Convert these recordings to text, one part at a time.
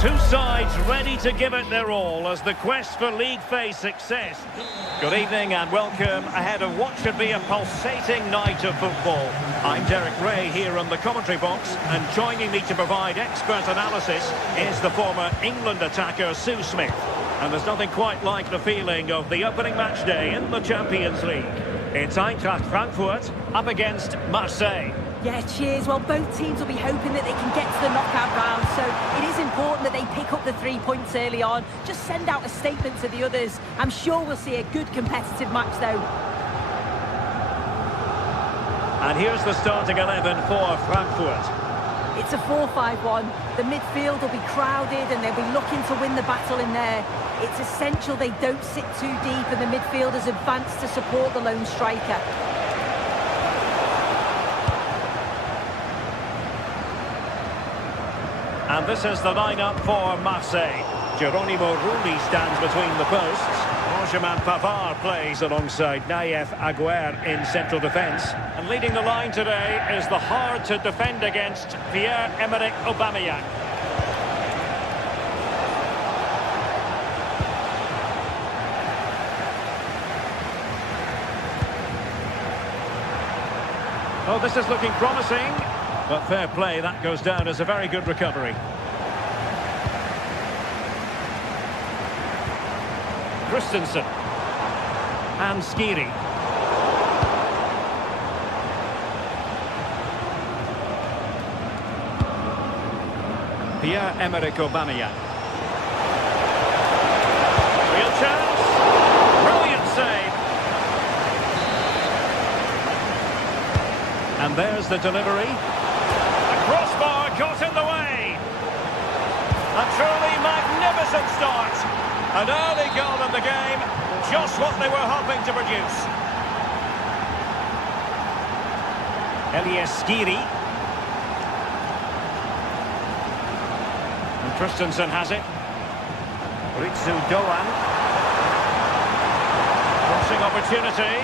Two sides ready to give it their all as the quest for league phase success. Good evening and welcome ahead of what should be a pulsating night of football. I'm Derek Ray here on the commentary box, and joining me to provide expert analysis is the former England attacker Sue Smith. And there's nothing quite like the feeling of the opening match day in the Champions League. It's Eintracht Frankfurt up against Marseille. Yeah, cheers. Well, both teams will be hoping that they can get to the knockout round, so it is important that they pick up the 3 points early on. Just send out a statement to the others. I'm sure we'll see a good competitive match, though. And here's the starting 11 for Frankfurt. It's a 4-5-1. The midfield will be crowded and they'll be looking to win the battle in there. It's essential they don't sit too deep and the midfielders advance to support the lone striker. And this is the lineup for Marseille. Geronimo Rulli stands between the posts. Benjamin Pavard plays alongside Nayef Aguer in central defence. And leading the line today is the hard-to-defend against Pierre-Emerick Aubameyang. Oh, this is looking promising. But fair play, that goes down as a very good recovery. Christensen. And Skiri. Pierre-Emerick Aubameyang. Real chance. Brilliant save. And there's the delivery. Crossbar got in the way. A truly magnificent start. An early goal in the game, just what they were hoping to produce. Elias Skiri. And Christensen has it. Ritsu Doan. Crossing opportunity.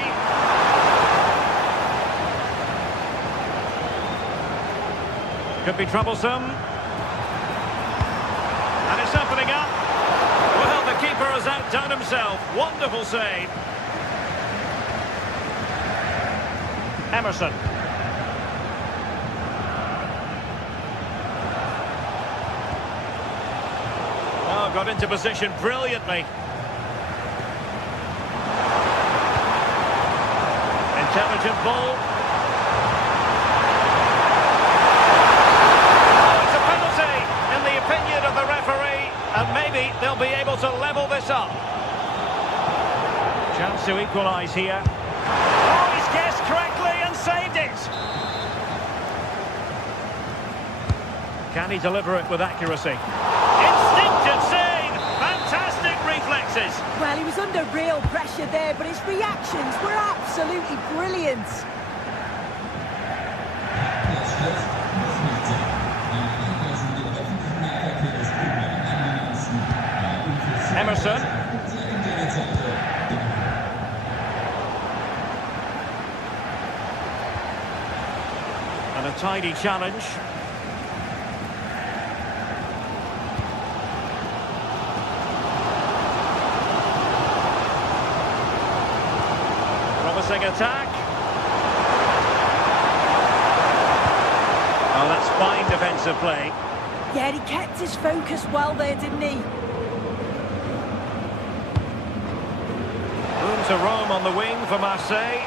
Could be troublesome. And it's opening up. Well, the keeper has outdone himself. Wonderful save. Emerson. Oh, got into position brilliantly. Intelligent ball. And maybe they'll be able to level this up. Chance to equalise here. Oh, he's guessed correctly and saved it. Can he deliver it with accuracy? Instinctive save. Fantastic reflexes. Well, he was under real pressure there, but his reactions were absolutely brilliant. Emerson. And a tidy challenge. Promising attack. Oh, that's fine defensive play. Yeah, he kept his focus well there, didn't he? To roam on the wing for Marseille.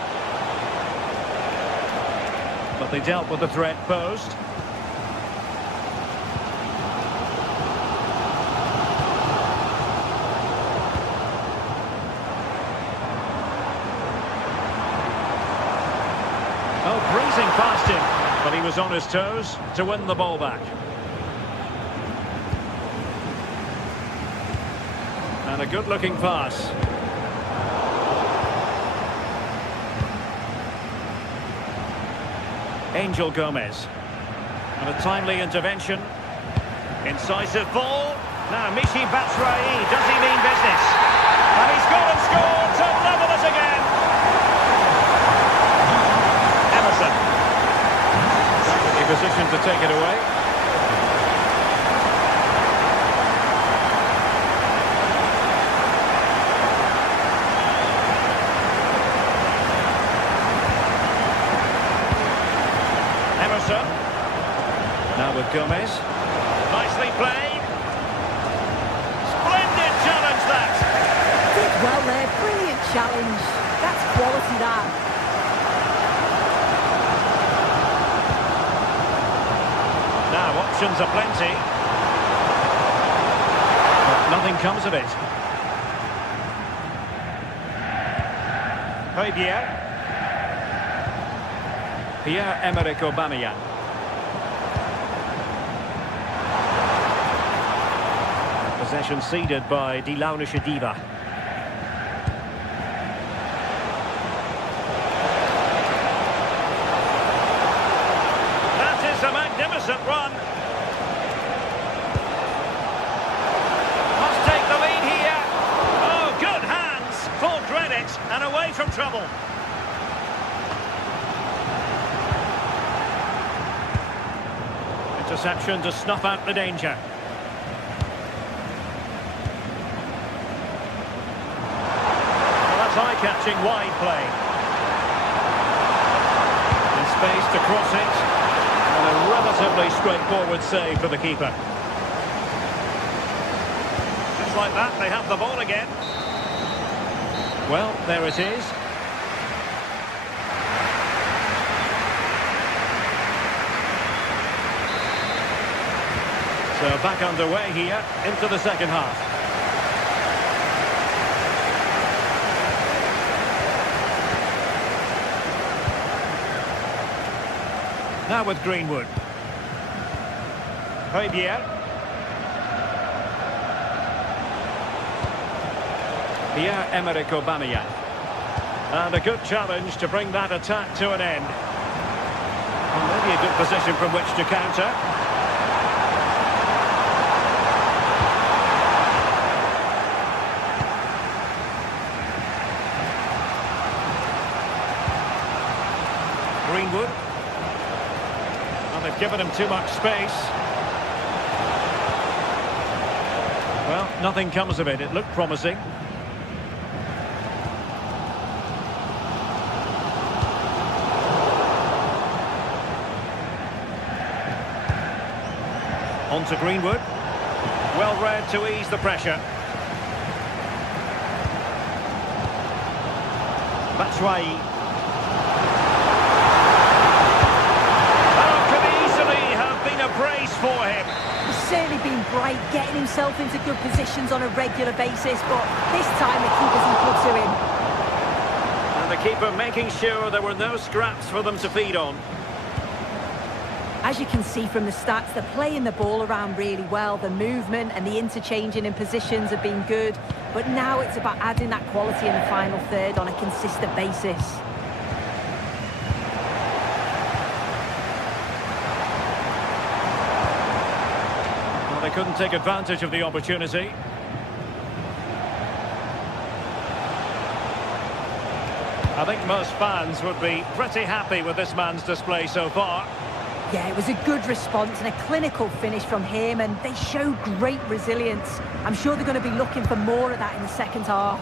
But they dealt with the threat posed. Oh, breezing past him. But he was on his toes to win the ball back. And a good-looking pass. Angel Gomez. And a timely intervention. Incisive ball. Now Michy Batshuayi, does he mean business? And he's gone and scored to level it again. Emerson. Practically positioned to take it away. Gomez. Nicely played. Splendid challenge that. Did well there, brilliant challenge. That's quality, that. Now options are plenty. But nothing comes of it. Pierre-Emerick Aubameyang. Possession ceded by Dilaune Shadiva. That is a magnificent run. Must take the lead here. Oh, good hands. Full credit and away from trouble. Interception to snuff out the danger. Eye-catching wide play. In space to cross it. And a relatively straightforward save for the keeper. Just like that, they have the ball again. Well, there it is. So back underway here into the second half. Now with Greenwood. Pierre-Emerick Aubameyang. And a good challenge to bring that attack to an end. And maybe a good position from which to counter. Greenwood. They've given him too much space. Well, nothing comes of it. It looked promising. On to Greenwood. Well read to ease the pressure. Batshuayi. Praise for him. He's certainly been bright, getting himself into good positions on a regular basis, but this time the keeper's equal to him. And the keeper making sure there were no scraps for them to feed on. As you can see from the stats, they're playing the ball around really well. The movement and the interchanging in positions have been good, but now it's about adding that quality in the final third on a consistent basis. They couldn't take advantage of the opportunity. I think most fans would be pretty happy with this man's display so far. Yeah, it was a good response and a clinical finish from him, and they showed great resilience. I'm sure they're going to be looking for more of that in the second half.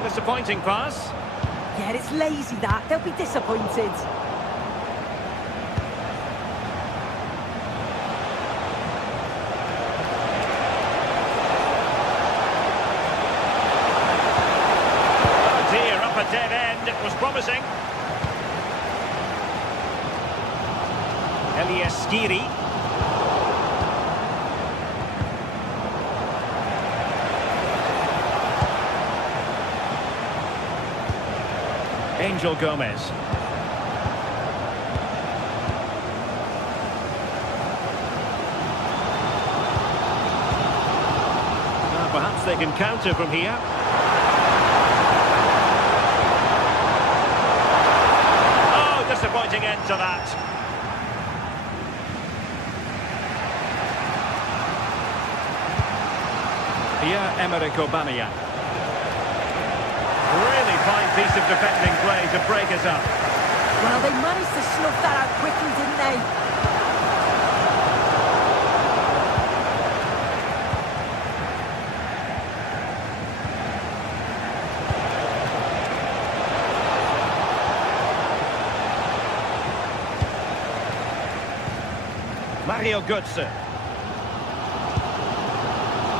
A disappointing pass. Yeah, it's lazy that. They'll be disappointed. A dead end, it was promising. Elias Skiri. Angel Gomez. Now perhaps they can counter from here. Disappointing end to that. Pierre-Emerick Aubameyang. Really fine piece of defending play to break us up. Well, they managed to snuff that out quickly, didn't they? Mario Götze.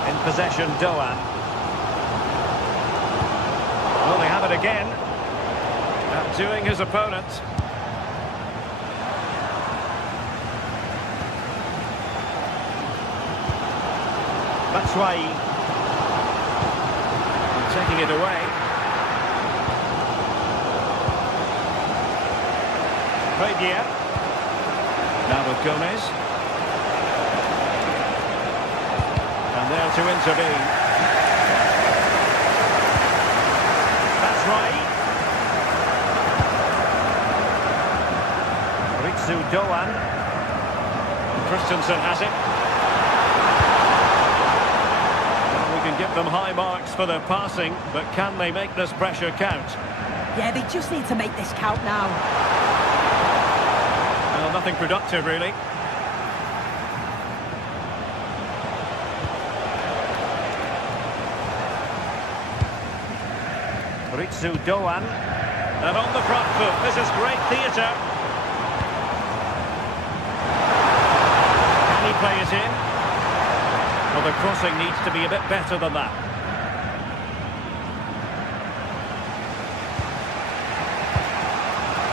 In possession, Doan. Well, they have it again. Outdoing his opponent. Batshuayi. Taking it away. Previa. Now with Gomez. And there to intervene. That's right. Ritsu Doan. Christensen has it. Well, we can give them high marks for their passing, but can they make this pressure count? Yeah, they just need to make this count now. Well, nothing productive, really. Ritsu Doan. And on the front foot, this is great theatre. Can he play it in? Well, the crossing needs to be a bit better than that.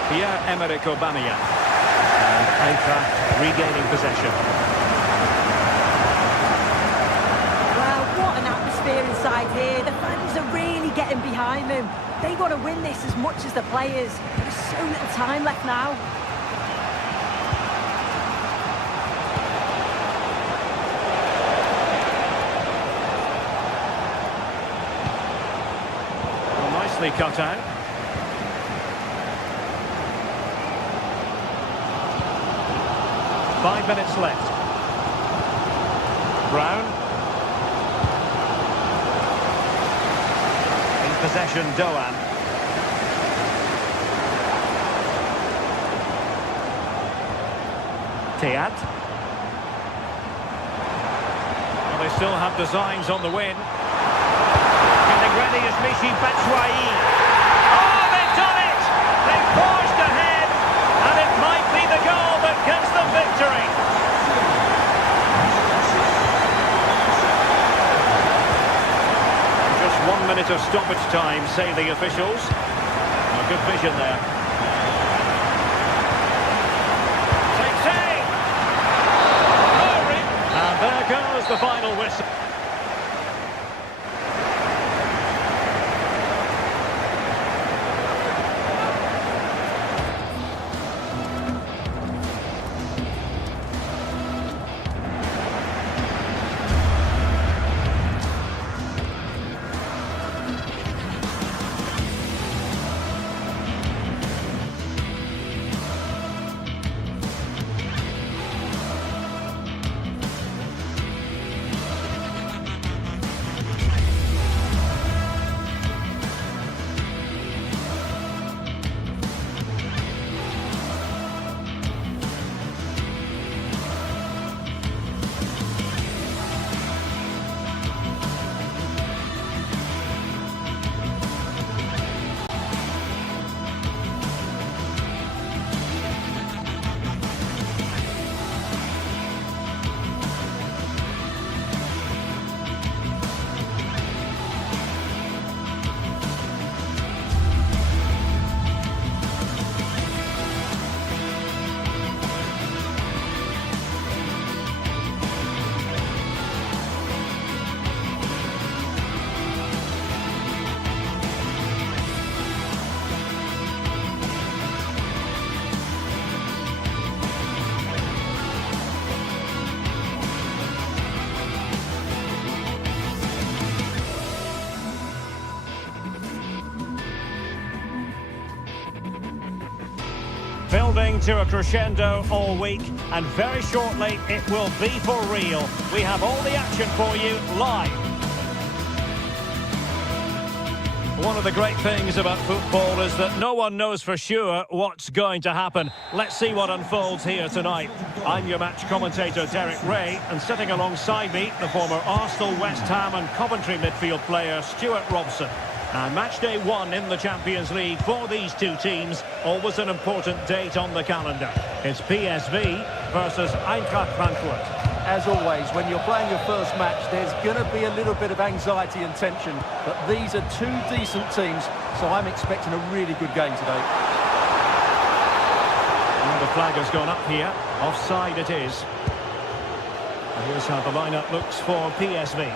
Pierre-Emerick Aubameyang. And Eintracht regaining possession. Well, what an atmosphere inside here. The fans are really getting behind them. They want to win this as much as the players. There's so little time left now. Well, nicely cut out. Five minutes left. Brown. In possession, Doan. Teat. Well, they still have designs on the win. Getting ready is Michy Batshuayi. Oh, they've done it! They've forged ahead, and it might be the goal that gives them victory. Just 1 minute of stoppage time, say the officials. Oh, good vision there. Takes aim. And there goes the final whistle. Building to a crescendo all week, and very shortly it will be for real. We have all the action for you live. One of the great things about football is that no one knows for sure what's going to happen. Let's see what unfolds here tonight. I'm your match commentator, Derek Ray, and sitting alongside me, the former Arsenal, West Ham and Coventry midfield player, Stuart Robson. And match day 1 in the Champions League for these two teams, always an important date on the calendar. It's PSV versus Eintracht Frankfurt. As always, when you're playing your first match, there's going to be a little bit of anxiety and tension. But these are two decent teams, so I'm expecting a really good game today. And the flag has gone up here. Offside it is. And here's how the lineup looks for PSV.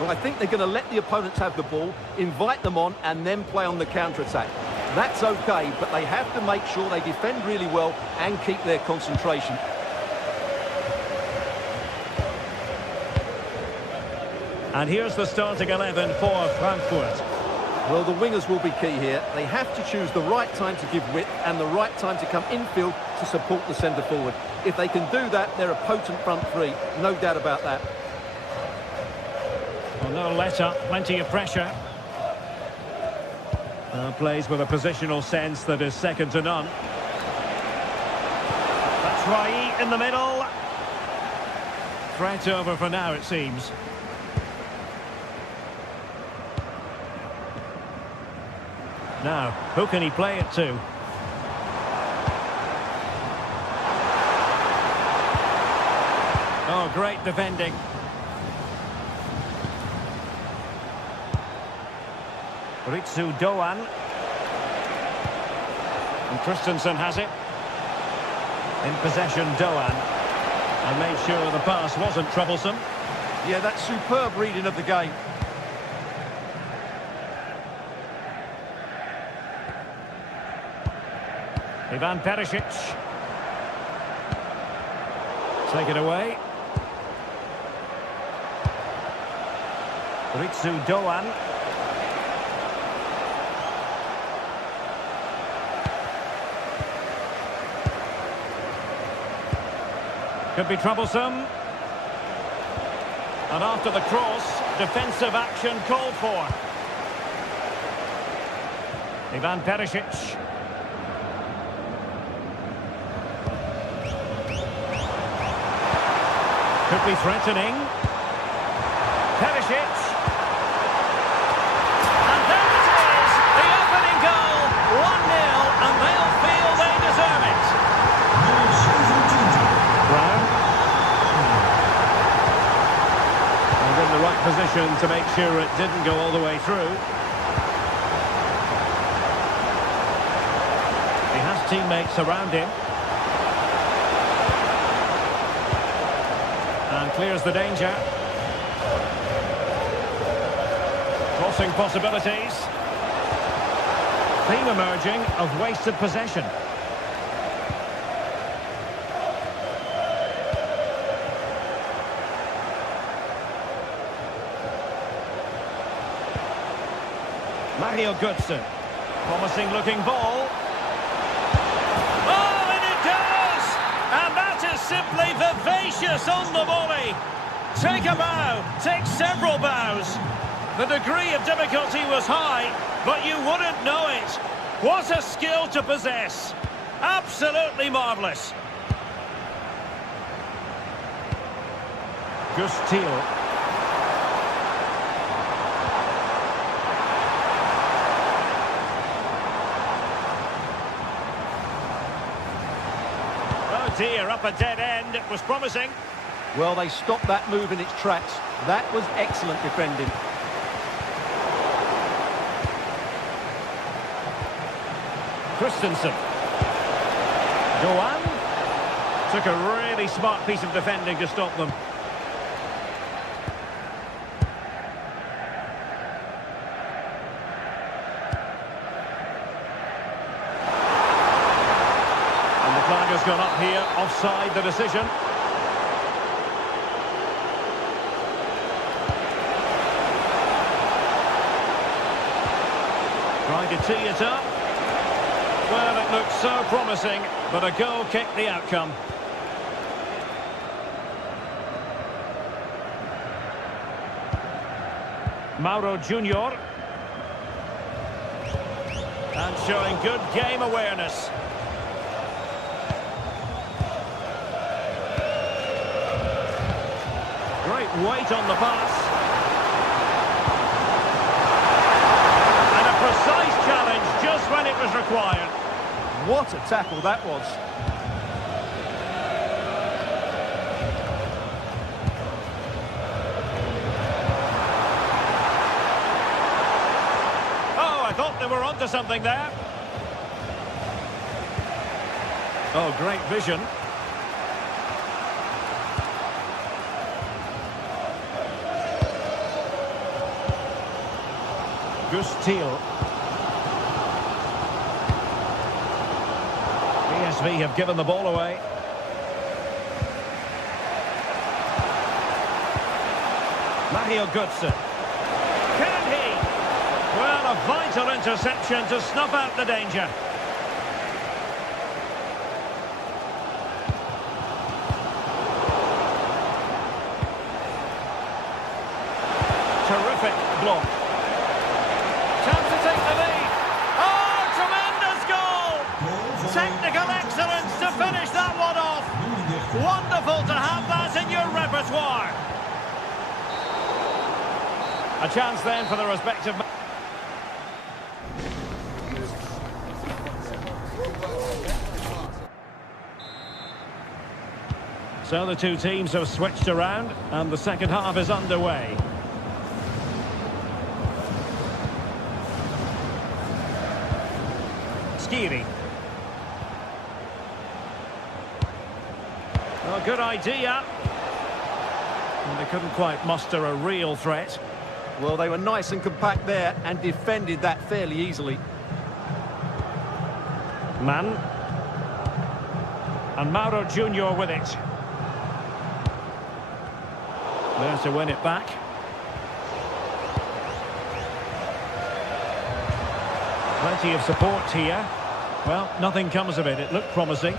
Well, I think they're going to let the opponents have the ball, invite them on, and then play on the counter-attack. That's okay, but they have to make sure they defend really well and keep their concentration. And here's the starting 11 for Frankfurt. Well, the wingers will be key here. They have to choose the right time to give width and the right time to come infield to support the centre-forward. If they can do that, they're a potent front three. No doubt about that. Well, no let-up, plenty of pressure. Plays with a positional sense that is second to none. That's Rai in the middle. Threat over for now, it seems. Now, who can he play it to? Oh, great defending. Ritsu Doan. And Christensen has it. In possession, Doan. And made sure the pass wasn't troublesome. Yeah, that's superb reading of the game. Ivan Perisic. Take it away. Ritsu Doan. Could be troublesome. And after the cross, defensive action called for. Ivan Perisic. Could be threatening. Perisic. And there it is! The opening goal! 1-0, and they'll feel they deserve it. Brown. And in the right position to make sure it didn't go all the way through. He has teammates around him. And clears the danger. Crossing possibilities. Theme emerging of wasted possession. Mario Götze. Promising looking ball. Oh, and it does! And that is simply vivacious on the volley. Take a bow, take several bows. The degree of difficulty was high, but you wouldn't know it. What a skill to possess. Absolutely marvellous. Gustil. Oh dear, up a dead end. It was promising. Well, they stopped that move in its tracks. That was excellent defending. Christensen. Doan. Took a really smart piece of defending to stop them. And the flag has gone up here, offside the decision. Trying to tee it up. Well, it looked so promising, but a goal kicked the outcome. Mauro Junior. And showing good game awareness. Great weight on the pass. And a precise challenge just when it was required. What a tackle that was. they were onto something there. Oh, great vision. Gustil. PSV have given the ball away. Mario Götze. Can he? Well, a vital interception to snuff out the danger. Terrific block. Chance to take the lead. Oh, tremendous goal! Technical excellence to finish that one off. Wonderful to have that in your repertoire. A chance then for the respective... So the two teams have switched around and the second half is underway. Skiri. Well, good idea. And they couldn't quite muster a real threat. Well, they were nice and compact there and defended that fairly easily. Mann. And Mauro Junior with it. There to win it back. Plenty of support here. Well, nothing comes of it. It looked promising.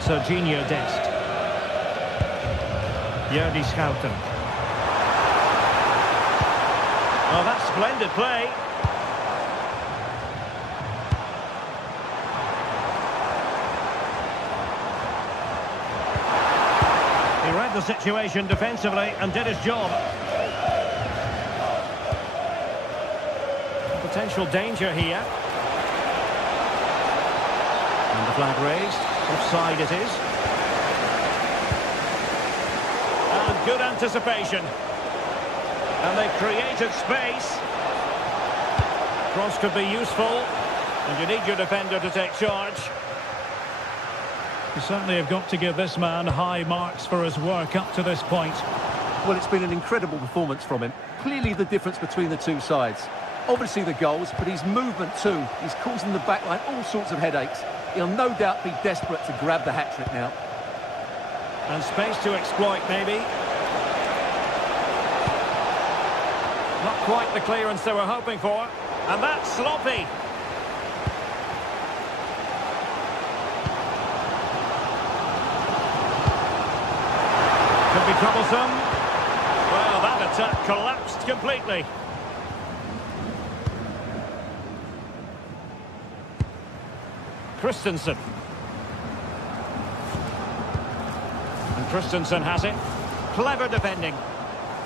Serginho Dest. Jordi Schouten. Oh, that's splendid play. He read the situation defensively and did his job. Potential danger here. And the flag raised. Offside it is. And good anticipation. And they've created space. Cross could be useful. And you need your defender to take charge. You certainly have got to give this man high marks for his work up to this point. Well, it's been an incredible performance from him. Clearly the difference between the two sides. Obviously the goals, but his movement too. He's causing the backline all sorts of headaches. He'll no doubt be desperate to grab the hat-trick now. And space to exploit, maybe. Not quite the clearance they were hoping for. And that's sloppy. Could be troublesome. Well, that attack collapsed completely. Christensen. And Christensen has it. Clever defending.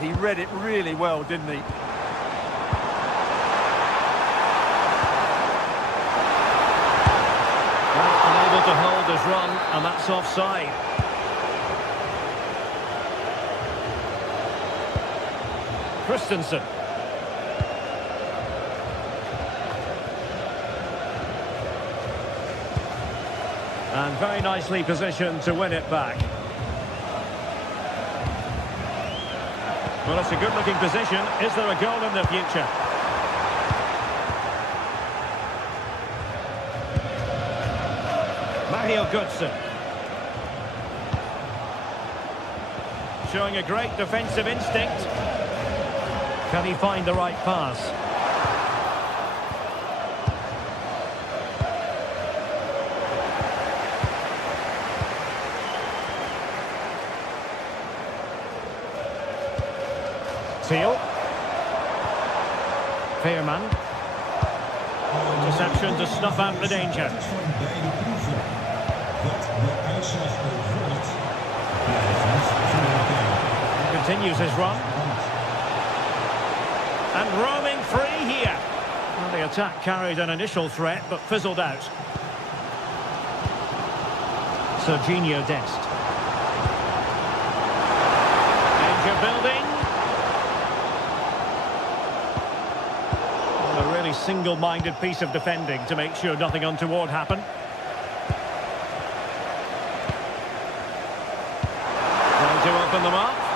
He read it really well, didn't he? Well, unable to hold his run, and that's offside. Christensen. And very nicely positioned to win it back. Well, it's a good-looking position. Is there a goal in the future? Mario Götze. Showing a great defensive instinct. Can he find the right pass? Seal. Veerman. Interception to snuff out the danger. He continues his run. And roaming free here. Well, the attack carried an initial threat, but fizzled out. Serginho Dest. Danger building. Well, a really single-minded piece of defending to make sure nothing untoward happened. Trying to open them up.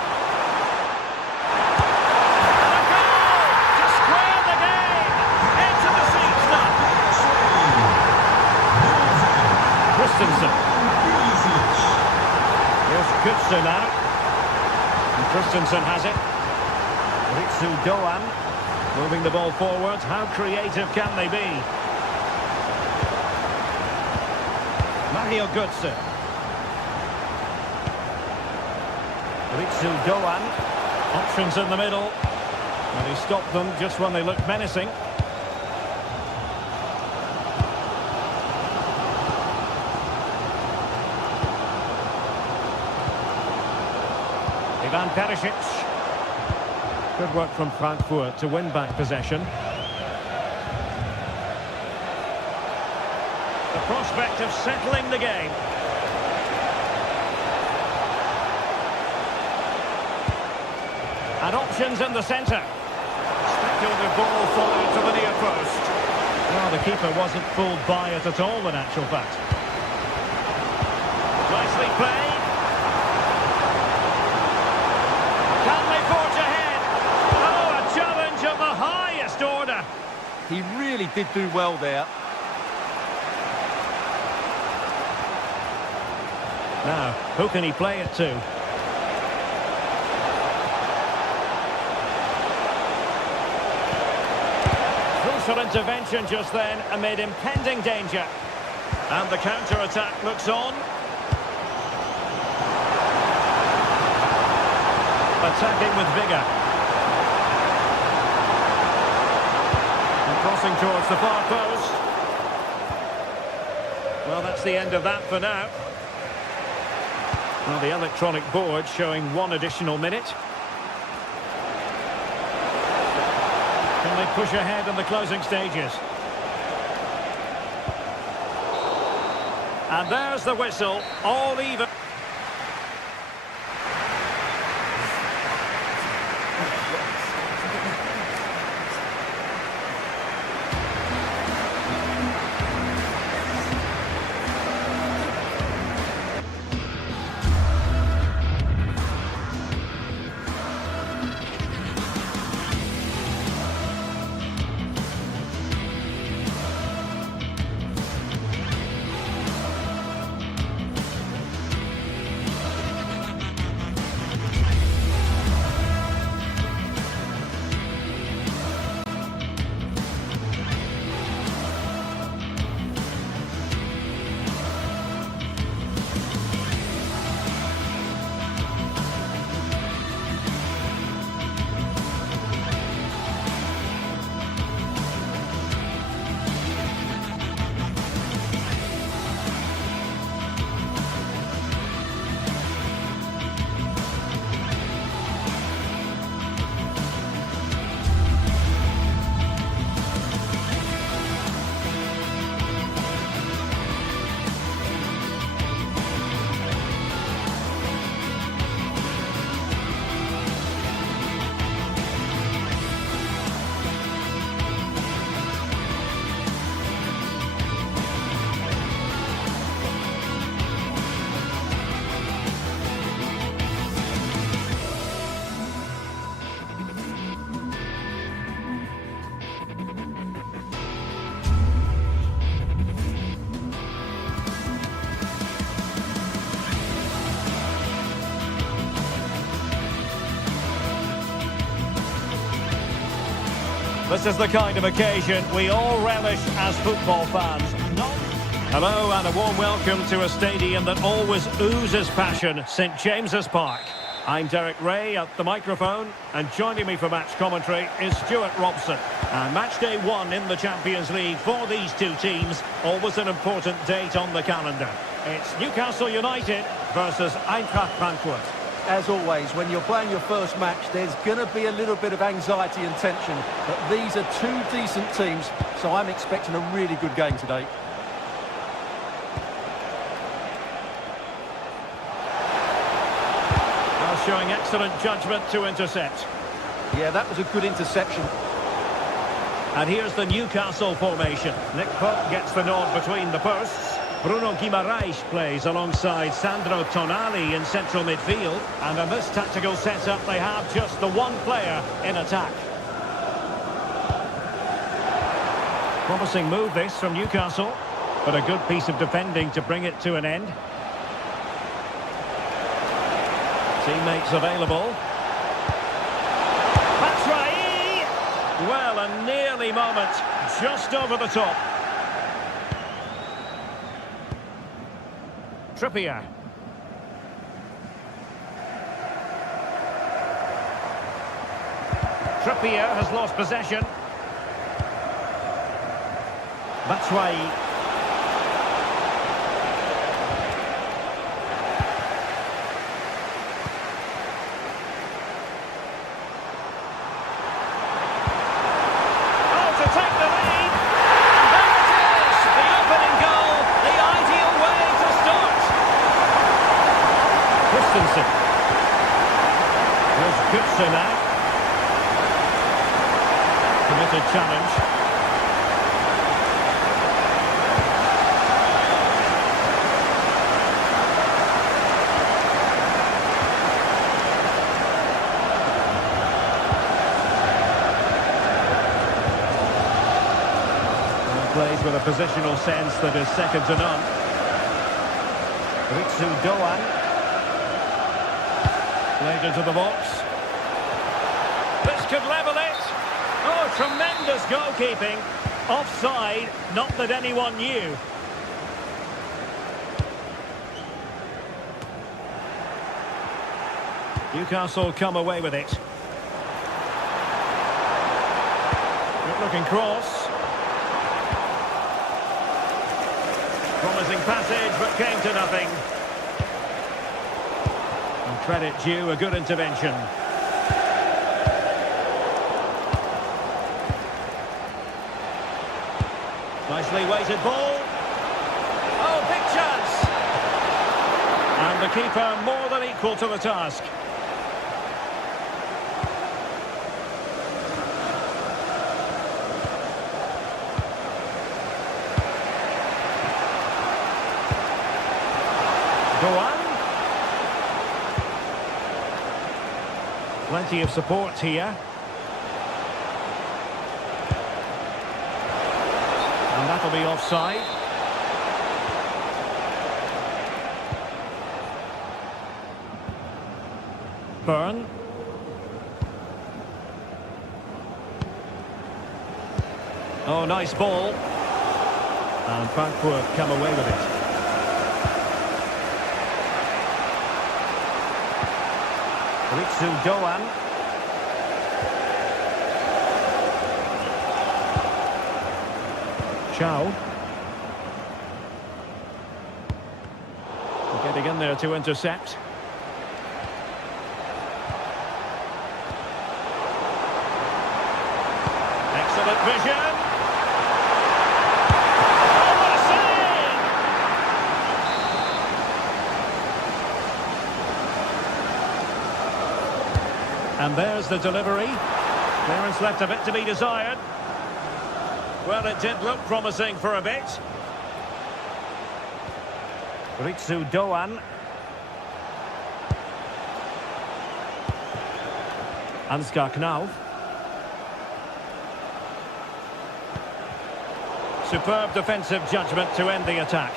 Here's Kutsu now. And Christensen has it. Ritsu Doan moving the ball forward. How creative can they be? Mario Götze. Ritsu Doan. Options in the middle. And he stopped them just when they looked menacing. Ivan Perisic. Good work from Frankfurt to win back possession. The prospect of settling the game. And options in the centre. Speculative ball followed to the near post. Well, the keeper wasn't fooled by it at all in actual fact. Nicely played. Order. He really did do well there. Now, who can he play it to? Crucial intervention just then amid impending danger. And the counter-attack looks on. Attacking with vigour. Crossing towards the far post. Well, that's the end of that for now. Well, the electronic board showing one additional minute. Can they push ahead in the closing stages? And there's the whistle, all even. This is the kind of occasion we all relish as football fans. Hello and a warm welcome to a stadium that always oozes passion, St James's Park. I'm Derek Ray at the microphone, and joining me for match commentary is Stuart Robson. And match day 1 in the Champions League for these two teams, always an important date on the calendar. It's Newcastle United versus Eintracht Frankfurt. As always, when you're playing your first match, there's going to be a little bit of anxiety and tension. But these are two decent teams, so I'm expecting a really good game today. showing excellent judgment to intercept. Yeah, that was a good interception. And here's the Newcastle formation. Nick Pope gets the nod between the posts. Bruno Guimaraes plays alongside Sandro Tonali in central midfield. And in this tactical setup, they have just the one player in attack. Promising move this from Newcastle, but a good piece of defending to bring it to an end. Teammates available. Batshuayi! Well, a nearly moment, just over the top. Trippier. Trippier has lost possession. Batshuayi. Oh, to take the lead. And there it is, the opening goal, the ideal way to start. Christensen. There's Kutzer now. Committed challenge. Plays with a positional sense that is second to none. Ritsu Doan. Played into the box. This could level it. Oh, tremendous goalkeeping. Offside, not that anyone knew. Newcastle come away with it. Good looking cross. Promising passage, but came to nothing. And credit due, a good intervention. Nicely weighted ball. Oh, big chance! And the keeper more than equal to the task. Doan. Plenty of support here. And that'll be offside. Byrne. Oh, nice ball. And Frankfurt come away with it. Ritsu Doan. Chow. Getting in there to intercept. Excellent vision. Oh, what a save! And there's the delivery. Clearance left a bit to be desired. Well, it did look promising for a bit. Ritsu Doan. Ansgar Knauf. Superb defensive judgment to end the attack.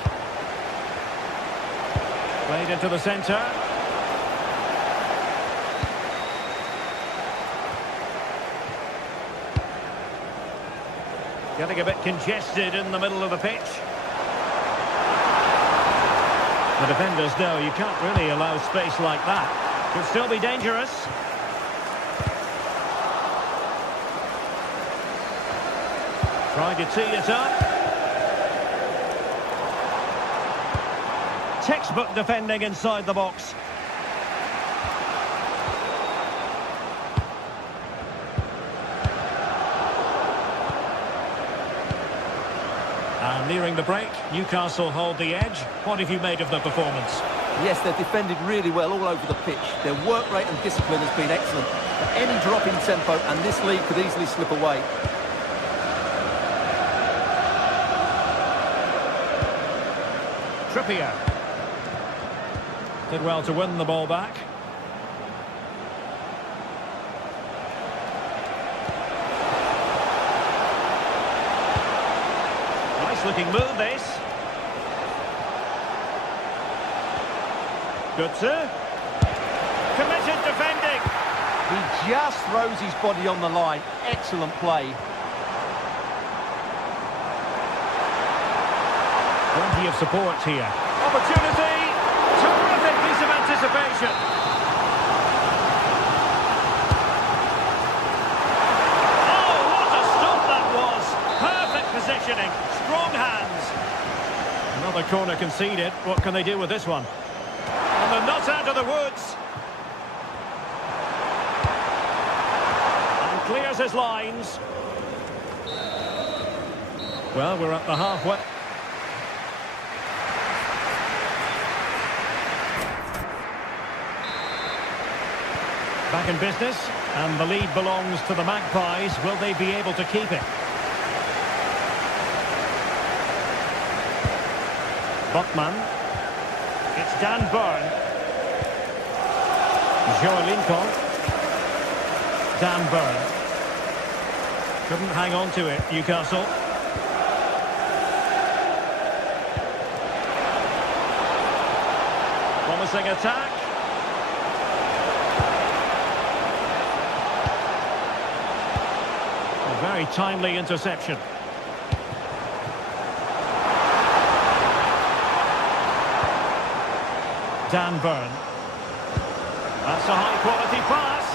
Played into the centre. Getting a bit congested in the middle of the pitch. The defenders know you can't really allow space like that. Could still be dangerous. Trying to tee it up. Textbook defending inside the box. And nearing the break, Newcastle hold the edge. What have you made of the performance? Yes, they've defended really well all over the pitch. Their work rate and discipline has been excellent. But any drop in tempo and this lead could easily slip away. Trippier. Did well to win the ball back. Nice looking move this. Good sir. Committed defending. He just throws his body on the line. Excellent play. Plenty of support here. Opportunity. Terrific piece of anticipation. Oh, what a stop that was. Perfect positioning. Strong hands. Another corner conceded. What can they do with this one? And they're not out of the woods. And clears his lines. Well, we're at the halfway. Back in business, and the lead belongs to the Magpies. Will they be able to keep it? Botman. It's Dan Burn. Joe Lincoln. Dan Burn. Couldn't hang on to it, Newcastle. Promising attack. A very timely interception. Dan Burn. That's a high-quality pass.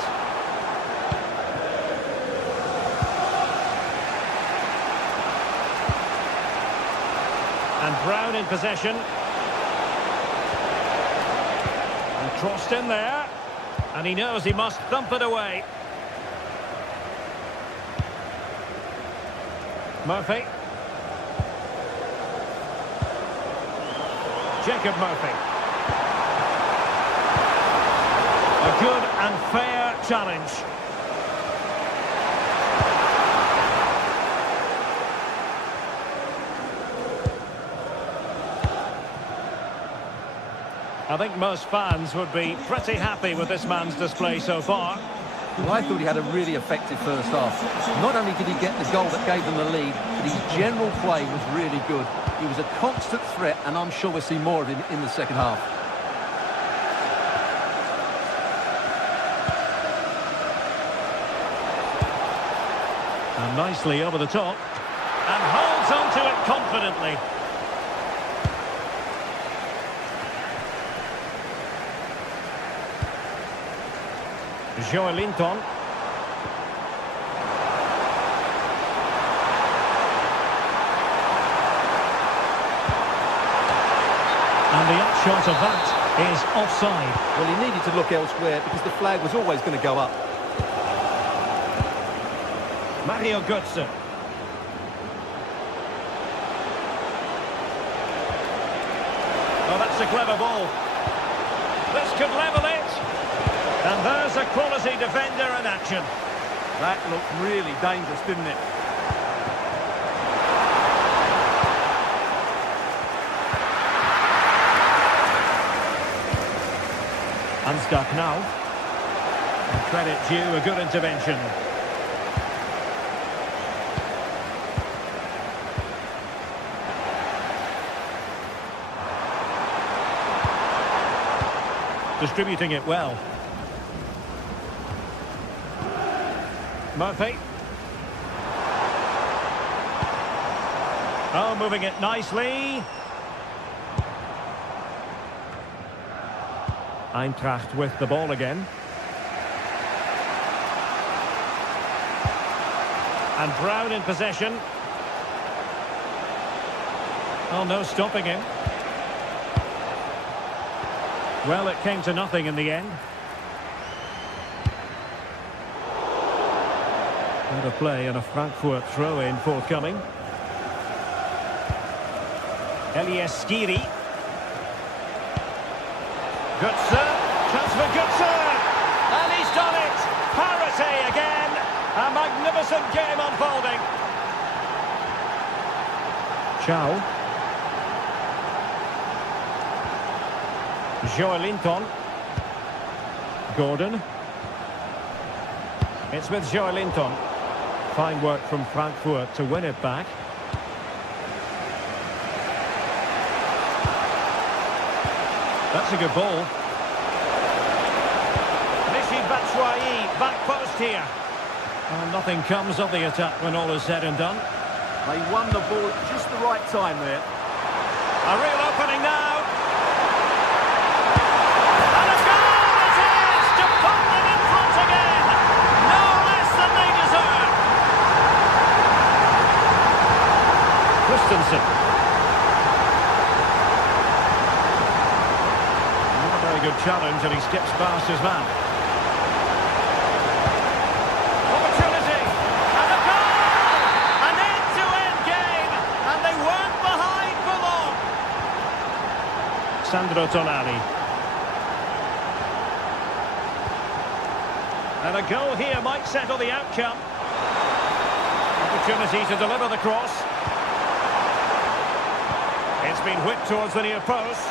And Brown in possession. And crossed in there. And he knows he must thump it away. Murphy. Jacob Murphy. A good and fair challenge. I think most fans would be pretty happy with this man's display so far. Well, I thought he had a really effective first half. Not only did he get the goal that gave them the lead, but his general play was really good. He was a constant threat, and I'm sure we'll see more of him in the second half. And nicely over the top. And holds on to it confidently. Joe Linton. And the upshot of that is offside. Well, he needed to look elsewhere because the flag was always going to go up. Mario Götze. Oh, that's a clever ball. This could level it. And there's a quality defender in action. That looked really dangerous, didn't it? Unstuck now. And credit due, a good intervention. Distributing it well. Murphy. Oh, moving it nicely. Eintracht with the ball again. And Brown in possession. Oh, no stopping him. Well, it came to nothing in the end. And a play and a Frankfurt throw-in forthcoming. Elias Skiri. Goodson, chance for Goodson, and he's done it! Parity again! A magnificent game unfolding. Chow. Joelinton. Gordon. It's with Joelinton. Fine work from Frankfurt to win it back. That's a good ball. Michy Batshuayi, back post here. And nothing comes of the attack when all is said and done. They won the ball at just the right time there. A real opening now. And a goal it is to put them in front again. No less than they deserve. Christensen. Not a very good challenge, and he skips past his man. Opportunity. And a goal! An end-to-end game, and they weren't behind for long. Sandro Tonali. And a goal here might settle the outcome. Opportunity to deliver the cross. It's been whipped towards the near post.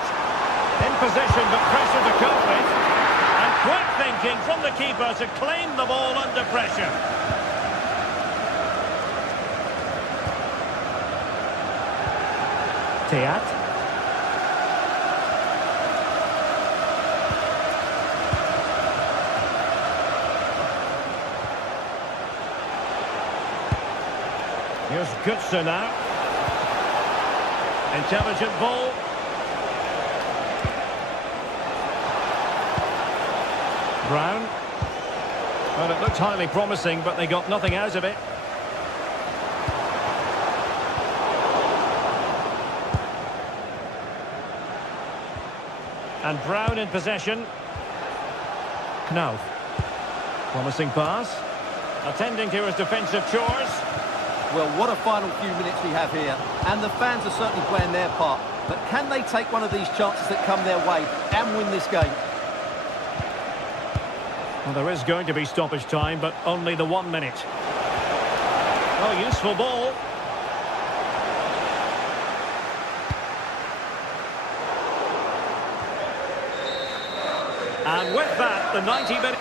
In position, but pressure to cope with. And quick thinking from the keeper to claim the ball under pressure. Teat. Here's Goodson now. Intelligent ball. Brown. Well, it looked highly promising, but they got nothing out of it. And Brown in possession. Knauf. Promising pass. Attending to his defensive chores. Well, what a final few minutes we have here. And the fans are certainly playing their part. But can they take one of these chances that come their way and win this game? Well, there is going to be stoppage time, but only the 1 minute. Oh, useful ball. And with that, the 90-minute...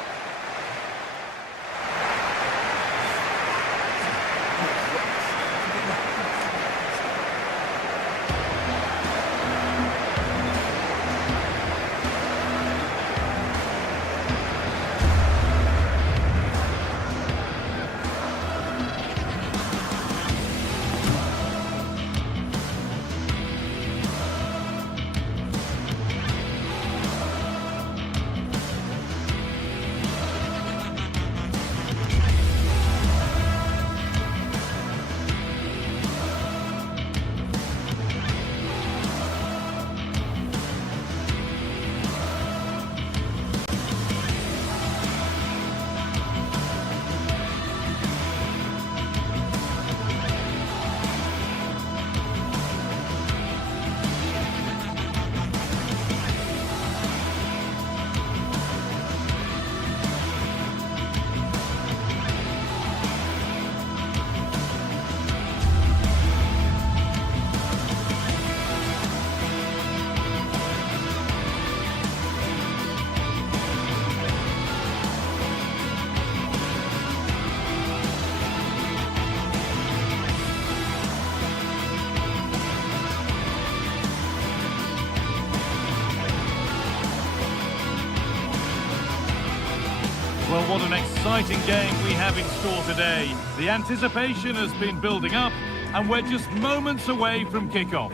Well, what an exciting game we have in store today. The anticipation has been building up, and we're just moments away from kickoff.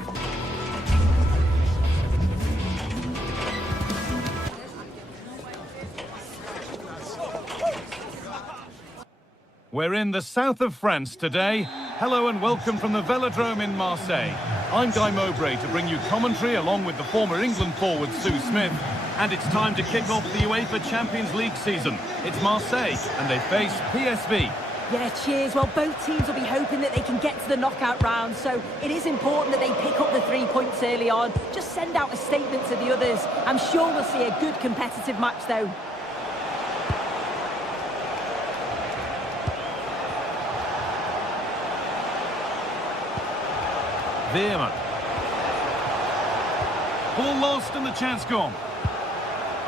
We're in the south of France today. Hello and welcome from the Velodrome in Marseille. I'm Guy Mowbray to bring you commentary along with the former England forward Sue Smith. And it's time to kick off the UEFA Champions League season. It's Marseille and they face PSV. Yeah, cheers. Well, both teams will be hoping that they can get to the knockout round, so it is important that they pick up the 3 points early on. Just send out a statement to the others. I'm sure we'll see a good competitive match, though. Veerman. Ball lost and the chance gone.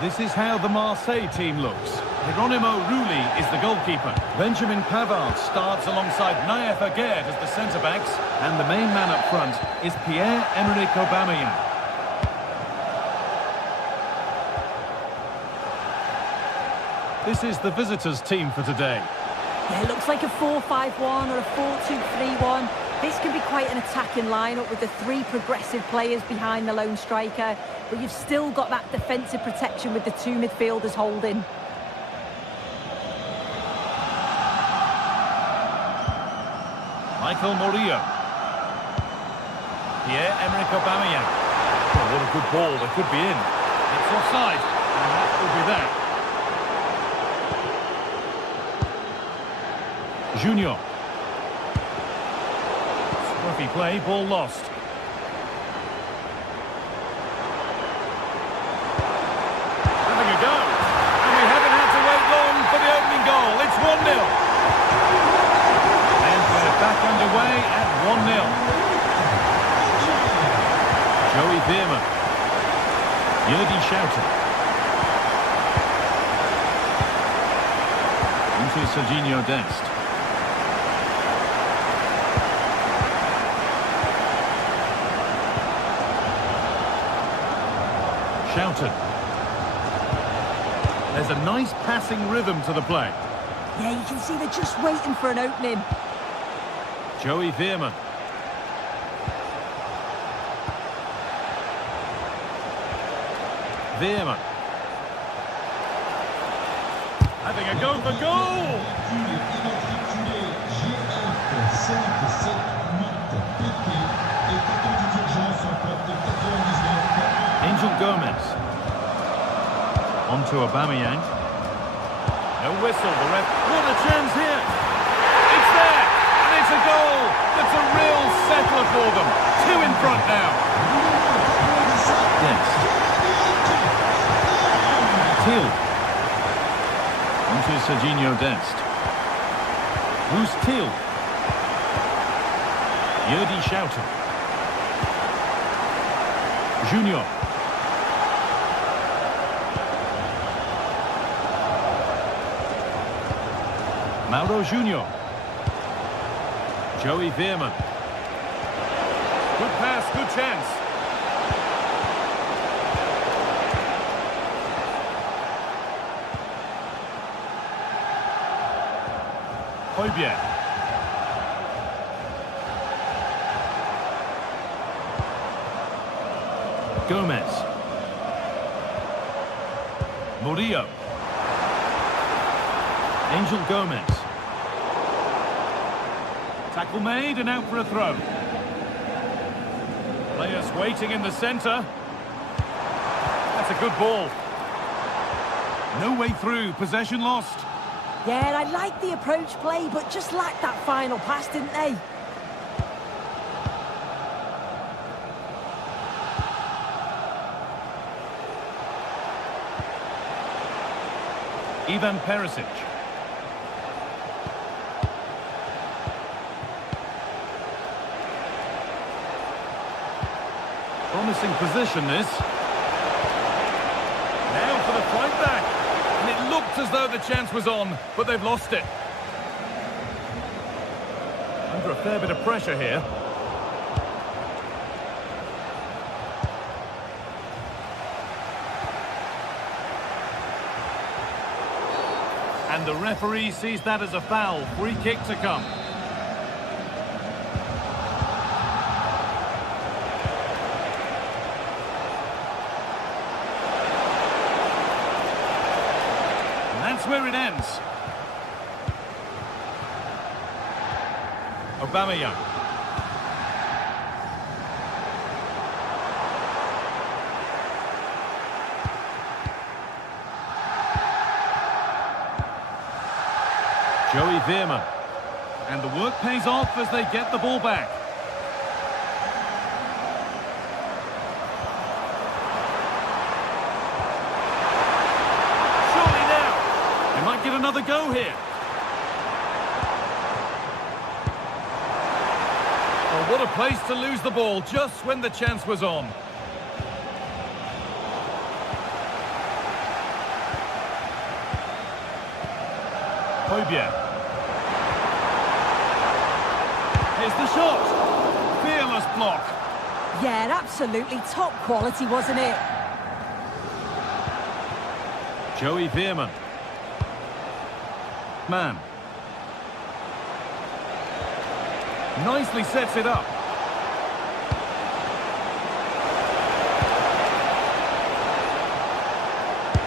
This is how the Marseille team looks. Geronimo Rulli is the goalkeeper. Benjamin Pavard starts alongside Naef Aguerd as the centre-backs. And the main man up front is Pierre-Emerick Aubameyang. This is the visitors' team for today. Yeah, it looks like a 4-5-1 or a 4-2-3-1. This can be quite an attacking lineup with the 3 progressive players behind the lone striker, but you've still got that defensive protection with the 2 midfielders holding. Michael Murillo. Pierre-Emerick Aubameyang. Oh, what a good ball, they could be in. It's offside, and that will be that. Junior. Scruffy play, ball lost. Having a go. And we haven't had to wait long for the opening goal. It's 1-0. And we're back underway at 1-0. Joey Veerman. Yildi Schouten. Into Serginho Dest. Schouten. There's a nice passing rhythm to the play. Yeah, you can see they're just waiting for an opening. Joey Veerman. Veerman. Having a go for goal! Angel Gomez. On to Aubameyang. No whistle, the ref. What a chance here! It's there! And it's a goal! That's a real settler for them. 2 in front now. Dest. Till. On to Serginho Dest. Who's Till? Yildi Schouten. Junior. Mauro Junior. Joey Veerman. Good pass, good chance. Højbjerg. Gomez. Murillo. Angel Gomez. Tackle made and out for a throw. Players waiting in the centre. That's a good ball. No way through, possession lost. Yeah, I like the approach play, but just lacked that final pass, didn't they? Ivan Perisic. Promising position, this. Now for the fight back. And it looked as though the chance was on, but they've lost it. Under a fair bit of pressure here. And the referee sees that as a foul. Free kick to come. That's where it ends. Aubameyang. Joey Veerman. And the work pays off as they get the ball back. Surely now. They might get another go here. Oh, what a place to lose the ball just when the chance was on. Højbjerg. Here's the shot. Fearless block. Yeah, absolutely top quality, wasn't it? Joey Veerman. Man. Nicely sets it up.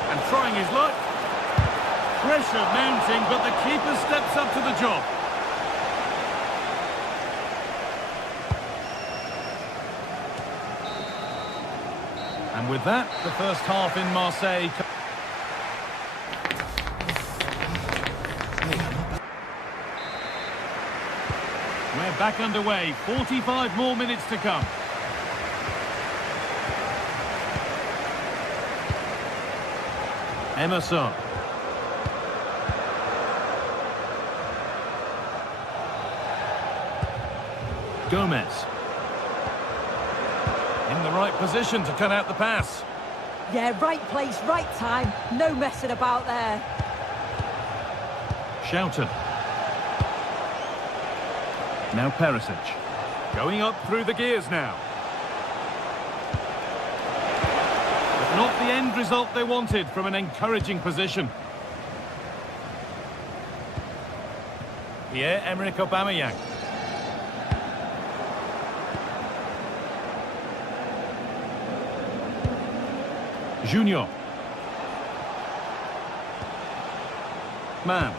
And trying his luck. Pressure mounting, but the keeper steps up to the job. And with that, the first half in Marseille. We're back underway. 45 more minutes to come. Emerson. Gomez. In the right position to cut out the pass. Yeah, right place, right time. No messing about there. Schouten. Now Perisic. Going up through the gears now. But not the end result they wanted from an encouraging position. Pierre-Emerick Aubameyang. Junior. Man.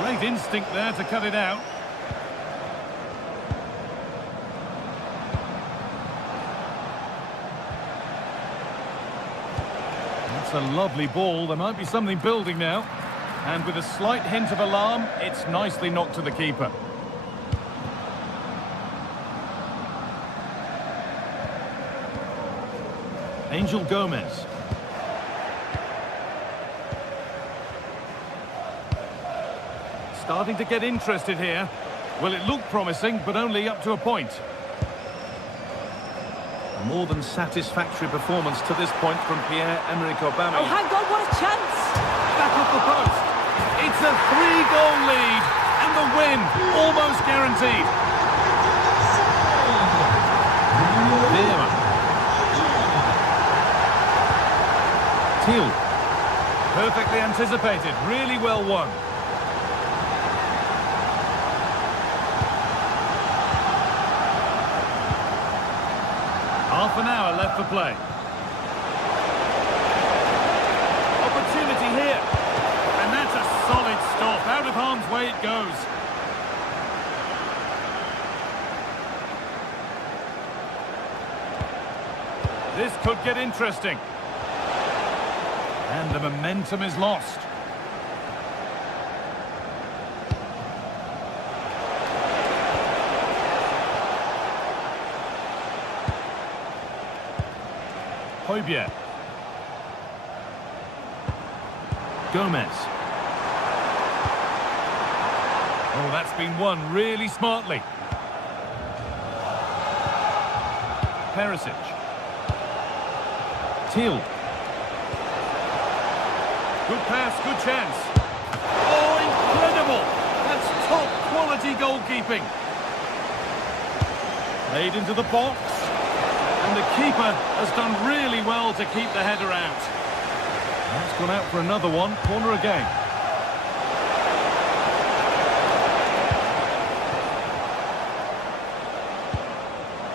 Great instinct there to cut it out. That's a lovely ball. There might be something building now. And with a slight hint of alarm, it's nicely knocked to the keeper. Angel Gomez. Starting to get interested here. Well, it looked promising, but only up to a point. A more than satisfactory performance to this point from Pierre-Emerick Aubameyang. Oh, hang on, what a chance! Back off the post. It's a 3-goal lead, and the win almost guaranteed. Veerman. Thiel. Perfectly anticipated, really well won. Half an hour left for play. Opportunity here. And that's a solid stop. Out of harm's way it goes. This could get interesting. And the momentum is lost. Højbjerg. Gomez. Oh, that's been won really smartly. Perisic. Thiel. Good pass, good chance. Oh, incredible! That's top quality goalkeeping. Played into the box. And the keeper has done really well to keep the header out. That's gone out for another one. Corner again.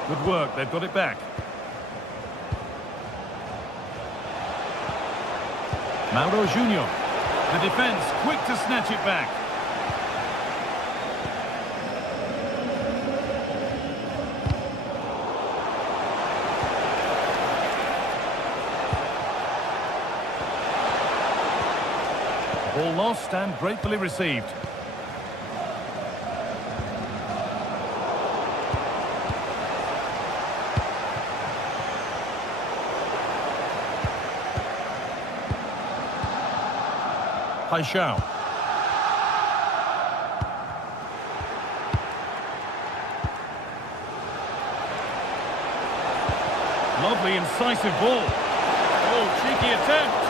Good work. They've got it back. Mauro Junior. The defence quick to snatch it back. Ball lost and gratefully received. Paixão. Lovely incisive ball. Oh, cheeky attempt.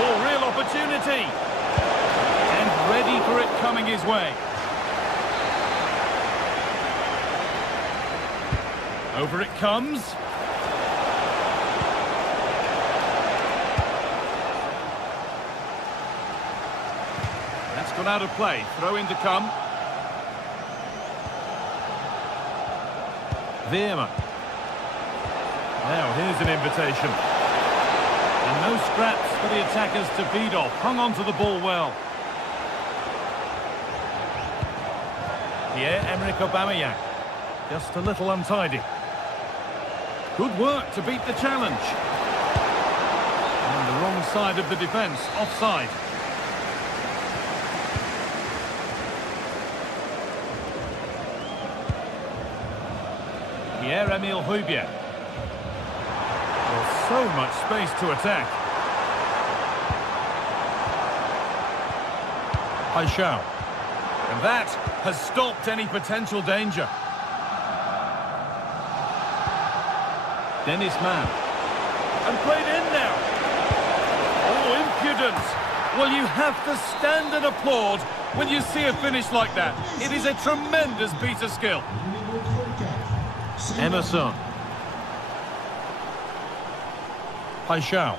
Oh, real opportunity. And ready for it coming his way. Over it comes. That's gone out of play. Throw in to come. Veerman. Now here's an invitation. And no scraps for the attackers to feed off. Hung on to the ball well. Pierre-Emerick Aubameyang. Just a little untidy. Good work to beat the challenge. On the wrong side of the defence, offside. Pierre-Emile Højbjerg. There's so much space to attack. Paixão. And that has stopped any potential danger. Dennis Mann. And played in now. Oh, impudence. Well, you have to stand and applaud when you see a finish like that. It is a tremendous piece of skill. Emerson. Paixão.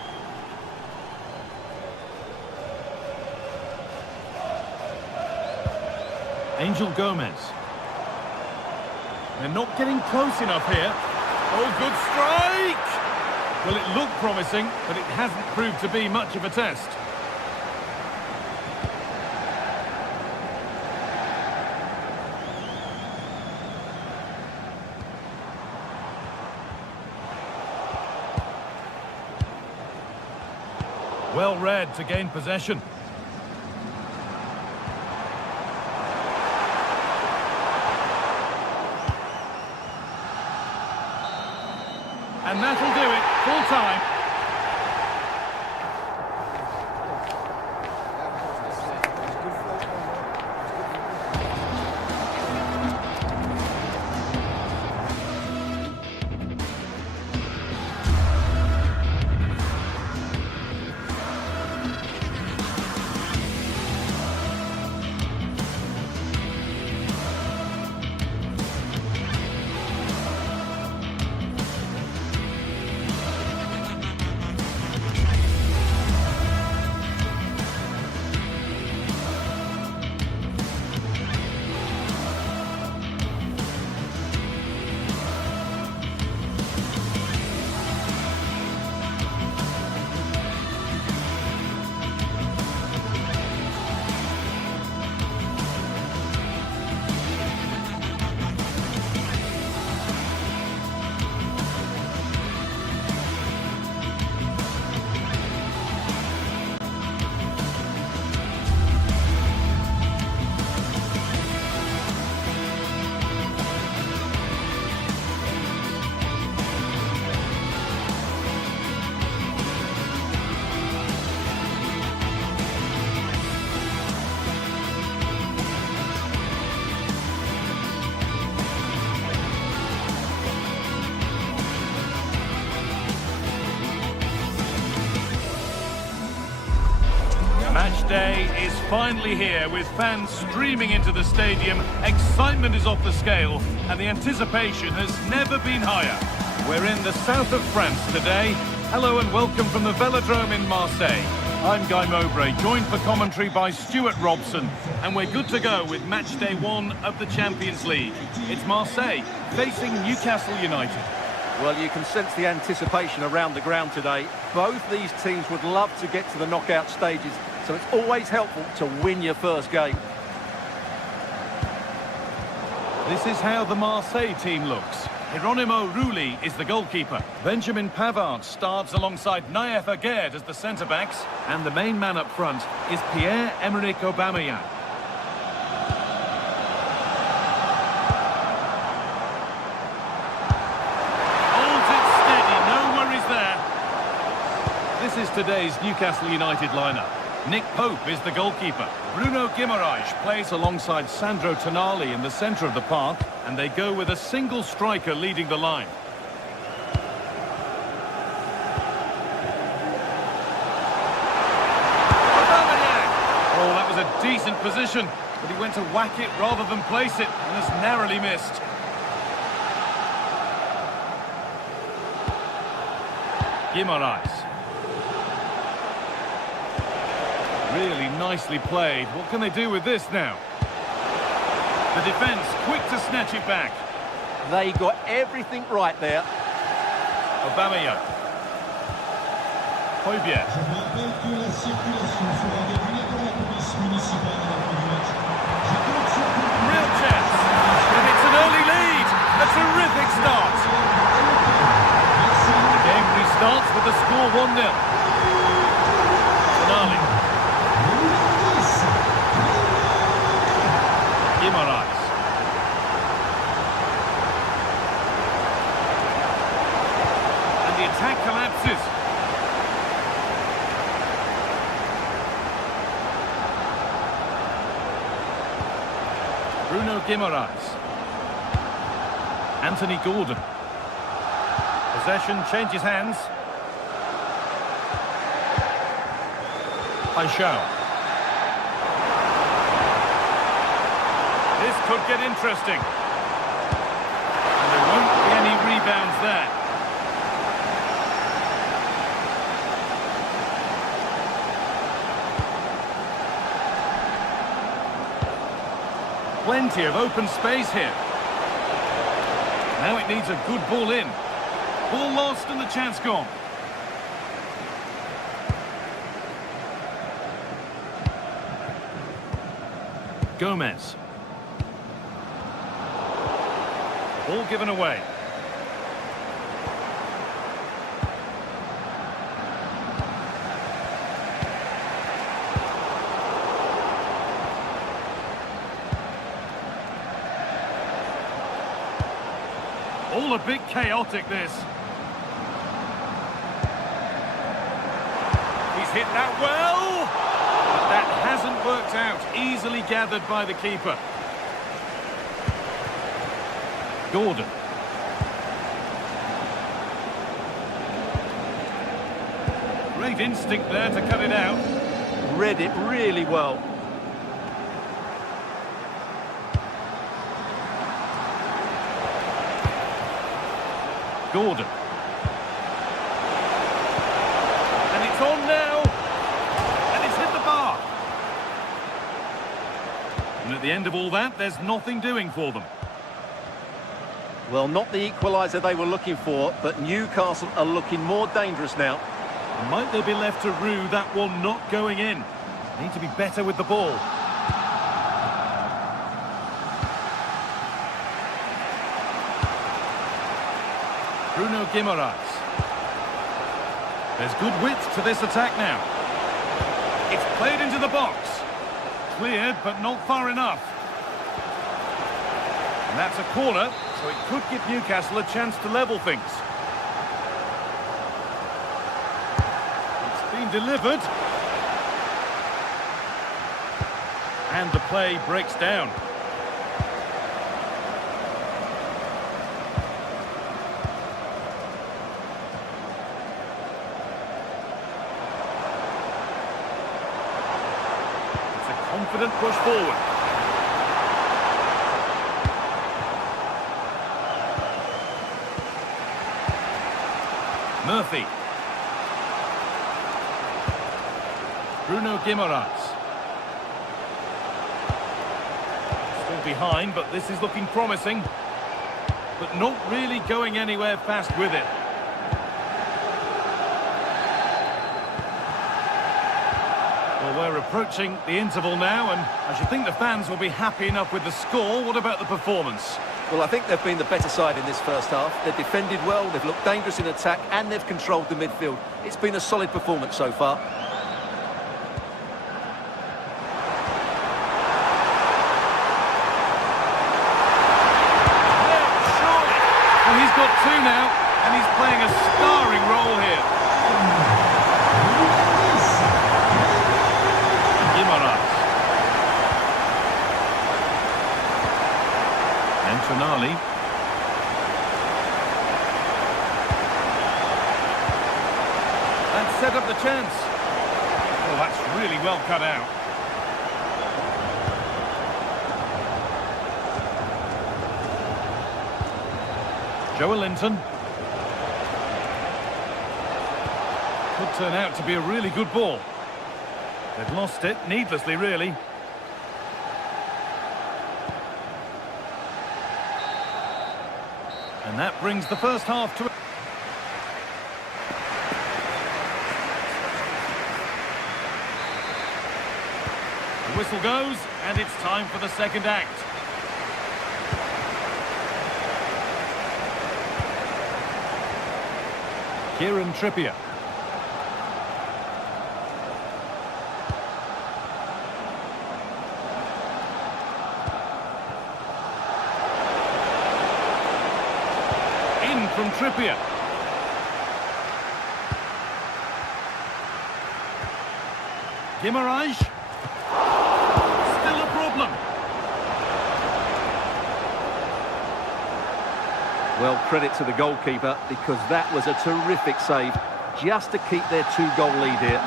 Angel Gomez. They're not getting close enough here. Oh, good strike! Well, it looked promising, but it hasn't proved to be much of a test. Well read to gain possession. And that'll do it, full time. Match day is finally here with fans streaming into the stadium. Excitement is off the scale and the anticipation has never been higher. We're in the south of France today. Hello and welcome from the Velodrome in Marseille. I'm Guy Mowbray, joined for commentary by Stuart Robson, and we're good to go with match day 1 of the Champions League. It's Marseille facing Newcastle United. Well, you can sense the anticipation around the ground today. Both these teams would love to get to the knockout stages, so it's always helpful to win your first game. This is how the Marseille team looks. Hieronymo Rulli is the goalkeeper. Benjamin Pavard starts alongside Naef Aguerd as the centre-backs. And the main man up front is Pierre-Emerick Aubameyang. is today's Newcastle United lineup. Nick Pope is the goalkeeper. Bruno Guimaraes plays alongside Sandro Tonali in the centre of the park, and they go with a single striker leading the line. Oh, that was a decent position, but he went to whack it rather than place it, and has narrowly missed. Guimaraes. Really nicely played. What can they do with this now? The defence quick to snatch it back. They got everything right there. Aubameyang. Højbjerg. Real chance. And it's an early lead. A terrific start. The game restarts with the score 1-0. Tonali. Guimaraes. And the attack collapses. Bruno Guimaraes. Anthony Gordon. Possession changes hands. Paixão. This could get interesting. And there won't be any rebounds there. Plenty of open space here. Now it needs a good ball in. Ball lost and the chance gone. Gomez. Ball given away. All a bit chaotic, this. He's hit that well, but that hasn't worked out. Easily gathered by the keeper. Gordon. Great instinct there to cut it out. Read it really well. Gordon. And it's on now. And it's hit the bar. And at the end of all that, there's nothing doing for them. Well, not the equaliser they were looking for, but Newcastle are looking more dangerous now. Might they be left to rue that one not going in? Need to be better with the ball. Bruno Guimaraes. There's good width to this attack now. It's played into the box. Cleared, but not far enough. And that's a corner, so it could give Newcastle a chance to level things. It's been delivered. And the play breaks down. Confident push forward. Murphy. Bruno Guimaraes. Still behind, but this is looking promising. But not really going anywhere fast with it. Well, we're approaching the interval now, and I should think the fans will be happy enough with the score. What about the performance? Well, I think they've been the better side in this first half. They've defended well, they've looked dangerous in attack, and they've controlled the midfield. It's been a solid performance so far. Well, he's got two now, and he's playing a starring role here. Tonali. That set up the chance. Oh, that's really well cut out. Joelinton. Could turn out to be a really good ball. They've lost it, needlessly really. And that brings the first half to... The whistle goes, and it's time for the second act. Kieran Trippier. In from Trippier. Guimaraes. Still a problem. Well, credit to the goalkeeper, because that was a terrific save, just to keep their 2-goal lead here.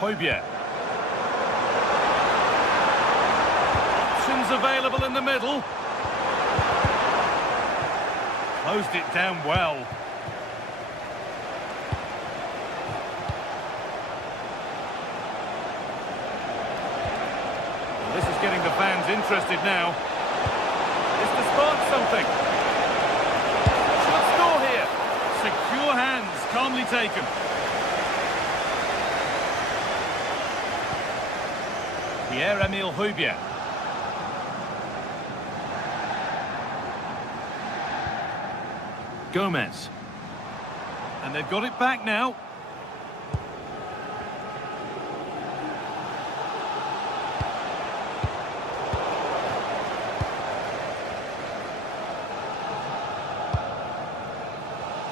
Højbjerg. Options available in the middle. Closed it down well. This is getting the fans interested now. This to spark something. Should score here. Secure hands, calmly taken. Pierre-Emile Højbjerg. Gomez. And they've got it back now.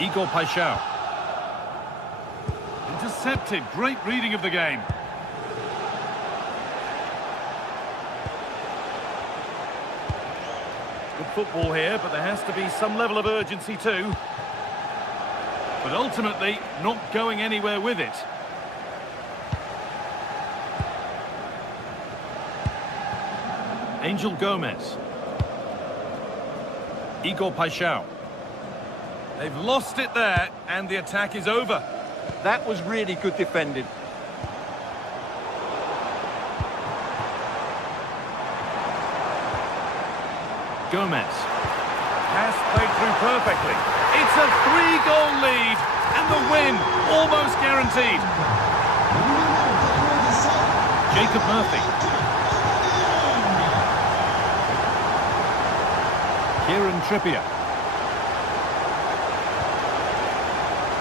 Igor Paixão. Intercepted. Great reading of the game. Good football here, but there has to be some level of urgency too. But ultimately, not going anywhere with it. Angel Gomez. Igor Paixão. They've lost it there, and the attack is over. That was really good defending. Gomez. Pass played through perfectly. It's a 3-goal lead, and the win almost guaranteed. Jacob Murphy. Kieran Trippier.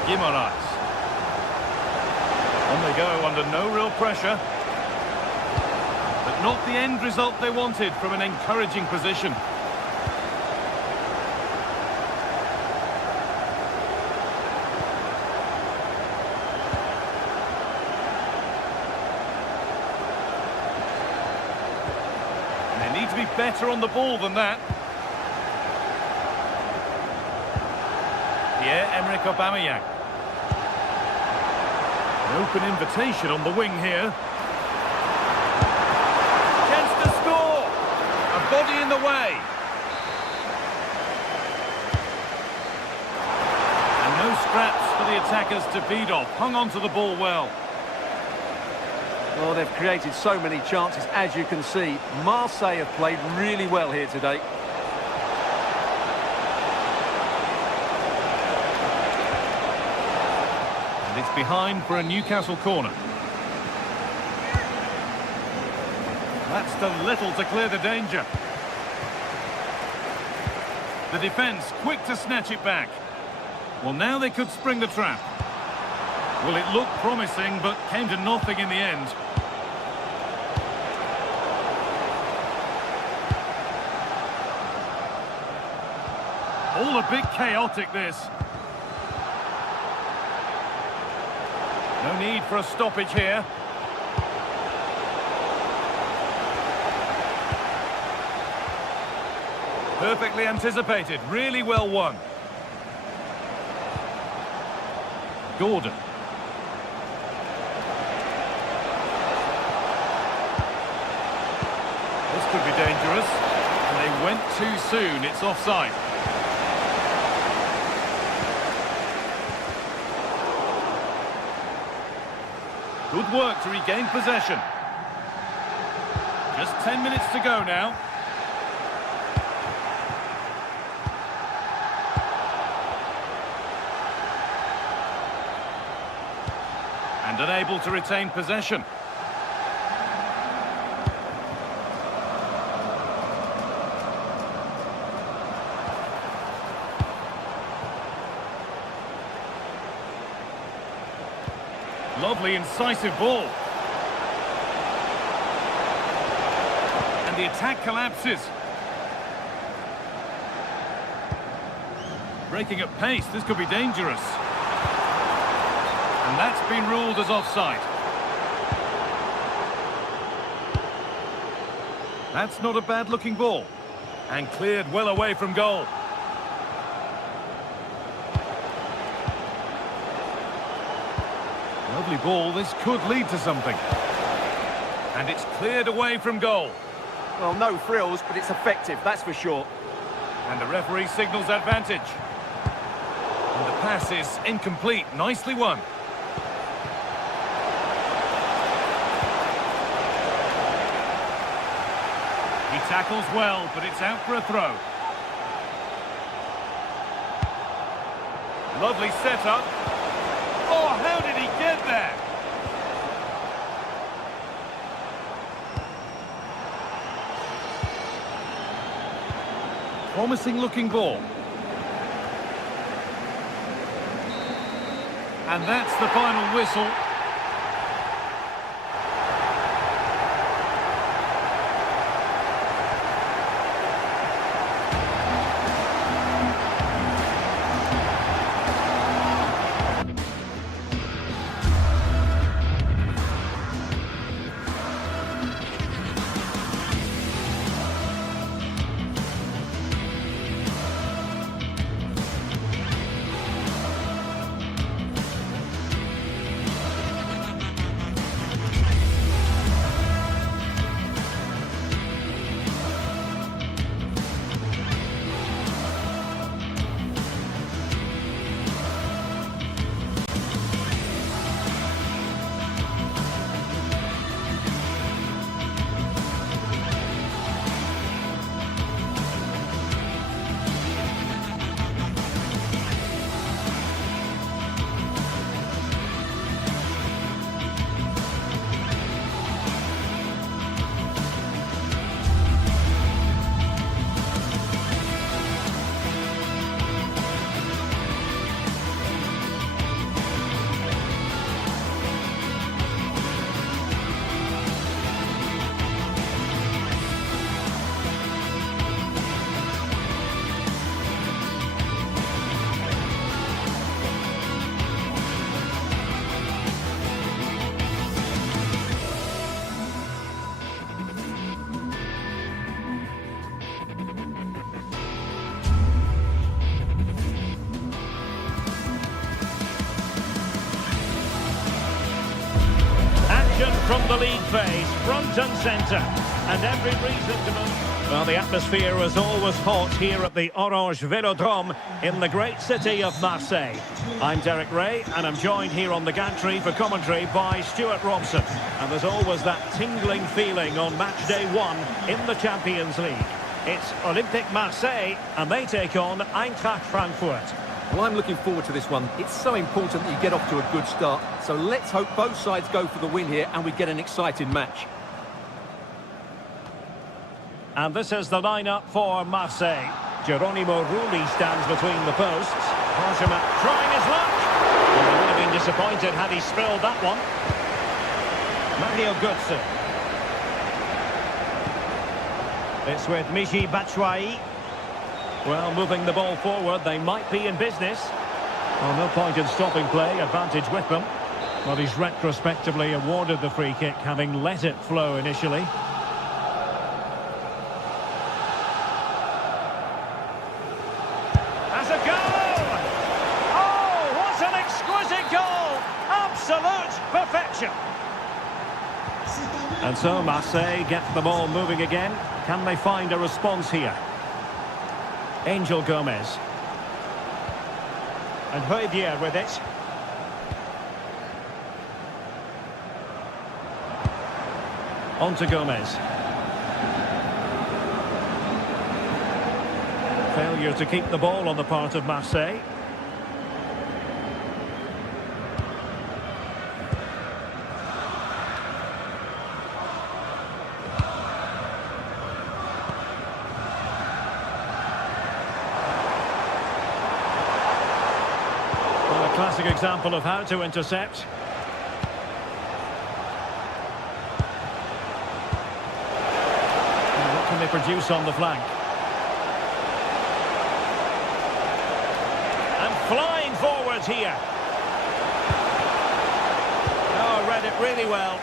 Guimaraes. On they go under no real pressure. But not the end result they wanted from an encouraging position. And they need to be better on the ball than that. Pierre-Emerick Aubameyang. An open invitation on the wing here. Chance to score! A body in the way. And no scraps for the attackers to feed off. Hung on to the ball well. Well, they've created so many chances, as you can see. Marseille have played really well here today. It's behind for a Newcastle corner. That's done little to clear the danger. The defence quick to snatch it back. Well, now they could spring the trap. Well, it looked promising, but came to nothing in the end. All a bit chaotic, this. No need for a stoppage here. Perfectly anticipated, really well won. Gordon. This could be dangerous. And they went too soon, it's offside. Good work to regain possession. Just 10 minutes to go now. And unable to retain possession. Lovely, incisive ball. And the attack collapses. Breaking at pace, this could be dangerous. And that's been ruled as offside. That's not a bad-looking ball. And cleared well away from goal. Lovely ball, this could lead to something. And it's cleared away from goal. Well, no frills, but it's effective, that's for sure. And the referee signals advantage. And the pass is incomplete, nicely won. He tackles well, but it's out for a throw. Lovely setup. Oh, how did he get there? Promising looking ball. And that's the final whistle. From the league phase, front and centre, and every reason to move. Well, the atmosphere is always hot here at the Orange Velodrome in the great city of Marseille. I'm Derek Ray, and I'm joined here on the gantry for commentary by Stuart Robson. And there's always that tingling feeling on match day one in the Champions League. It's Olympique Marseille, and they take on Eintracht Frankfurt. Well, I'm looking forward to this one. It's so important that you get off to a good start. So let's hope both sides go for the win here and we get an exciting match. And this is the lineup for Marseille. Geronimo Rulli stands between the posts. Benjamin trying his luck. Well, he would have been disappointed had he spilled that one. Mario Götze. It's with Michy Batshuayi. Well, moving the ball forward, they might be in business. Well, no point in stopping play, advantage with them. Well, he's retrospectively awarded the free kick, having let it flow initially. As a goal! Oh, what an exquisite goal! Absolute perfection! And so Marseille gets the ball moving again. Can they find a response here? Angel Gomez. And Højbjerg with it. On to Gomez. Failure to keep the ball on the part of Marseille. Well, a classic example of how to intercept. They produce on the flank. And flying forwards here. Oh, read it really well.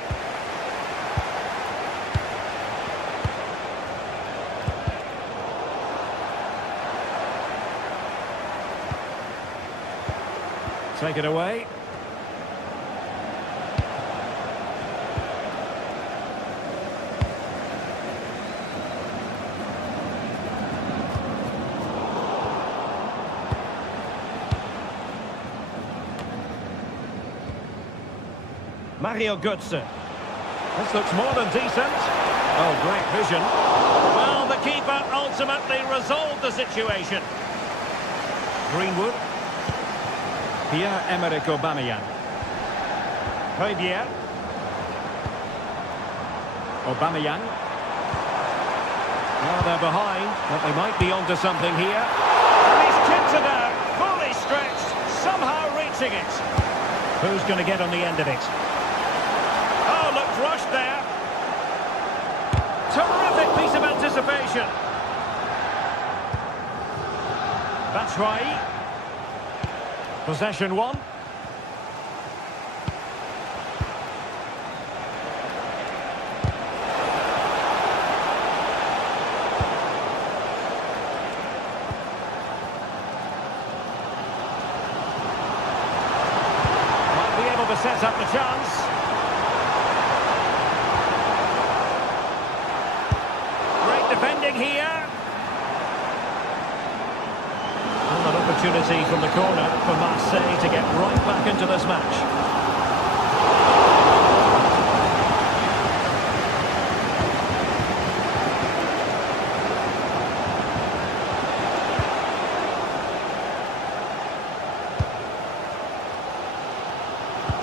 Take it away. Mario Götze. This looks more than decent. Oh, great vision. Well, the keeper ultimately resolved the situation. Greenwood. Pierre-Emerick Aubameyang. Højbjerg. Aubameyang. Well, they're behind, but they might be onto something here. And he's tipped it out, fully stretched, somehow reaching it. Who's going to get on the end of it? Oh, looked rushed there. Terrific piece of anticipation. Batshuayi. Possession one. Might be able to set up the chance. Great defending here. An opportunity from the corner for Marseille to get right back into this match.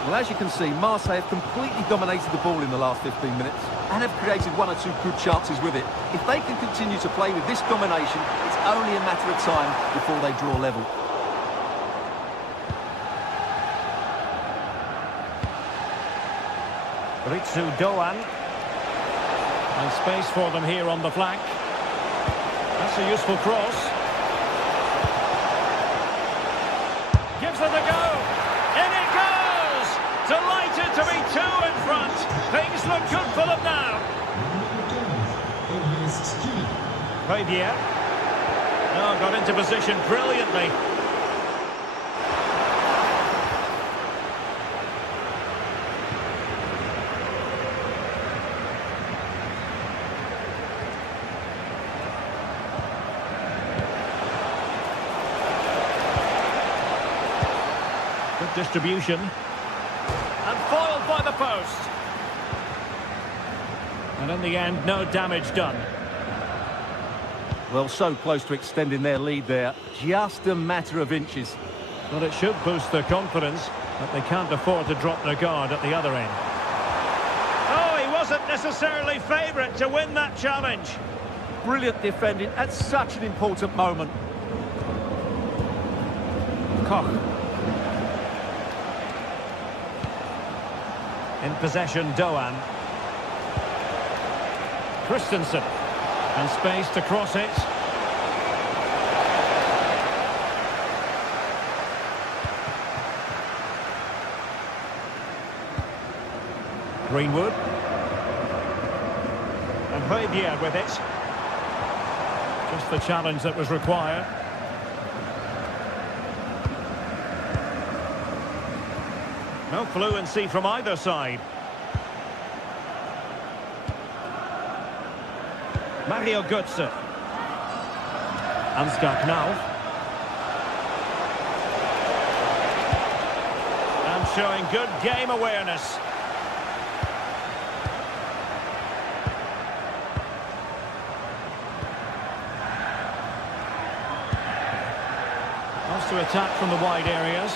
Well, as you can see, Marseille have completely dominated the ball in the last 15 minutes and have created one or two good chances with it. If they can continue to play with this domination, it's only a matter of time before they draw level. Ritsu Doan. And space for them here on the flank. That's a useful cross. Gives it a go. In it goes! Delighted to be two in front. Things look good for them now. Højbjerg. Oh, got into position brilliantly. Good distribution. And foiled by the post. And in the end, no damage done. Well, so close to extending their lead there. Just a matter of inches. Well, it should boost their confidence, but they can't afford to drop their guard at the other end. Oh, he wasn't necessarily favourite to win that challenge. Brilliant defending at such an important moment. Koch. In possession, Doan. Christensen. And space to cross it. Greenwood. And Højbjerg with it. Just the challenge that was required. No fluency from either side. Mario Götze. Ansgar Knauf. And showing good game awareness. Wants to attack from the wide areas.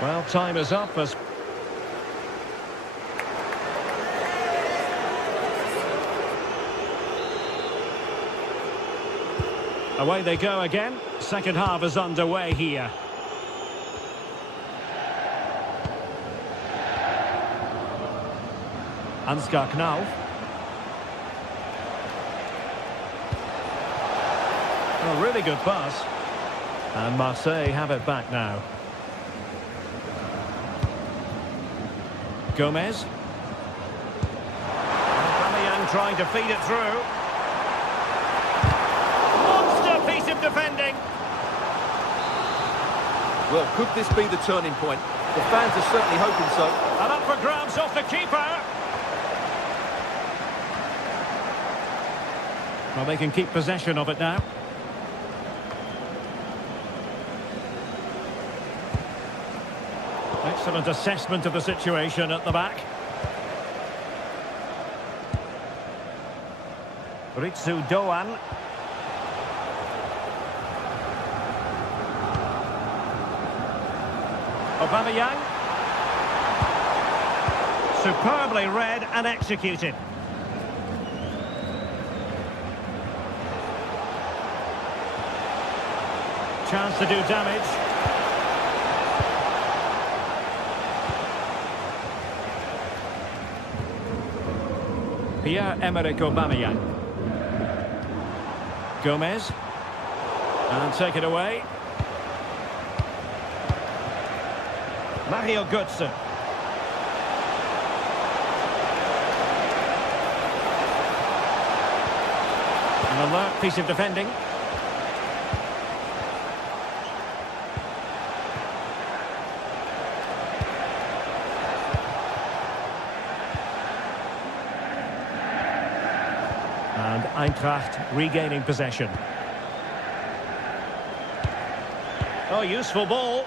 Well, time is up as... Away they go again. Second half is underway here. Ansgar Knauf. A really good pass. And Marseille have it back now. Gomez. Aubameyang trying to feed it through. Monster piece of defending. Well, could this be the turning point? The fans are certainly hoping so. And up for grabs off the keeper. Well, they can keep possession of it now. Excellent assessment of the situation at the back. Ritsu Doan. Aubameyang. Superbly read and executed. Chance to do damage. Pierre-Emerick Aubameyang. Gomez. And take it away. Mario Götze. An alert piece of defending. And Eintracht regaining possession. Oh, useful ball.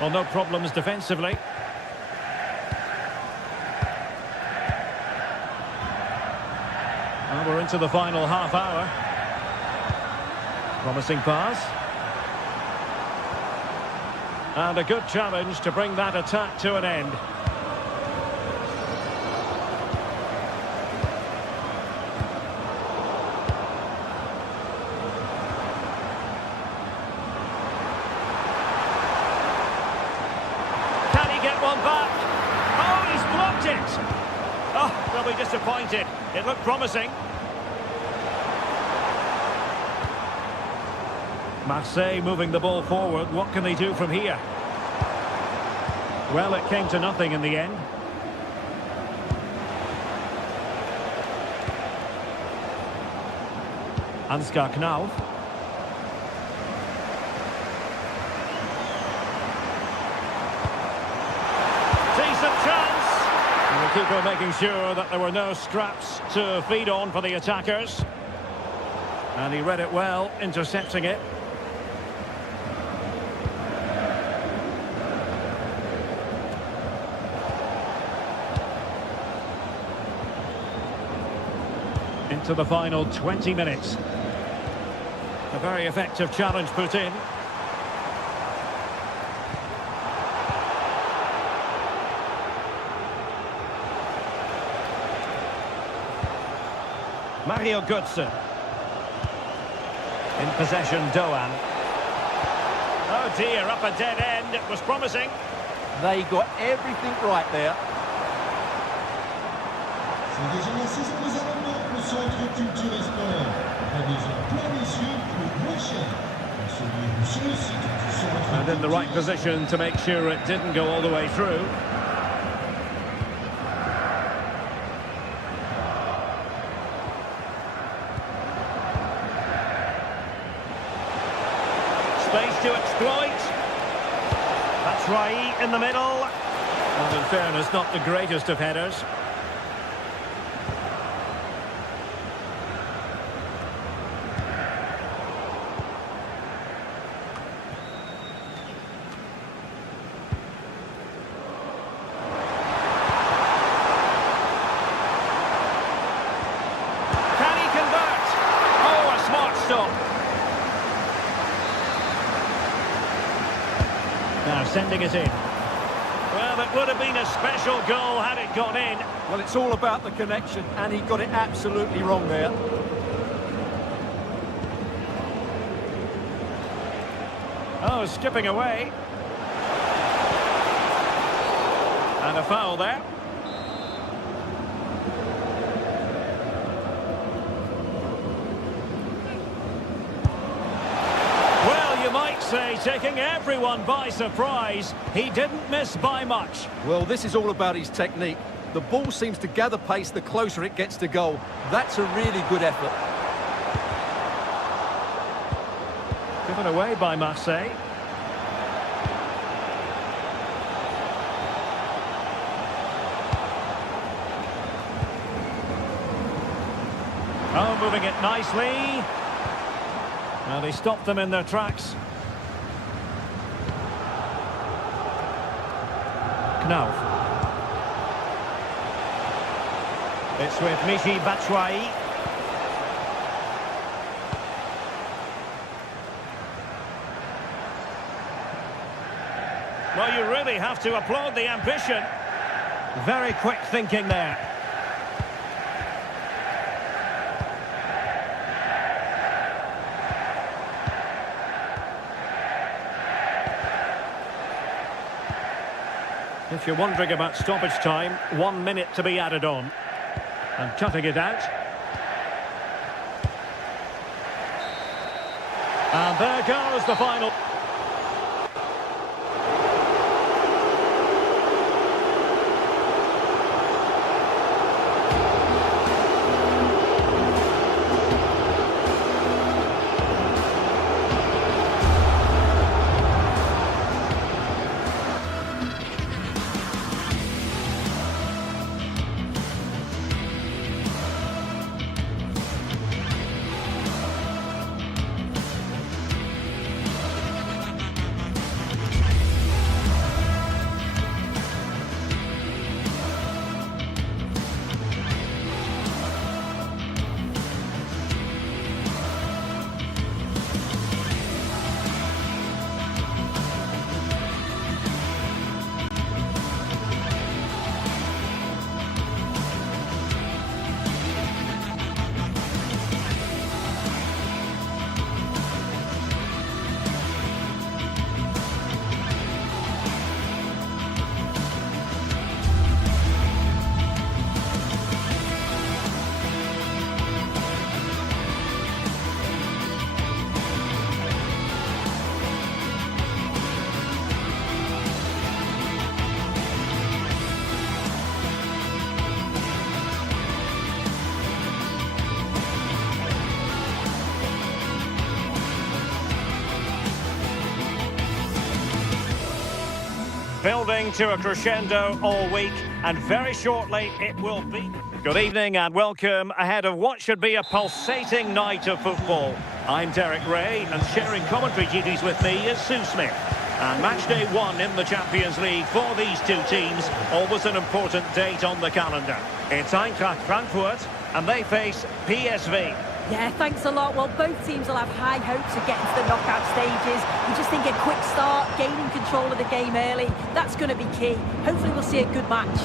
Well, no problems defensively. And we're into the final half hour. Promising pass. And a good challenge to bring that attack to an end. One back. Oh, he's blocked it. Oh, they'll be disappointed. It looked promising. Marseille moving the ball forward. What can they do from here? Well, it came to nothing in the end. Ansgar Knauf. Keeper making sure that there were no scraps to feed on for the attackers. And he read it well, intercepting it. Into the final 20 minutes. A very effective challenge put in. Mario Götze. In possession, Doan. Oh dear, up a dead end. It was promising. They got everything right there. C'est déjà la saison des abonnements au Centre Culture et Sport. Prenez-en plein les yeux pour moins cher. Celui ou ceux-ci du Centre And in the right position to make sure it didn't go all the way through. Space to exploit. That's Rai in the middle. And in fairness, not the greatest of headers. Can he convert? Oh, a smart stop. Now sending it in. Well, it would have been a special goal had it gone in. Well, it's all about the connection, and he got it absolutely wrong there. Oh, skipping away. And a foul there. Well, you might say, taking everyone by surprise. He didn't miss by much. Well, this is all about his technique. The ball seems to gather pace the closer it gets to goal. That's a really good effort. Given away by Marseille. Oh, moving it nicely. Well, he stopped them in their tracks. Knauf. It's with Michy Batshuayi. Well, you really have to applaud the ambition. Very quick thinking there. If you're wondering about stoppage time, 1 minute to be added on. And cutting it out. And there goes the final. Building to a crescendo all week, and very shortly it will be. Good evening and welcome ahead of what should be a pulsating night of football. I'm Derek Ray, and sharing commentary duties with me is Sue Smith. And match day 1 in the Champions League for these two teams, always an important date on the calendar. It's Eintracht Frankfurt, and they face PSV. Yeah, thanks a lot. Well, both teams will have high hopes of getting to the knockout stages. We just think a quick start, gaining control of the game early, that's going to be key. Hopefully we'll see a good match.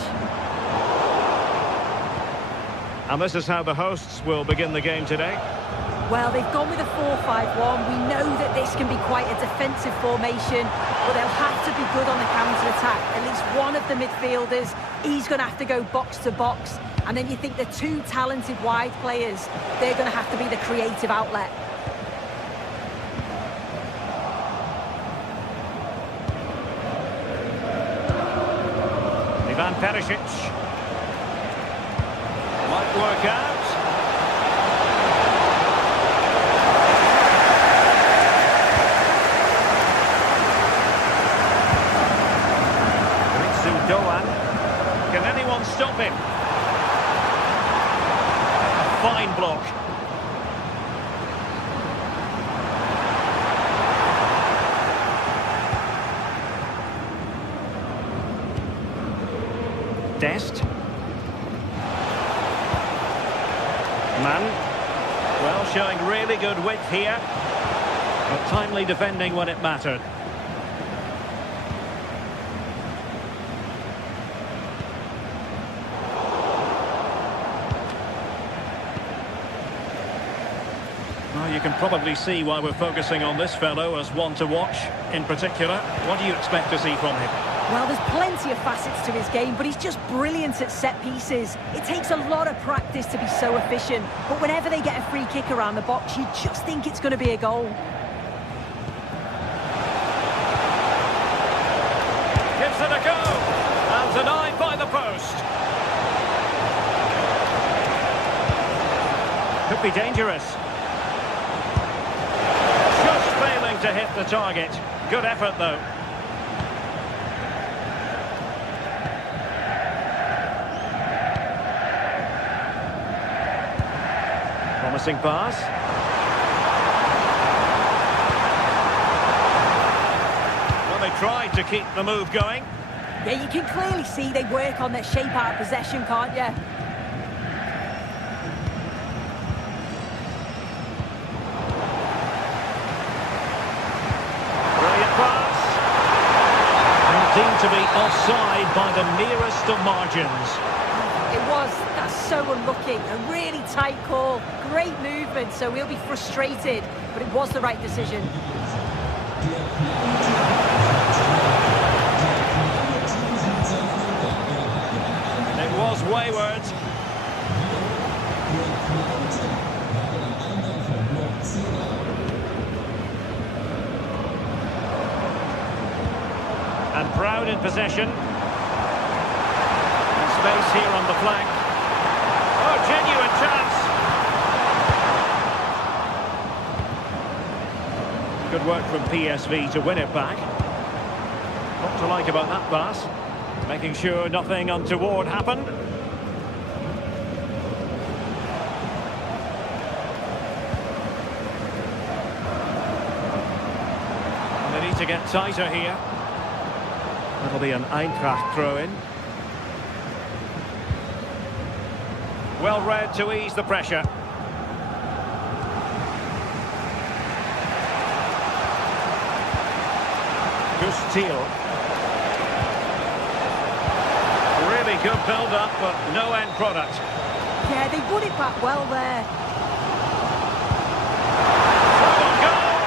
And this is how the hosts will begin the game today. Well, they've gone with a 4-5-1. We know that this can be quite a defensive formation, but they'll have to be good on the counter-attack. At least one of the midfielders, he's going to have to go box to box. And then you think the two talented wide players, they're going to have to be the creative outlet. Perisic. Might work out. Doan. Can anyone stop him? A fine block. Dest. Man. Well, showing really good width here. But timely defending when it mattered. Well, you can probably see why we're focusing on this fellow as one to watch in particular. What do you expect to see from him? Well, there's plenty of facets to his game, but he's just brilliant at set pieces. It takes a lot of practice to be so efficient, but whenever they get a free kick around the box, you just think it's going to be a goal. Gives it a go, and denied by the post. Could be dangerous. Just failing to hit the target. Good effort, though. Promising pass. Well, they tried to keep the move going. Yeah, you can clearly see they work on their shape out of possession, can't you? Brilliant pass. And deemed to be offside by the nearest of margins. It was. That's so unlucky. A really tight call. Great movement, so we'll be frustrated, but it was the right decision. It was wayward. And Proud in possession. And space here on the flank. Oh, genuine chance. Good work from PSV to win it back. What to like about that pass? Making sure nothing untoward happened. They need to get tighter here. That'll be an Eintracht throw-in. Well read to ease the pressure. Thiel. Really good build-up, but no end product. Yeah, they won it back well there. Double goal!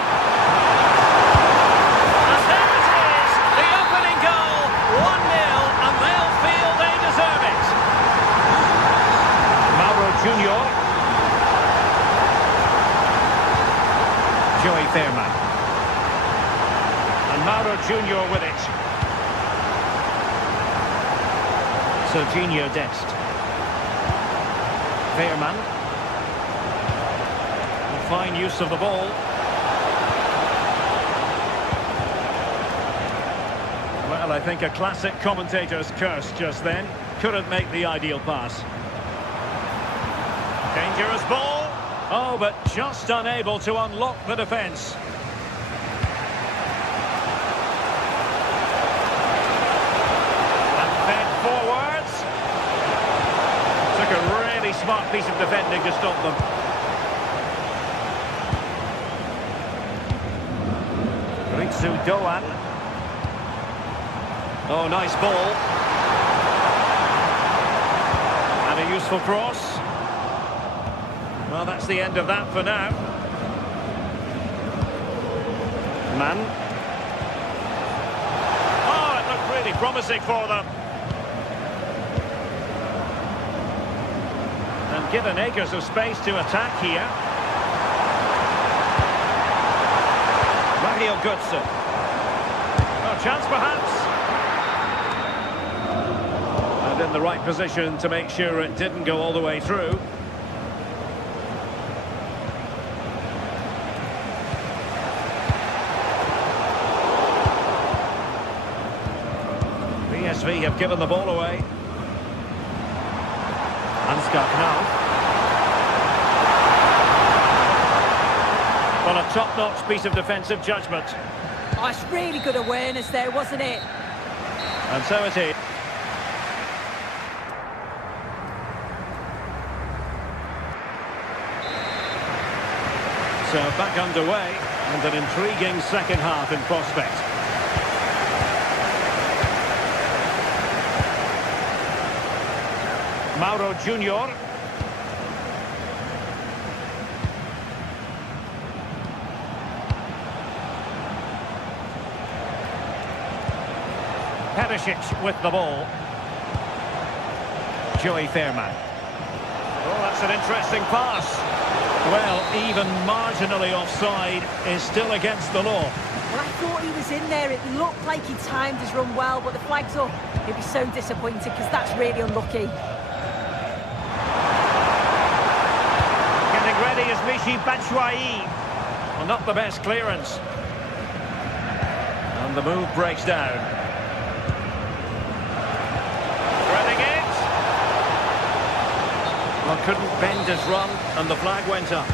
And there it is, the opening goal, 1-0, and they'll feel they deserve it. Mauro Junior. Joey Fairman. And Mauro Junior with it. Serginho Dest. Fairman. And fine use of the ball. Well, I think a classic commentator's curse just then. Couldn't make the ideal pass. Dangerous ball. Oh, but just unable to unlock the defence. And fed forwards. Took a really smart piece of defending to stop them. Ritsu Doan. Oh, nice ball. And a useful cross. Well, that's the end of that for now. Man. Oh, it looked really promising for them. And given acres of space to attack here. Mario Götze. Oh, chance perhaps. in the right position to make sure it didn't go all the way through. PSV have given the ball away. Ansgar Knauff. Well, a top-notch piece of defensive judgment. Oh, it's really good awareness there, wasn't it? And so it is. So back underway, and an intriguing second half in prospect. Mauro Junior. Perisic with the ball. Joey Fairman. Oh, that's an interesting pass. Well, even marginally offside is still against the law. Well, I thought he was in there. It looked like he timed his run well, but the flag's up. He'll be so disappointed because that's really unlucky. Getting ready is Michy Batshuayi. Well, not the best clearance. And the move breaks down. Threading it. Well, couldn't bend his run, and the flag went up.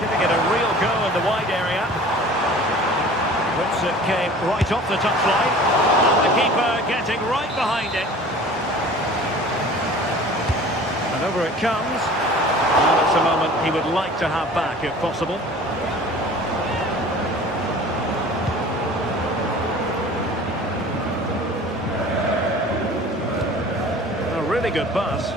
Giving it a real go in the wide area. Whips it came right off the touchline. And the keeper getting right behind it. And over it comes. And it's a moment he would like to have back if possible. A really good pass.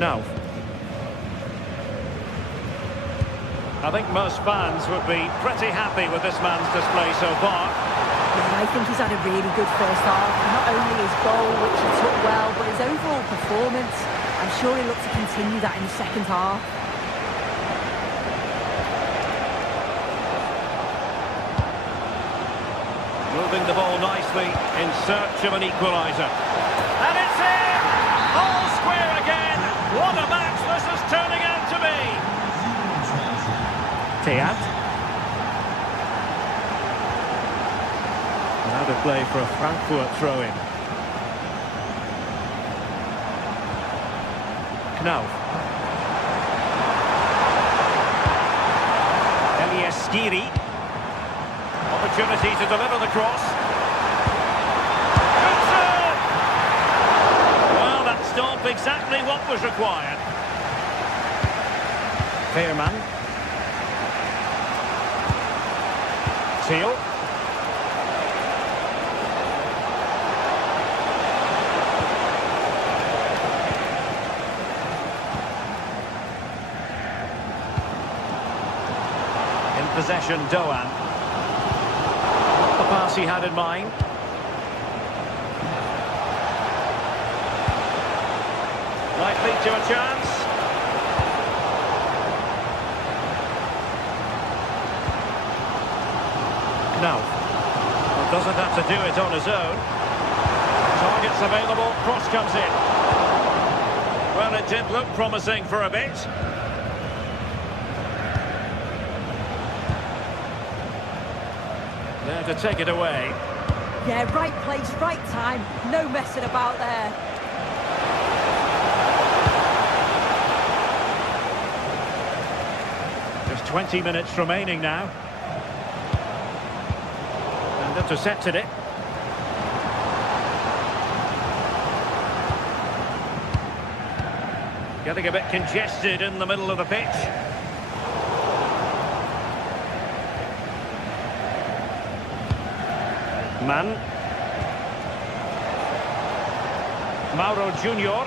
Knauff. I think most fans would be pretty happy with this man's display so far. Yeah, I think he's had a really good first half. Not only his goal, which he took well, but his overall performance. I'm sure he'll look to continue that in the second half. Moving the ball nicely in search of an equaliser. And it's in! All square again! What a match this is turning out to be! Teat. Now to play for a Frankfurt throw-in. Knauff. Elias Skiri. Opportunity to deliver the cross. Good serve! Well, that stopped exactly what was required. Fairman. Seal. In possession, Doan. The pass he had in mind. Might lead to a chance. Knauff. Well, doesn't have to do it on his own. Targets available, cross comes in. Well, it did look promising for a bit. There to take it away. Yeah, right place, right time. No messing about there. Just 20 minutes remaining now. And intercepted it. Getting a bit congested in the middle of the pitch. Man. Mauro Junior.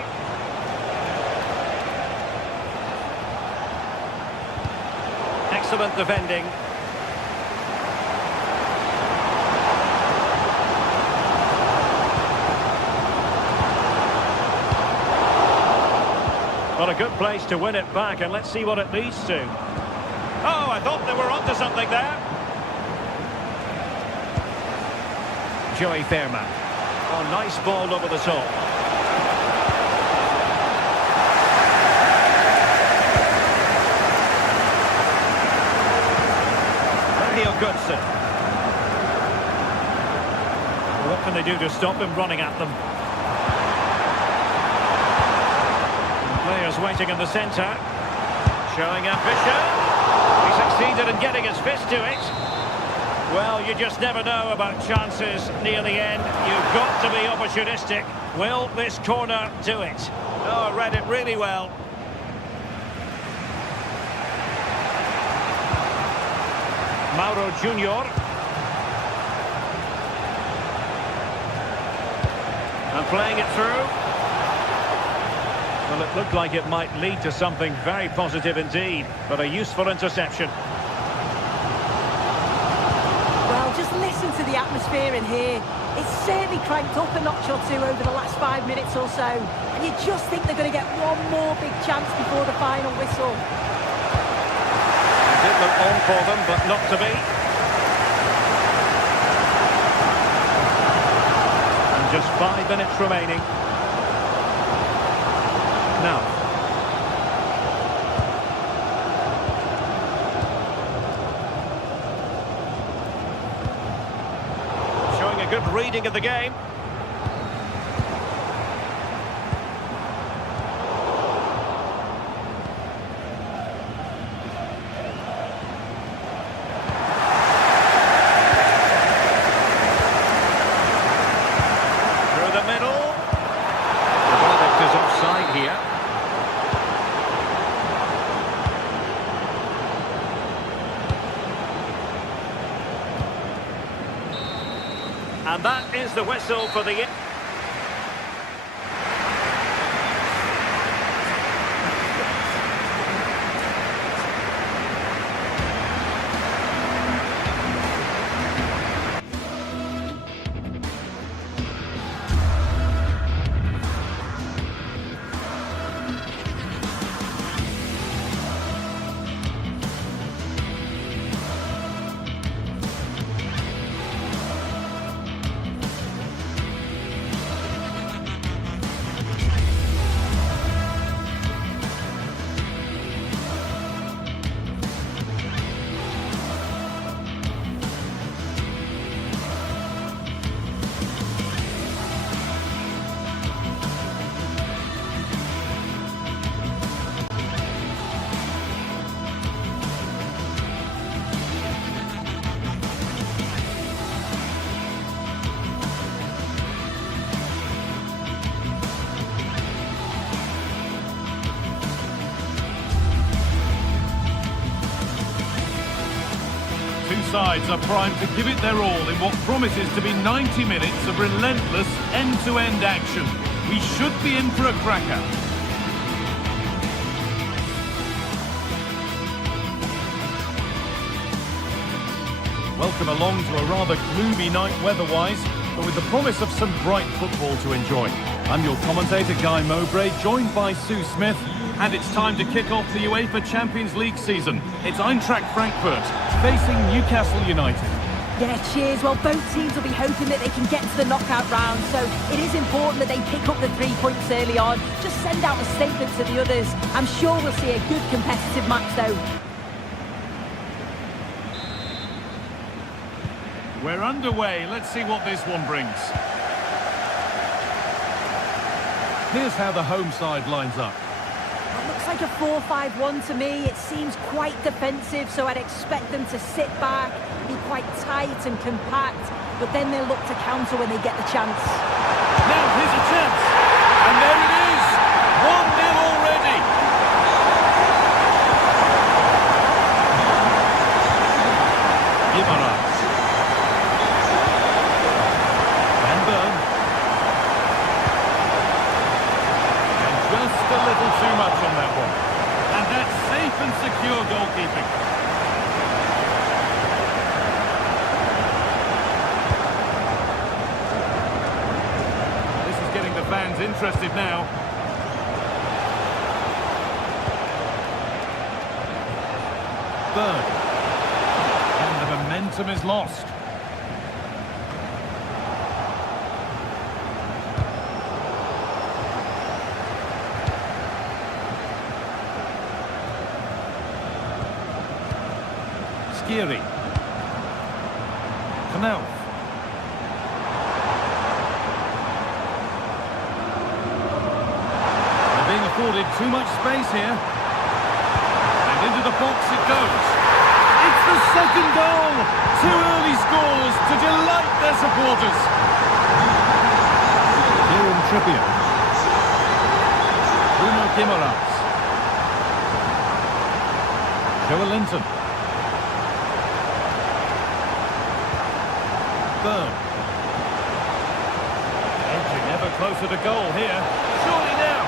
Excellent defending. a good place to win it back, and let's see what it leads to. Oh, I thought they were onto something there. Joey Fairman. Oh, nice ball over the top. Radio Goodson. What can they do to stop him running at them? Players waiting in the centre. Showing ambition. He succeeded in getting his fist to it. Well, you just never know about chances near the end. You've got to be opportunistic. Will this corner do it? Oh, read it really well. Mauro Junior. And playing it through. Well, it looked like it might lead to something very positive indeed, but a useful interception. Well, just listen to the atmosphere in here. It's certainly cranked up a notch or two over the last 5 minutes or so, and you just think they're going to get one more big chance before the final whistle. It did look on for them, but not to be. And just 5 minutes remaining. Now. Showing a good reading of the game. Through the middle. The verdict is offside here. And that is the whistle for the... Two sides are primed to give it their all in what promises to be 90 minutes of relentless end-to-end action. We should be in for a cracker. Welcome along to a rather gloomy night weather-wise, but with the promise of some bright football to enjoy. I'm your commentator, Guy Mowbray, joined by Sue Smith, and it's time to kick off the UEFA Champions League season. It's Eintracht Frankfurt facing Newcastle United. Yeah, cheers. Well, both teams will be hoping that they can get to the knockout round, so it is important that they pick up the 3 points early on. Just send out a statement to the others. I'm sure we'll see a good competitive match, though. We're underway. Let's see what this one brings. Here's how the home side lines up. It looks like a 4-5-1 to me. It seems quite defensive, so I'd expect them to sit back, be quite tight and compact, but then they'll look to counter when they get the chance. Now here's a chance, and there it is, 1-0 already. Guimaraes. Van Bern. And just a little too much on that one. And that's safe and secure goalkeeping. This is getting the fans interested now. Bird. And the momentum is lost. Skiri. Knauf. They're being afforded too much space here. And into the box it goes. It's the second goal! Two early scores to delight their supporters. Kieran Trippier. Bruno Guimaraes. Joelinton. Bird. Edging ever closer to goal here. Surely now.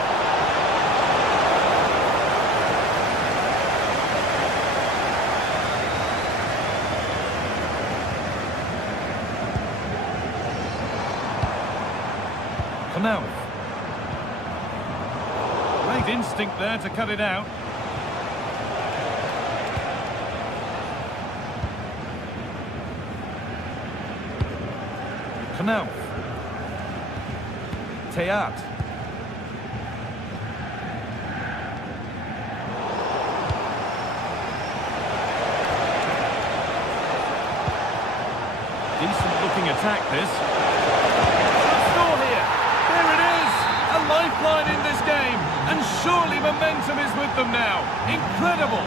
Knauf. Great instinct there to cut it out. Knauf. Teat. Decent looking attack this. Score here. There it is. A lifeline in this game. And surely momentum is with them now. Incredible.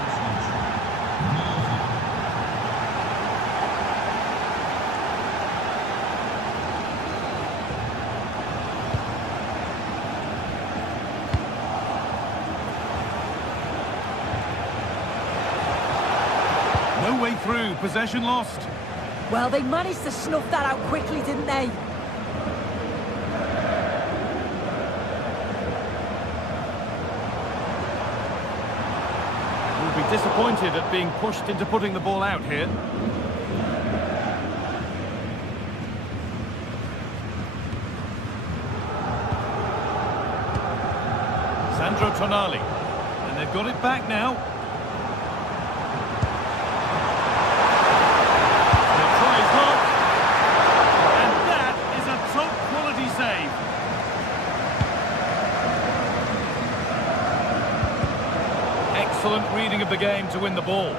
No way through, possession lost. Well, they managed to snuff that out quickly, didn't they? Will be disappointed at being pushed into putting the ball out here. Sandro Tonali. And they've got it back now. Excellent reading of the game to win the ball.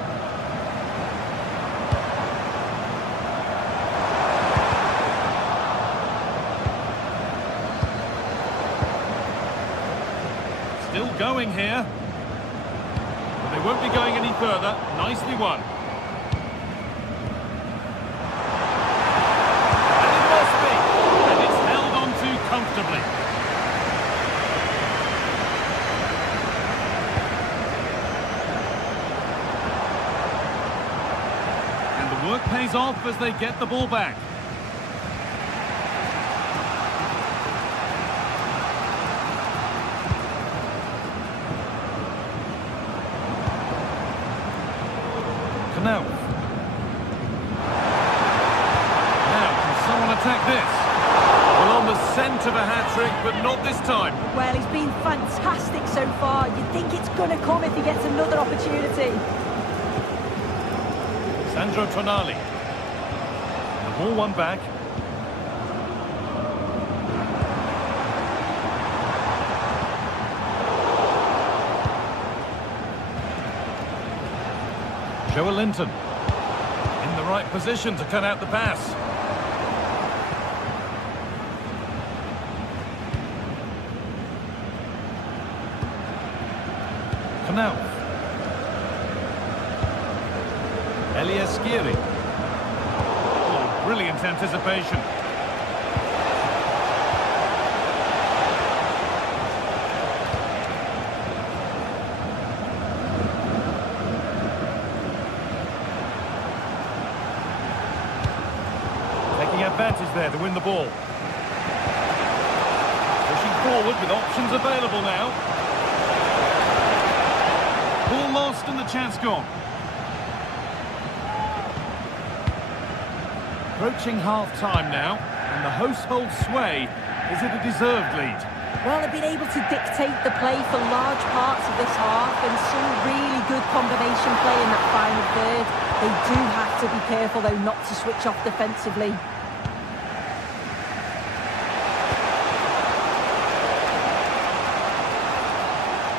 Still going here. But they won't be going any further. Nicely won. And it must be. And it's held on to comfortably. Work pays off as they get the ball back. Knauf. Now, can someone attack this? Well, on the scent of a hat-trick, but not this time. Well, he's been fantastic so far. You'd think it's going to come if he gets another opportunity. Sandro Tonali. The ball won back. Joelinton. In the right position to cut out the pass. Knauf. Skiri. Oh, brilliant anticipation. Taking advantage there to win the ball. Pushing forward with options available now. Ball lost and the chance gone. Approaching half-time now, and the hosts hold sway. Is it a deserved lead? Well, they've been able to dictate the play for large parts of this half and some really good combination play in that final third. They do have to be careful, though, not to switch off defensively.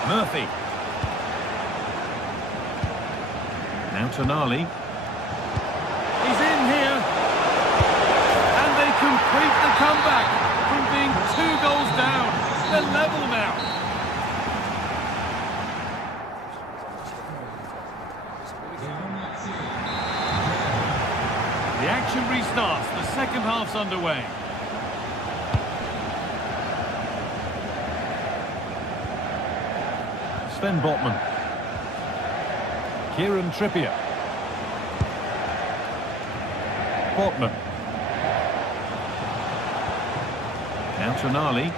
Murphy. Now Tonali. He's in here. And they complete the comeback from being 2 goals down. They're level now. The action restarts. The second half's underway. Sven Botman. Kieran Trippier. Botman. Now Tonali.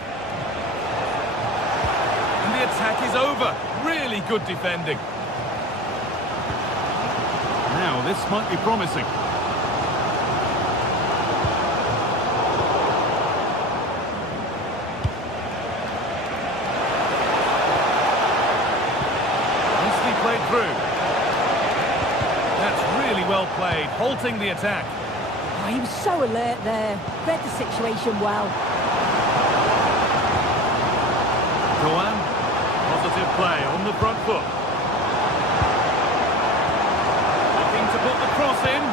And the attack is over. Really good defending. Now this might be promising. Played through. That's really well played, halting the attack. Oh, he was so alert there. Read the situation well. Goan, positive play on the front foot. Looking to put the cross in.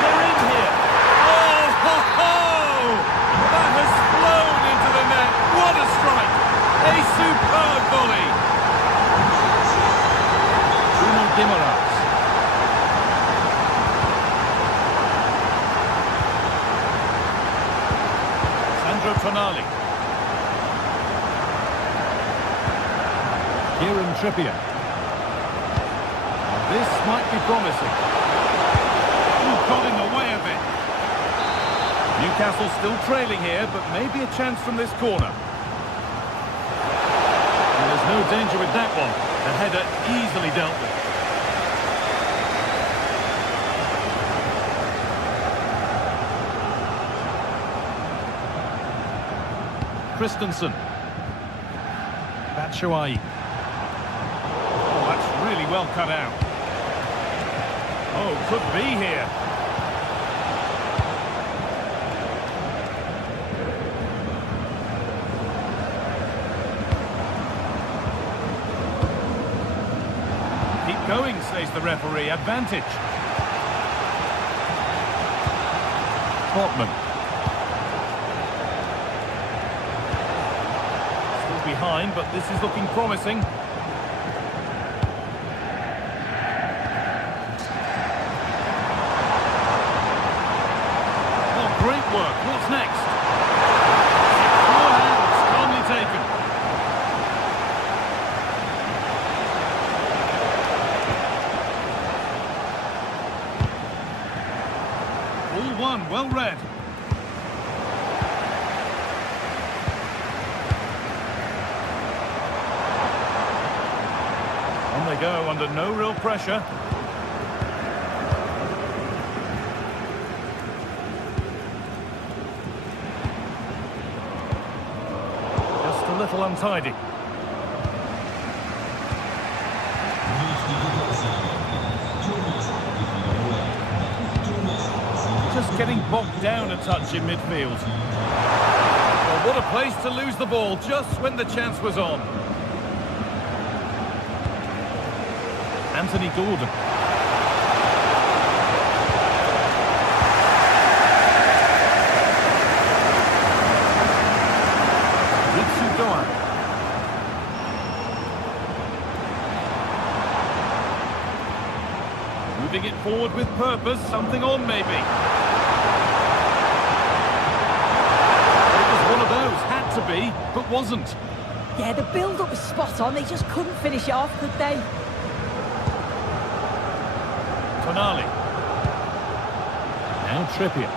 They're in here. Oh, ho, ho! That has flown into the net. What a strike! A superb volley. Guimaraes. Sandro Tonali. Kieran Trippier. This might be promising. Ooh, got in the way of it. Newcastle still trailing here, but maybe a chance from this corner. And there's no danger with that one. The header easily dealt with. Christensen. Batshuayi. Oh, that's really well cut out. Oh, could be here. Keep going, says the referee. Advantage. Botman. Behind, but this is looking promising. Oh, great work. What's next? Secure hands, calmly taken. All one, well read. They go under no real pressure. Just a little untidy. Just getting bogged down a touch in midfield. Well, what a place to lose the ball just when the chance was on. Anthony Gordon. Ritsu Goan. Moving it forward with purpose, something on maybe. It was one of those, had to be, but wasn't. Yeah, the build-up was spot on, they just couldn't finish it off, could they? Tonali. Now Trippier.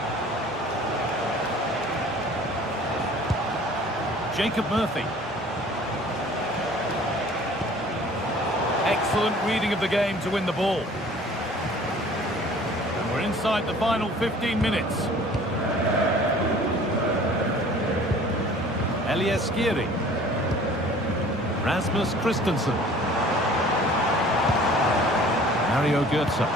Jacob Murphy. Excellent reading of the game to win the ball. And we're inside the final 15 minutes. Elias Skiri. Rasmus Christensen. Mario Götze.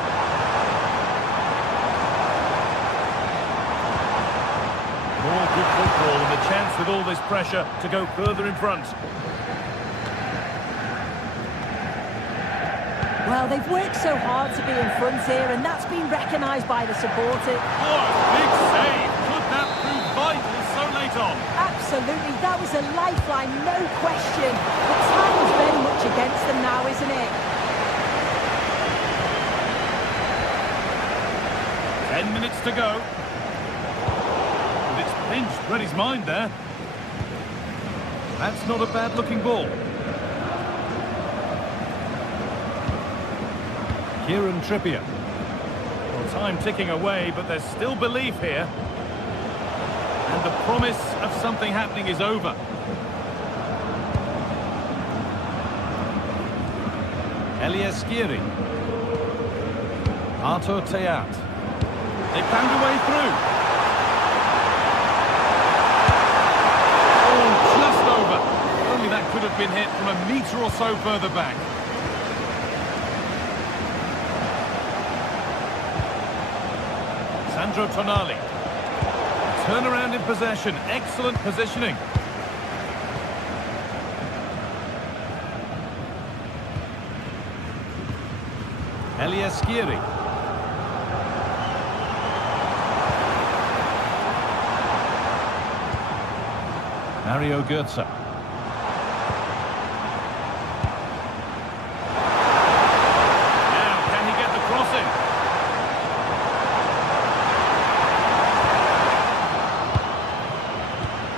More good football and the chance with all this pressure to go further in front. Well, they've worked so hard to be in front here, and that's been recognised by the supporters. What a big save! Could that prove vital so late on? Absolutely, that was a lifeline, no question. But time is very much against them now, isn't it? 10 minutes to go. And it's pinched Reddy's mind there. That's not a bad-looking ball. Kieran Trippier. Well, time ticking away, but there's still belief here. And the promise of something happening is over. Elias Skiri. Artur Teat. They found a way through. Oh, just over. Only that could have been hit from a metre or so further back. Sandro Tonali. Turnaround in possession. Excellent positioning. Elias Skiri. Mario Götze. Now, can he get the cross in?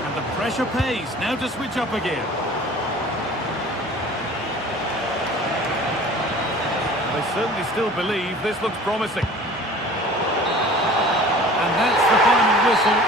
And the pressure pays. Now to switch up again. They certainly still believe this looks promising. And that's the final whistle.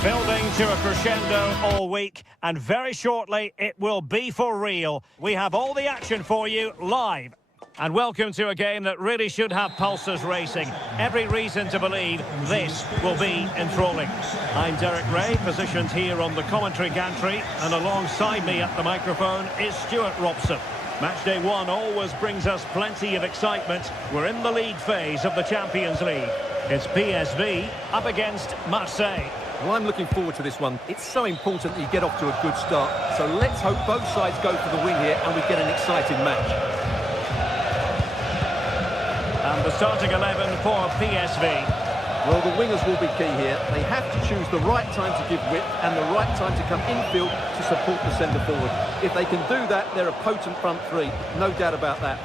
Building to a crescendo all week, and very shortly it will be for real. We have all the action for you live. And welcome to a game that really should have pulses racing. Every reason to believe this will be enthralling. I'm Derek Ray, positioned here on the commentary gantry, and alongside me at the microphone is Stuart Robson. Matchday 1 always brings us plenty of excitement. We're in the league phase of the Champions League. It's PSV up against Marseille. Well, I'm looking forward to this one. It's so important that you get off to a good start. So let's hope both sides go for the win here and we get an exciting match. And the starting 11 for PSV. Well, the wingers will be key here. They have to choose the right time to give width and the right time to come infield to support the centre forward. If they can do that, they're a potent front three. No doubt about that.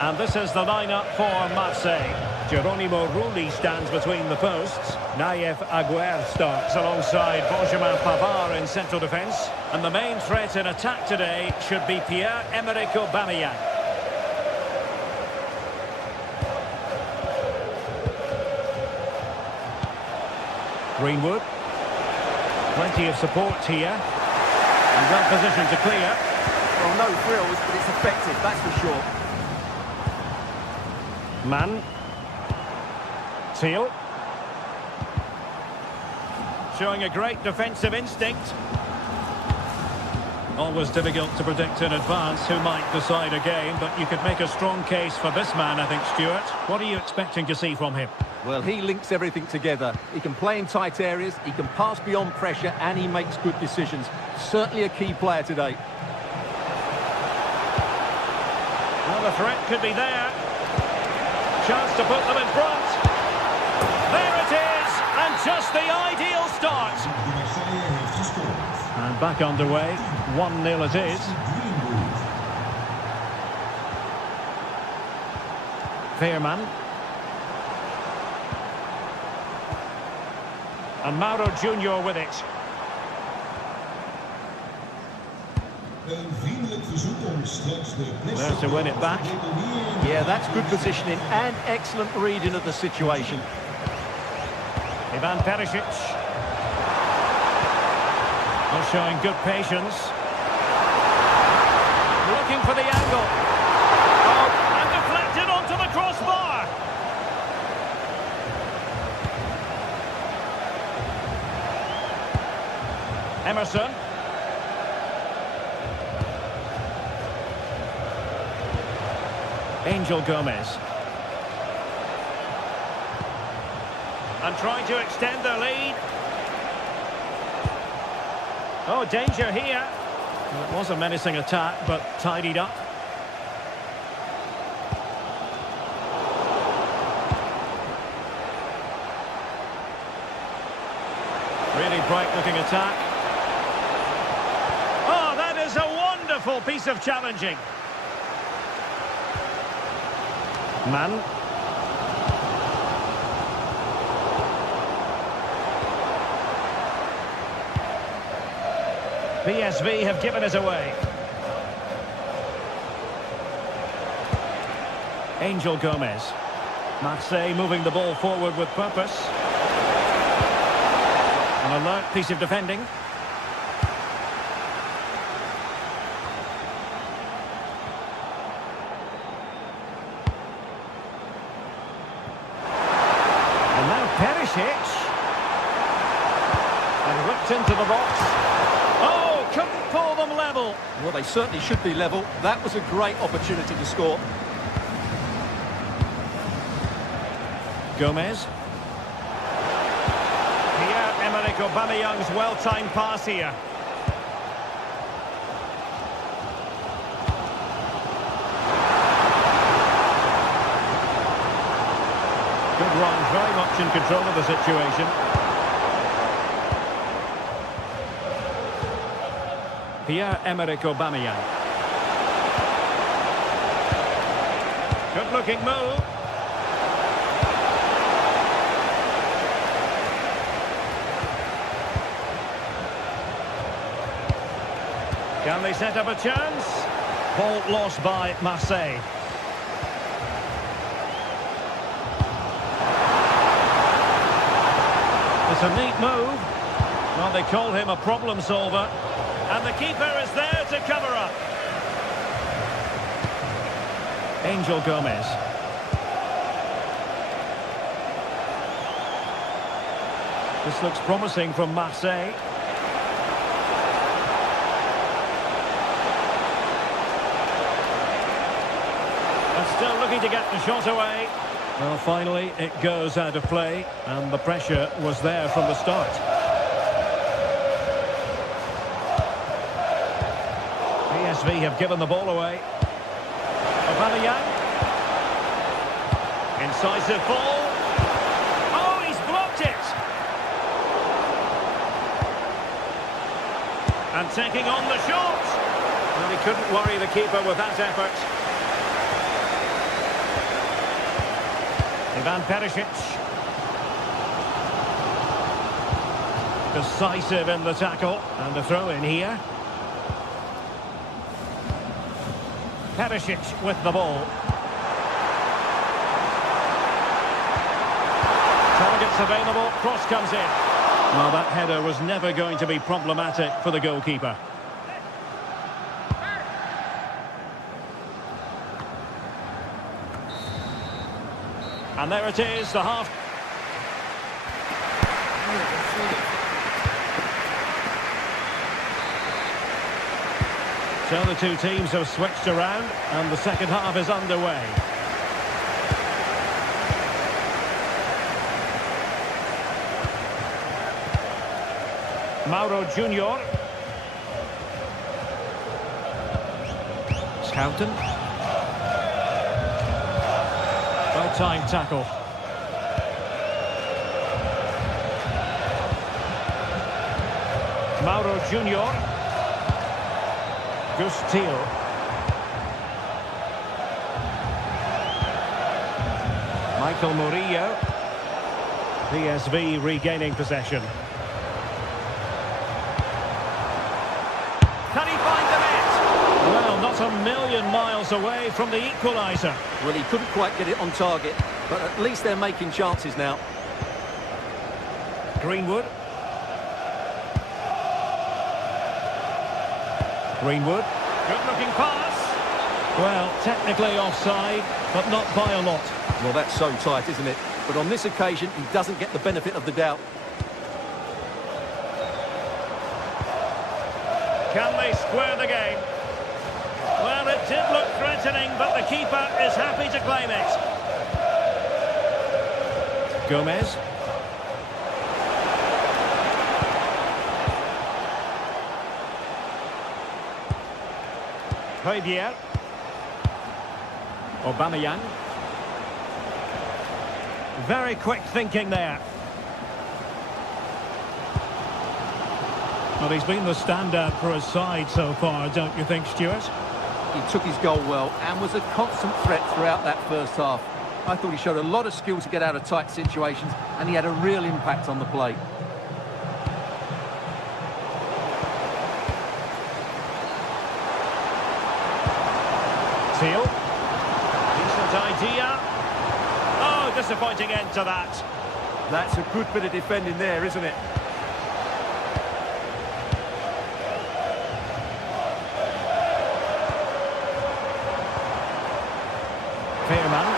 And this is the lineup for Marseille. Geronimo Rulli stands between the posts. Naïef Aguerd starts alongside Benjamin Pavard in central defence. And the main threat in attack today should be Pierre-Emerick Aubameyang. Greenwood. Plenty of support here. And well positioned to clear. Well, no thrills, but it's effective, that's for sure. Mann. Teal. Showing a great defensive instinct. Always difficult to predict in advance who might decide a game, but you could make a strong case for this man, I think, Stuart. What are you expecting to see from him? Well, he links everything together. He can play in tight areas, he can pass beyond pressure, and he makes good decisions. Certainly a key player today. Well, the threat could be there. Chance to put them in front. There it is, and just the ideal start. And back underway, 1-0 it is. Veerman. And Mauro Junior with it. There to win it back. Yeah, that's good positioning and excellent reading of the situation. Ivan Perisic. Well, showing good patience. Looking for the angle. Oh, and deflected onto the crossbar. Emerson. Angel Gomez. And trying to extend their lead. Oh, danger here. Well, it was a menacing attack, but tidied up. Really bright-looking attack. Oh, that is a wonderful piece of challenging. Mann. PSV have given us away. Angel Gomez. Marseille moving the ball forward with purpose. An alert piece of defending. And now Perisic. And whipped into the box. Oh, couldn't pull them level. Well, they certainly should be level. That was a great opportunity to score. Gomez. Pierre-Emerick Aubameyang's well-timed pass here. Good run, very much in control of the situation. Pierre-Emerick Aubameyang. Good-looking move. Can they set up a chance? Ball lost by Marseille. It's a neat move. Well, they call him a problem solver. And the keeper is there to cover up. Angel Gomez. This looks promising from Marseille. Still looking to get the shot away. Well, finally, it goes out of play, and the pressure was there from the start. PSV have given the ball away. Aubameyang. Incisive ball. Oh, he's blocked it. And taking on the shot. Well, he couldn't worry the keeper with that effort. Ivan Perisic. Decisive in the tackle. And the throw in here. Perisic with the ball. Targets available, cross comes in. Well, that header was never going to be problematic for the goalkeeper. And there it is, the half. So the two teams have switched around and the second half is underway. Mauro Junior. Scouten. Well-timed tackle. Mauro Junior. Gustil. Michael Murillo. PSV regaining possession. Can he find the net? Well, not a million miles away from the equaliser. Well, he couldn't quite get it on target, but at least they're making chances now. Greenwood. Greenwood. Good-looking pass. Well, technically offside, but not by a lot. Well, that's so tight, isn't it? But on this occasion, he doesn't get the benefit of the doubt. Can they square the game? Well, it did look threatening, but the keeper is happy to claim it. Gomez. Højbjerg. Aubameyang. Very quick thinking there. Well, he's been the standout for his side so far, don't you think, Stuart? He took his goal well and was a constant threat throughout that first half. I thought he showed a lot of skill to get out of tight situations, and he had a real impact on the play. Teal. Decent idea. Oh, disappointing end to that. That's a good bit of defending there, isn't it? Veerman.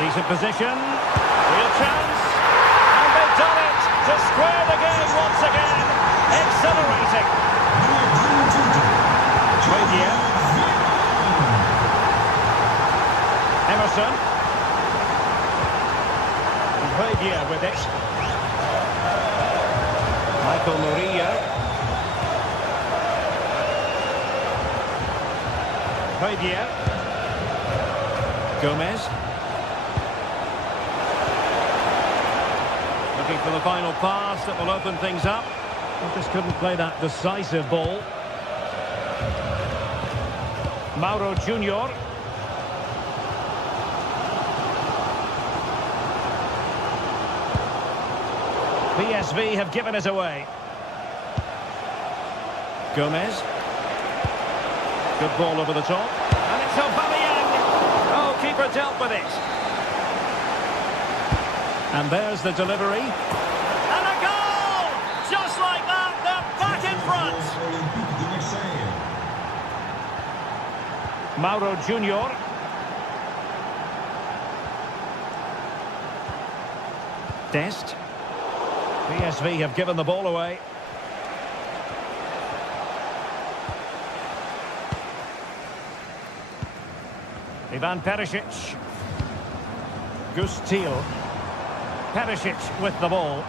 Decent position. Real chance. And they've done it to square the game once again. Exhilarating. Højbjerg. Emerson. And Højbjerg with it. Michael Murillo. Højbjerg. Gomez. Looking for the final pass that will open things up. He just couldn't play that decisive ball. Mauro Junior. PSV have given it away. Gomez. Good ball over the top. And it's Aubameyang. Oh, keeper dealt with it. And there's the delivery. And a goal! Just like that, they're back in front. Mauro Junior. Dest. PSV have given the ball away. Ivan Perisic. Gustil. Perisic with the ball.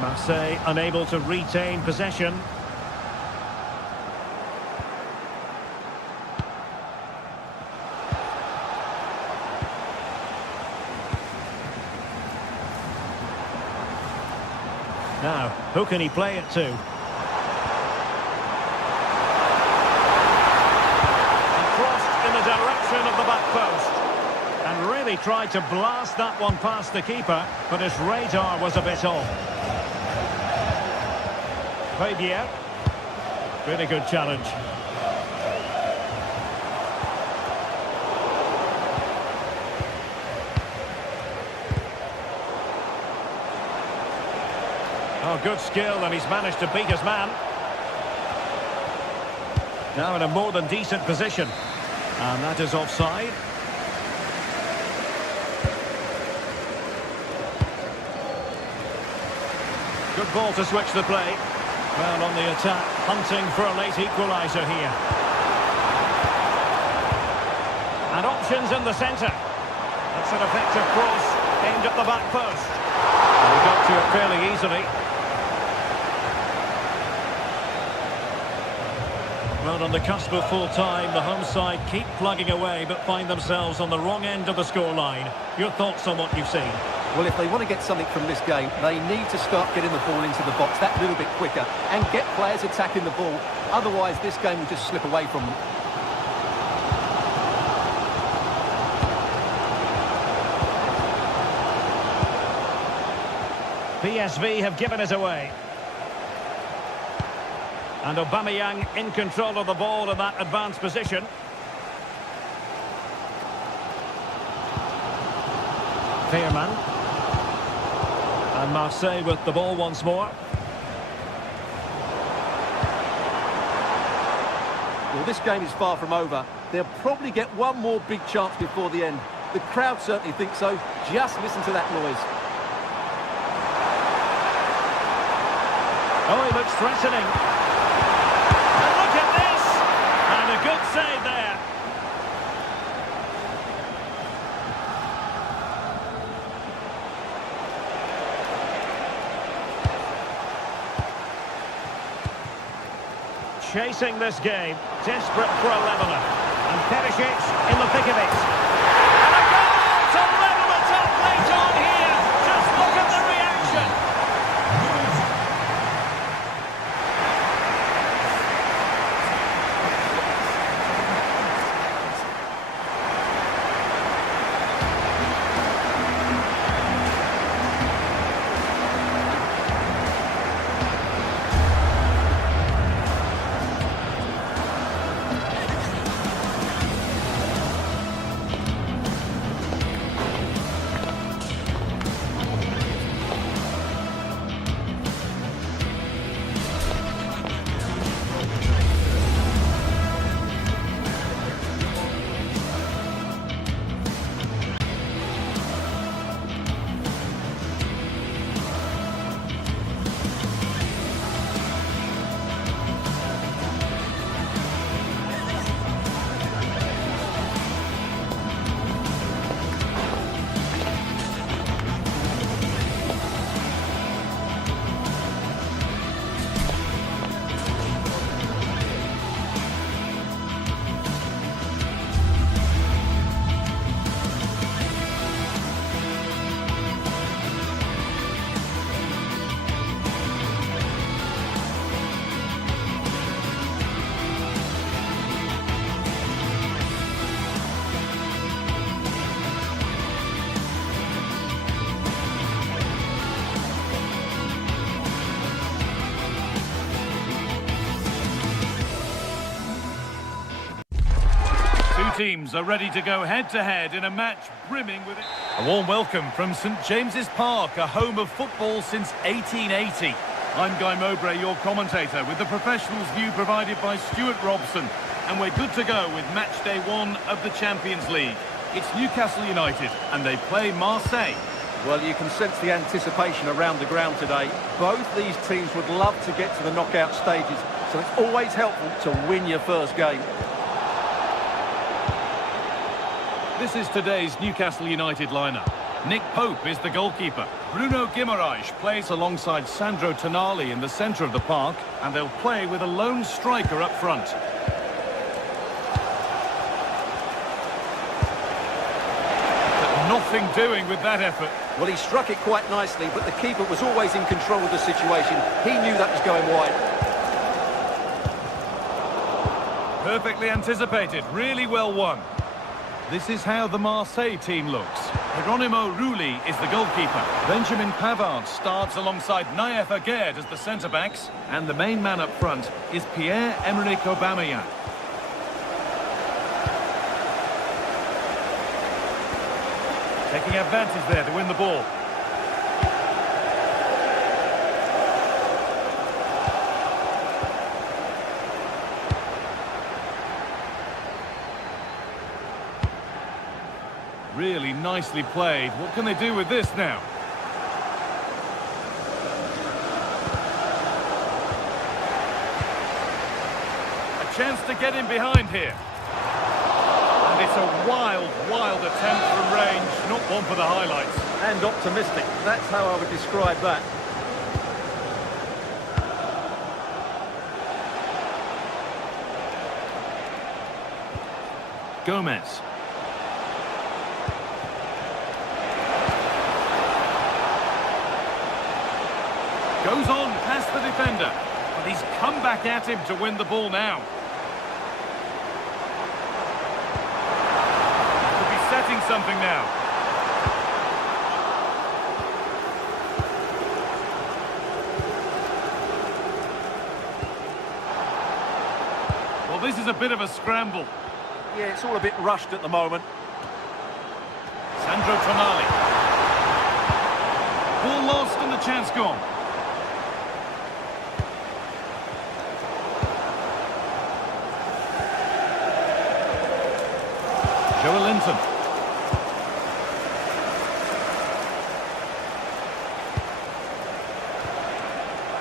Marseille unable to retain possession. Now, who can he play it to? And crossed in the direction of the back post. And really tried to blast that one past the keeper, but his radar was a bit off. Fabier. Really good challenge. Oh, good skill, and he's managed to beat his man. Now in a more than decent position. And that is offside. Good ball to switch the play. Well, on the attack, hunting for a late equaliser here. And options in the centre. That's an effective cross aimed at the back post. And he got to it fairly easily. Well, on the cusp of full time, the home side keep plugging away but find themselves on the wrong end of the scoreline. Your thoughts on what you've seen? Well, if they want to get something from this game, they need to start getting the ball into the box that little bit quicker and get players attacking the ball. Otherwise, this game will just slip away from them. PSV have given it away. And Aubameyang in control of the ball in that advanced position. Veerman. And Marseille with the ball once more. Well, this game is far from over. They'll probably get one more big chance before the end. The crowd certainly think so. Just listen to that noise. Oh, he looks threatening. And look at this! And a good save there. Chasing this game, desperate for a leveller. And Perisic in the thick of it. And a goal to level it up late on here. Just look at the reaction. Teams are ready to go head-to-head in a match brimming with it. A warm welcome from St James's Park, a home of football since 1880. I'm Guy Mowbray, your commentator, with the professionals' view provided by Stuart Robson. And we're good to go with match day 1 of the Champions League. It's Newcastle United, and they play Marseille. Well, you can sense the anticipation around the ground today. Both these teams would love to get to the knockout stages, so it's always helpful to win your first game. This is today's Newcastle United lineup. Nick Pope is the goalkeeper. Bruno Guimaraes plays alongside Sandro Tonali in the centre of the park, and they'll play with a lone striker up front. But nothing doing with that effort. Well, he struck it quite nicely, but the keeper was always in control of the situation. He knew that was going wide. Perfectly anticipated, really well won. This is how the Marseille team looks. Geronimo Rulli is the goalkeeper. Benjamin Pavard starts alongside Naïef Aguerd as the centre-backs. And the main man up front is Pierre-Emerick Aubameyang. Taking advantage there to win the ball. Really nicely played. What can they do with this now? A chance to get in behind here. And it's a wild, wild attempt from range. Not one for the highlights. And optimistic. That's how I would describe that. Gomez. Goes on past the defender, but he's come back at him to win the ball now. Could be setting something now. Well, this is a bit of a scramble. Yeah, it's all a bit rushed at the moment. Sandro Tonali. Ball lost and the chance gone. Linton.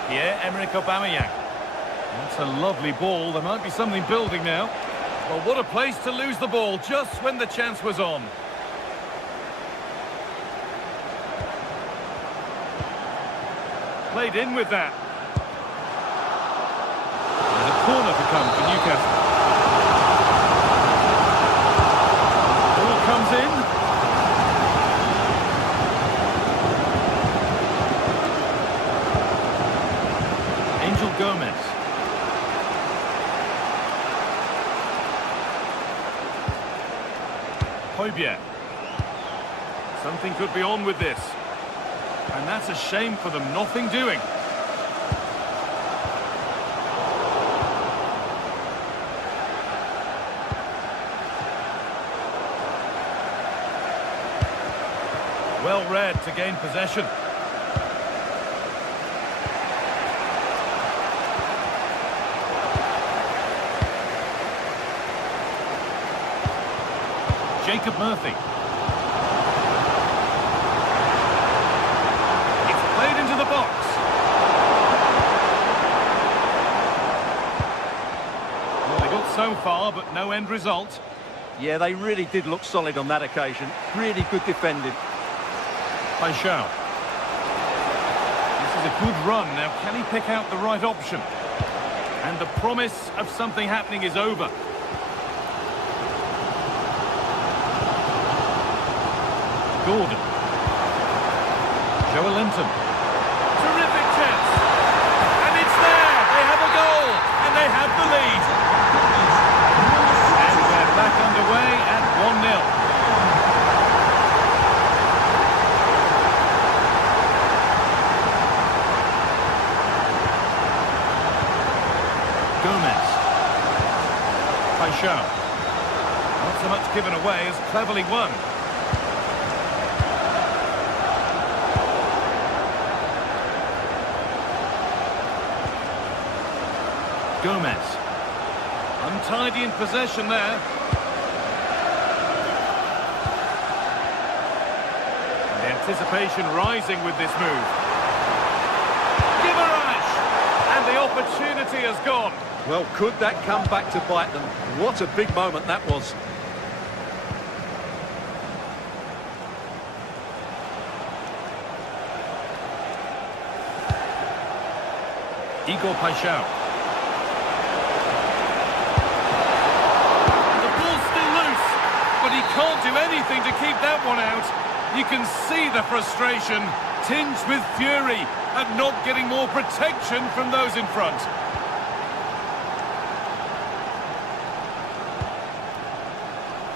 Pierre-Emerick Aubameyang. That's a lovely ball. There might be something building now. Well, what a place to lose the ball just when the chance was on. Played in with that. There's a corner to come for Newcastle. Comes in. Angel Gomez. Højbjerg. Something could be on with this. And that's a shame for them. Nothing doing. Well read to gain possession. Jacob Murphy. It's played into the box. Well, they got so far, but no end result. Yeah, they really did look solid on that occasion. Really good defending. Paixão. This is a good run. Now, can he pick out the right option? And the promise of something happening is over. Gordon. Linton. Terrific chance. And it's there. They have a goal. And they have the lead. And we're back underway at 1-0. Gomez. Paixão. Not so much given away as cleverly won. Gomez. Untidy in possession there. And the anticipation rising with this move. Guimaraes! And the opportunity has gone. Well, could that come back to bite them? What a big moment that was. Igor Paixão. The ball's still loose, but he can't do anything to keep that one out. You can see the frustration, tinged with fury at not getting more protection from those in front.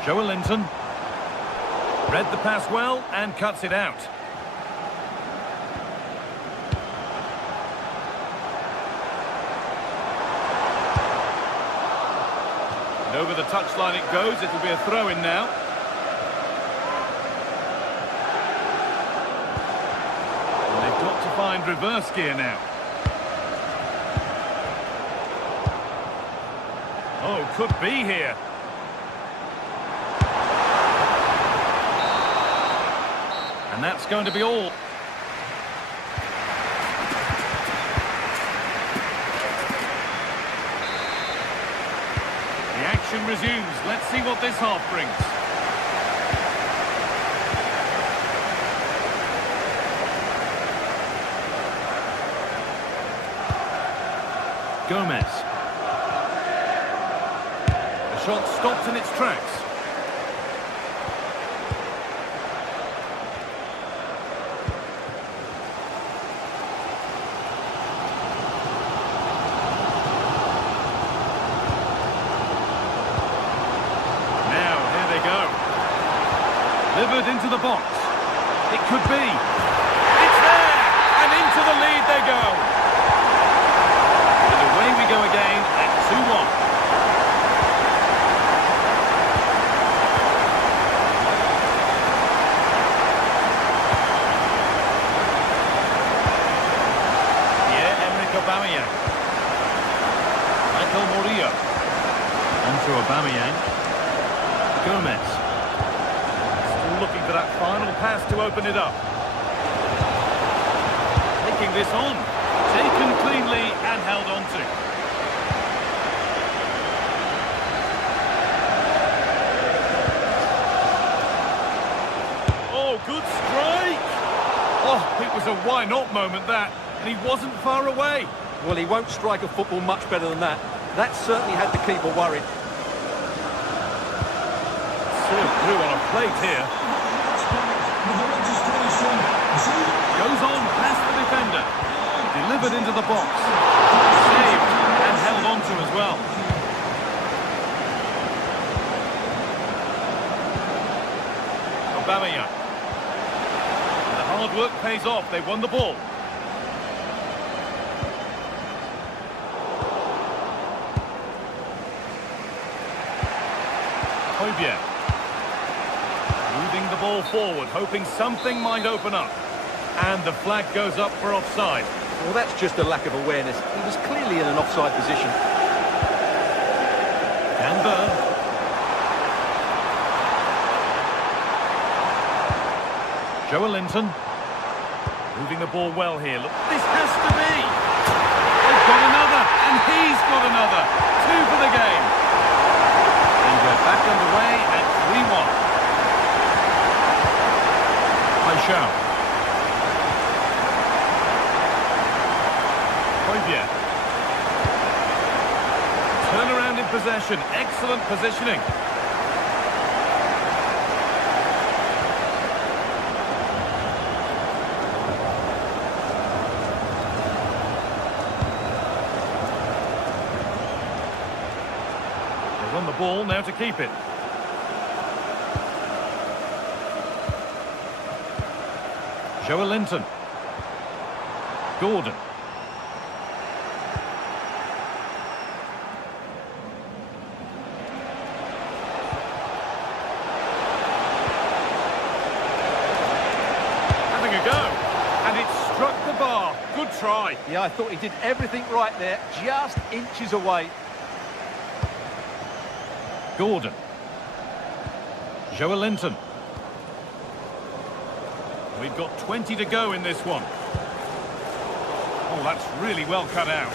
Joelinton read the pass well and cuts it out. And over the touchline it goes. It will be a throw-in now. And they've got to find reverse gear now. Oh, could be here. And that's going to be all. The action resumes. Let's see what this half brings. Gomez. The shot stops in its tracks. Delivered into the box. It could be. It's there! And into the lead they go. And away we go again at 2-1. Pierre-Emerick Aubameyang. Michael Murillo. On to Aubameyang. Gomez. Looking for that final pass to open it up. Taking this on. Taken cleanly and held on to. Oh, good strike! Oh, it was a why-not moment, that. And he wasn't far away. Well, he won't strike a football much better than that. That certainly had the keeper worried. Served through on a plate here. Goes on past the defender. Delivered into the box. Saved and held on to as well. Aubameyang. And the hard work pays off. They won the ball. Højbjerg. Moving the ball forward, hoping something might open up. And the flag goes up for offside. Well, that's just a lack of awareness. He was clearly in an offside position. Can burn. Joelinton. Moving the ball well here. Look, this has to be. They've got another, and he's got another. 2 for the game. And we're back underway at 3-1. Paixão. Højbjerg. Turn around in possession. Excellent positioning. They run the ball now to keep it. Joelinton. Gordon. Having a go. And it struck the bar. Good try. Yeah, I thought he did everything right there, just inches away. Gordon. Joelinton. We've got 20 to go in this one. Oh, that's really well cut out.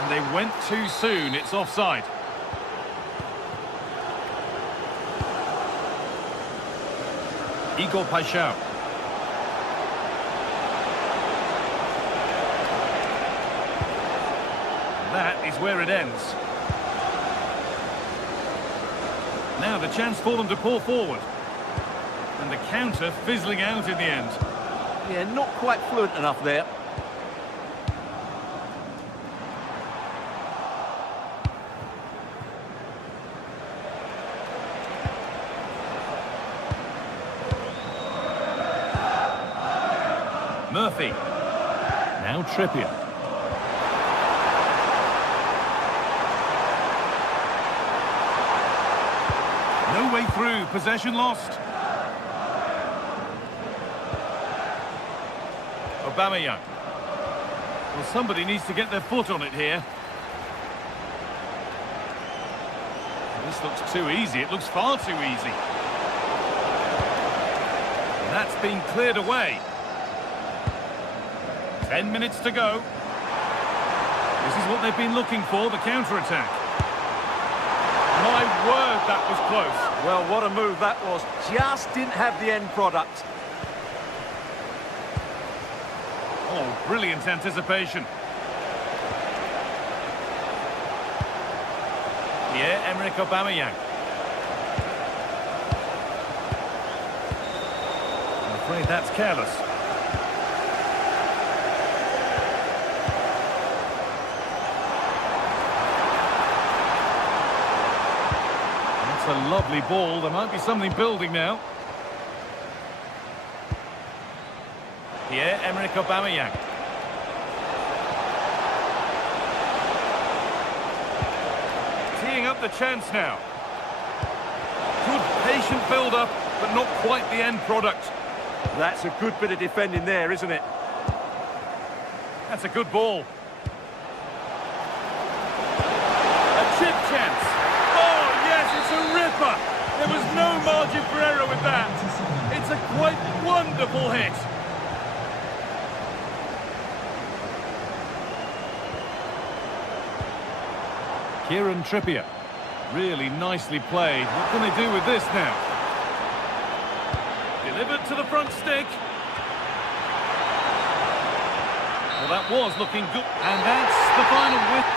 And they went too soon. It's offside. Igor Paixão. is where it ends. Now the chance for them to pull forward. And the counter fizzling out in the end. Yeah, not quite fluent enough there. Murphy. Now Trippier. No way through, possession lost. Aubameyang. Well, somebody needs to get their foot on it here. This looks too easy. It looks far too easy. And that's been cleared away. 10 minutes to go. This is what they've been looking for, the counter-attack. My word, that was close. Well, what a move that was. Just didn't have the end product. Oh, brilliant anticipation. Pierre-Emerick Aubameyang. I'm afraid that's careless. That's a lovely ball. There might be something building now. Pierre-Emerick Aubameyang. Teeing up the chance now. Good patient build-up, but not quite the end product. That's a good bit of defending there, isn't it? That's a good ball. A chip chance. Oh, yes, it's a ripper. There was no margin for error with that. It's a quite wonderful hit. Kieran Trippier. Really nicely played. What can they do with this now? Delivered to the front stick. Well, that was looking good. And that's the final whistle.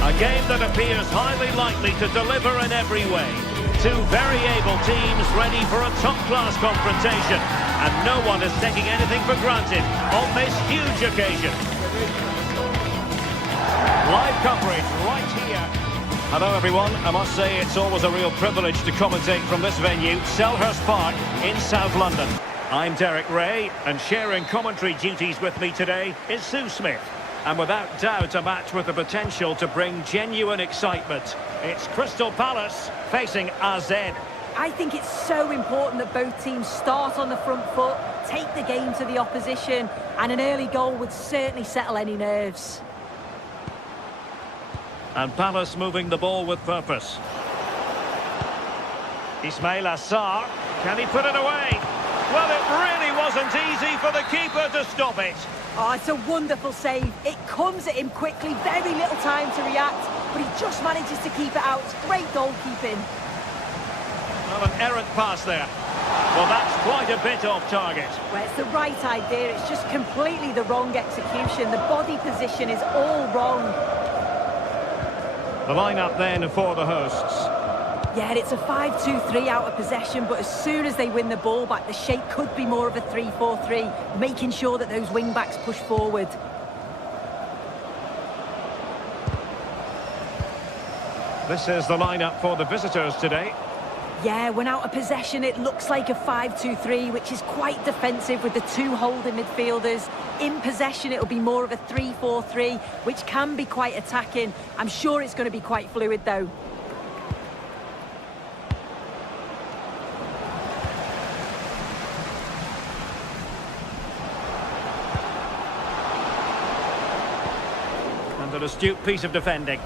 A game that appears highly likely to deliver in every way. Two very able teams ready for a top-class confrontation. And no one is taking anything for granted on this huge occasion. Live coverage right here. Hello everyone, I must say it's always a real privilege to commentate from this venue, Selhurst Park in South London. I'm Derek Ray, and sharing commentary duties with me today is Sue Smith. And without doubt, a match with the potential to bring genuine excitement. It's Crystal Palace facing AZ. I think it's so important that both teams start on the front foot, take the game to the opposition, and an early goal would certainly settle any nerves. And Palace moving the ball with purpose. Ismail Assar, can he put it away? Well, it really wasn't easy for the keeper to stop it. Oh, it's a wonderful save. It comes at him quickly, very little time to react, but he just manages to keep it out. Great goalkeeping. Well, an errant pass there. Well, that's quite a bit off target. Well, it's the right idea. It's just completely the wrong execution. The body position is all wrong. The lineup then for the hosts. Yeah, it's a 5-2-3 out of possession, but as soon as they win the ball back, the shape could be more of a 3-4-3, making sure that those wing-backs push forward. This is the lineup for the visitors today. Yeah, when out of possession, it looks like a 5-2-3, which is quite defensive with the two holding midfielders. In possession, it'll be more of a 3-4-3, which can be quite attacking. I'm sure it's going to be quite fluid, though. And an astute piece of defending.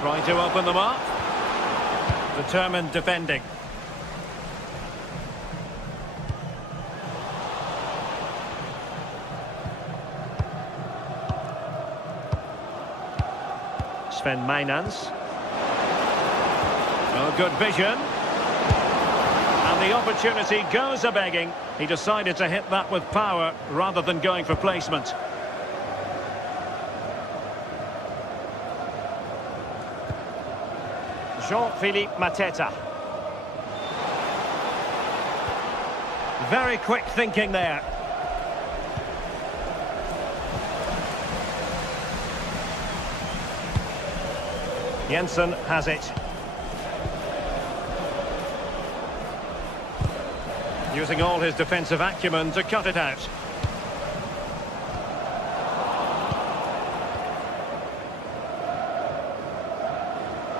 Trying to open them up. Determined defending. Sven Mijnans. Oh, good vision. And the opportunity goes a-begging. He decided to hit that with power rather than going for placement. Jean-Philippe Mateta. Very quick thinking there. Jensen has it. Using all his defensive acumen to cut it out.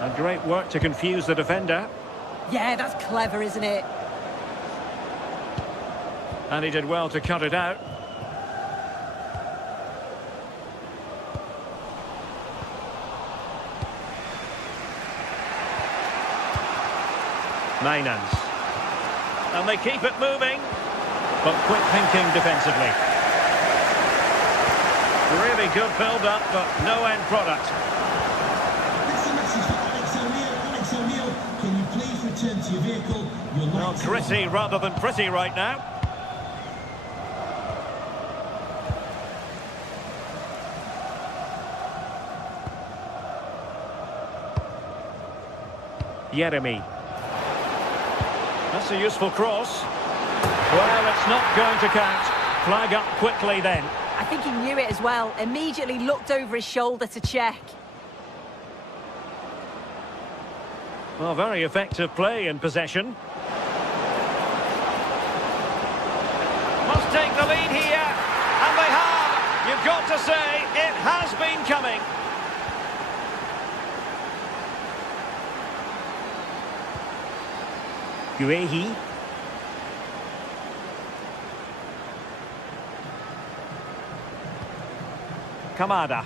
And great work to confuse the defender. Yeah, that's clever, isn't it? And he did well to cut it out. Mijnans. And they keep it moving. But quick thinking defensively. Really good build-up, but no end product. That's a message for Alex O'Neill. Alex O'Neill, can you please return to your vehicle? Your Well, lights are gritty rather than pretty right now. Jeremy. That's a useful cross. Well, it's not going to count. Flag up quickly then. I think he knew it as well. Immediately looked over his shoulder to check. Well, very effective play in possession. Must take the lead here. And they have. You've got to say, it has been coming. Guehi. Kamada.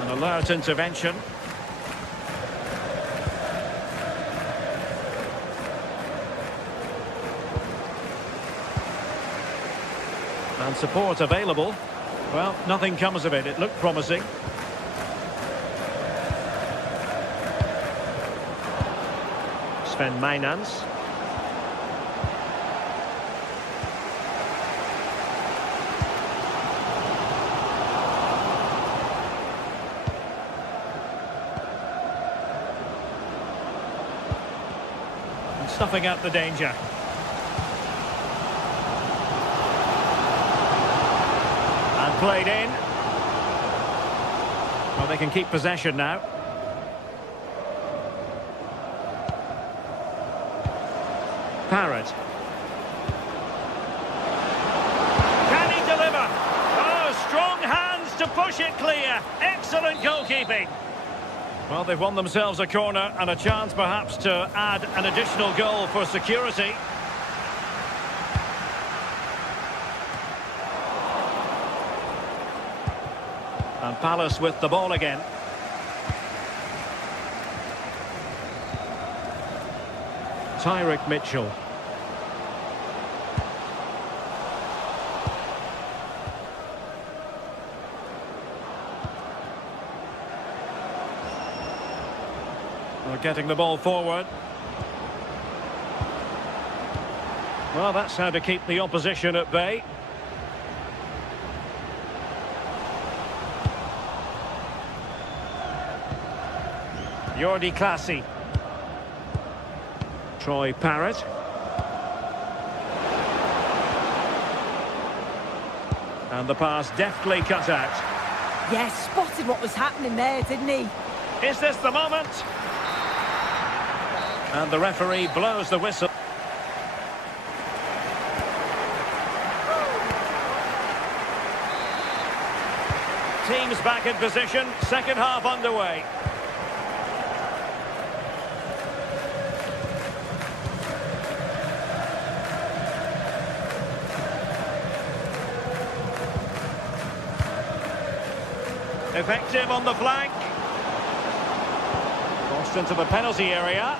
An alert intervention. And support available. Well, nothing comes of it. It looked promising. Sven Mijnans. And stuffing out the danger. And played in. Well, they can keep possession now. Parrott. Can he deliver? Oh, strong hands to push it clear. Excellent goalkeeping. Well, they've won themselves a corner and a chance perhaps to add an additional goal for security. And Palace with the ball again. Tyrick Mitchell. Well, getting the ball forward. Well, that's how to keep the opposition at bay. Jordi Clasie. Troy Parrott. And the pass deftly cut out. Yes, spotted what was happening there, didn't he? Is this the moment? And the referee blows the whistle. Teams back in position, second half underway. Effective on the flank. Crossed into the penalty area.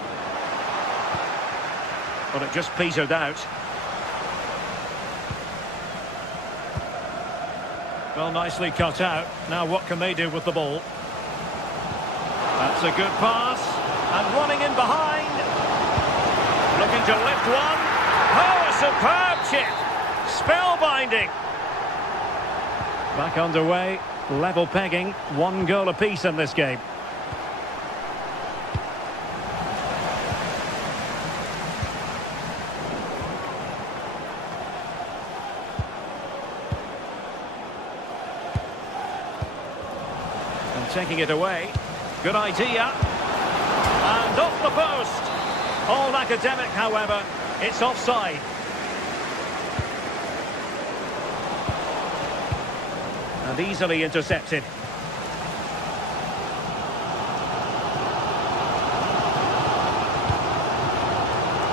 But it just petered out. Well, nicely cut out. Now what can they do with the ball? That's a good pass. And running in behind. Looking to lift one. Oh, a superb chip. Spellbinding. Back underway. Level pegging. 1 goal apiece in this game. Taking it away. Good idea. And off the post. All academic, however. It's offside. And easily intercepted.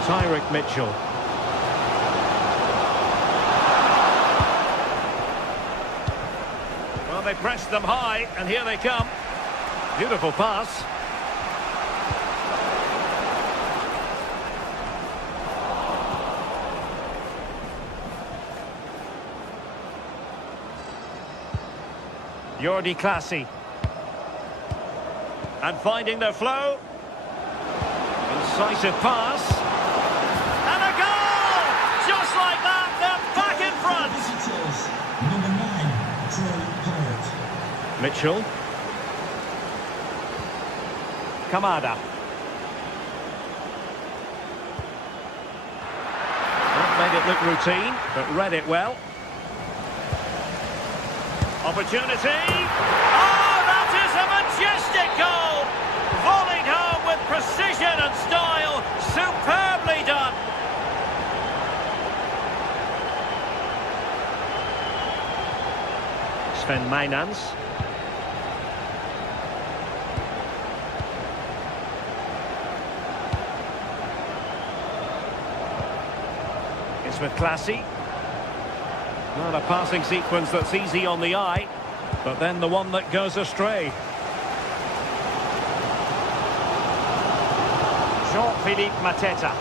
Tyrick Mitchell. They pressed them high, and here they come. Beautiful pass. Jordi Clasie. And finding their flow. Incisive pass. And a goal! Just like that, they're back in front. Visitors, number 9, Troy Parrott. Mitchell. Kamada. Not made it look routine, but read it well. Opportunity. Oh, that is a majestic goal! Volleyed home with precision and style. Superbly done. Sven Mijnans. It's with Clasie. Not a passing sequence that's easy on the eye, but then the one that goes astray. Jean-Philippe Mateta.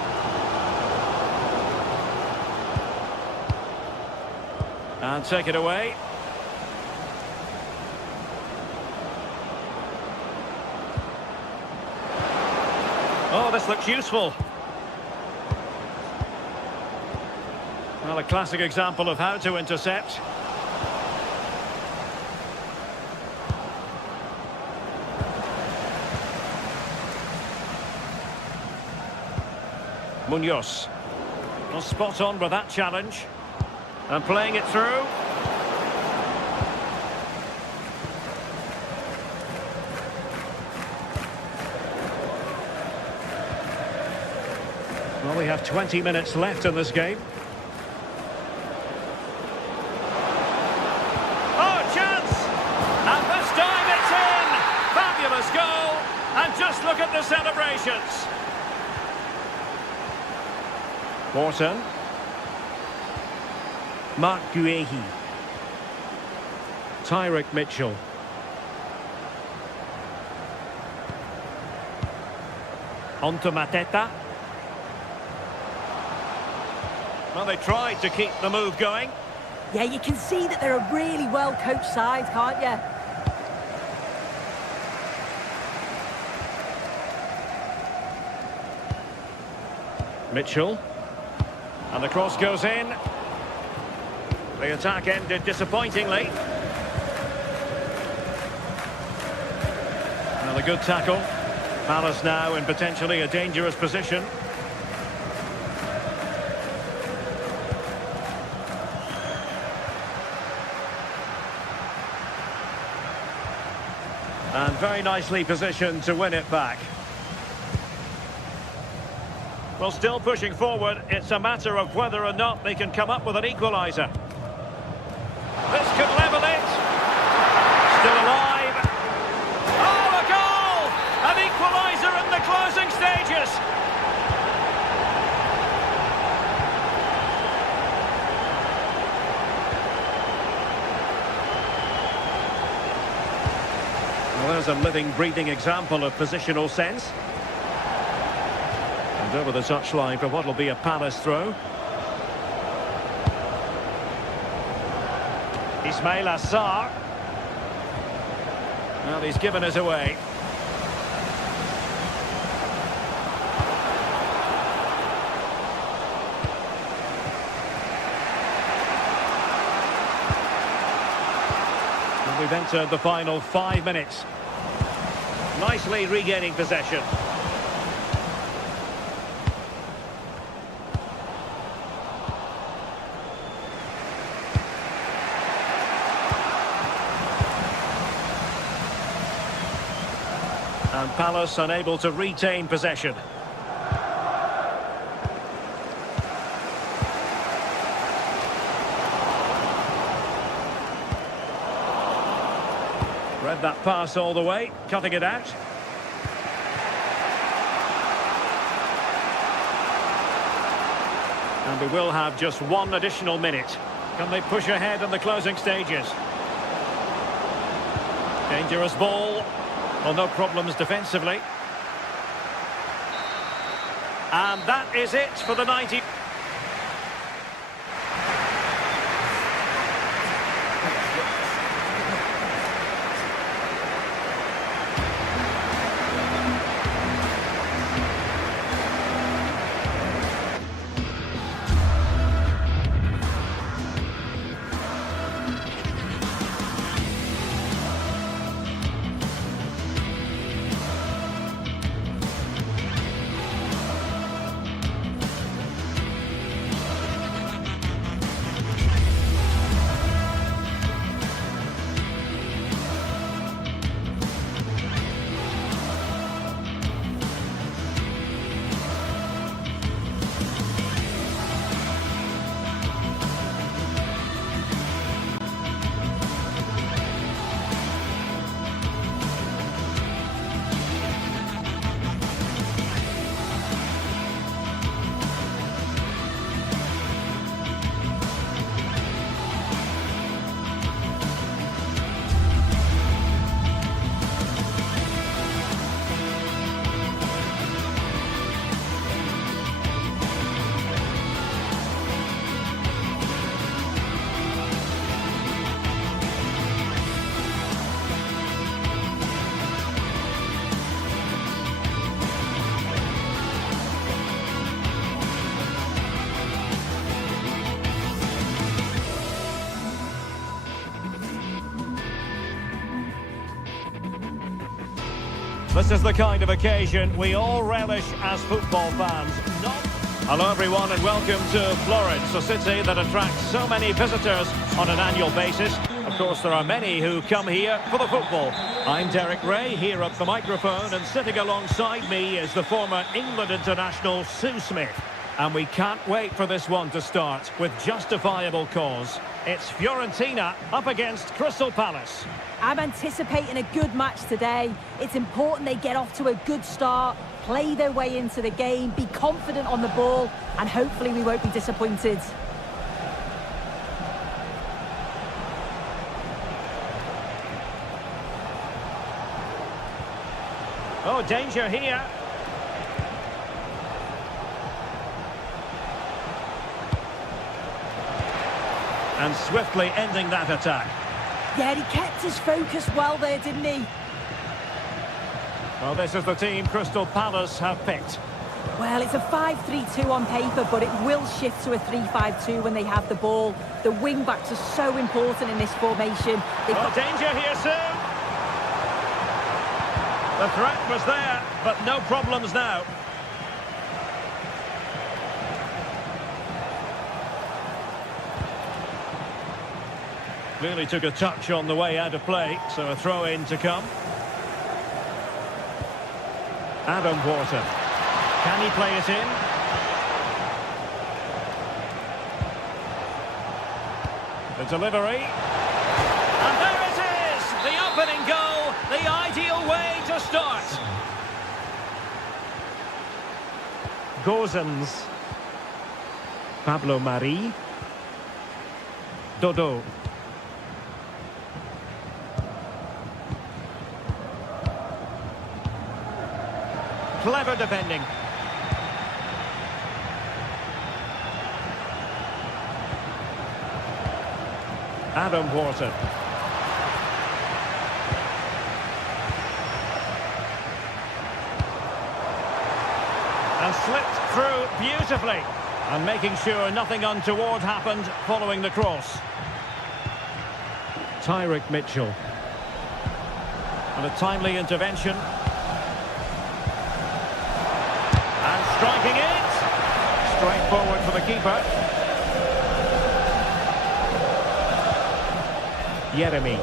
And take it away. Oh, this looks useful. Well, a classic example of how to intercept. Munoz. Well, spot on with that challenge. And playing it through. Well, we have 20 minutes left in this game. Goal, and just look at the celebrations. Wharton. Mark Guehi. Tyrick Mitchell. On to Mateta. Well, they tried to keep the move going. Yeah, you can see that they're a really well-coached side, can't you? Mitchell. And the cross goes in. The attack ended disappointingly. Well, a good tackle. Palace now in potentially a dangerous position. And very nicely positioned to win it back. Well, still pushing forward. It's a matter of whether or not they can come up with an equaliser. This could level it. Still alive. Oh, a goal! An equaliser in the closing stages. Well, there's a living, breathing example of positional sense. And over the touchline for what will be a Palace throw. Ismail Assar. Well, he's given us away. And we've entered the final 5 minutes. Nicely regaining possession. And Palace unable to retain possession. Read that pass all the way, cutting it out. And we will have just 1 additional minute. Can they push ahead in the closing stages? Dangerous ball. Well, no problems defensively. And that is it for the 90. This is the kind of occasion we all relish as football fans. Hello everyone and welcome to Florence, a city that attracts so many visitors on an annual basis. Of course there are many who come here for the football. I'm Derek Ray, here at the microphone, and sitting alongside me is the former England international Sue Smith. And we can't wait for this one to start with justifiable cause. It's Fiorentina up against Crystal Palace. I'm anticipating a good match today. It's important they get off to a good start, play their way into the game, be confident on the ball, and hopefully we won't be disappointed. Oh, danger here. And swiftly ending that attack. Yeah, he kept his focus well there, didn't he? Well, this is the team Crystal Palace have picked. Well, it's a 5-3-2 on paper, but it will shift to a 3-5-2 when they have the ball. The wing-backs are so important in this formation. Oh, danger here soon. The threat was there, but no problems now. Really took a touch on the way out of play, so a throw-in to come. Adam Porter. Can he play it in? The delivery. And there it is! The opening goal, the ideal way to start. Gozens. Pablo Mari. Dodo. Clever defending. Adam Porter. And slipped through beautifully. And making sure nothing untoward happened following the cross. Tyrick Mitchell. And a timely intervention. And striking it. Straight forward for the keeper. Yeremy.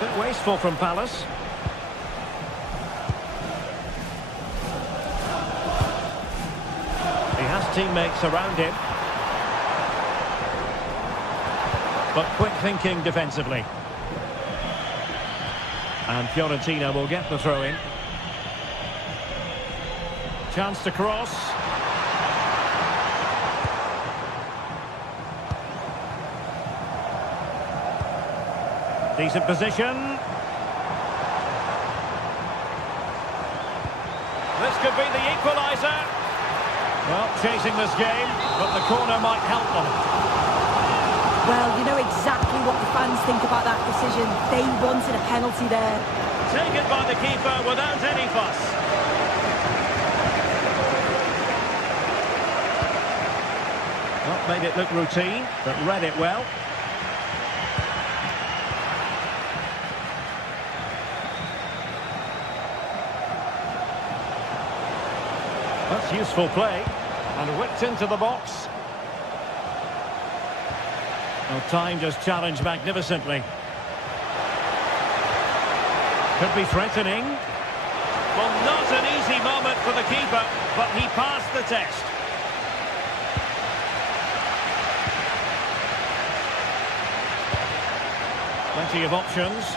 Bit wasteful from Palace. He has teammates around him. But quick thinking defensively. And Fiorentina will get the throw-in. Chance to cross. Decent position. This could be the equaliser. Well, chasing this game, but the corner might help them. Well, you know exactly what the fans think about that decision. They wanted a penalty there. Taken by the keeper without any fuss. Well, made it look routine, but read it well. That's useful play. And whipped into the box. Well, time just challenged magnificently. Could be threatening. Well, not an easy moment for the keeper, but he passed the test. Plenty of options.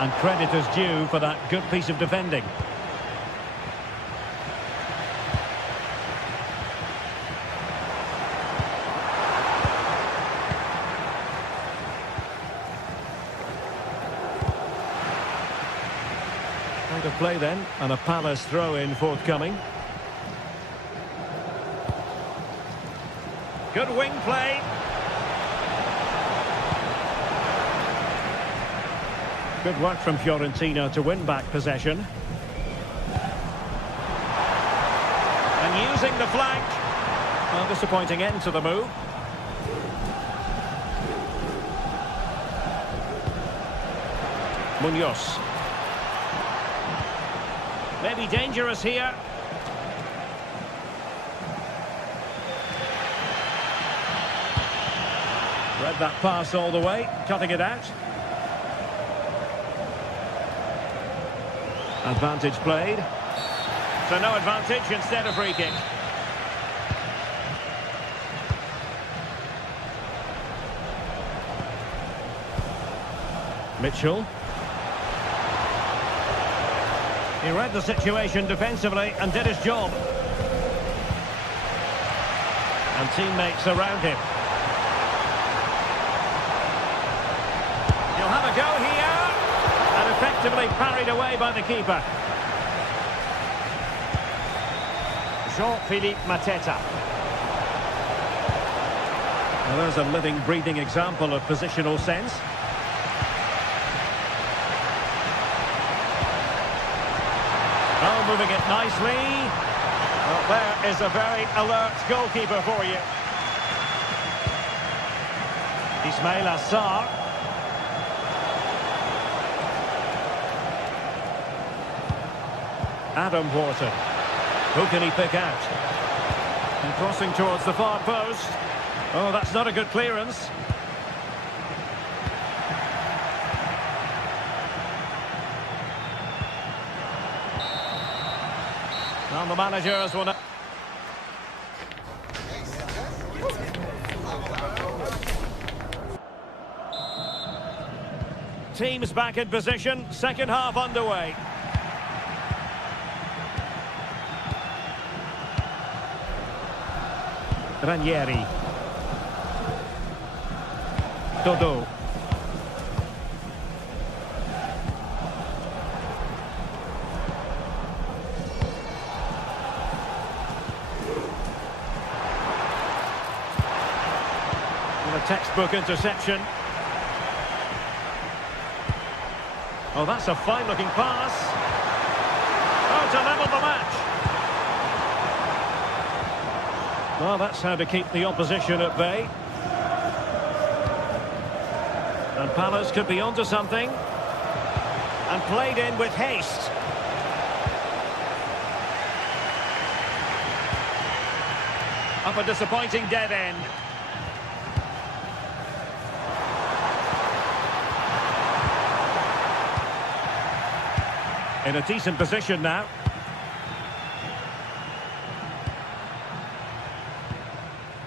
And credit is due for that good piece of defending. To play then, and a Palace throw-in forthcoming. Good wing play. Good work from Fiorentina to win back possession. And using the flank. Well, disappointing end to the move. Munoz. Maybe dangerous here. Read that pass all the way, cutting it out. Advantage played. So no advantage, instead a free kick. Mitchell. He read the situation defensively and did his job. And teammates around him. He'll have a go here. And effectively parried away by the keeper. Jean-Philippe Mateta. Well, there's a living, breathing example of positional sense. moving it nicely. Well, there is a very alert goalkeeper for you. Ismail Assar. Adam Wharton. Who can he pick out? And crossing towards the far post. Oh, that's not a good clearance. And the managers will... Teams back in position, second half underway. Ranieri. Dodo. And a textbook interception. Oh, that's a fine-looking pass. Oh, to level the match. Well, that's how to keep the opposition at bay. And Palace could be onto something. And played in with haste. Up a disappointing dead end. In a decent position now.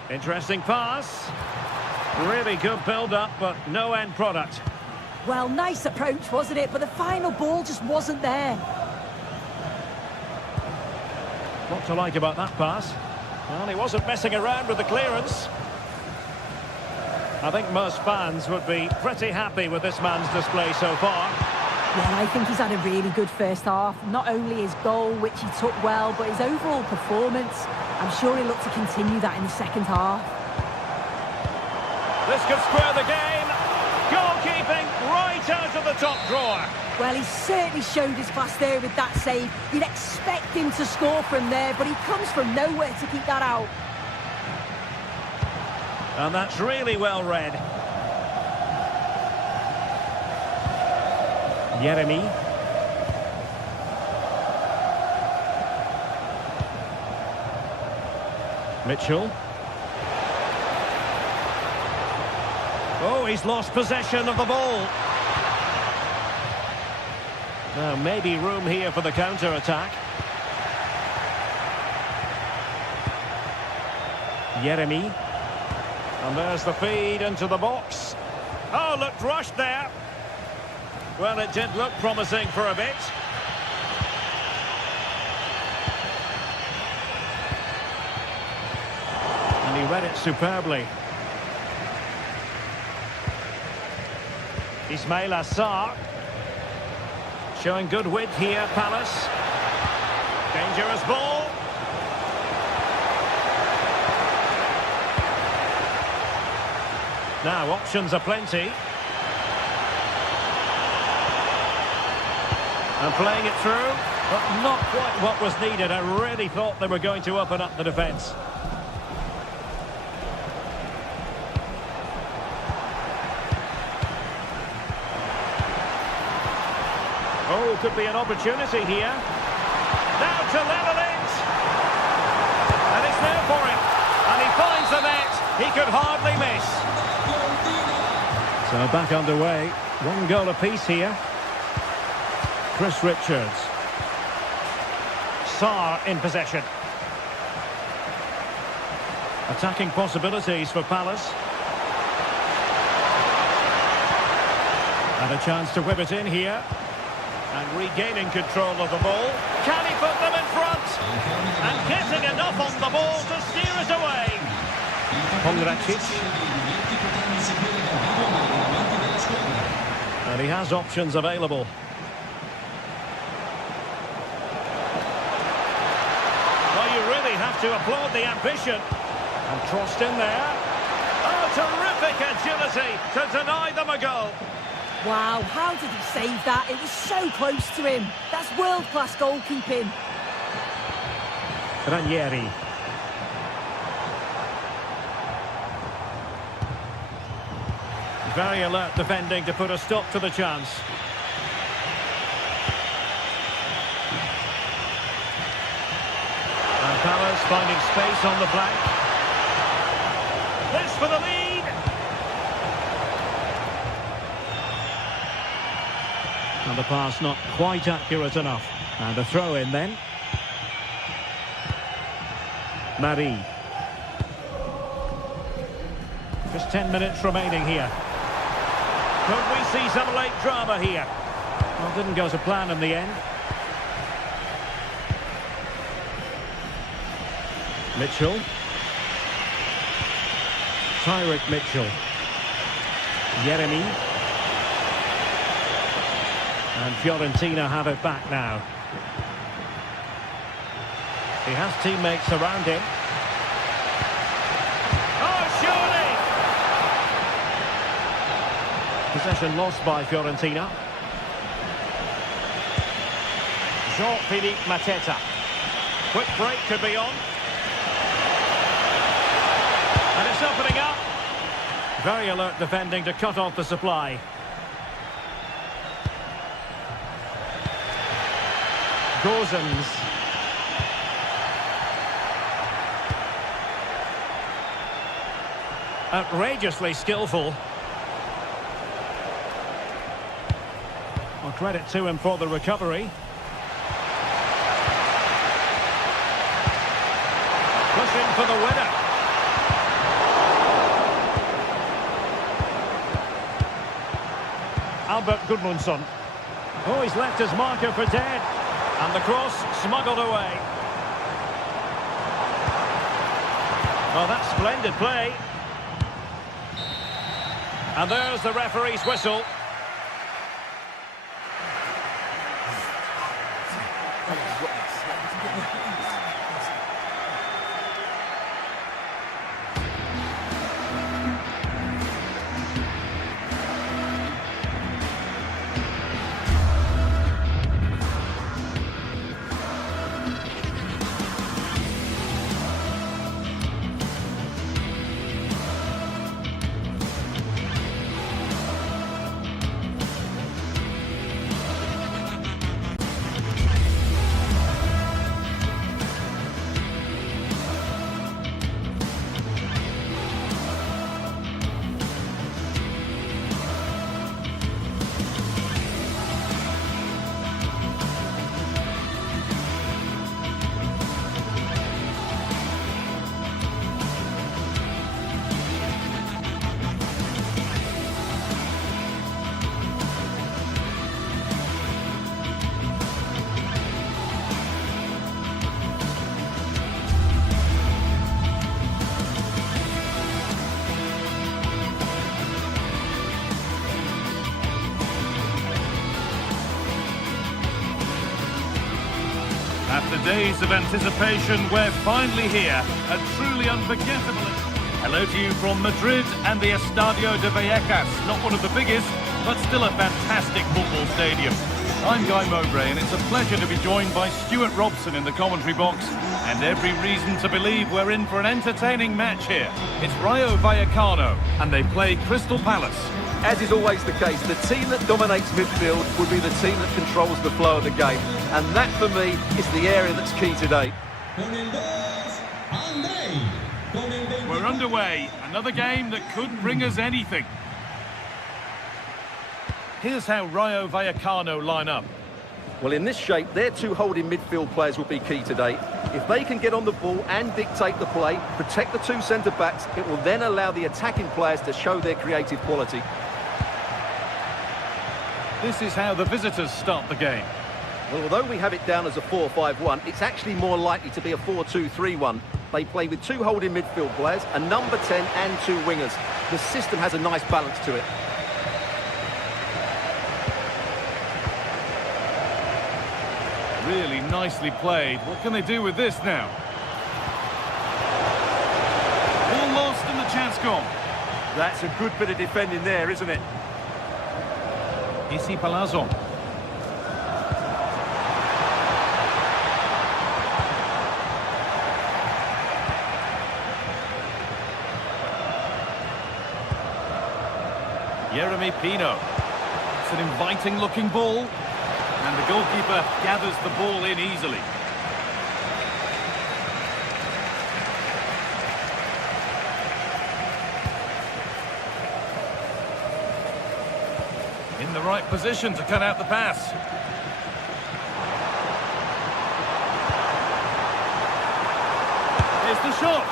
Interesting pass. Really good build-up, but no end product. Well, nice approach, wasn't it? But the final ball just wasn't there. What to like about that pass? Well, he wasn't messing around with the clearance. I think most fans would be pretty happy with this man's display so far. Well, I think he's had a really good first half. Not only his goal, which he took well, but his overall performance. I'm sure he'll look to continue that in the second half. This could square the game. Goalkeeping right out of the top drawer. Well, he certainly showed his class there with that save. You'd expect him to score from there, but he comes from nowhere to keep that out. And that's really well read. Yeremy. Mitchell. Oh, he's lost possession of the ball. Now, maybe room here for the counter-attack. Yeremy. And there's the feed into the box. Oh, looked rushed there. Well, it did look promising for a bit. And he read it superbly. Ismail Assar. Showing good width here, Palace. Dangerous ball. Now, options are plenty. And playing it through, but not quite what was needed. I really thought they were going to open up the defence. Oh, could be an opportunity here. Now to level it. And it's there for him. And he finds the net. He could hardly miss. So back underway. One goal apiece here. Chris Richards. Sarr in possession. Attacking possibilities for Palace. And a chance to whip it in here. And regaining control of the ball. Can he put them in front? And getting enough on the ball to steer it away. Pongracic. And he has options available. Well, you really have to applaud the ambition. And crossed in there. Oh, terrific agility to deny them a goal. Wow, how did he save that? It was so close to him. That's world-class goalkeeping. Ranieri. Very alert defending to put a stop to the chance. And Palace finding space on the flank. This for the lead. And the pass not quite accurate enough. And a throw in then. Marie. Just 10 minutes remaining here. Could we see some late drama here? Well, didn't go to plan in the end. Mitchell. Tyrick Mitchell. Jeremy. And Fiorentina have it back now. He has teammates around him. Possession lost by Fiorentina. Jean-Philippe Mateta. Quick break could be on. And it's opening up. Very alert defending to cut off the supply. Gozens. Outrageously skillful. Well, credit to him for the recovery. Pushing for the winner. Albert Gudmundsson. Oh, he's left his marker for dead. And the cross smuggled away. Oh, that's splendid play. And there's the referee's whistle. After days of anticipation, we're finally here. A truly unforgettable... Hello to you from Madrid and the Estadio de Vallecas. Not one of the biggest, but still a fantastic football stadium. I'm Guy Mowbray, and it's a pleasure to be joined by Stuart Robson in the commentary box. And every reason to believe we're in for an entertaining match here. It's Rayo Vallecano, and they play Crystal Palace. As is always the case, the team that dominates midfield would be the team that controls the flow of the game. And that, for me, is the area that's key today. We're underway. Another game that could bring us anything. Here's how Rayo Vallecano line up. Well, in this shape, their two holding midfield players will be key today. If they can get on the ball and dictate the play, protect the two centre-backs, it will then allow the attacking players to show their creative quality. This is how the visitors start the game. Well, although we have it down as a 4-5-1, it's actually more likely to be a 4-2-3-1. They play with two holding midfield players, a number 10 and two wingers. The system has a nice balance to it. Really nicely played. What can they do with this now? All lost and the chance gone. That's a good bit of defending there, isn't it? Issy Palazzo. Jeremy Pino. It's an inviting-looking ball. And the goalkeeper gathers the ball in easily. In the right position to cut out the pass. Here's the shot.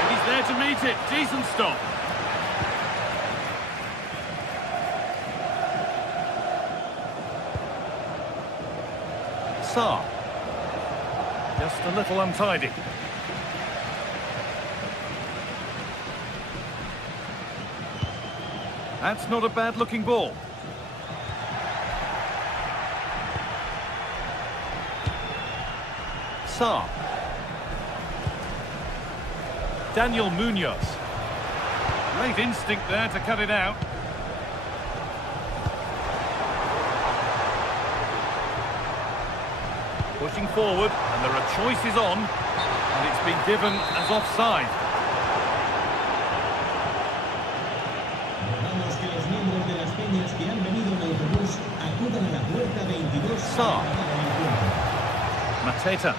And he's there to meet it. Decent stop. Sarr. Just a little untidy. That's not a bad-looking ball. Sarr. Daniel Munoz. Great instinct there to cut it out. Pushing forward, and there are choices on, and it's been given as offside. Sarr. Mateta.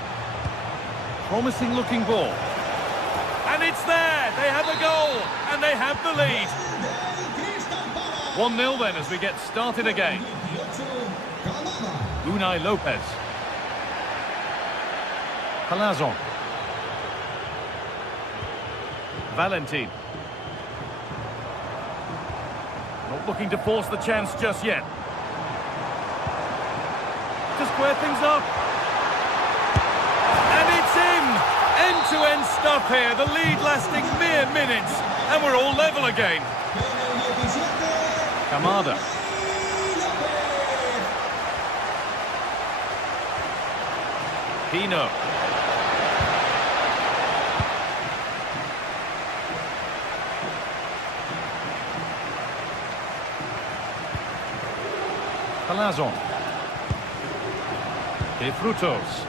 Promising looking ball. And it's there! They have a goal! And they have the lead! 1-0 then as we get started again. Unai Lopez. Palazon. Valentin. Not looking to force the chance just yet. To square things up. And it's in! End-to-end stuff here. The lead lasting mere minutes. And we're all level again. Kamada. Pino. Palazon. De Frutos.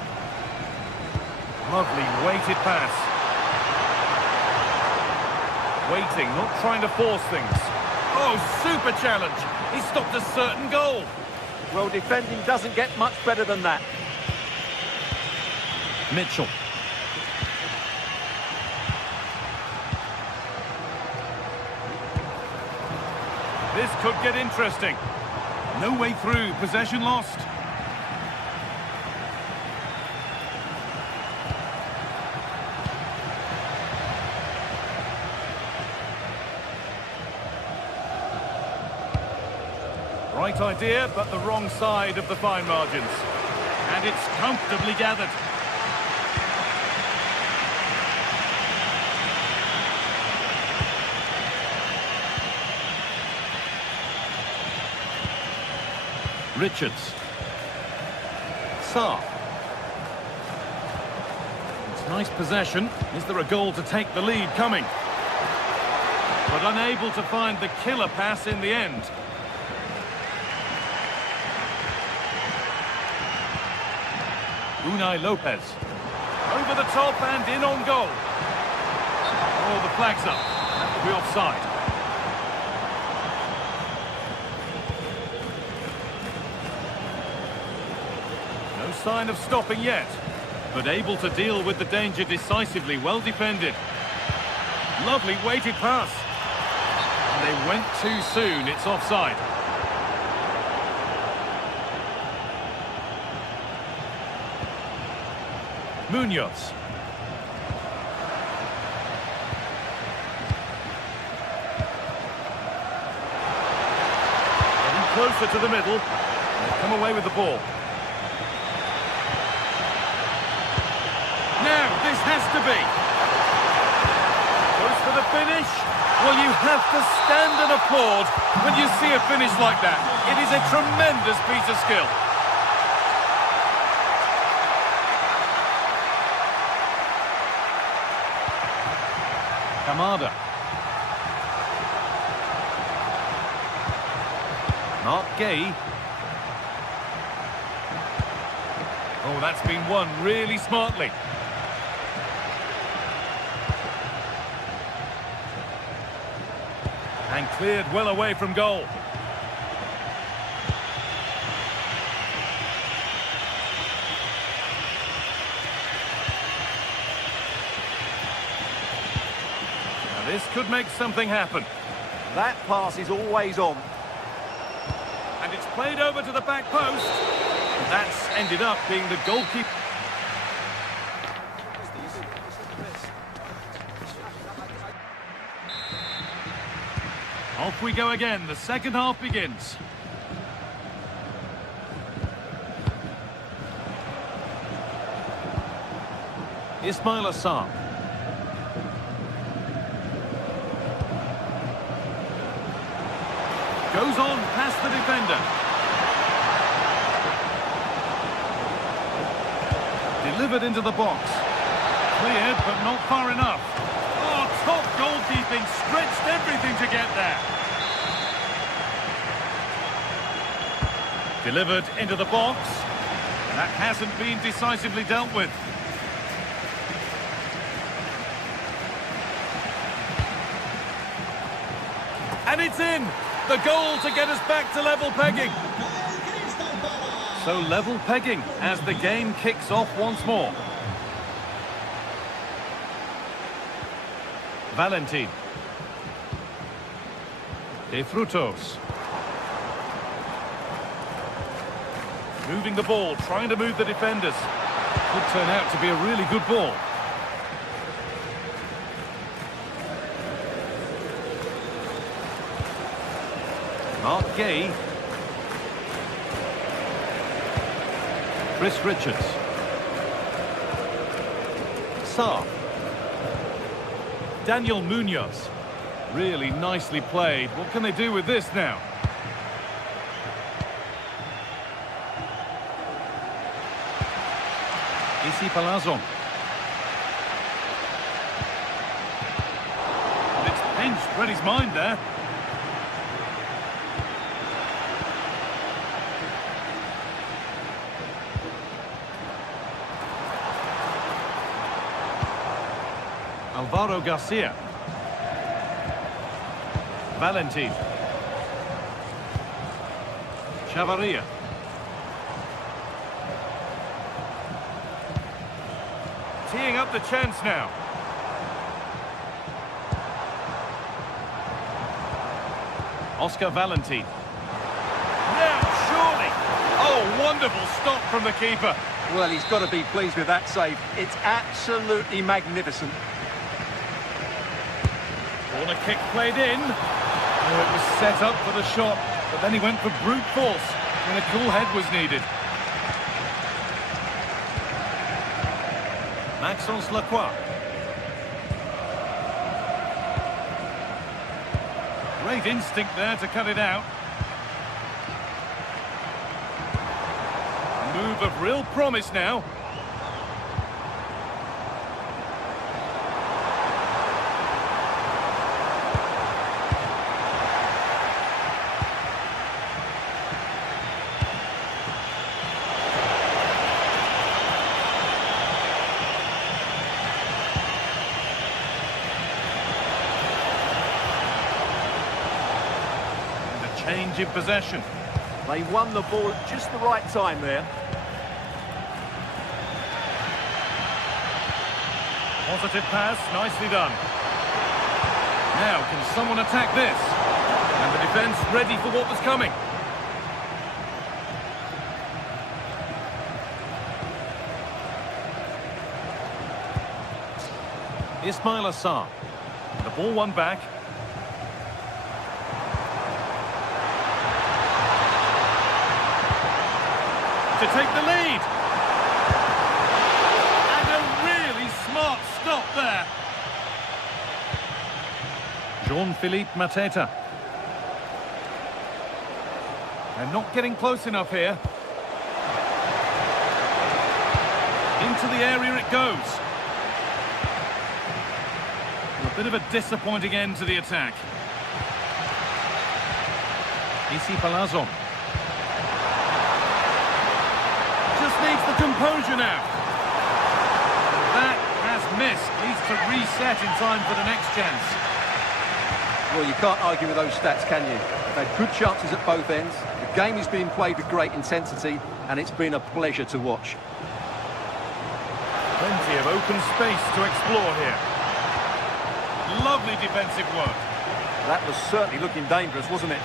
Lovely weighted pass. Waiting, not trying to force things. Oh, super challenge. He stopped a certain goal. Well, defending doesn't get much better than that. Mitchell. This could get interesting. No way through, possession lost. Right idea, but the wrong side of the fine margins. And it's comfortably gathered. Richards. Sarr. It's nice possession. Is there a goal to take the lead coming? But unable to find the killer pass in the end. Unai Lopez. Over the top and in on goal. Oh, the flag's up. That will be offside. No sign of stopping yet, but able to deal with the danger decisively. Well defended. Lovely weighted pass. And they went too soon. It's offside. Munoz. Getting closer to the middle. They've come away with the ball. Now, this has to be. Goes for the finish. Well, you have to stand and applaud when you see a finish like that. It is a tremendous piece of skill. Kamada. Mark Gay. Oh, that's been won really smartly. And cleared well away from goal. Now this could make something happen. That pass is always on. And it's played over to the back post. And that's ended up being the goalkeeper. Off we go again. The second half begins. Ismail Assar. Goes on past the defender. Delivered into the box. Cleared, but not far enough. Oh, top goalkeeping. Stretched everything to get there. Delivered into the box. That hasn't been decisively dealt with. And it's in! The goal to get us back to level pegging. So level pegging as the game kicks off once more. Valentin. De Frutos. Moving the ball, trying to move the defenders. Could turn out to be a really good ball. Mark Gay. Chris Richards. Saar. Daniel Munoz. Really nicely played. What can they do with this now? Isi Palazon. And it's pinched, read his mind there. Alvaro Garcia. Valentin. Chavarria. Teeing up the chance now. Oscar Valentin. Now, surely. Oh, wonderful stop from the keeper. Well, he's got to be pleased with that save. It's absolutely magnificent. Corner kick played in. Oh, it was set up for the shot, but then he went for brute force when a cool head was needed. Maxence Lacroix. Great instinct there to cut it out. A move of real promise now. Change in possession. They won the ball at just the right time there. Positive pass, nicely done. Now, can someone attack this? And the defence ready for what was coming. Ismail Assar. The ball won back. To take the lead. And a really smart stop there. Jean-Philippe Mateta. They're not getting close enough here. Into the area it goes. A bit of a disappointing end to the attack. Isi Palazon. Needs the composure now. That has missed. Needs to reset in time for the next chance. Well, you can't argue with those stats, can you? They've had good chances at both ends. The game is being played with great intensity, and it's been a pleasure to watch. Plenty of open space to explore here. Lovely defensive work. That was certainly looking dangerous, wasn't it?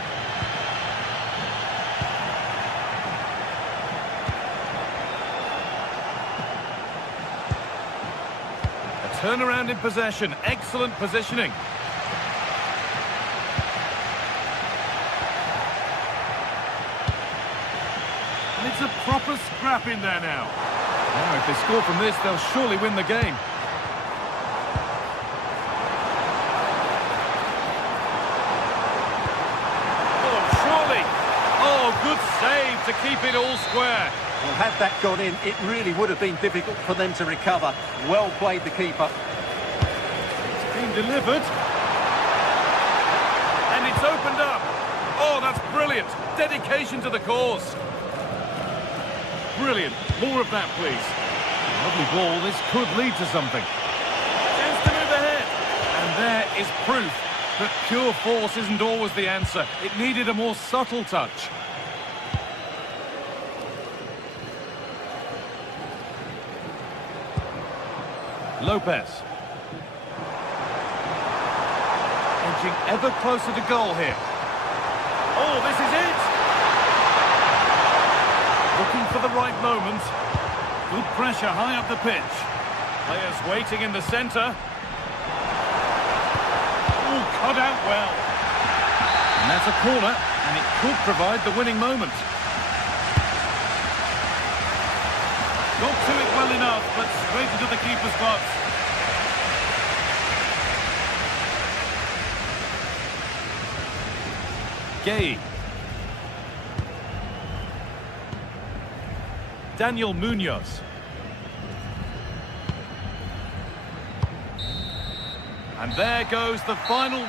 A turnaround in possession. Excellent positioning. And it's a proper scrap in there now. Now, if they score from this, they'll surely win the game. Good save to keep it all square. Well, had that gone in, it really would have been difficult for them to recover. Well played, the keeper. It's been delivered. And it's opened up. Oh, that's brilliant. Dedication to the cause. Brilliant. More of that, please. Lovely ball. This could lead to something. Chance to move ahead. And there is proof that pure force isn't always the answer. It needed a more subtle touch. Lopez. Edging ever closer to goal here. Oh, this is it! Looking for the right moment. Good pressure high up the pitch. Players waiting in the centre. Oh, cut out well. And that's a corner, and it could provide the winning moment. Got to it well enough, but straight into the keeper's gloves. Gay. Daniel Munoz. And there goes the final.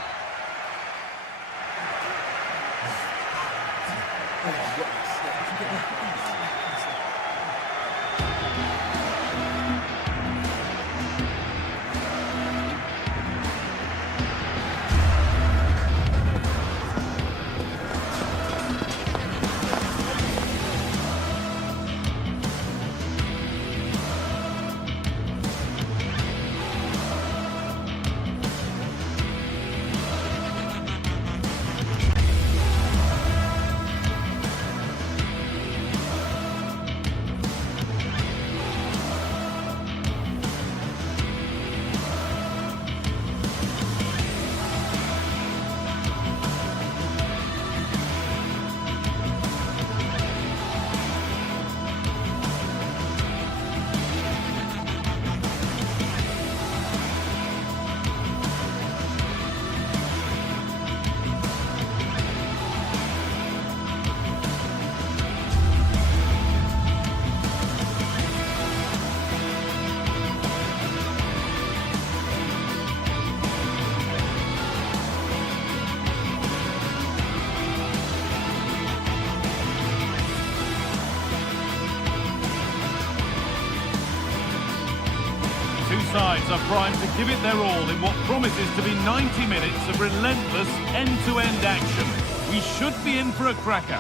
Sides are primed to give it their all in what promises to be 90 minutes of relentless end-to-end action. We should be in for a cracker.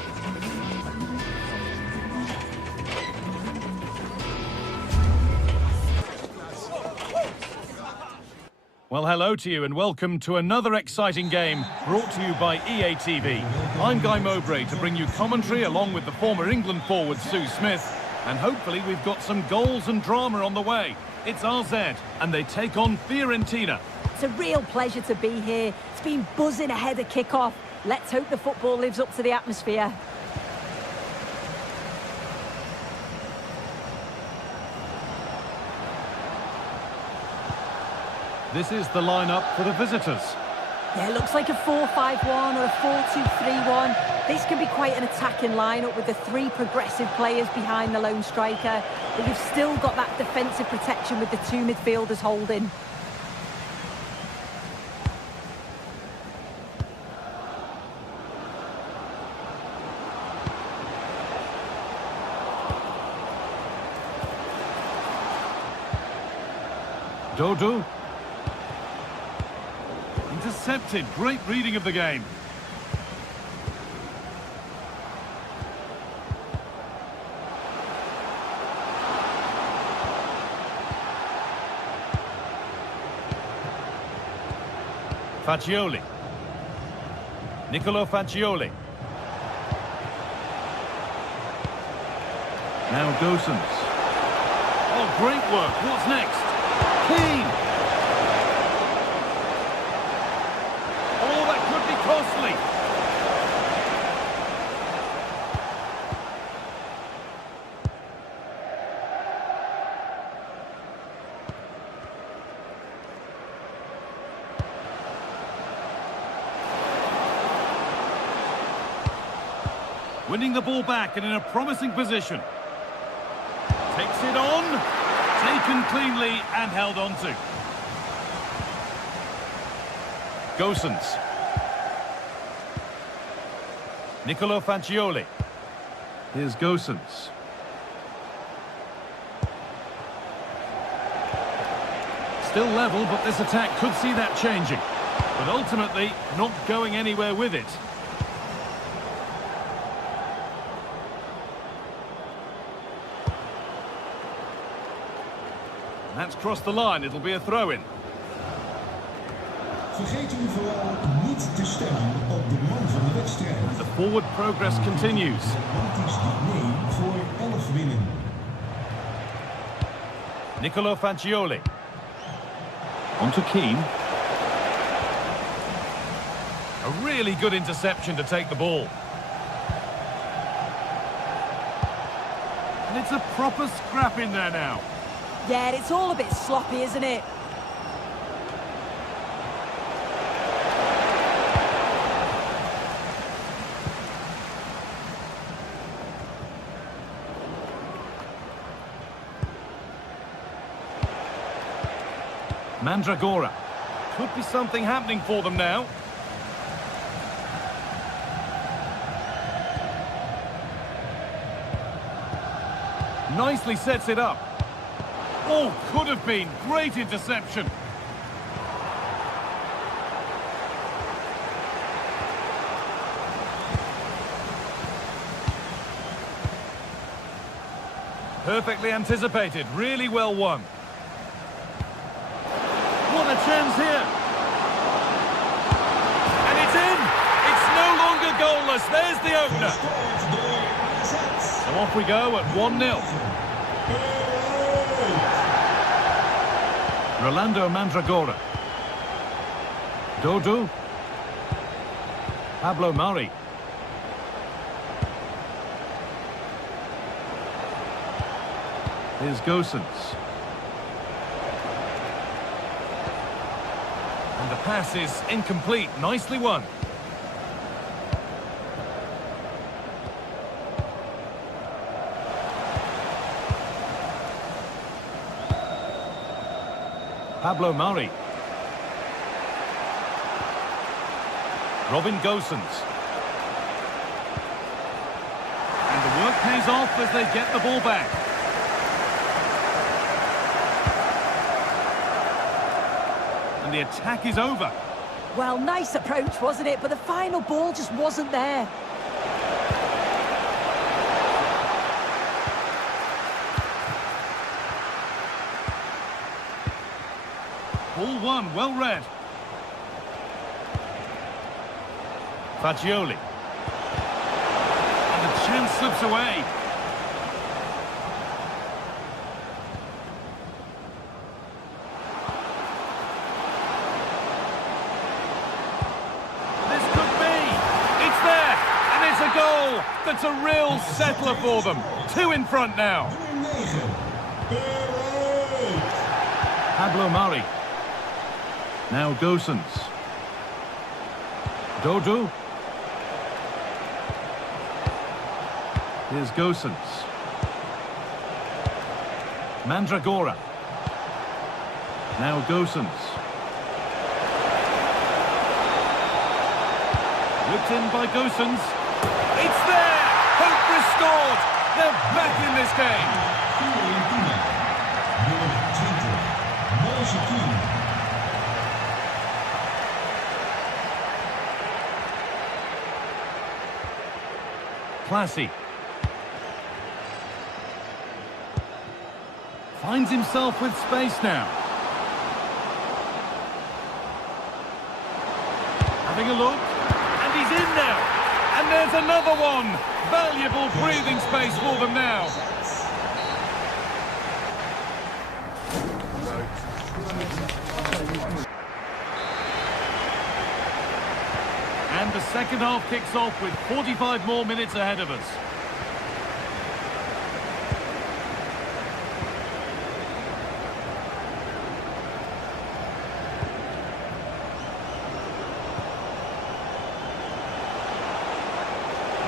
Well, hello to you and welcome to another exciting game brought to you by EA TV. I'm Guy Mowbray to bring you commentary along with the former England forward Sue Smith, and hopefully we've got some goals and drama on the way. It's RZ, and they take on Fiorentina. It's a real pleasure to be here. It's been buzzing ahead of kick-off. Let's hope the football lives up to the atmosphere. This is the lineup for the visitors. Yeah, it looks like a 4-5-1 or a 4-2-3-1. This can be quite an attacking lineup with the three progressive players behind the lone striker. But you've still got that defensive protection with the two midfielders holding. Dodo. Into intercepted. Great reading of the game. Faccioli. Nicolo Faccioli. Now Gosens. Oh, great work. What's next? Keane. Oh, that could be costly. Winning the ball back and in a promising position. Takes it on. Taken cleanly and held on to. Gosens. Nicolo Faccioli. Here's Gosens. Still level, but this attack could see that changing. But ultimately, not going anywhere with it. That's crossed the line. It'll be a throw-in. Vergeet u vooral niet te stemmen op de man van de wedstrijd. The forward progress continues. Wat is die nee voor 11 winnen? Nicolo Faccioli. On to Keane. A really good interception to take the ball. And it's a proper scrap in there now. Yeah, it's all a bit sloppy, isn't it? Mandragora. Could be something happening for them now. Nicely sets it up. Oh, could have been. Great interception. Perfectly anticipated. Really well won. What a chance here. And it's in. It's no longer goalless. There's the opener. So off we go at 1-0. Rolando Mandragora. Dodo. Pablo Mari. Here's Gosens. And the pass is incomplete. Nicely won. Pablo Mari. Robin Gosens. And the work pays off as they get the ball back. And the attack is over. Well, nice approach, wasn't it? But the final ball just wasn't there. Ball one, well read. Faccioli. And the chance slips away. This could be. It's there. And it's a goal. That's a real settler for them. 2 in front now. Pablo Mari. Now Gosens. Dodo. Here's Gosens. Mandragora. Now Gosens. Whipped in by Gosens. It's there! Hope restored! They're back in this game! classy. Finds himself with space now. Having a look, and he's in now. And there's another one. Valuable breathing space for them now. And the second half kicks off with 45 more minutes ahead of us.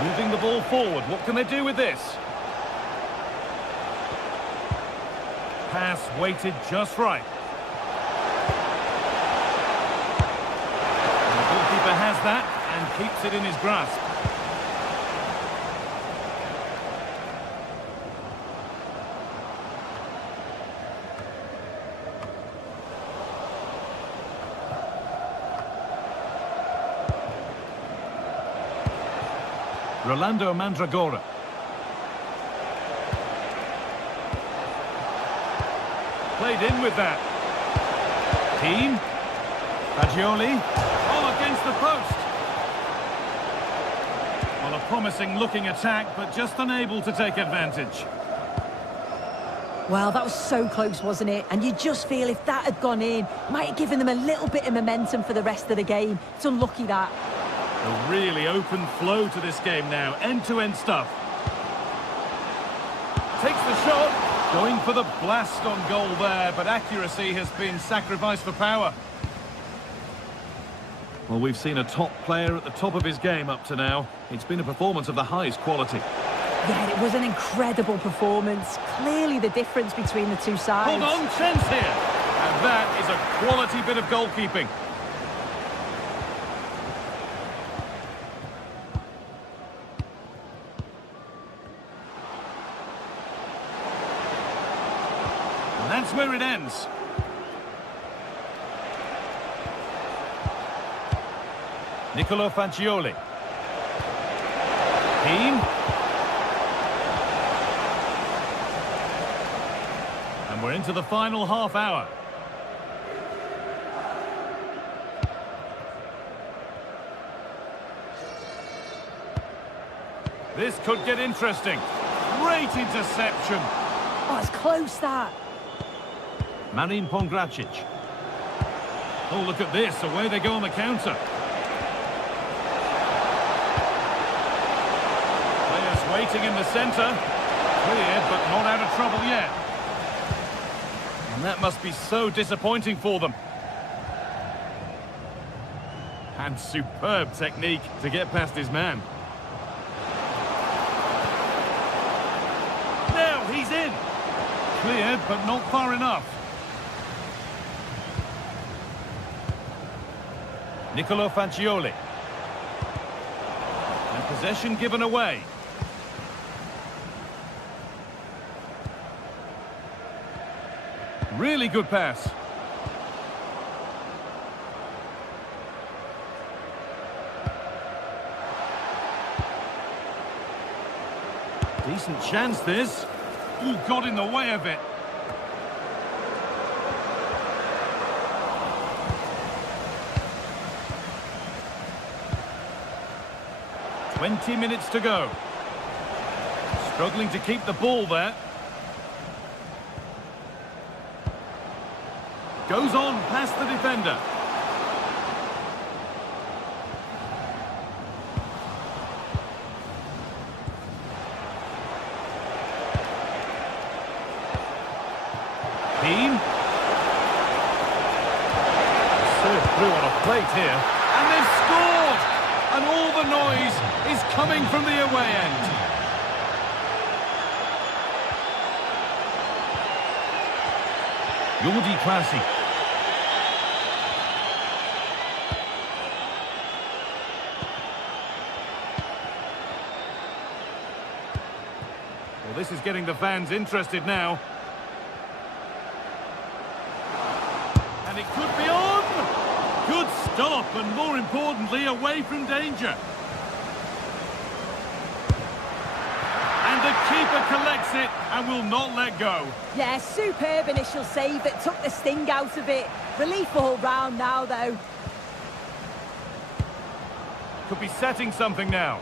Moving the ball forward, what can they do with this? Pass weighted just right. And the goalkeeper has that and keeps it in his grasp. Rolando Mandragora. Played in with that. Keane. Fagioli. Oh, against the post. Well, a promising looking attack, but just unable to take advantage. Well, that was so close, wasn't it? And you just feel if that had gone in, might have given them a little bit of momentum for the rest of the game. It's unlucky that. A really open flow to this game now. End-to-end stuff. Takes the shot. Going for the blast on goal there, but accuracy has been sacrificed for power. Well, we've seen a top player at the top of his game up to now. It's been a performance of the highest quality. Yeah, it was an incredible performance. Clearly the difference between the two sides. Hold on, chance here. And that is a quality bit of goalkeeping. And that's where it ends. Nicolo Fagioli. Keane. And we're into the final half hour. This could get interesting. Great interception. Oh, it's close, that. Marin Pongracic. Oh, look at this. Away they go on the counter. Players waiting in the centre. Cleared, but not out of trouble yet. And that must be so disappointing for them. And superb technique to get past his man. Now he's in. Cleared, but not far enough. Nicolo Fagioli. And possession given away. Really good pass. Decent chance this. Ooh, got in the way of it. "20 minutes to go. Struggling to keep the ball there. Goes on past the defender. Keane. Served through on a plate here. And they've scored! And all the noise is coming from the away end. Jordi Classy. Well, this is getting the fans interested now. And it could be on! Good stop, and more importantly, away from danger. Keeper collects it and will not let go. Yeah, superb initial save that took the sting out of it. Relief all round now, though. Could be setting something now.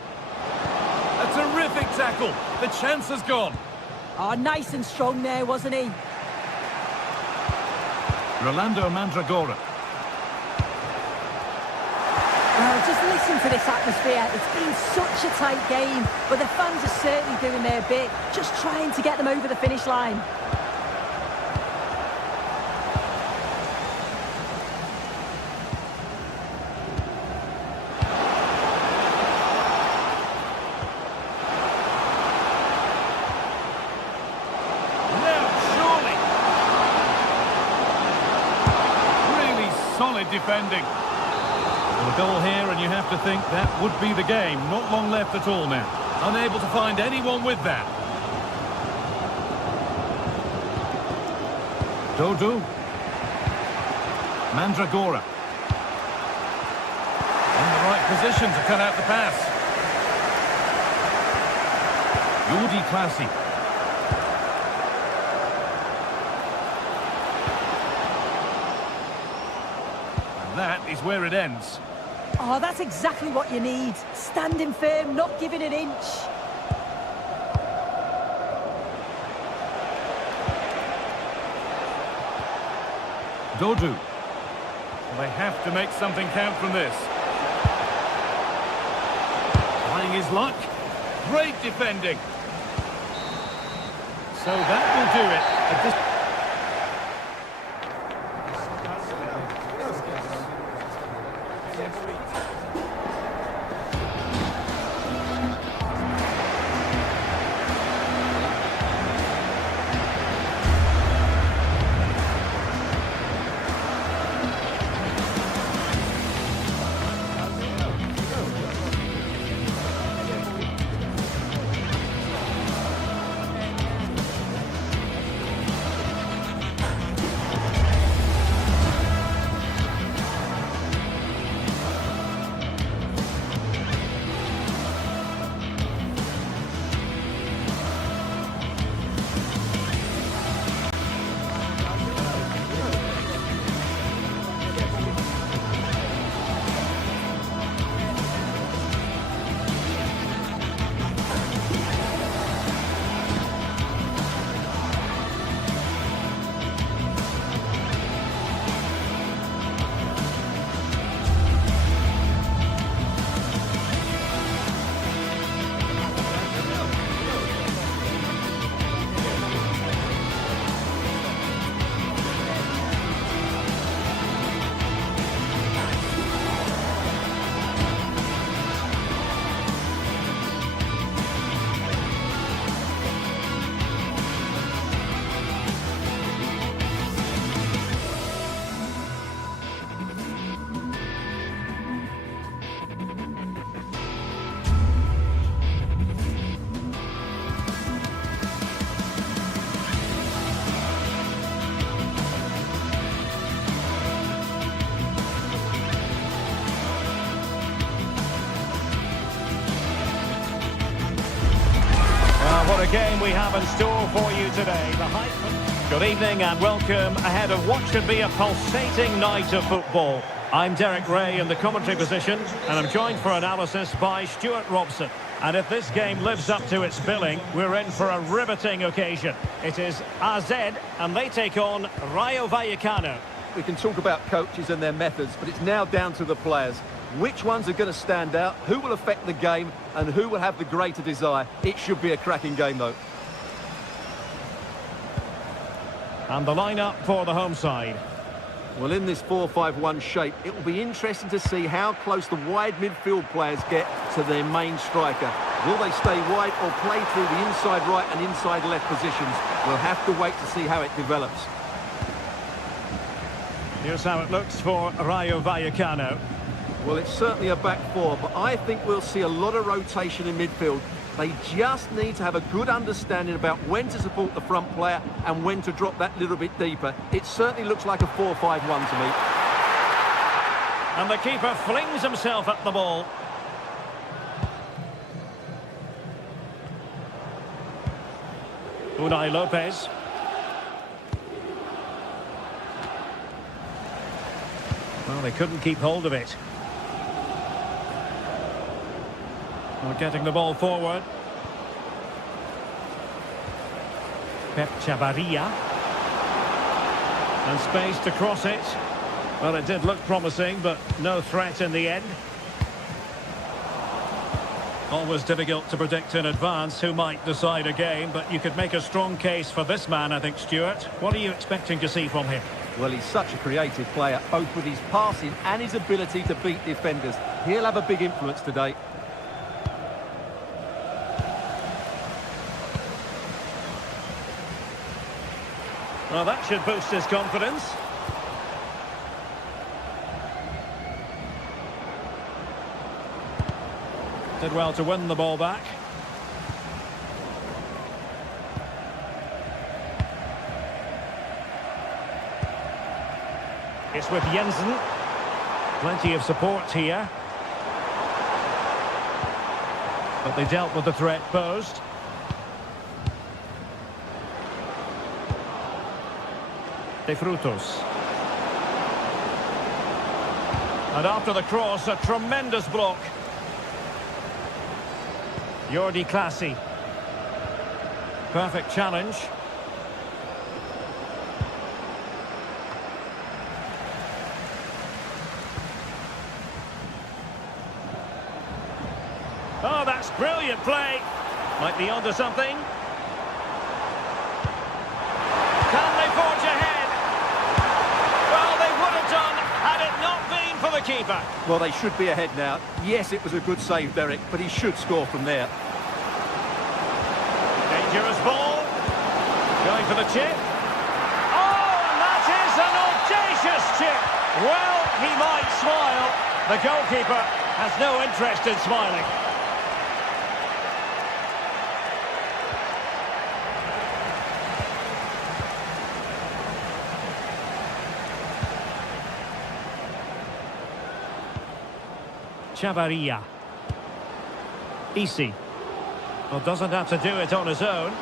A terrific tackle. The chance has gone. Oh, nice and strong there, wasn't he? Rolando Mandragora. Well, just listen to this atmosphere. It's been such a tight game, but the fans are certainly doing their bit, just trying to get them over the finish line. Solid defending. Well, a goal here, and you have to think that would be the game. Not long left at all now. Unable to find anyone with that. Dodo. Mandragora. In the right position to cut out the pass. Jordi Classy. That is where it ends. Oh, that's exactly what you need. Standing firm, not giving an inch. Dodu. Well, they have to make something count from this. Trying his luck. Great defending. So that will do it. At this What a game we have in store for you today. The hype. Good evening and welcome ahead of what should be a pulsating night of football. I'm Derek Ray in the commentary position, and I'm joined for analysis by Stuart Robson. And if this game lives up to its billing, we're in for a riveting occasion. It is AZ, and they take on Rayo Vallecano. We can talk about coaches and their methods, but it's now down to the players. Which ones are going to stand out, who will affect the game, and who will have the greater desire? It should be a cracking game, though. And the lineup for the home side. Well, in this 4-5-1 shape, it will be interesting to see how close the wide midfield players get to their main striker. Will they stay wide or play through the inside right and inside left positions? We'll have to wait to see how it develops. Here's how it looks for Rayo Vallecano. Well, it's certainly a back four, but I think we'll see a lot of rotation in midfield. They just need to have a good understanding about when to support the front player and when to drop that little bit deeper. It certainly looks like a 4-5-1 to me. And the keeper flings himself at the ball. Unai Lopez. Well, they couldn't keep hold of it. Well, getting the ball forward. Pep Chavarria. And space to cross it. Well, it did look promising, but no threat in the end. Always difficult to predict in advance who might decide a game, but you could make a strong case for this man, I think, Stuart. What are you expecting to see from him? Well, he's such a creative player, both with his passing and his ability to beat defenders. He'll have a big influence today. Well, that should boost his confidence. Did well to win the ball back. It's with Jensen. Plenty of support here. But they dealt with the threat posed. De Frutos. And after the cross, a tremendous block. Jordi Clasie. Perfect challenge. Oh, that's brilliant play. Might be onto something. Can they forge ahead? Well, they would have done had it not been for the keeper. Well, they should be ahead now. Yes, it was a good save, Derek, but he should score from there. Dangerous ball. Going for the chip. Oh, and that is an audacious chip. Well, he might smile. The goalkeeper has no interest in smiling. Chavarria. Isi. Well, doesn't have to do it on his own.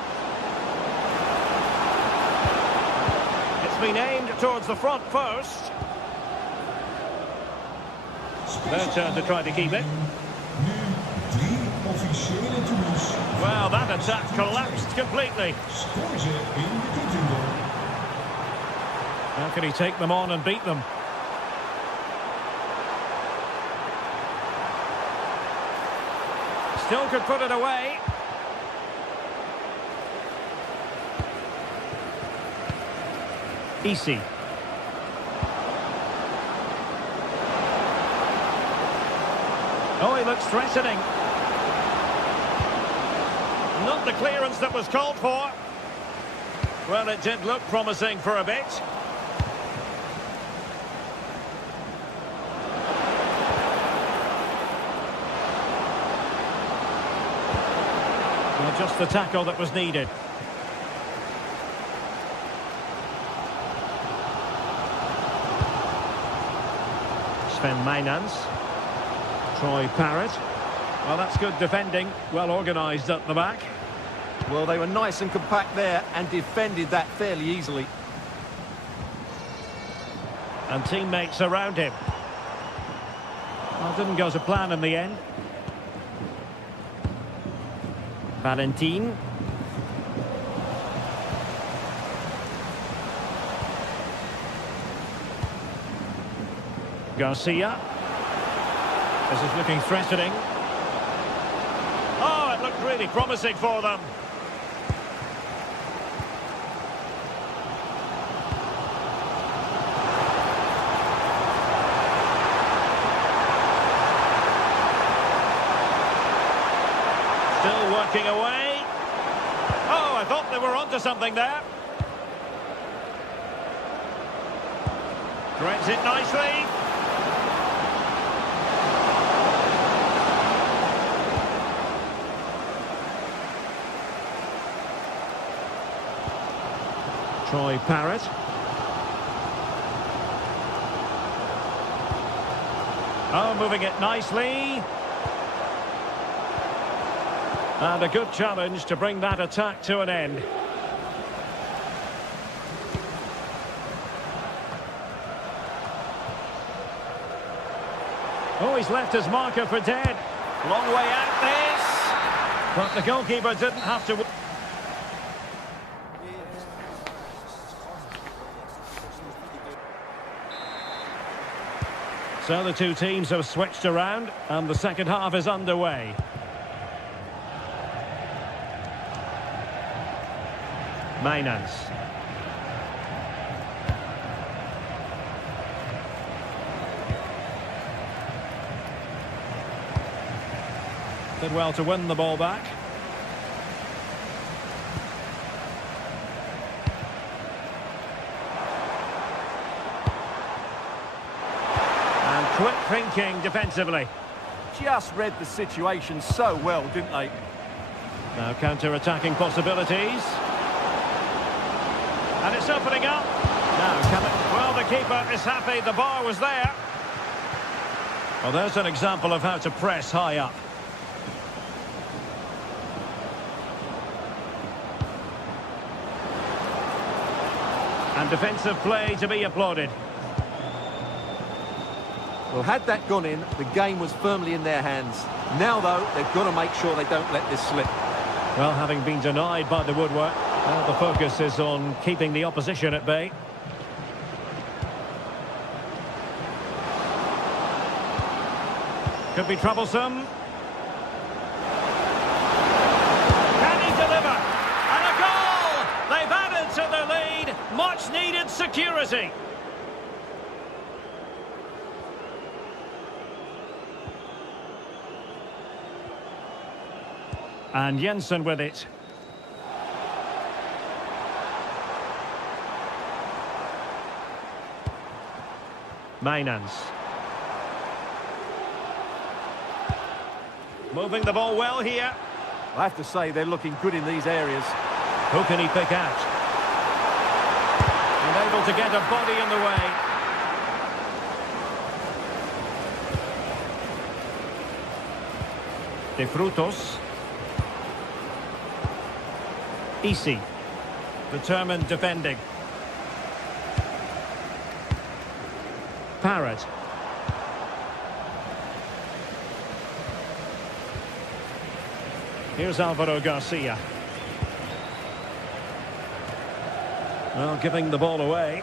It's been aimed towards the front post. Their turn to try to keep it. Well, that attack collapsed completely. How can he take them on and beat them? Still could put it away. Isi. Oh, he looks threatening. Not the clearance that was called for. Well, it did look promising for a bit. Well, just the tackle that was needed. Sven Meinans. Troy Parrott. Well, that's good defending. Well organised at the back. Well, they were nice and compact there and defended that fairly easily. And teammates around him. Well, didn't go to plan in the end. Valentin. Garcia. This is looking threatening. Oh, it looked really promising for them. Still working away. Oh, I thought they were onto something there. Threads it nicely. Troy Parrott. Oh, moving it nicely. And a good challenge to bring that attack to an end. Oh, he's left his marker for dead. Long way out this. But the goalkeeper didn't have to... So the two teams have switched around and the second half is underway. Mainans. Did well to win the ball back. And quick thinking defensively. Just read the situation so well, didn't they? Now counter-attacking possibilities. And it's opening up. Now, well, the keeper is happy. The bar was there. Well, there's an example of how to press high up. And defensive play to be applauded. Well, had that gone in, the game was firmly in their hands. Now, though, they've got to make sure they don't let this slip. Well, having been denied by the woodwork, well, the focus is on keeping the opposition at bay. Could be troublesome. Can he deliver? And a goal! They've added to the lead. Much needed security. And Jensen with it. Mainans. Moving the ball well here. I have to say, they're looking good in these areas. Who can he pick out? And able to get a body in the way. De Frutos. Easy. Determined defending. Parrott. Here's Alvaro Garcia. Well, giving the ball away.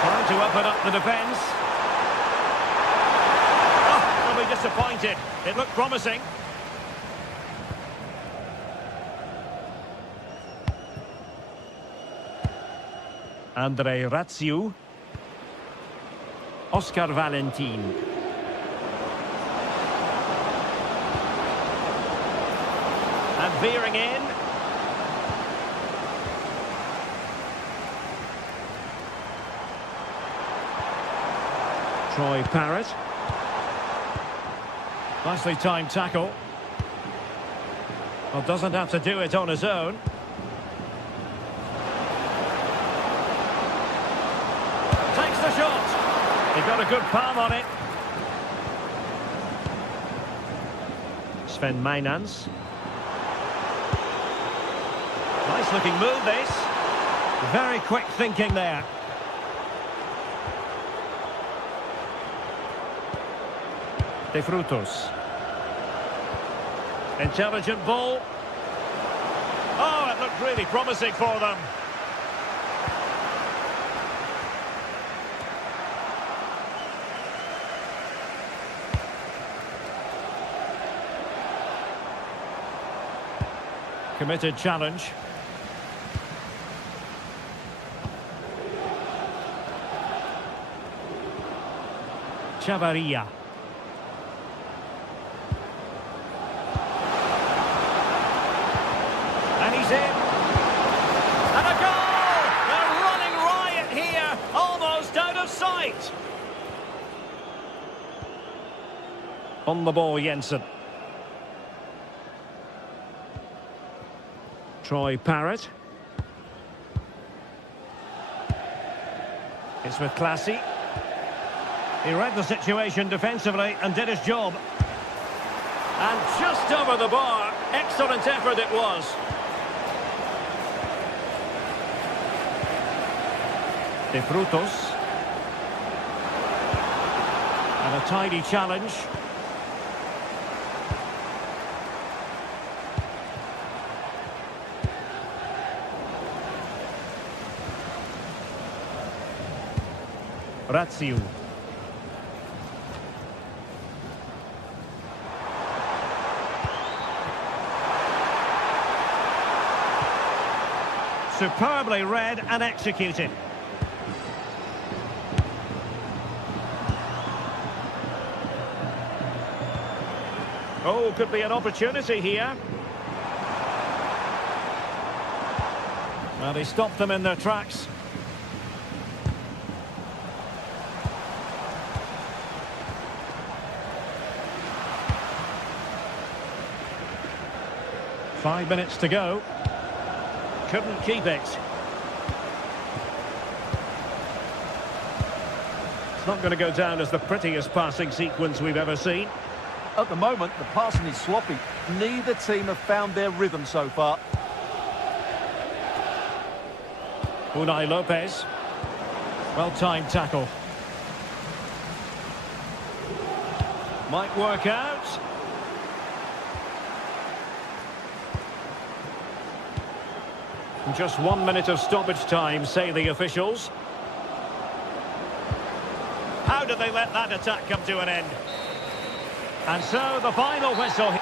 Trying to open up the defence. Oh, they'll be disappointed. It looked promising. Andre Ratsiu. Oscar Valentin. And veering in. Troy Parrott. Nicely timed tackle. Well, doesn't have to do it on his own. Takes the shot. He got a good palm on it. Sven Mainans. Nice looking move this. Very quick thinking there. De Frutos. Intelligent ball. Oh, it looked really promising for them. Committed challenge. Chavarria. And he's in. And a goal! They're running riot here, almost out of sight. On the ball, Jensen. Troy Parrott. It's with Classy. He read the situation defensively and did his job. And just over the bar. Excellent effort it was. De Frutos. And a tidy challenge. Razziu. Superbly read and executed. Oh, could be an opportunity here. Well, he stopped them in their tracks. Five minutes to go. Couldn't keep it. It's not going to go down as the prettiest passing sequence we've ever seen. At the moment, the passing is sloppy. Neither team have found their rhythm so far. Unai Lopez. Well-timed tackle. Might work out. Just 1 minute of stoppage time, say the officials. How did they let that attack come to an end? And so the final whistle.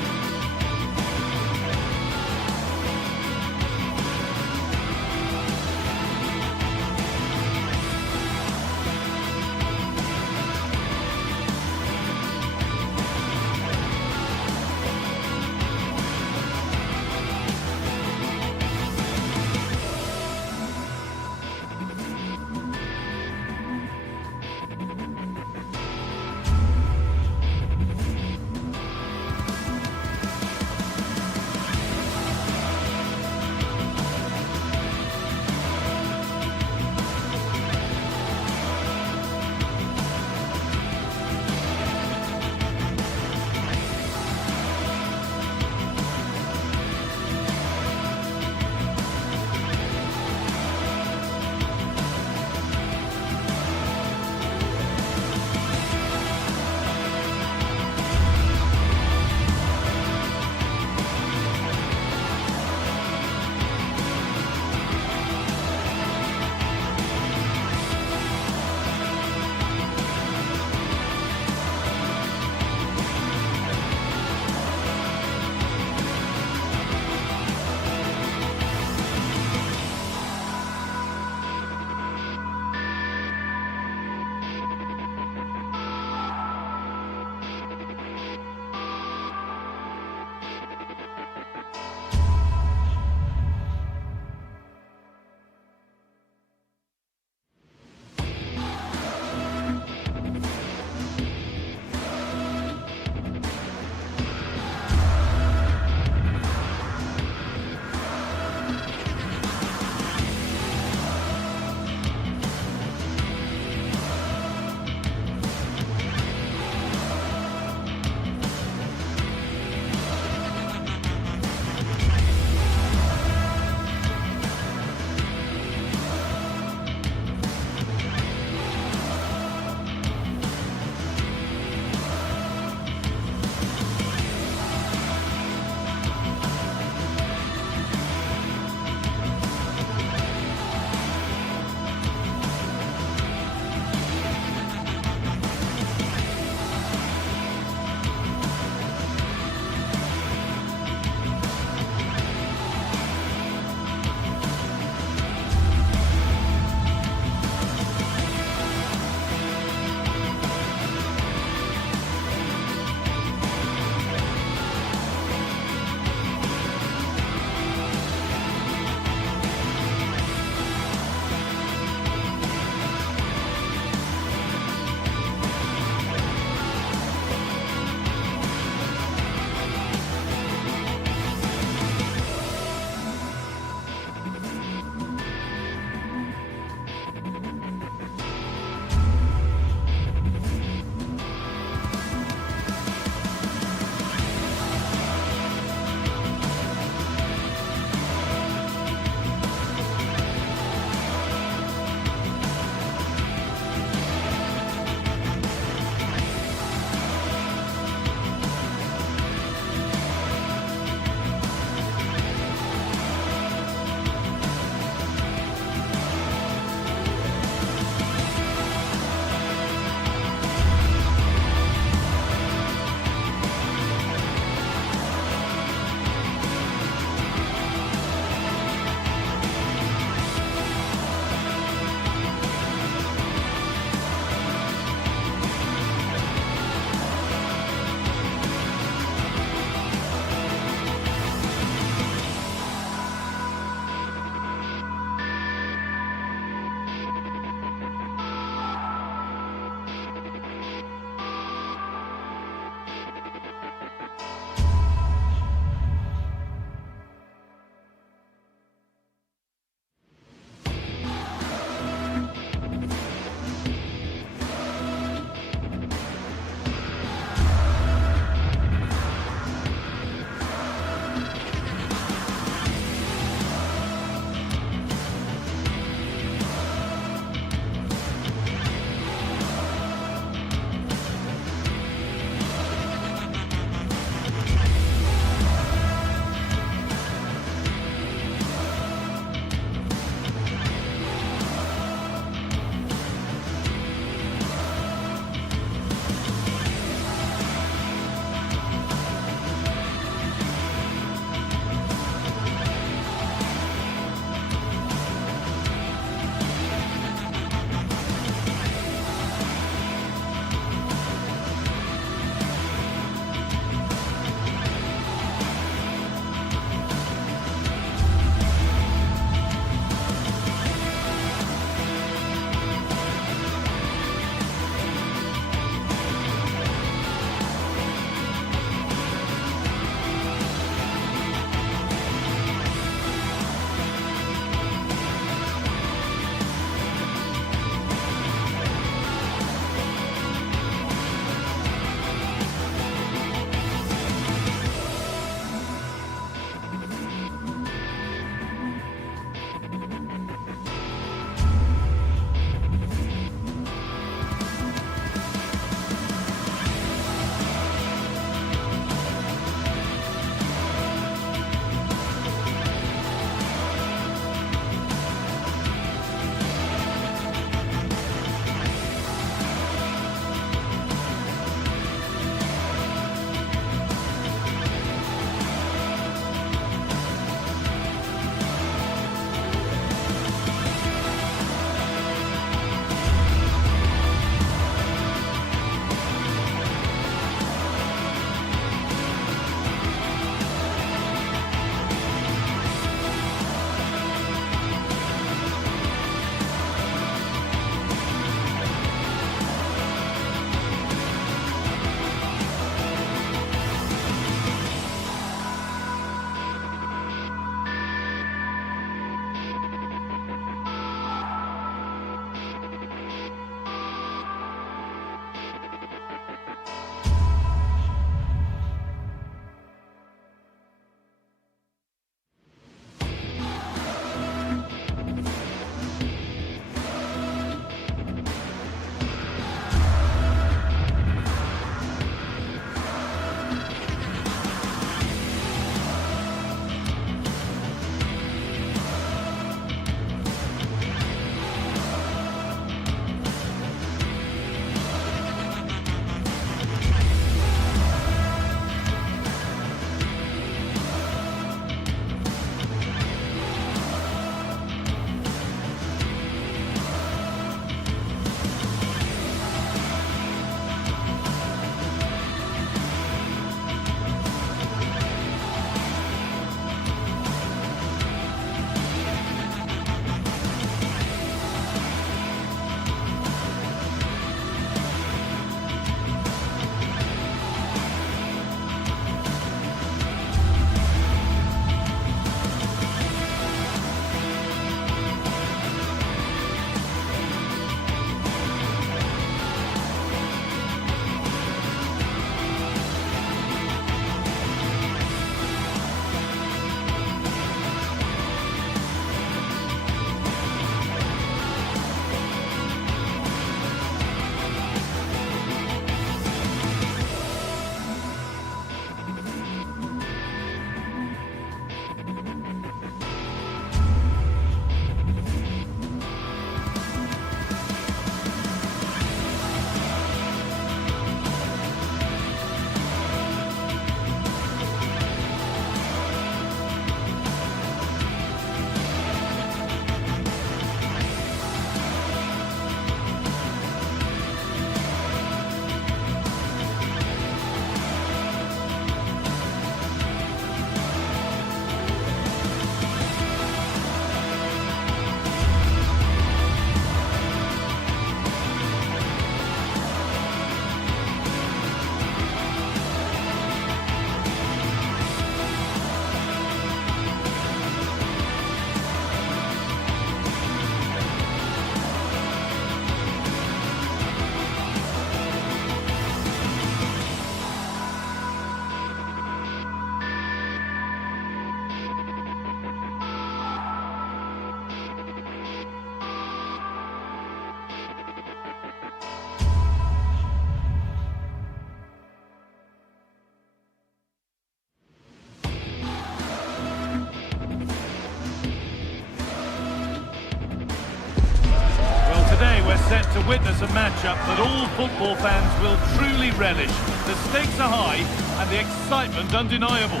set to witness a matchup that all football fans will truly relish. The stakes are high and the excitement undeniable.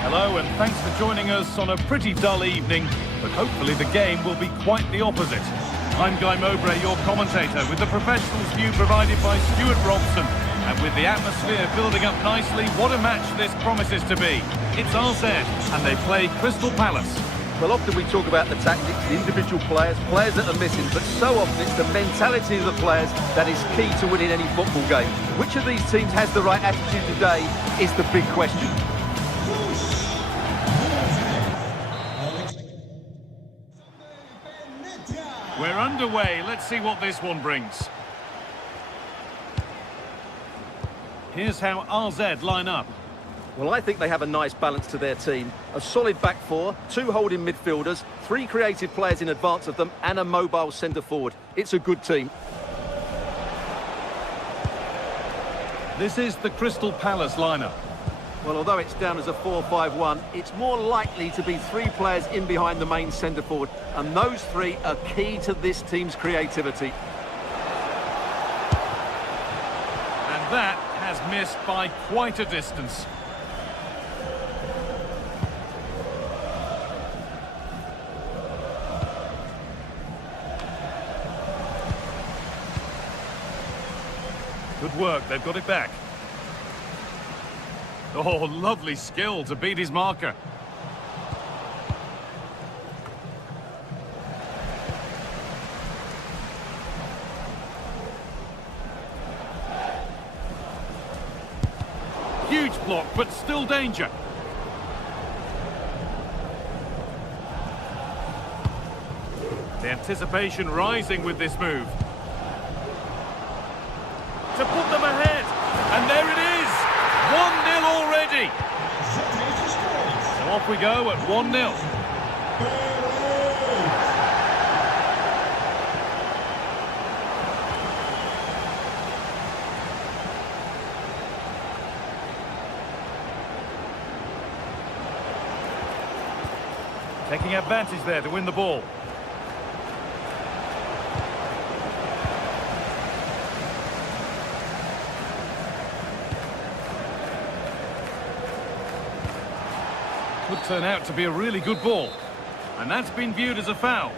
Hello and thanks for joining us on a pretty dull evening, but hopefully the game will be quite the opposite. I'm Guy Mowbray, your commentator, with the professionals' view provided by Stuart Robson. And with the atmosphere building up nicely, what a match this promises to be. It's RZ and they play Crystal Palace. Well, often we talk about the tactics, the individual players that are missing, but so often it's the mentality of the players that is key to winning any football game. Which of these teams has the right attitude today is the big question. We're underway. Let's see what this one brings. Here's how RZ line up. Well, I think they have a nice balance to their team. A solid back four, 2 holding midfielders, 3 creative players in advance of them, and a mobile centre-forward. It's a good team. This is the Crystal Palace lineup. Well, although it's down as a 4-5-1, it's more likely to be 3 players in behind the main centre-forward, and those 3 are key to this team's creativity. And that has missed by quite a distance. Good work, they've got it back. Oh, lovely skill to beat his marker. Huge block, but still danger. The anticipation rising with this move. To put them ahead, and there it is, 1-0 already. So off we go at 1-0. Taking advantage there to win the ball. Could turn out to be a really good ball. And that's been viewed as a foul.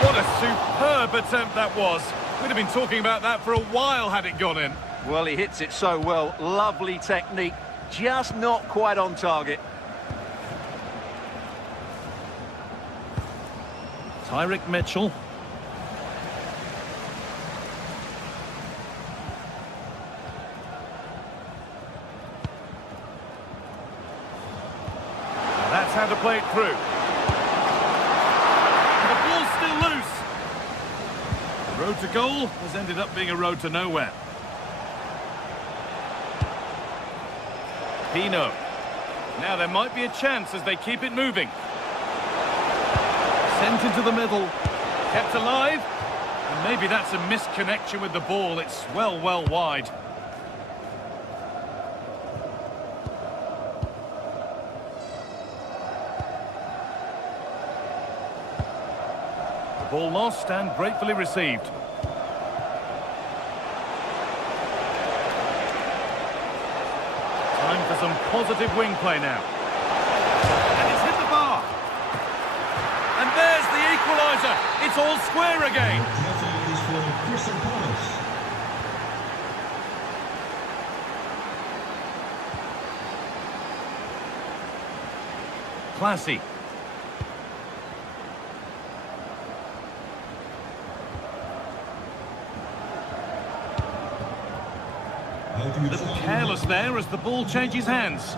What a superb attempt that was. We'd have been talking about that for a while had it gone in. Well, he hits it so well. Lovely technique, just not quite on target. Tyrick Mitchell. That's how to play it through. The ball's still loose. The road to goal has ended up being a road to nowhere. Pino. Now there might be a chance as they keep it moving. Sent into the middle. Kept alive. And maybe that's a misconnection with the ball. It's well wide. Ball lost and gratefully received. Time for some positive wing play now. And it's hit the bar. And there's the equaliser. It's all square again. Classy. A little careless there as the ball changes hands.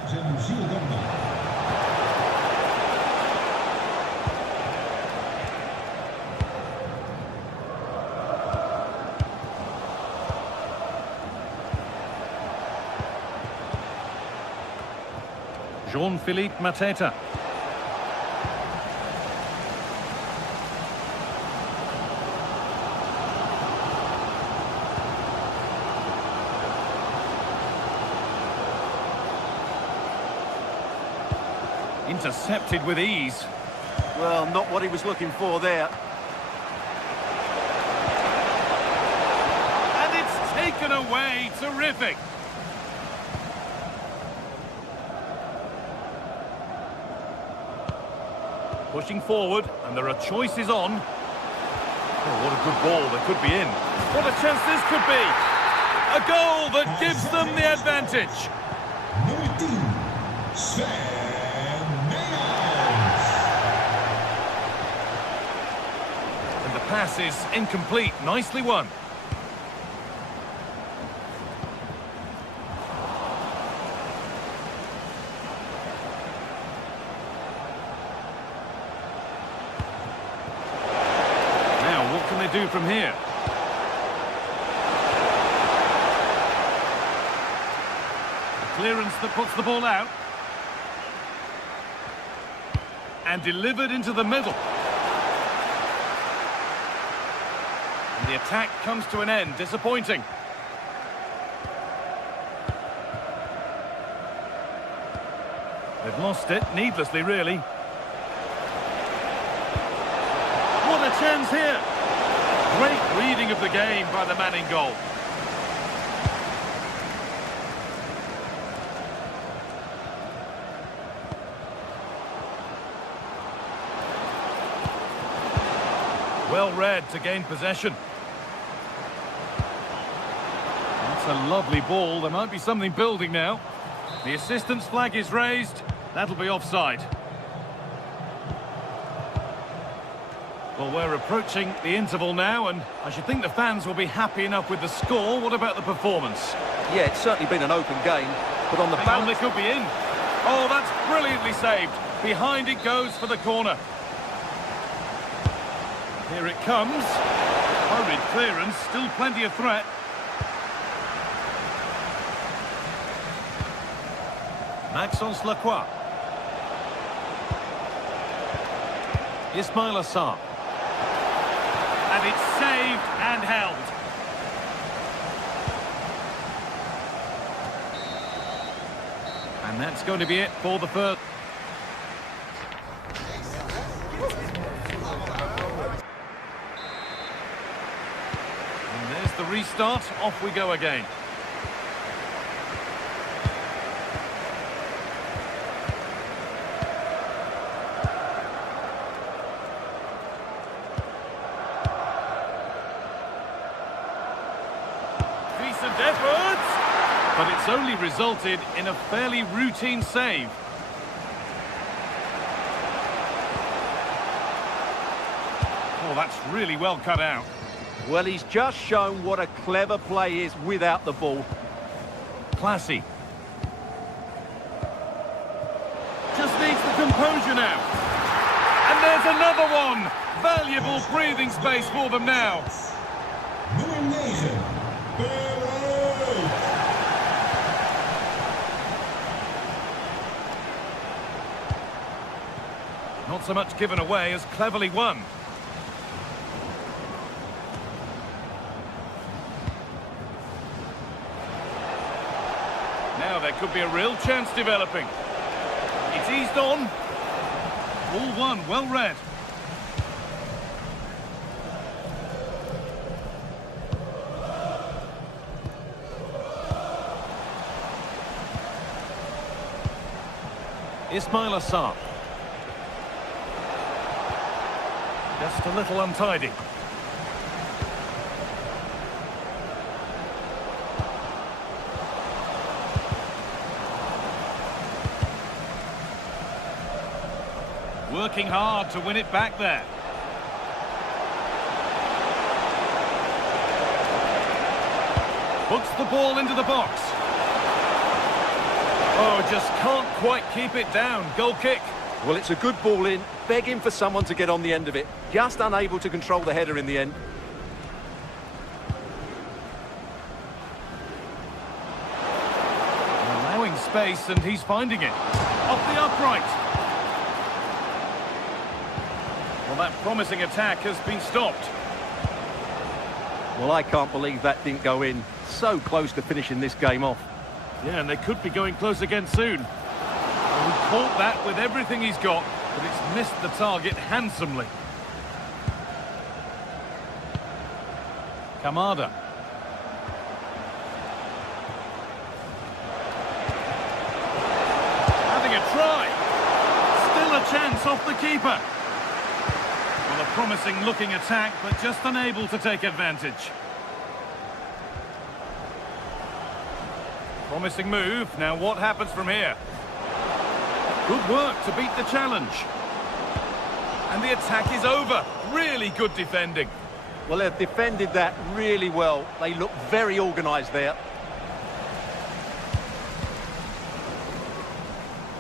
Jean-Philippe Mateta. Intercepted with ease. Well, not what he was looking for there. And it's taken away. Terrific. Pushing forward, and there are choices on. Oh, what a good ball. They could be in. What a chance this could be. A goal that gives them the advantage. Nummer 10, Sven Nijers. And the pass is incomplete. Nicely won. Now, what can they do from here? Clearance that puts the ball out. And delivered into the middle. And the attack comes to an end. Disappointing. They've lost it, needlessly, really. What a chance here. Great reading of the game by the man in goal. Well read to gain possession. That's a lovely ball. There might be something building now. The assistant's flag is raised. That'll be offside. Well, we're approaching the interval now, and I should think the fans will be happy enough with the score. What about the performance? Yeah, it's certainly been an open game, but on the Hang on, balance... they could be in. Oh, that's brilliantly saved. Behind it goes for the corner. Here it comes. Hurried clearance, still plenty of threat. Maxence Lacroix. Ismail Assar. And it's saved and held. And that's going to be it for the first. The restart, off we go again. Decent efforts, but it's only resulted in a fairly routine save. Oh, that's really well cut out. Well, he's just shown what a clever play is without the ball. Classy. Just needs the composure now. And there's another one. Valuable breathing space for them now. Nummer 9, Perez. Not so much given away as cleverly won. Now there could be a real chance developing. It's eased on. All one, well read. Ismail Assar. Just a little untidy. Working hard to win it back there. Puts the ball into the box. Oh, just can't quite keep it down. Goal kick. Well, it's a good ball in, begging for someone to get on the end of it. Just unable to control the header in the end. Allowing space, and he's finding it. Off the upright. Well, that promising attack has been stopped. Well, I can't believe that didn't go in. So close to finishing this game off. Yeah, and they could be going close again soon. Oh, caught that with everything he's got, but it's missed the target handsomely. Kamada. Having a try. Still a chance off the keeper. Well, a promising looking attack, but just unable to take advantage. Promising move. Now what happens from here? Good work to beat the challenge. And the attack is over. Really good defending. Well, they've defended that really well. They look very organised there.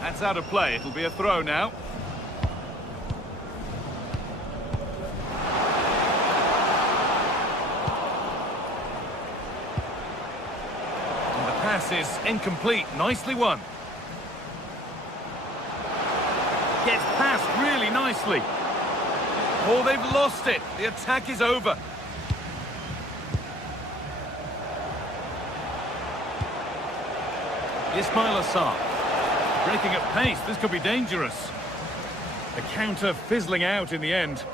That's out of play. It'll be a throw now. And the pass is incomplete. Nicely won. Gets past really nicely. Oh, they've lost it. The attack is over. Ismail Assar. Breaking at pace. This could be dangerous. The counter fizzling out in the end.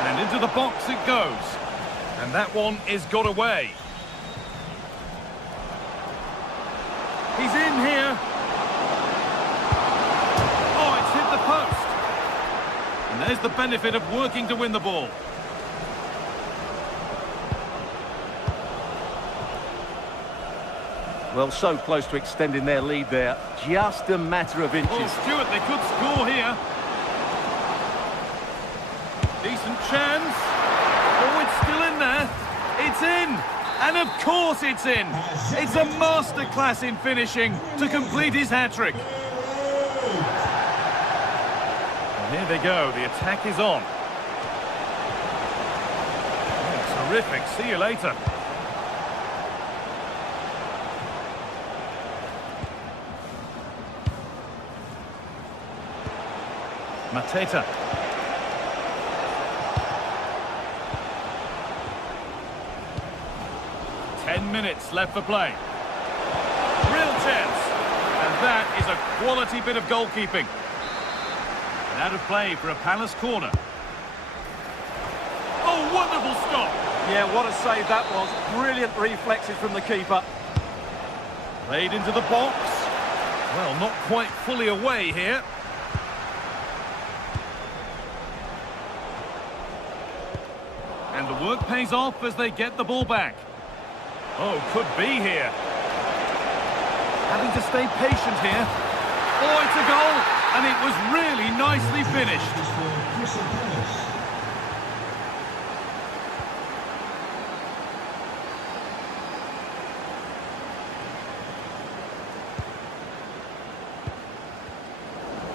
And into the box it goes. And that one is got away. He's in here. Oh, it's hit the post. And there's the benefit of working to win the ball. Well, so close to extending their lead there. Just a matter of inches. Oh, Stewart, they could score here. Decent chance. Oh, it's still in there. It's in. And of course it's in. It's a masterclass in finishing to complete his hat-trick. And here they go. The attack is on. Oh, terrific. See you later. Mateta. Minutes left for play. Real chance. And that is a quality bit of goalkeeping. And out of play for a Palace corner. Oh, wonderful stop. Yeah, what a save that was. Brilliant reflexes from the keeper. Played into the box. Well, not quite fully away here. And the work pays off as they get the ball back. Oh, could be here. Having to stay patient here. Oh, it's a goal! And it was really nicely finished.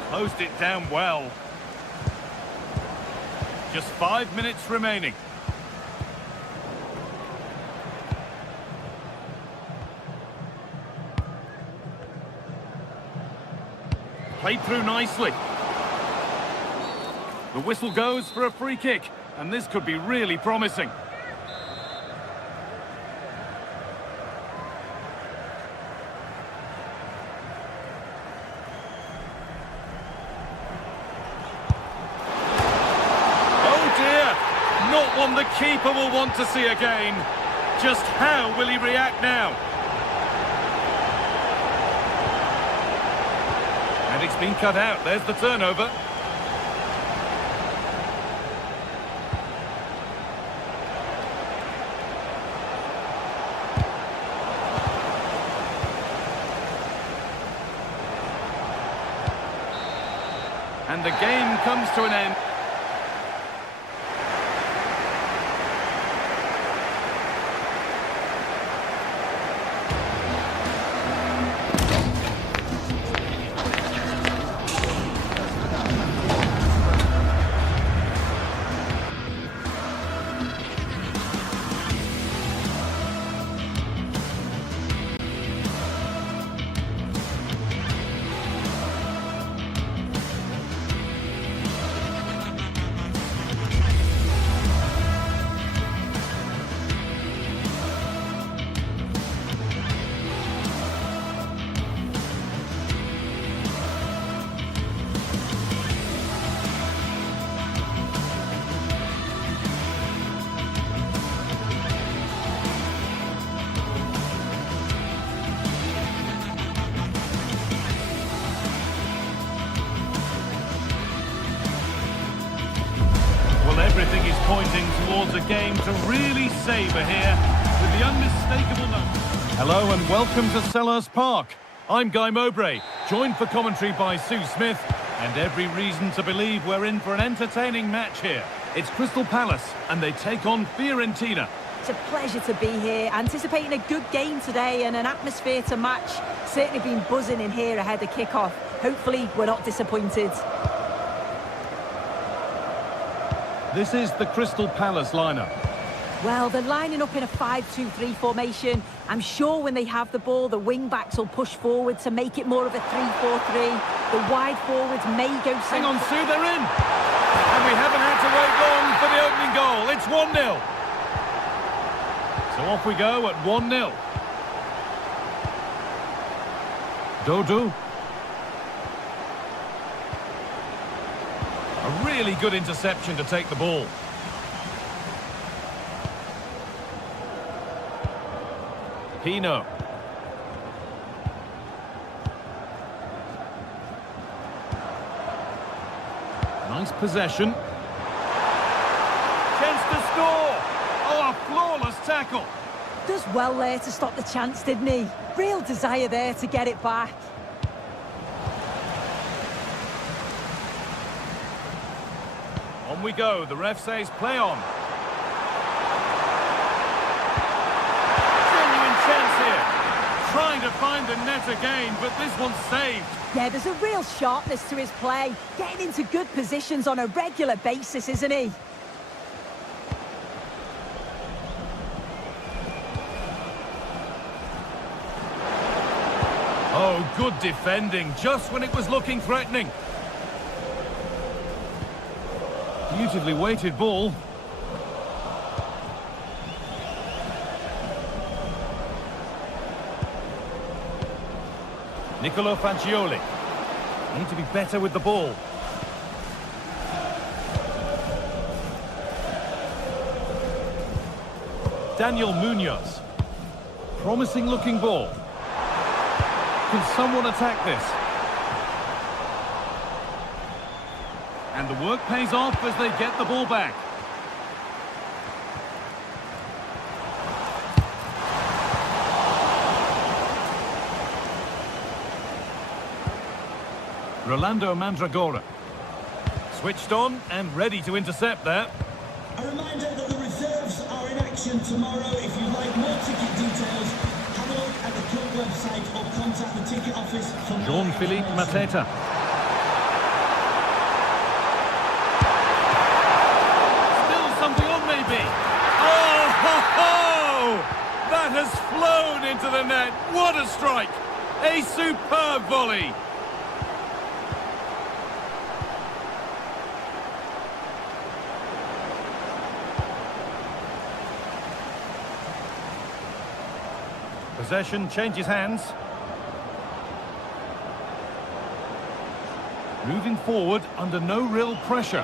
Closed it down well. Just 5 minutes remaining. Played through nicely. The whistle goes for a free kick, and this could be really promising. Oh dear! Not one the keeper will want to see again. Just how will he react now? It's been cut out. There's the turnover. And the game comes to an end. Everything is pointing towards a game to really savour here with the unmistakable note. Hello and welcome to Selhurst Park. I'm Guy Mowbray, joined for commentary by Sue Smith, and every reason to believe we're in for an entertaining match here. It's Crystal Palace and they take on Fiorentina. It's a pleasure to be here, anticipating a good game today and an atmosphere to match. Certainly been buzzing in here ahead of kick-off. Hopefully we're not disappointed. This is the Crystal Palace lineup. Well, they're lining up in a 5-2-3 formation. I'm sure when they have the ball, the wing-backs will push forward to make it more of a 3-4-3. The wide forwards may go... Hang on, Sue, they're in! And we haven't had to wait long for the opening goal. It's 1-0. So off we go at 1-0. Dodo. A really good interception to take the ball. Pino. Nice possession. Chance to score. Oh, a flawless tackle. Does well there to stop the chance, didn't he? Real desire there to get it back. On we go. The ref says play on. Genuine chance here. Trying to find the net again, but this one's saved. Yeah, there's a real sharpness to his play. Getting into good positions on a regular basis, isn't he? Oh, good defending, just when it was looking threatening. Beautifully weighted ball. Nicolo Fagioli. Need to be better with the ball. Daniel Munoz. Promising looking ball. Can someone attack this? And the work pays off as they get the ball back. Rolando Mandragora. Switched on and ready to intercept there. A reminder that the reserves are in action tomorrow. If you'd like more ticket details, have a look at the club website or contact the ticket office for Jean-Philippe Mateta. Still something on maybe. Oh, ho, ho! That has flown into the net. What a strike! A superb volley. Possession changes hands. Moving forward under no real pressure.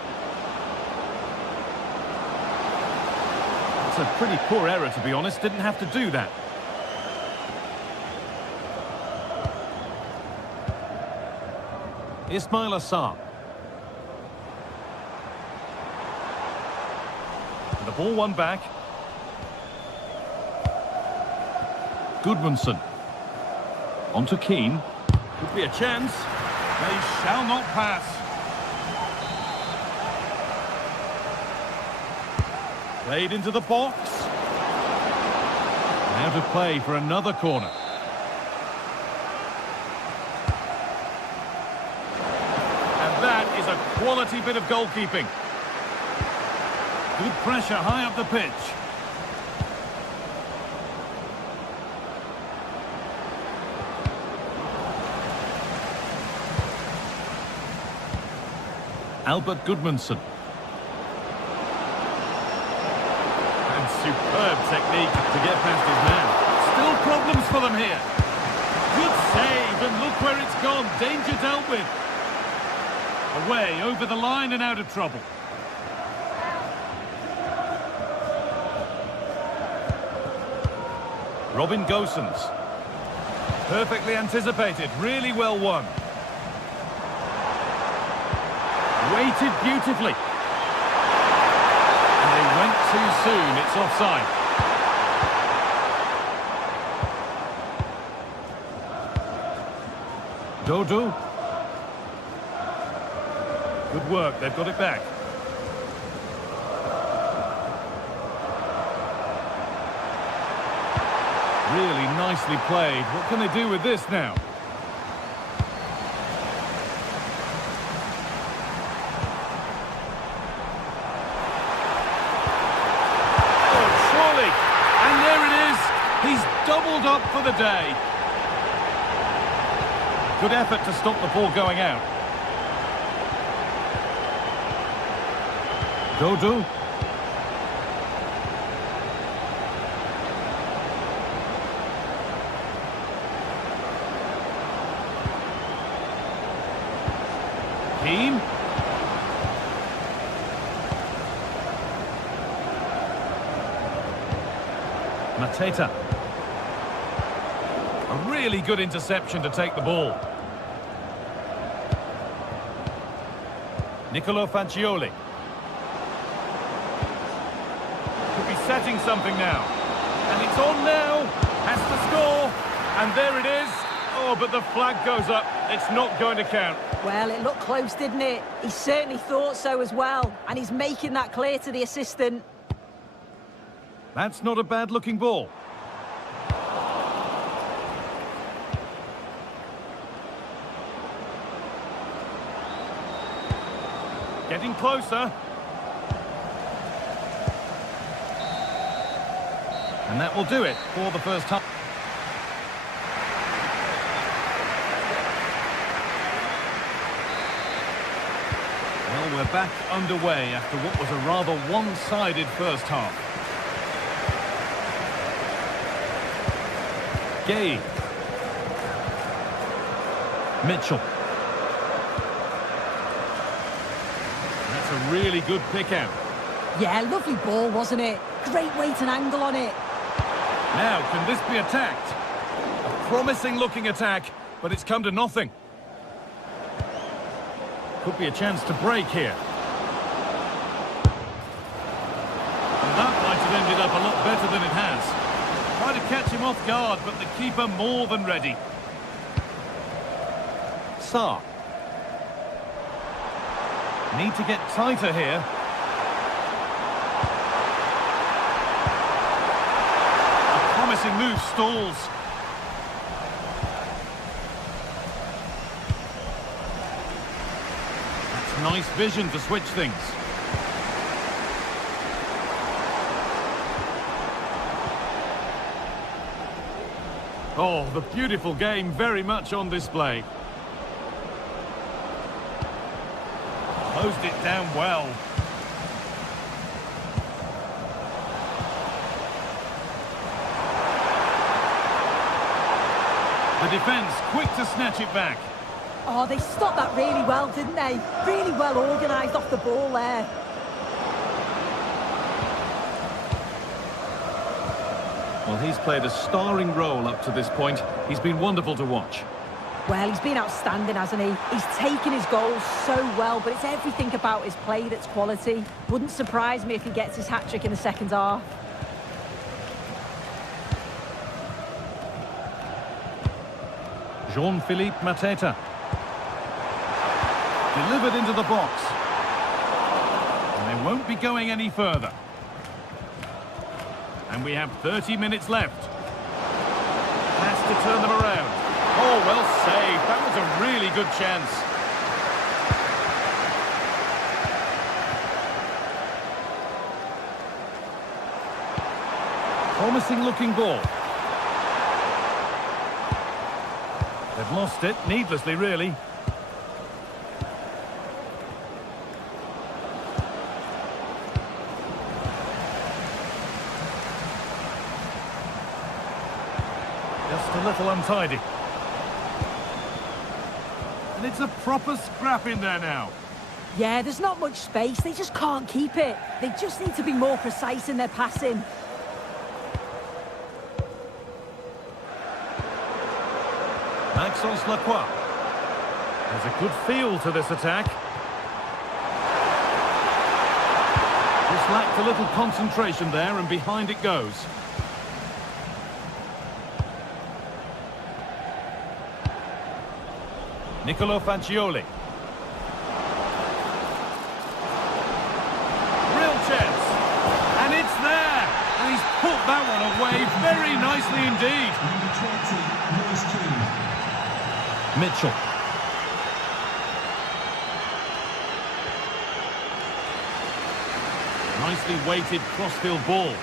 It's a pretty poor error, to be honest. Didn't have to do that. Ismail Assar. The ball won back. Goodmanson. On to Keane. Could be a chance. They shall not pass. Played into the box. Out of play for another corner. And that is a quality bit of goalkeeping. Good pressure high up the pitch. Albert Goodmanson. And superb technique to get past his man. Still problems for them here. Good save, and look where it's gone. Danger dealt with. Away, over the line and out of trouble. Robin Gosens. Perfectly anticipated, really well won. Weighted beautifully. too soon, it's offside. Dodo. Good work, they've got it back. Really nicely played. What can they do with this now? Oh, surely! And there it is! He's doubled up for the day. Good effort to stop the ball going out. Dodo. Keane. Mateta. A really good interception to take the ball. Nicolo Fagioli. Could be setting something now. And it's on now. Has to score. And there it is. Oh, but the flag goes up. It's not going to count. Well, it looked close, didn't it? He certainly thought so as well. And he's making that clear to the assistant. That's not a bad-looking ball. Getting closer. And that will do it for the first time. Well, we're back underway after what was a rather one-sided first half. Gay. Mitchell. That's a really good pick out. Yeah, lovely ball, wasn't it? Great weight and angle on it. Now, can this be attacked? A promising-looking attack, but it's come to nothing. Could be a chance to break here. And that might have ended up a lot better than it has. Try to catch him off guard, but the keeper more than ready. Sarr. Need to get tighter here. A promising move stalls. That's nice vision to switch things. Oh, the beautiful game very much on display. Closed it down well. The defence quick to snatch it back. Oh, they stopped that really well, didn't they? Really well organised off the ball there. Well, he's played a starring role up to this point. He's been wonderful to watch. Well, he's been outstanding, hasn't he? He's taken his goals so well, but it's everything about his play that's quality. Wouldn't surprise me if he gets his hat-trick in the second half. Jean-Philippe Mateta. Delivered into the box. And they won't be going any further. And we have 30 minutes left. Has to turn them around. Oh, well saved. That was a really good chance. Promising looking ball. They've lost it, needlessly really. Just a little untidy. And it's a proper scrap in there now. Yeah, there's not much space. They just can't keep it. They just need to be more precise in their passing. Maxence Lacroix. There's a good feel to this attack. This Just lacked a little concentration there, and behind it goes. Nicolo Fagioli. Real chance. And it's there. And he's put that one away very nicely indeed. Number 20, Lewis Keane. Mitchell. Nicely weighted crossfield ball.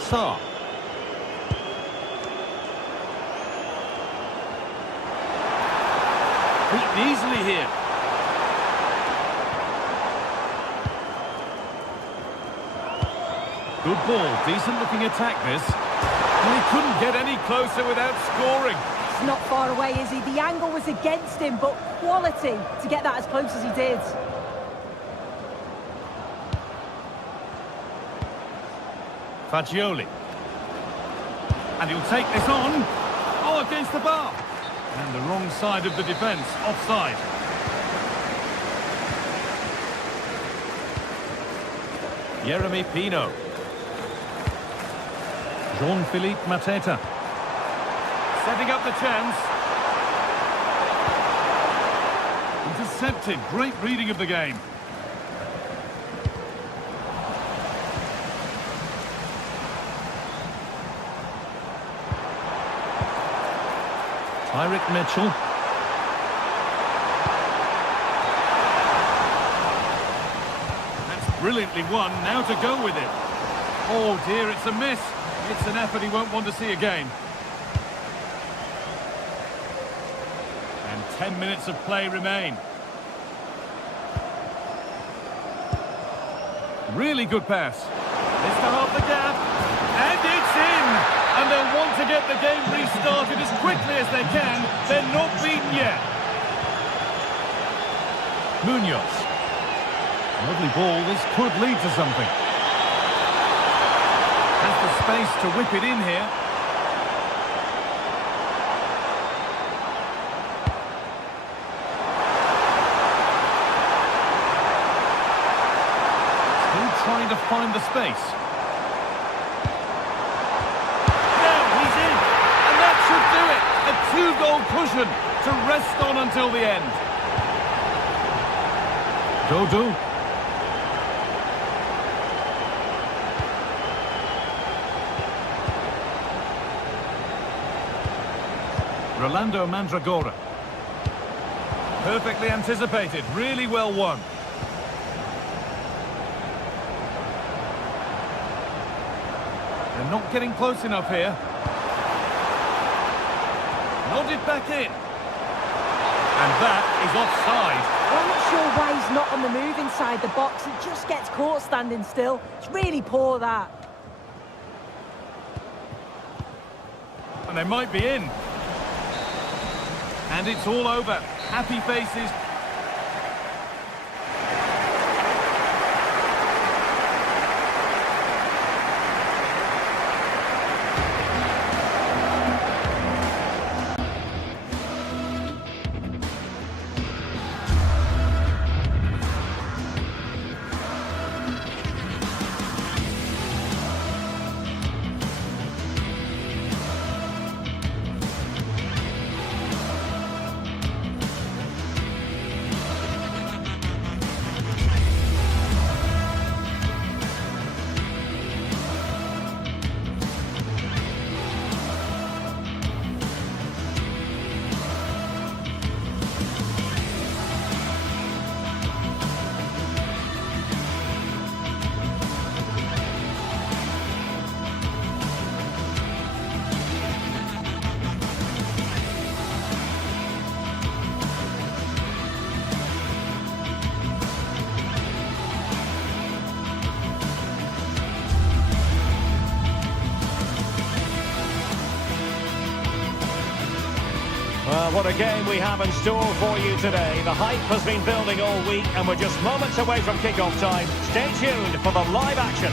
Sarr. Beaten easily here. Good ball, decent looking attack this. And he couldn't get any closer without scoring. He's not far away, is he? The angle was against him, but quality to get that as close as he did. Fagioli. And he'll take this on. Oh, against the bar. And the wrong side of the defence, offside. Jeremy Pino. Jean-Philippe Mateta. Setting up the chance. Intercepted. Great reading of the game. Tyrick Mitchell. That's brilliantly won. Now to go with it. Oh dear, it's a miss. It's an effort he won't want to see again. And 10 minutes of play remain. Really good pass. This to half the gap. And it's in! And they'll want to get the game restarted as quickly as they can. They're not beaten yet. Munoz. Lovely ball. This could lead to something. Has the space to whip it in here. Still trying to find the space. A two-goal cushion to rest on until the end. Dodo. Rolando Mandragora. Perfectly anticipated, really well won. They're not getting close enough here. Nodded back in. And that is offside. Well, I'm not sure why he's not on the move inside the box. He just gets caught standing still. It's really poor, that. And they might be in. And it's all over. Happy faces. Well, what a game we have in store for you today. The hype has been building all week and we're just moments away from kick-off time. Stay tuned for the live action.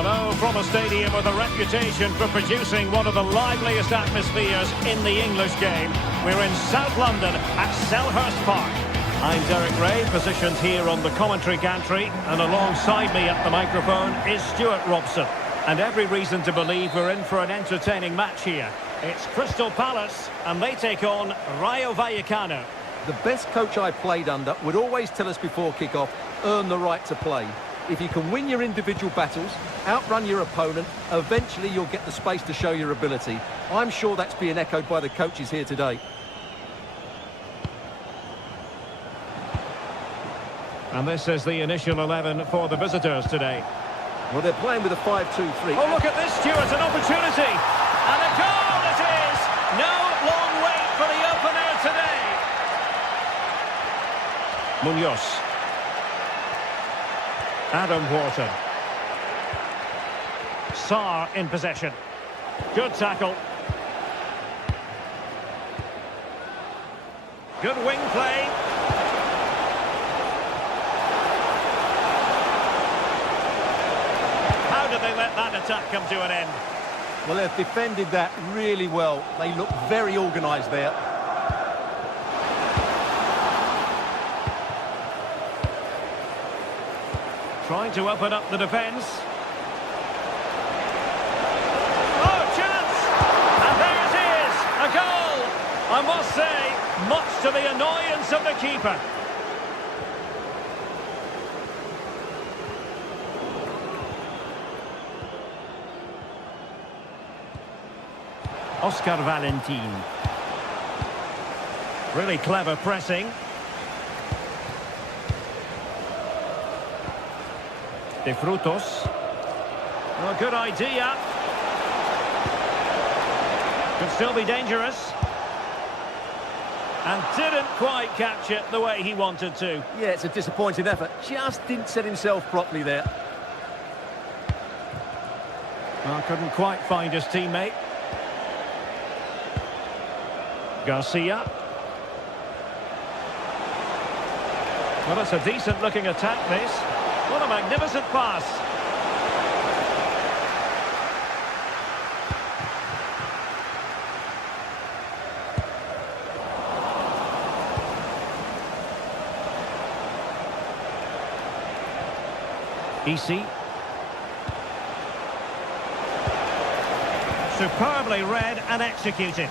Hello from a stadium with a reputation for producing one of the liveliest atmospheres in the English game. We're in South London at Selhurst Park. I'm Derek Ray, positioned here on the commentary gantry, and alongside me at the microphone is Stuart Robson. And every reason to believe we're in for an entertaining match here. It's Crystal Palace, and they take on Rayo Vallecano. The best coach I played under would always tell us before kick-off, earn the right to play. If you can win your individual battles, outrun your opponent, eventually you'll get the space to show your ability. I'm sure that's being echoed by the coaches here today. And this is the initial 11 for the visitors today. Well, they're playing with a 5-2-3. Oh, look at this, Stuart, an opportunity. And a goal it is! No long wait for the opener today. Munoz. Adam Wharton. Sarr in possession. Good tackle. Good wing play. How did they let that attack come to an end? Well, they've defended that really well. They look very organised there. Trying to open up the defence. Oh, chance! And there it is! A goal! I must say, much to the annoyance of the keeper. Oscar Valentin. Really clever pressing. De Frutos. Oh, good idea. Could still be dangerous. And didn't quite catch it the way he wanted to. Yeah, it's a disappointing effort. Just didn't set himself properly there. Well, couldn't quite find his teammate. Garcia. Well, it's a decent-looking attack, this. What a magnificent pass. Easy. Superbly read and executed.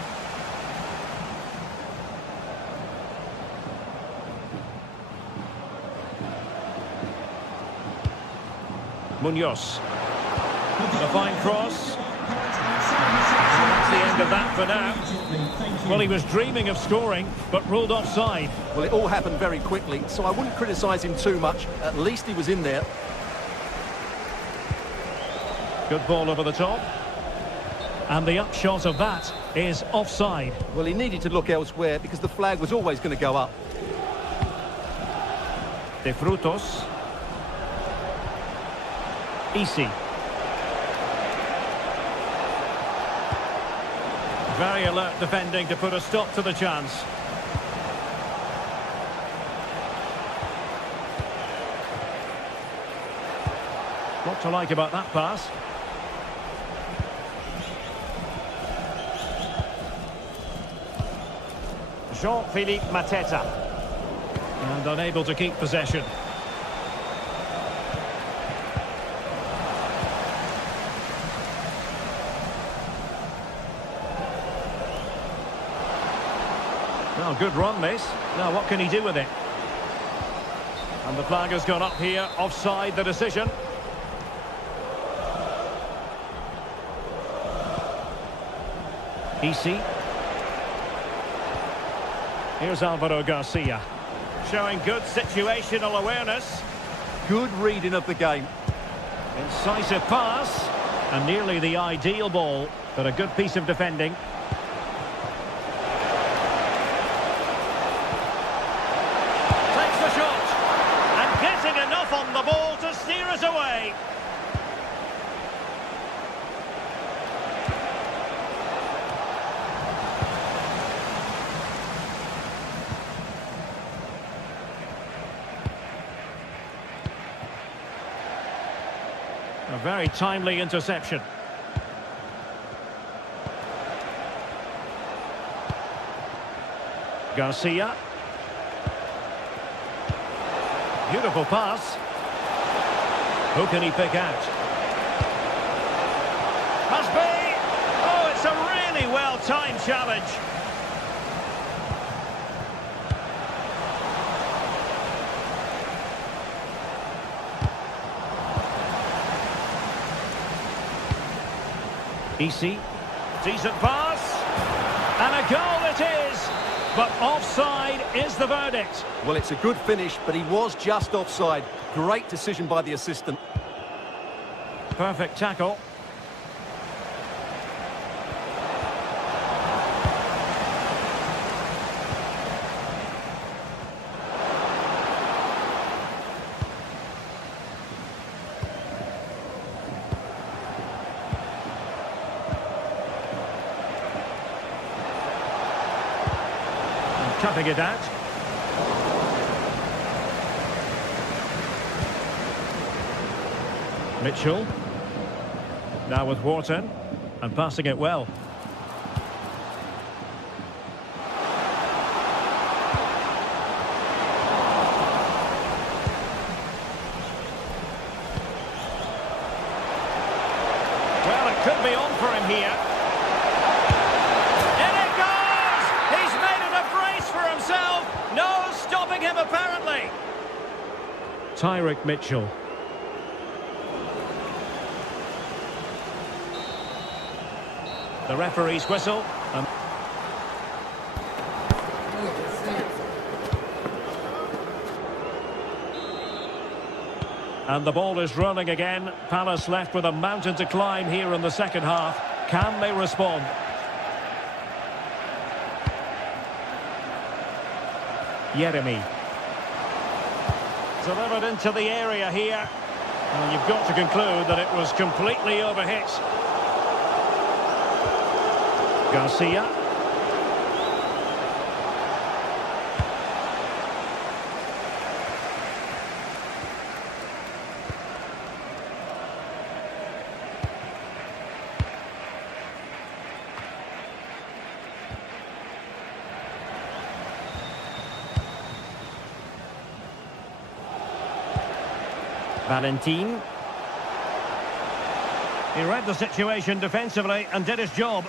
Munoz. A fine cross. That's the end of that for now. Well, he was dreaming of scoring, but ruled offside. Well, it all happened very quickly, so I wouldn't criticise him too much. At least he was in there. Good ball over the top. And the upshot of that is offside. Well, he needed to look elsewhere because the flag was always going to go up. De Frutos. Easy. Very alert defending to put a stop to the chance. What to like about that pass? Jean-Philippe Mateta. And unable to keep possession. Well, good run, this. Now, what can he do with it? And the flag has gone up here, offside the decision. Easy. Here's Alvaro Garcia. Showing good situational awareness. Good reading of the game. Incisive pass. And nearly the ideal ball, but a good piece of defending. Takes the shot. And getting enough on the ball to steer us away. A very timely interception. Garcia. Beautiful pass. Who can he pick out? Must be! Oh, it's a really well-timed challenge. Easy. Decent pass. And a goal it is. But offside is the verdict. Well, it's a good finish, but he was just offside. Great decision by the assistant. Perfect tackle. Cutting it out. Mitchell. Now with Wharton. And passing it well. Well, it could be on for him here. No stopping him, apparently. Tyrick Mitchell. The referee's whistle. And the ball is rolling again. Palace left with a mountain to climb here in the second half. Can they respond? Jeremy. Delivered into the area here. And you've got to conclude that it was completely overhit. Garcia. Valentin. He read the situation defensively and did his job.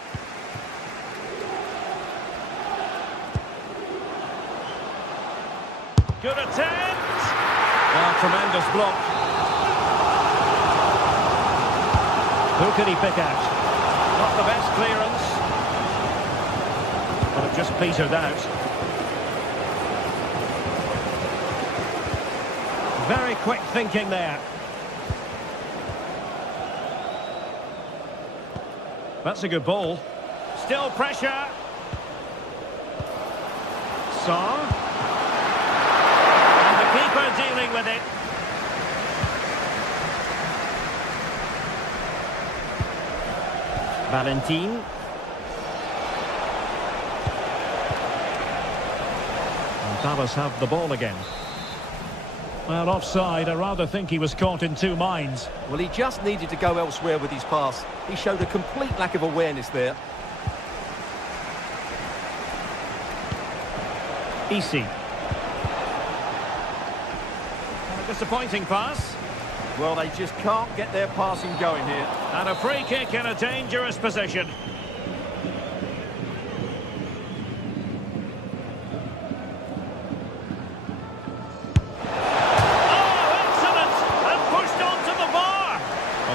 Good attempt! Tremendous block. Who can he pick out? Not the best clearance. But it just petered out. Very quick thinking there. That's a good ball. Still pressure. Sarr. And the keeper dealing with it. Valentin. And Palace have the ball again. Well, offside. I rather think he was caught in two minds. Well, he just needed to go elsewhere with his pass. He showed a complete lack of awareness there. Easy. A disappointing pass. Well, they just can't get their passing going here. And a free kick in a dangerous position.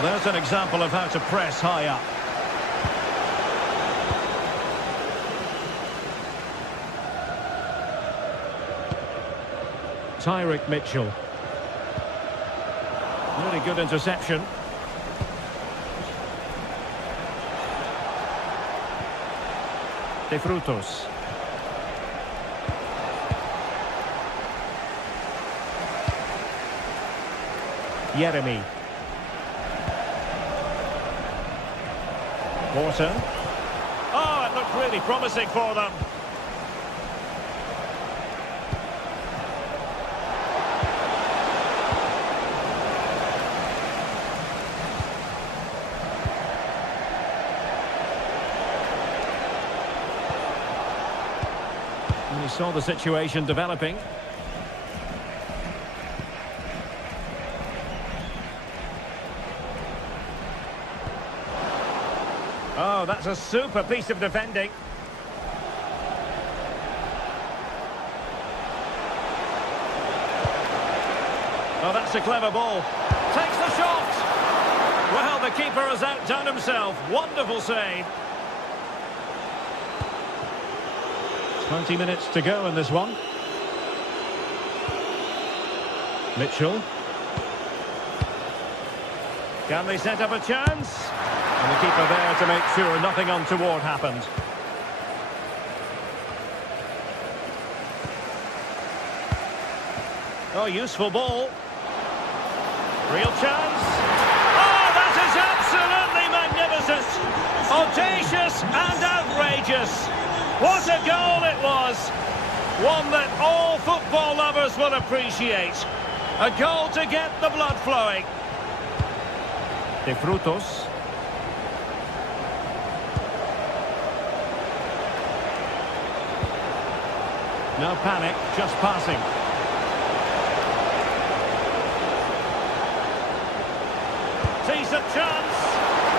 There's an example of how to press high up. Tyrick Mitchell. Really good interception. De Frutos. Jeremy. Wharton. Oh, it looked really promising for them. And he saw the situation developing. Oh, that's a super piece of defending. Oh, that's a clever ball. Takes the shot. Well, the keeper has outdone himself. Wonderful save. 20 minutes to go in this one. Mitchell. Can they set up a chance? And the keeper there to make sure nothing untoward happened. Oh, useful ball. Real chance. Oh, that is absolutely magnificent. Audacious and outrageous. What a goal it was. One that all football lovers will appreciate. A goal to get the blood flowing. De Frutos. No panic, just passing. Decent chance.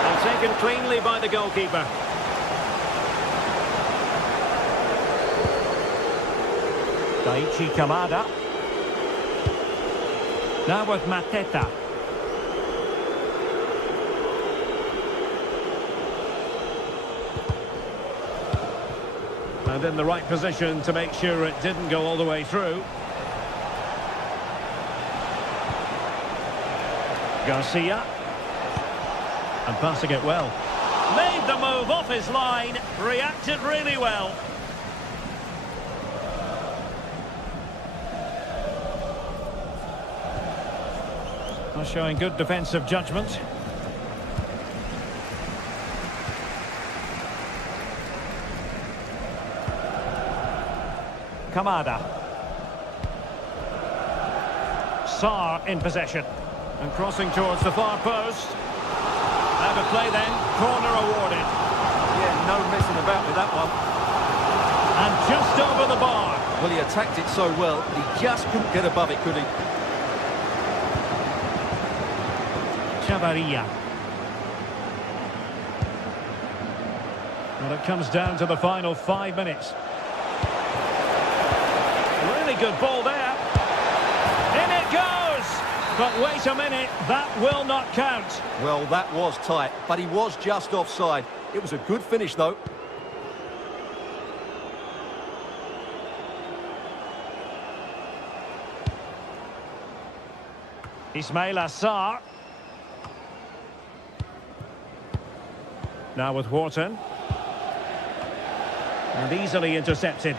And taken cleanly by the goalkeeper. Daichi Kamada. Now with Mateta. And in the right position to make sure it didn't go all the way through. Garcia. And passing it well. Made the move off his line. Reacted really well. Showing good defensive judgment. Kamada. Sarr in possession. And crossing towards the far post. Out of play then. Corner awarded. Yeah, no messing about with that one. And just over the bar. Well, he attacked it so well, he just couldn't get above it, could he? Chavarria. Well, it comes down to the final 5 minutes. Really good ball there. In it goes! But wait a minute, that will not count. Well, that was tight, but he was just offside. It was a good finish, though. Ismaila Sarr. Now with Wharton. And easily intercepted.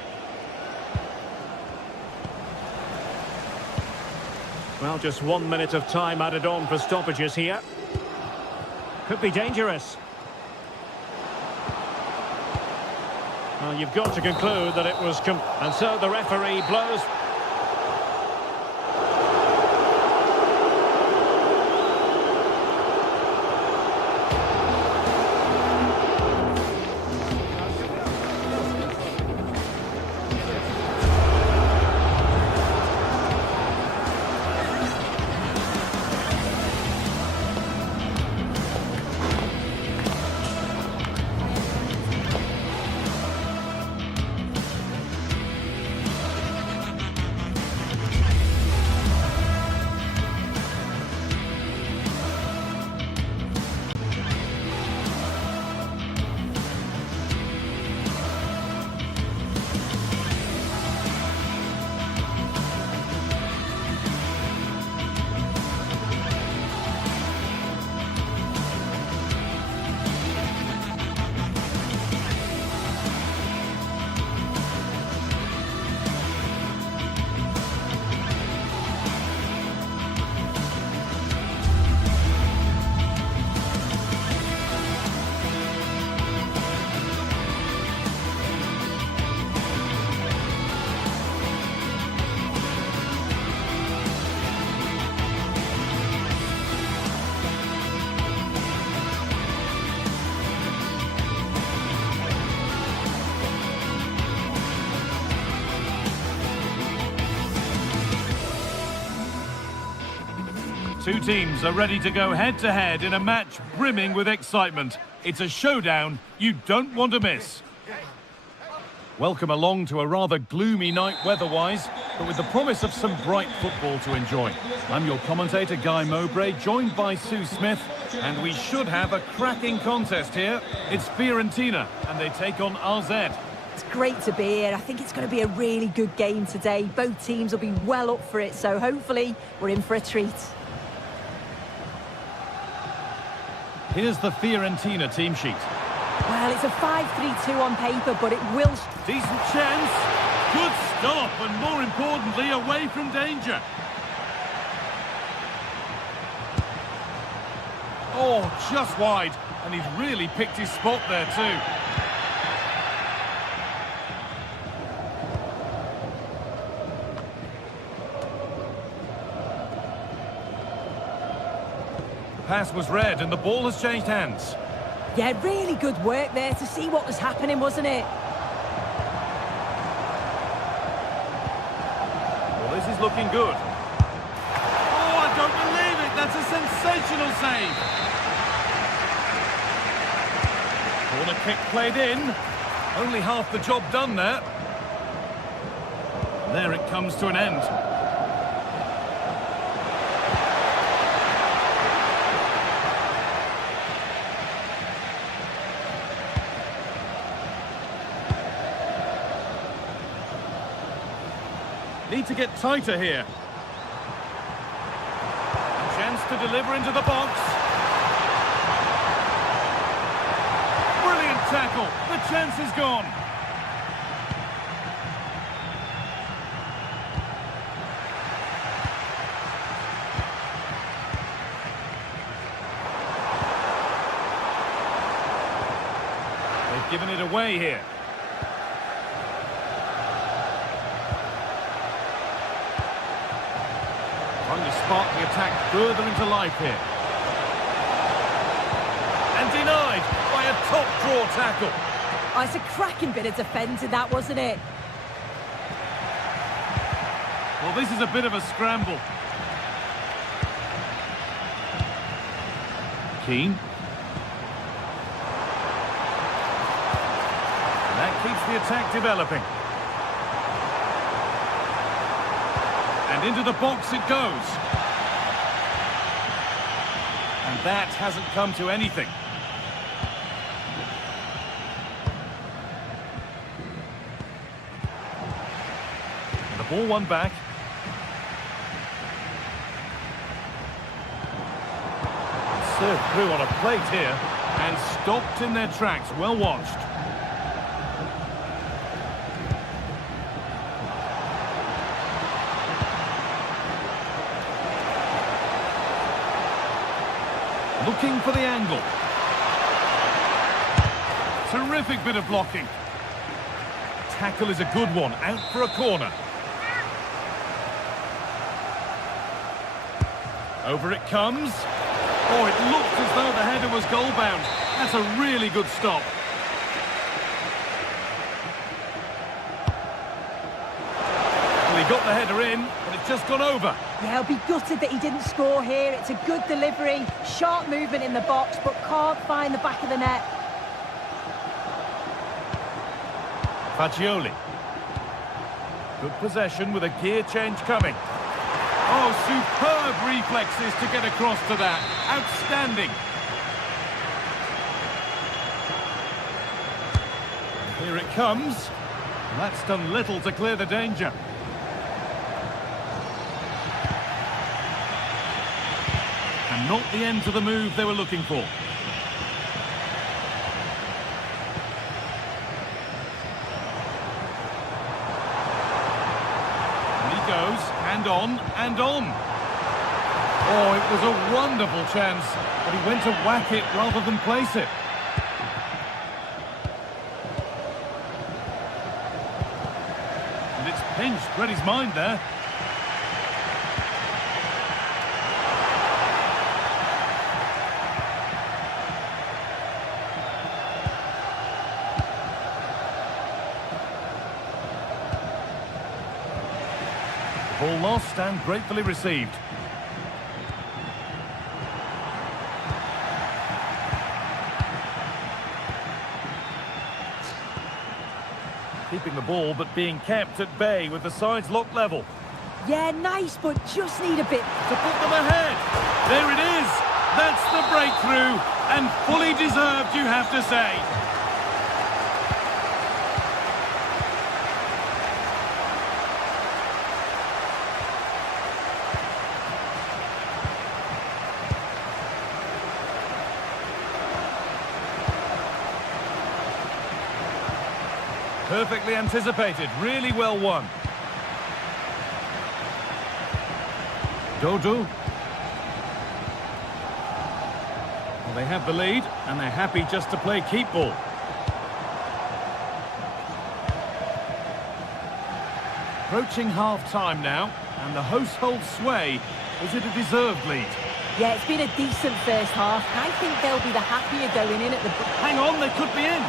Well, just 1 minute of time added on for stoppages here. Could be dangerous. Well, you've got to conclude that it was... And so the referee blows... Two teams are ready to go head-to-head in a match brimming with excitement. It's a showdown you don't want to miss. Welcome along to a rather gloomy night weather-wise, but with the promise of some bright football to enjoy. I'm your commentator, Guy Mowbray, joined by Sue Smith, and we should have a cracking contest here. It's Fiorentina, and they take on RZ. It's great to be here. I think it's going to be a really good game today. Both teams will be well up for it, so hopefully we're in for a treat. Here's the Fiorentina team sheet. Well, it's a 5-3-2 on paper, but it will... Decent chance. Good stop, and more importantly, away from danger. Oh, just wide, and he's really picked his spot there too. Pass was read, and the ball has changed hands. Yeah, really good work there to see what was happening, wasn't it? Well, this is looking good. Oh, I don't believe it! That's a sensational save! Corner kick played in. Only half the job done there. There it comes to an end. Need to get tighter here. Chance to deliver into the box. Brilliant tackle. The chance is gone. They've given it away here. Trying to spark the attack further into life here. And denied by a top draw tackle. Oh, it's a cracking bit of defending that, wasn't it? Well, this is a bit of a scramble. Keane. That keeps the attack developing. And into the box it goes. And that hasn't come to anything. And the ball won back. Served through on a plate here and stopped in their tracks. Well watched. Looking for the angle. Terrific bit of blocking. Tackle is a good one, out for a corner. Over it comes. Oh, it looked as though the header was goal-bound. That's a really good stop. Well, he got the header in, but it's just gone over. Yeah, he'll be gutted that he didn't score here. It's a good delivery, sharp movement in the box, but can't find the back of the net. Fagioli. Good possession with a gear change coming. Oh, superb reflexes to get across to that. Outstanding. Here it comes. That's done little to clear the danger. And not the end to the move they were looking for. And he goes, and on, and on. Oh, it was a wonderful chance, but he went to whack it rather than place it. And it's pinched, read his mind there. Ball lost and gratefully received. keeping the ball, but being kept at bay with the sides locked level. Yeah, nice, but just need a bit. To put them ahead. There it is. That's the breakthrough, and fully deserved, you have to say. Perfectly anticipated, really well won. Dodo. Well, they have the lead, and they're happy just to play keep ball. Approaching half-time now, and the hosts hold sway. Is it a deserved lead? Yeah, it's been a decent first half. I think they'll be the happier going in at the... Hang on, they could be in.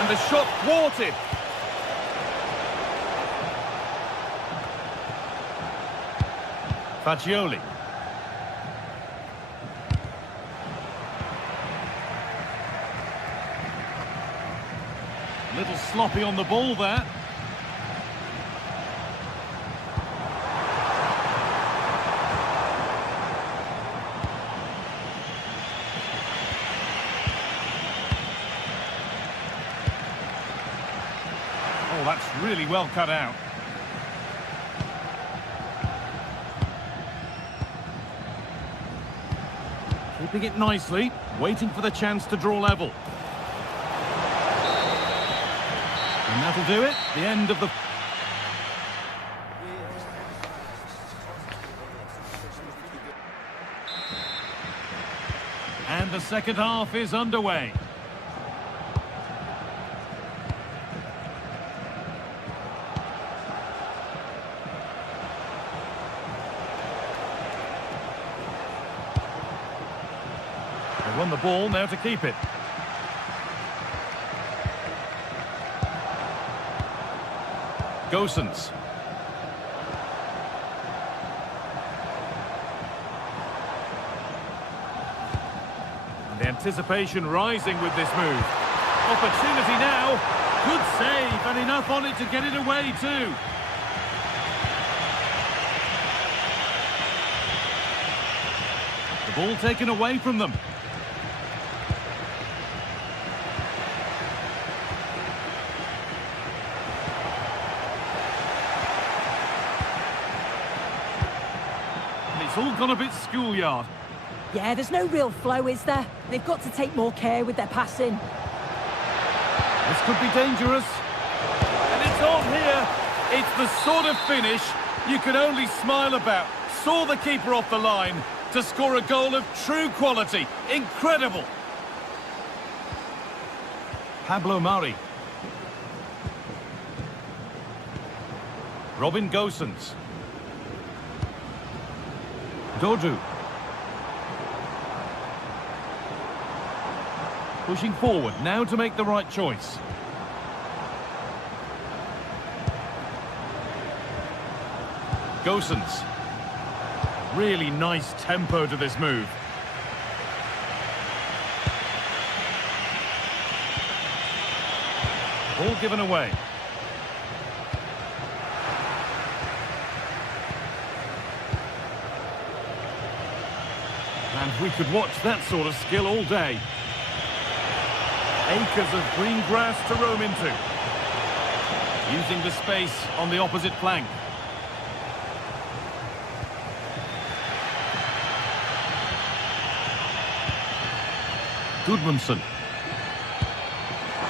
And the shot thwarted. Fagioli. A little sloppy on the ball there. Oh, that's really well cut out. Keeping it nicely, waiting for the chance to draw level. And that'll do it. The end of the... And the second half is underway. They won the ball, now to keep it. Gosens. And the anticipation rising with this move. Opportunity now. Good save, and enough on it to get it away too. The ball taken away from them. It's all gone a bit schoolyard. Yeah, there's no real flow, is there? They've got to take more care with their passing. This could be dangerous. And it's on here. It's the sort of finish you could only smile about. Saw the keeper off the line to score a goal of true quality. Incredible. Pablo Mari. Robin Gosens. Dodu. Pushing forward now to make the right choice. Gosens. Really nice tempo to this move. Ball given away. And we could watch that sort of skill all day. Acres of green grass to roam into. Using the space on the opposite flank. Gudmundsson.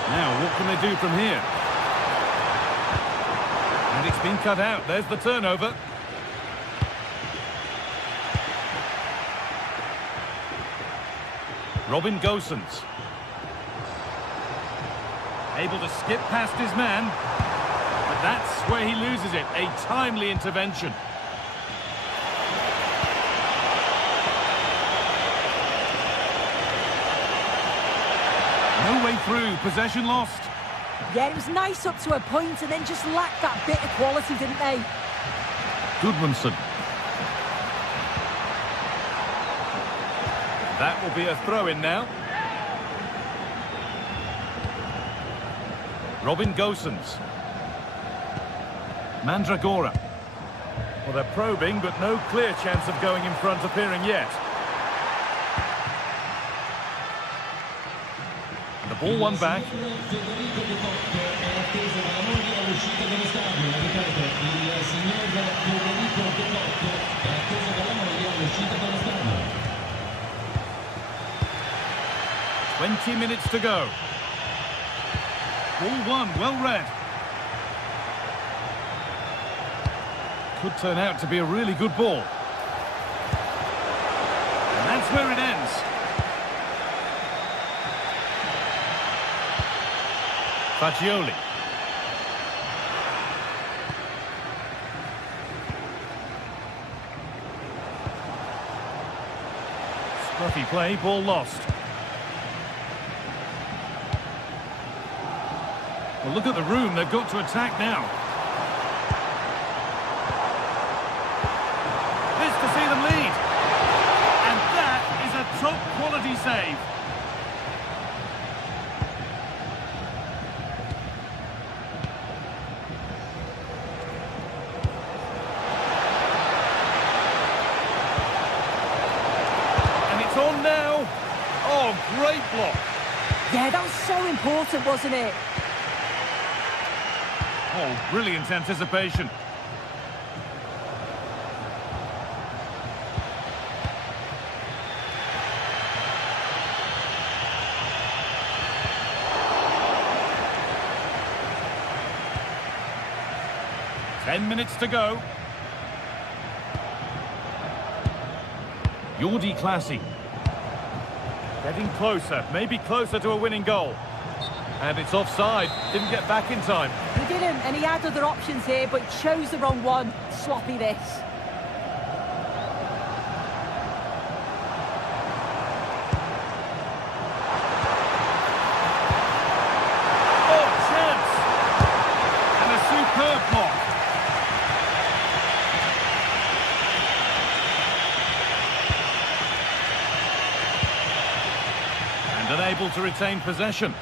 Now, what can they do from here? And it's been cut out. There's the turnover. Robin Gosens. Able to skip past his man. But that's where he loses it. A timely intervention. No way through. Possession lost. Yeah, it was nice up to a point and then just lacked that bit of quality, didn't they? Gudmundsson. That will be a throw-in now. Robin Gosens. Mandragora. Well, they're probing, but no clear chance of going in front appearing yet. The ball won back. "20 minutes to go. Ball won, well read. Could turn out to be a really good ball. And that's where it ends. Fagioli. Scruffy play, ball lost. Well, look at the room they've got to attack now. This to see them lead. And that is a top-quality save. And it's on now. Oh, great block. Yeah, that was so important, wasn't it? Oh, brilliant anticipation. Ten minutes to go. Jordi Classy. Getting closer, maybe closer to a winning goal. And it's offside. Didn't get back in time. He didn't, and he had other options here, but chose the wrong one. Sloppy this. Oh, chance! And a superb block. And unable to retain possession.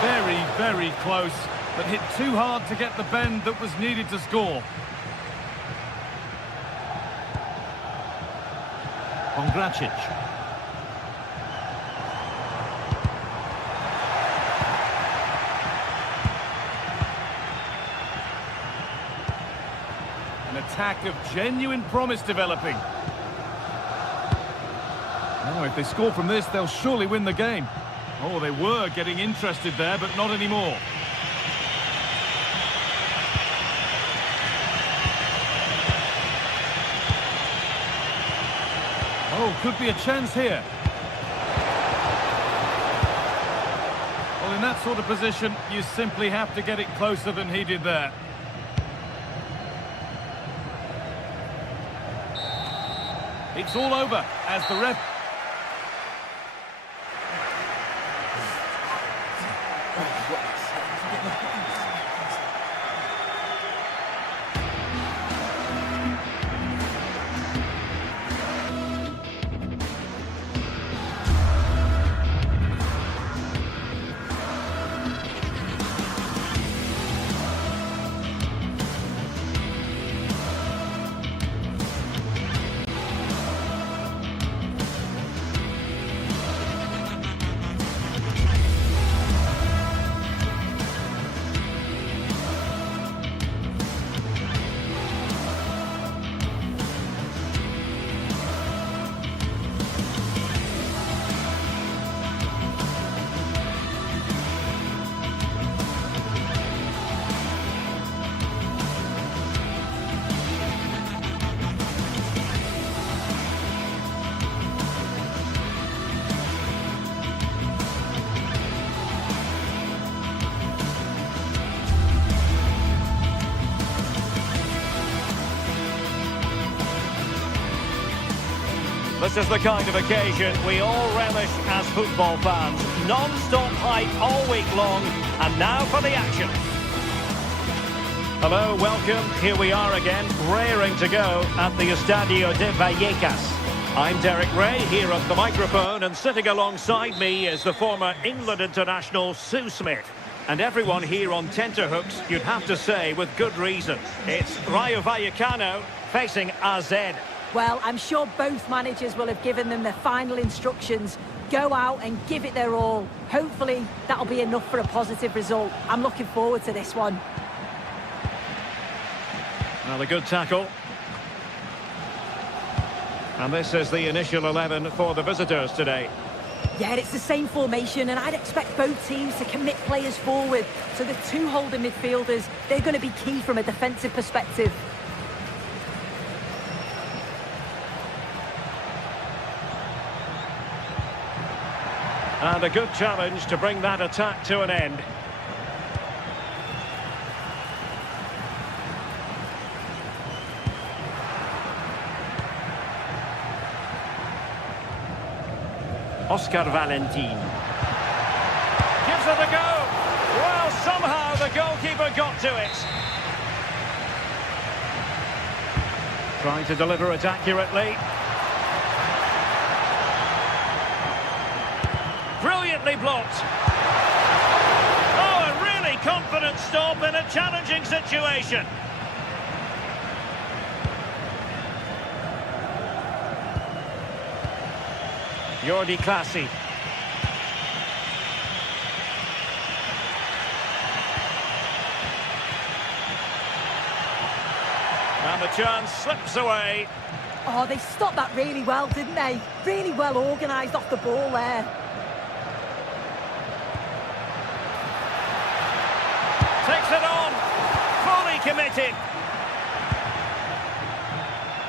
Very, very close, but hit too hard to get the bend that was needed to score. Pongracic. An attack of genuine promise developing. Now, if they score from this, they'll surely win the game. Oh, they were getting interested there, but not anymore. Oh, could be a chance here. Well, in that sort of position, you simply have to get it closer than he did there. It's all over as the ref... This is the kind of occasion we all relish as football fans. Non-stop hype all week long, and now for the action. Hello, welcome. Here we are again, raring to go at the Estadio de Vallecas. I'm Derek Ray, here at the microphone, and sitting alongside me is the former England international Sue Smith. And everyone here on tenterhooks, you'd have to say, with good reason. It's Rayo Vallecano facing AZ. Well, I'm sure both managers will have given them their final instructions. Go out and give it their all. Hopefully, that'll be enough for a positive result. I'm looking forward to this one. Well, a good tackle. And this is the initial 11 for the visitors today. Yeah, it's the same formation, and I'd expect both teams to commit players forward. So the two holding midfielders, they're going to be key from a defensive perspective. And a good challenge to bring that attack to an end. Oscar Valentin. Gives it a go. Well, somehow the goalkeeper got to it. Trying to deliver it accurately. Brilliantly blocked. Oh, a really confident stop in a challenging situation. Jordi Clasie. And the chance slips away. Oh, they stopped that really well, didn't they? Really well organised off the ball there. Takes it on. Fully committed.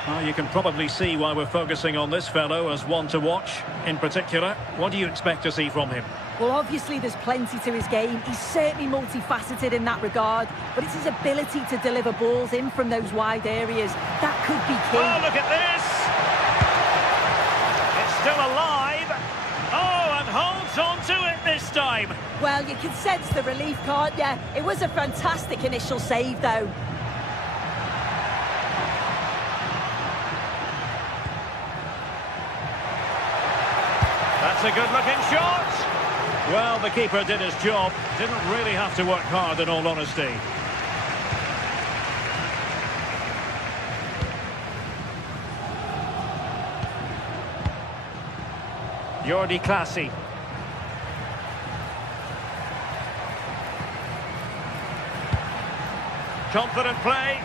Well, you can probably see why we're focusing on this fellow as one to watch. In particular, what do you expect to see from him? Well, obviously there's plenty to his game. He's certainly multifaceted in that regard, but it's his ability to deliver balls in from those wide areas. That could be key. Oh, look at this! It's still alive. Oh, and holds on to it this time. Well, you can sense the relief, can't you? It was a fantastic initial save, though. That's a good-looking shot. Well, the keeper did his job. Didn't really have to work hard, in all honesty. Jordi Clasie. Confident play.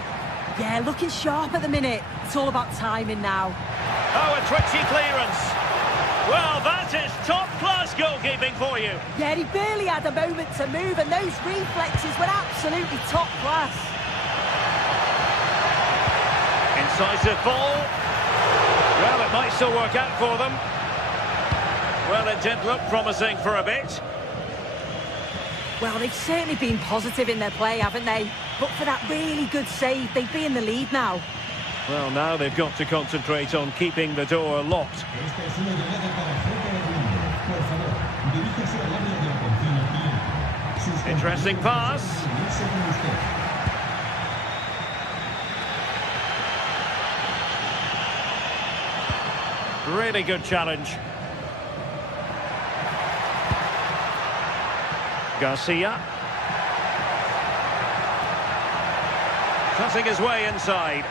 Yeah, looking sharp at the minute. It's all about timing now. Oh, a twitchy clearance. Well, that is top-class goalkeeping for you. Yeah, he barely had a moment to move, and those reflexes were absolutely top class. Incisive ball. Well, it might still work out for them. Well, it did look promising for a bit. Well, they've certainly been positive in their play, haven't they? But for that really good save, they'd be in the lead now. Well, now they've got to concentrate on keeping the door locked. Interesting pass. Really good challenge. Garcia. Cutting his way inside.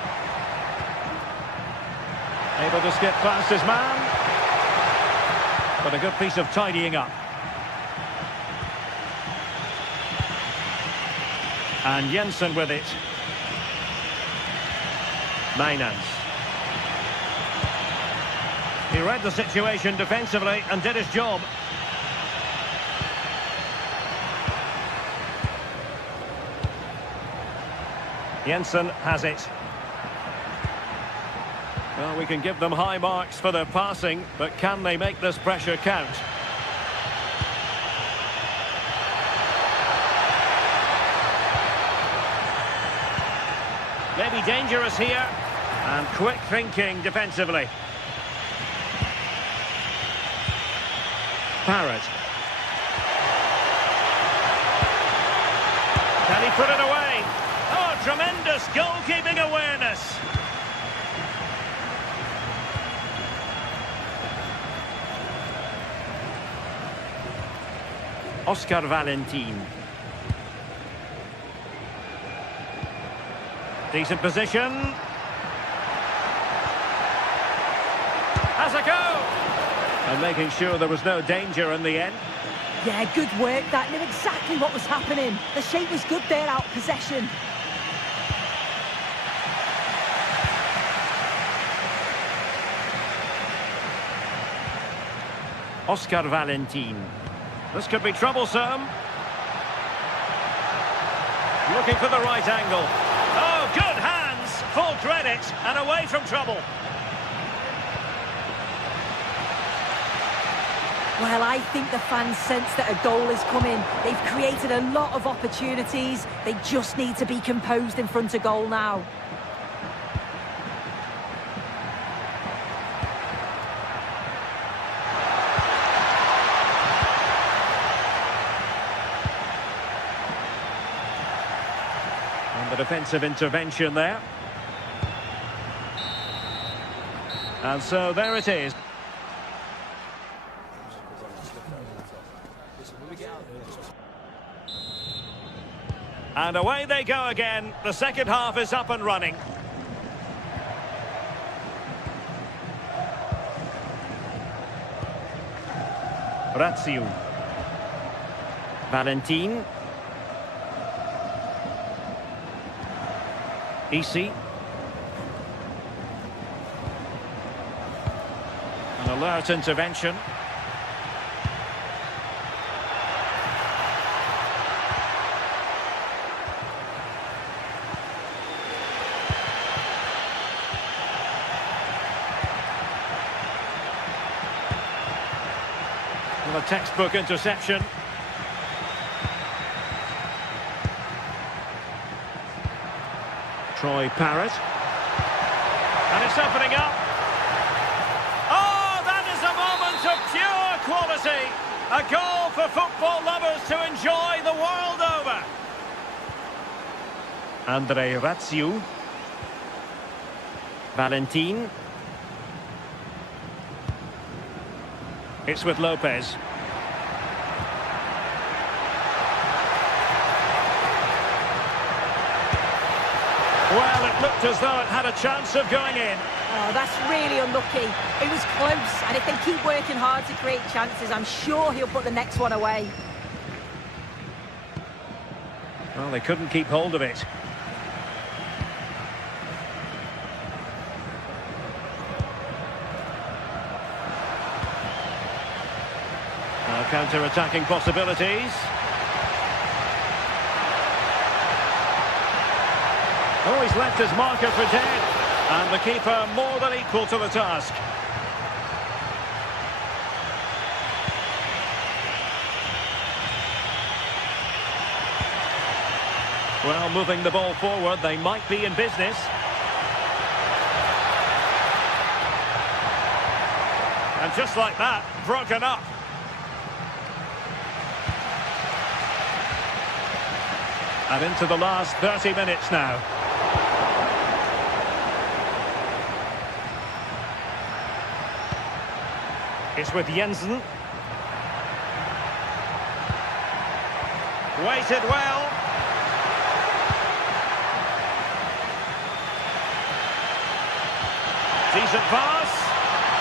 Able to skip past his man. But a good piece of tidying up. And Jensen with it. Mainans. He read the situation defensively and did his job. Jensen has it. Well, we can give them high marks for their passing, but can they make this pressure count? Maybe dangerous here, and quick thinking defensively. Parrott. Can he put it away? Oh, tremendous goalkeeping awareness. Oscar Valentin. Decent position. Has a go! And making sure there was no danger in the end. Yeah, good work. That knew exactly what was happening. The shape was good there, out of possession. Oscar Valentin. This could be troublesome. Looking for the right angle. Oh, good hands! Full credit, and away from trouble. Well, I think the fans sense that a goal is coming. They've created a lot of opportunities. They just need to be composed in front of goal now. And the defensive intervention there. And so there it is. And away they go again. The second half is up and running. Razziu. Valentin. Isi. An alert intervention. Well, a textbook interception. Troy Parrott. And it's opening up. Oh, that is a moment of pure quality. A goal for football lovers to enjoy the world over. Andre Razziu. Valentin. It's with Lopez. Well, it looked as though it had a chance of going in. Oh, that's really unlucky. It was close, and if they keep working hard to create chances, I'm sure he'll put the next one away. Well, they couldn't keep hold of it. Now counter-attacking possibilities. Oh, he's left his marker for dead. And the keeper more than equal to the task. Well, moving the ball forward, they might be in business. And just like that, broken up. And into the last 30 minutes now. It's with Jensen. Waited well. Decent pass.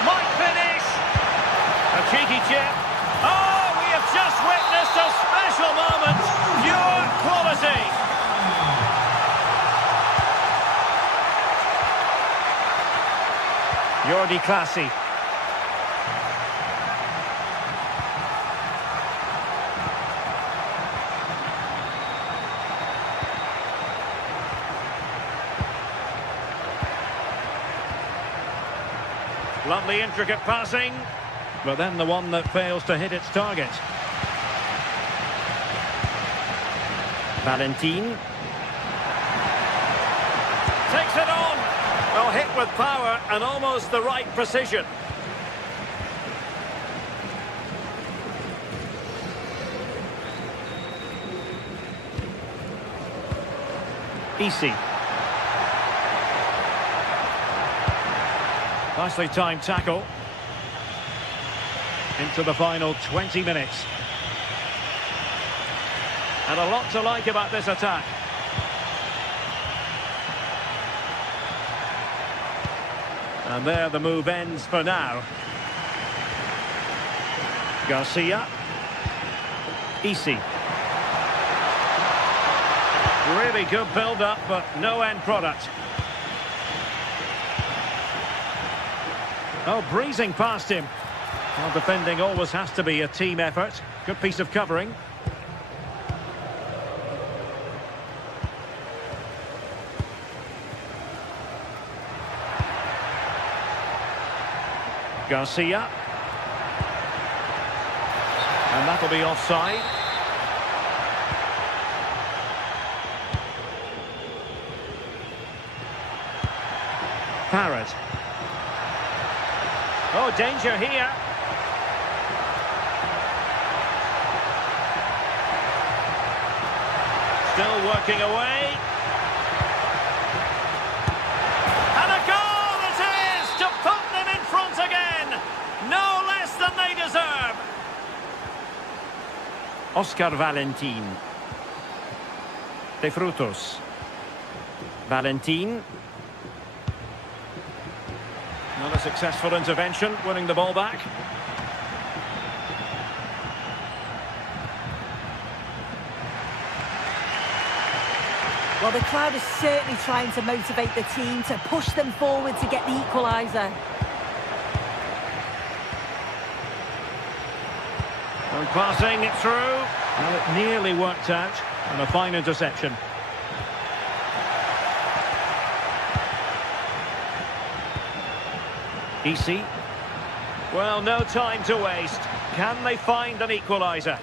Might finish. A cheeky chip. Oh, we have just witnessed a special moment. Pure quality. Jordi Classy. Lovely intricate passing, but then the one that fails to hit its target. Valentin. Takes it on. Well, hit with power and almost the right precision. Isi. Nicely timed tackle. Into the final 20 minutes. And a lot to like about this attack. And there the move ends for now. Garcia. Easy. Really good build-up, but no end product. Oh, breezing past him. Well, defending always has to be a team effort. Good piece of covering. Garcia. And that'll be offside. Parrott. Oh, danger here. Still working away. And a goal it is to put them in front again. No less than they deserve. Oscar Valentin. De Frutos. Valentin. Not a successful intervention, winning the ball back. Well, the crowd is certainly trying to motivate the team to push them forward to get the equaliser. And passing it through. Well, it nearly worked out. And a fine interception. Easy. Well, no time to waste. Can they find an equaliser?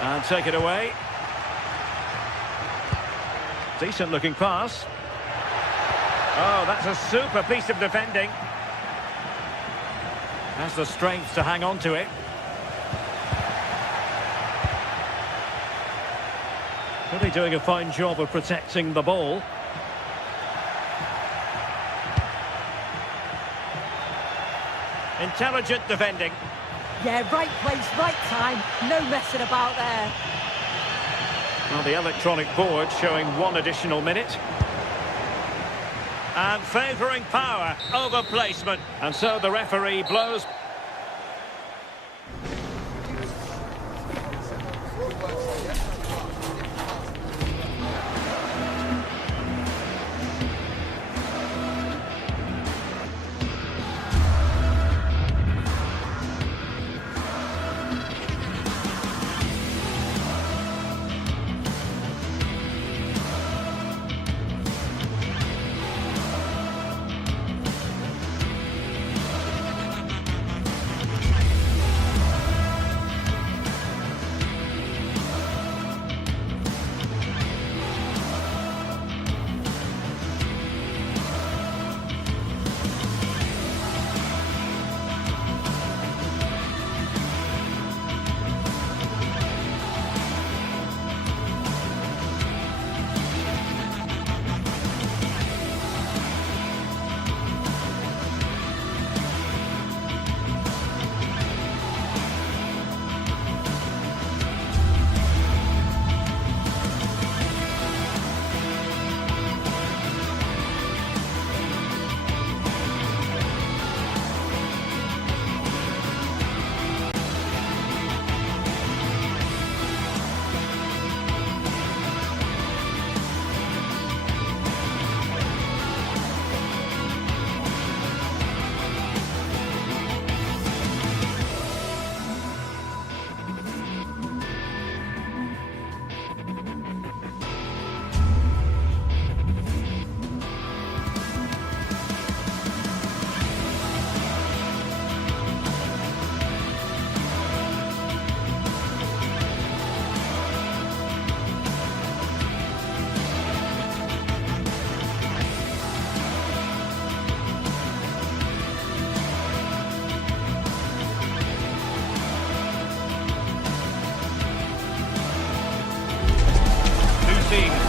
And take it away. Decent looking pass. Oh, that's a super piece of defending. Has the strength to hang on to it. Really doing a fine job of protecting the ball. Intelligent defending. Yeah, right place, right time. No messing about there. Well, the electronic board showing 1 additional minute. And favouring power over placement. And so the referee blows.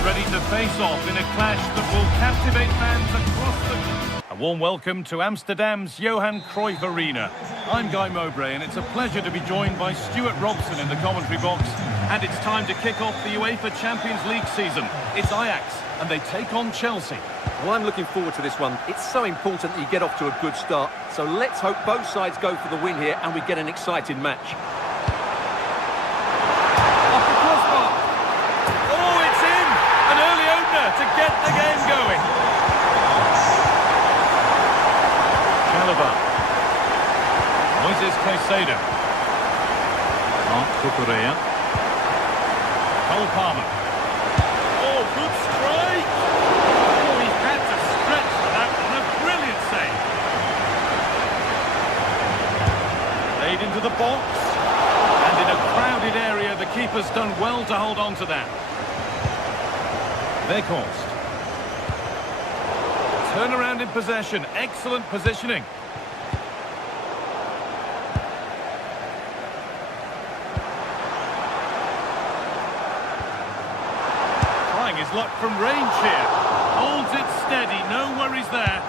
Ready to face off in a clash that will captivate fans across the... A warm welcome to Amsterdam's Johan Cruyff Arena. I'm Guy Mowbray and it's a pleasure to be joined by Stuart Robson in the commentary box. And it's time to kick off the UEFA Champions League season. It's Ajax and they take on Chelsea. Well, I'm looking forward to this one. It's so important that you get off to a good start. So let's hope both sides go for the win here and we get an exciting match. Off the crossbar. Oh, it's in! An early opener to get the game going. Moises Caicedo. Cucurella. Cole Palmer. Oh, good strike! Oh, he had to stretch for that one. A brilliant save. Laid into the box. And in a crowded area, the keeper's done well to hold on to that. Weghorst. Turnaround in possession. Excellent positioning. His luck from range here. Holds it steady, no worries there.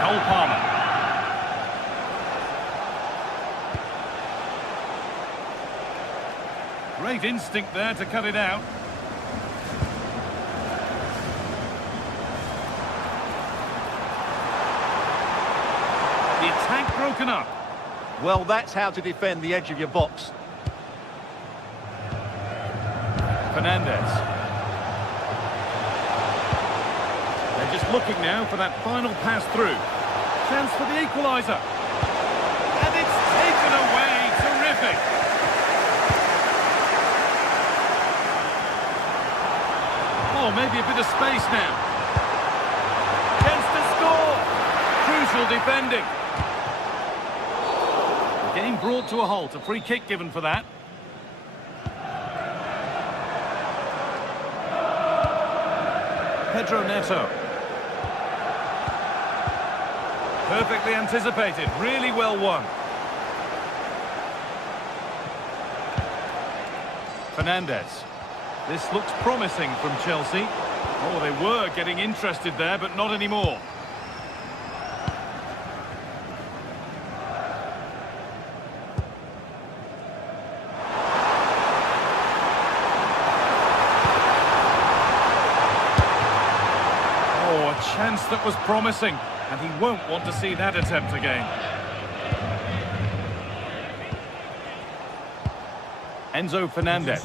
Cole Palmer. Great instinct there to cut it out. The attack broken up. Well, that's how to defend the edge of your box. Fernandez. They're just looking now for that final pass through. Chance for the equaliser. And it's taken away. Terrific. Oh, maybe a bit of space now. Chance to score. Crucial defending. The game brought to a halt. A free kick given for that. Pedro Neto. Perfectly anticipated, really well won. Fernandez. This looks promising from Chelsea. Oh, they were getting interested there, but not anymore. Chance that was promising, and he won't want to see that attempt again. Enzo Fernandez.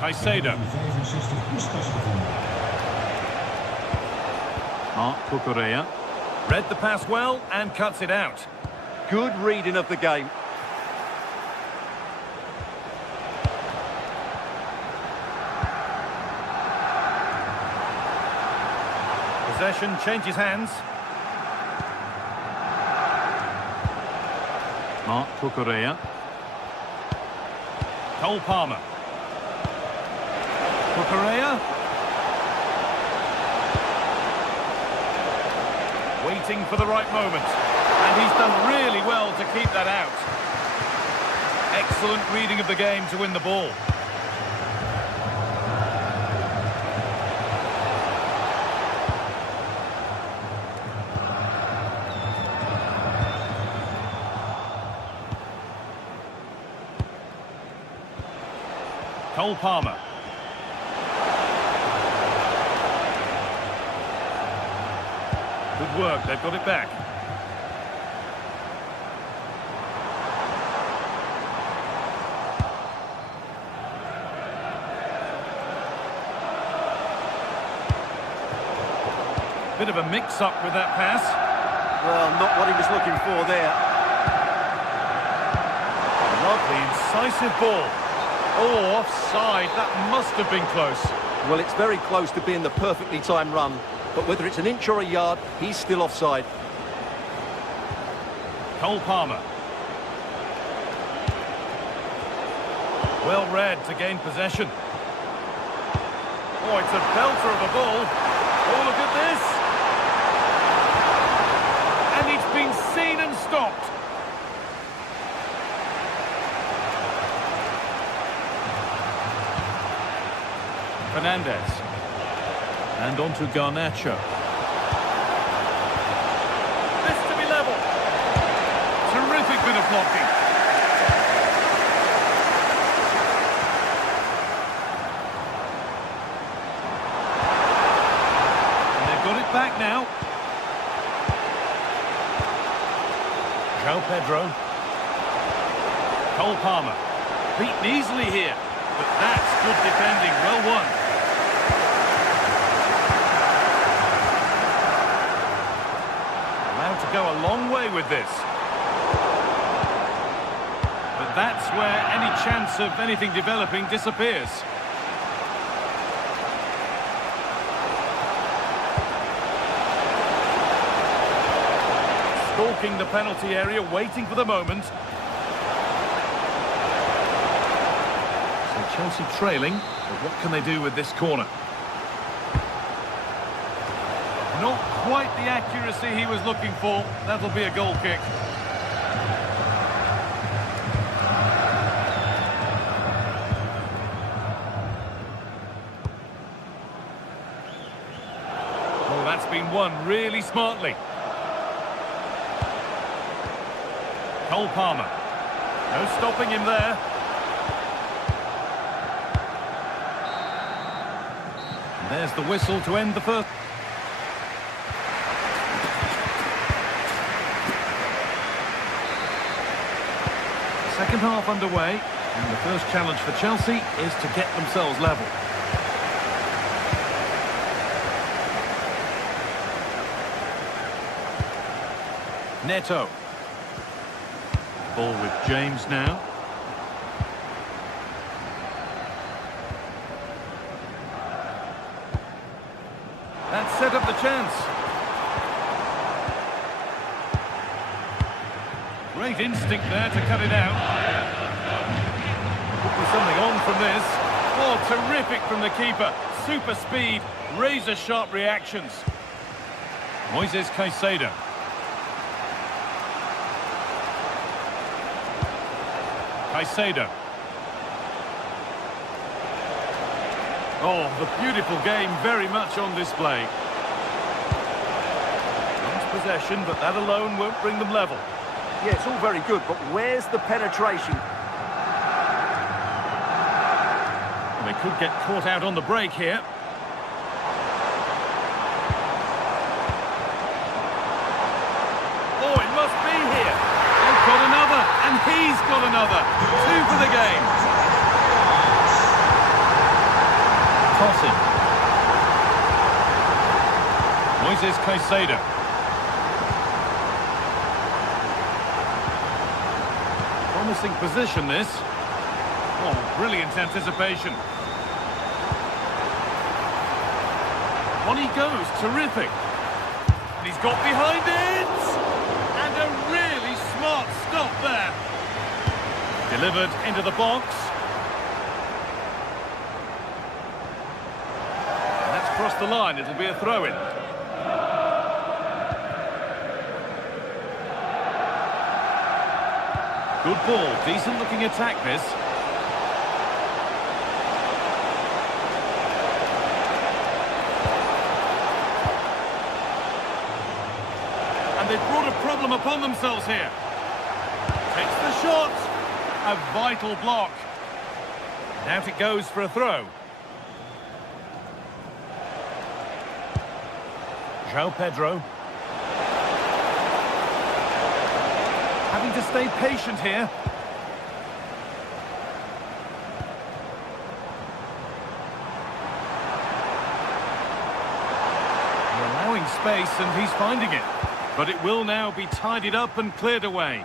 Caicedo. Cucurella. Read the pass well and cuts it out. Good reading of the game. Possession changes hands. Cucurella. Cole Palmer. Cucurella. Waiting for the right moment. And he's done really well to keep that out. Excellent reading of the game to win the ball. Cole Palmer. Good work, they've got it back. Bit of a mix-up with that pass. Well, not what he was looking for there. Lovely, incisive ball. Oh, offside. That must have been close. Well, it's very close to being the perfectly timed run. But whether it's an inch or a yard, he's still offside. Cole Palmer. Well read to gain possession. Oh, it's a belter of a ball. Oh, look at this. And it's been seen and stopped. Fernandez. And on to Garnacho. This to be level. Terrific bit of blocking. And they've got it back now. João Pedro. Cole Palmer. Beaten easily here. But that's good defending. Well won. Allowed to go a long way with this. But that's where any chance of anything developing disappears. Stalking the penalty area, waiting for the moment. So Chelsea trailing, but what can they do with this corner? Not quite the accuracy he was looking for. That'll be a goal kick. Oh, that's been won really smartly. Cole Palmer. No stopping him there. And there's the whistle to end the first. Second half underway, and the first challenge for Chelsea is to get themselves level. Neto. Ball with James now. That set up the chance. Great instinct there to cut it out. Could be something on from this. Oh, terrific from the keeper. Super speed, razor-sharp reactions. Moises Caicedo. Caicedo. Oh, the beautiful game very much on display. Nice possession, but that alone won't bring them level. Yeah, it's all very good, but where's the penetration? Well, they could get caught out on the break here. Oh, it must be here. They've got another, and he's got another. 2 for the game. Tossing. Moises Caicedo. Promising position, this. Oh, brilliant anticipation. On he goes, terrific. And he's got behind it! And a really smart stop there. Delivered into the box. And that's crossed the line, it'll be a throw-in. Good ball, decent looking attack this. And they've brought a problem upon themselves here. Takes the shot. A vital block. And out it goes for a throw. João Pedro. Having to stay patient here. They're allowing space and he's finding it. But it will now be tidied up and cleared away.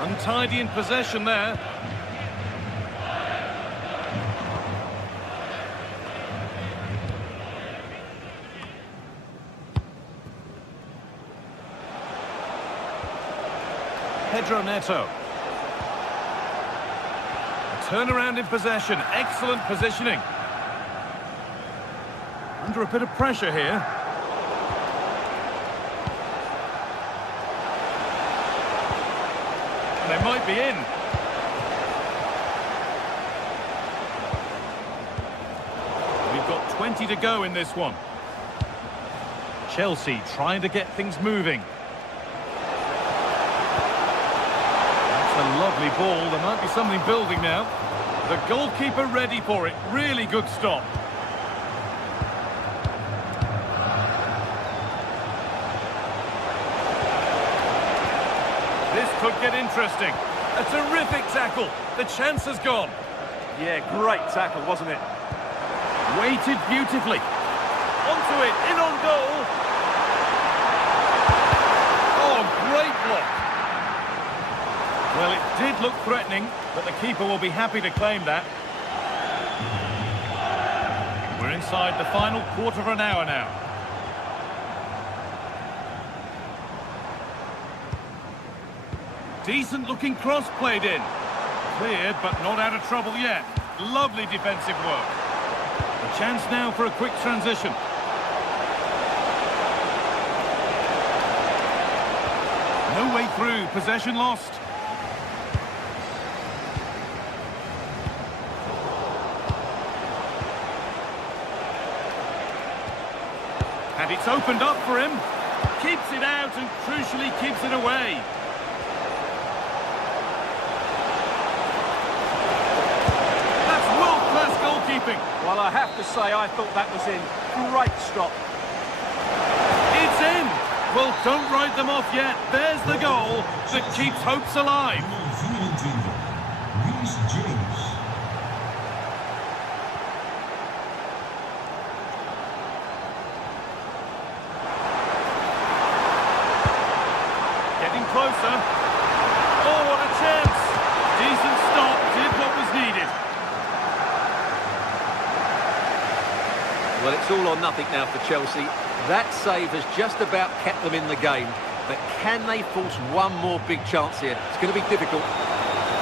Untidy in possession there. Pedro Neto. A turnaround in possession. Excellent positioning. Under a bit of pressure here. And they might be in. We've got 20 to go in this one. Chelsea trying to get things moving. That's a lovely ball. There might be something building now. The goalkeeper ready for it. Really good stop. This could get interesting. A terrific tackle. The chance has gone. Yeah, great tackle, wasn't it? Weighted beautifully. Onto it, in on goal. Oh, great block. Well, it did look threatening, but the keeper will be happy to claim that. We're inside the final quarter of an hour now. Decent looking cross played in. Cleared, but not out of trouble yet. Lovely defensive work. A chance now for a quick transition. No way through, possession lost. And it's opened up for him. Keeps it out and crucially keeps it away. That's world-class goalkeeping. Well, I have to say, I thought that was in. Great stop. It's in. Well, don't write them off yet. There's the goal that keeps hopes alive. Getting closer. Oh, what a chance. Decent stop, did what was needed. Well, it's all or nothing now for Chelsea. That save has just about kept them in the game. But can they force one more big chance here? It's going to be difficult.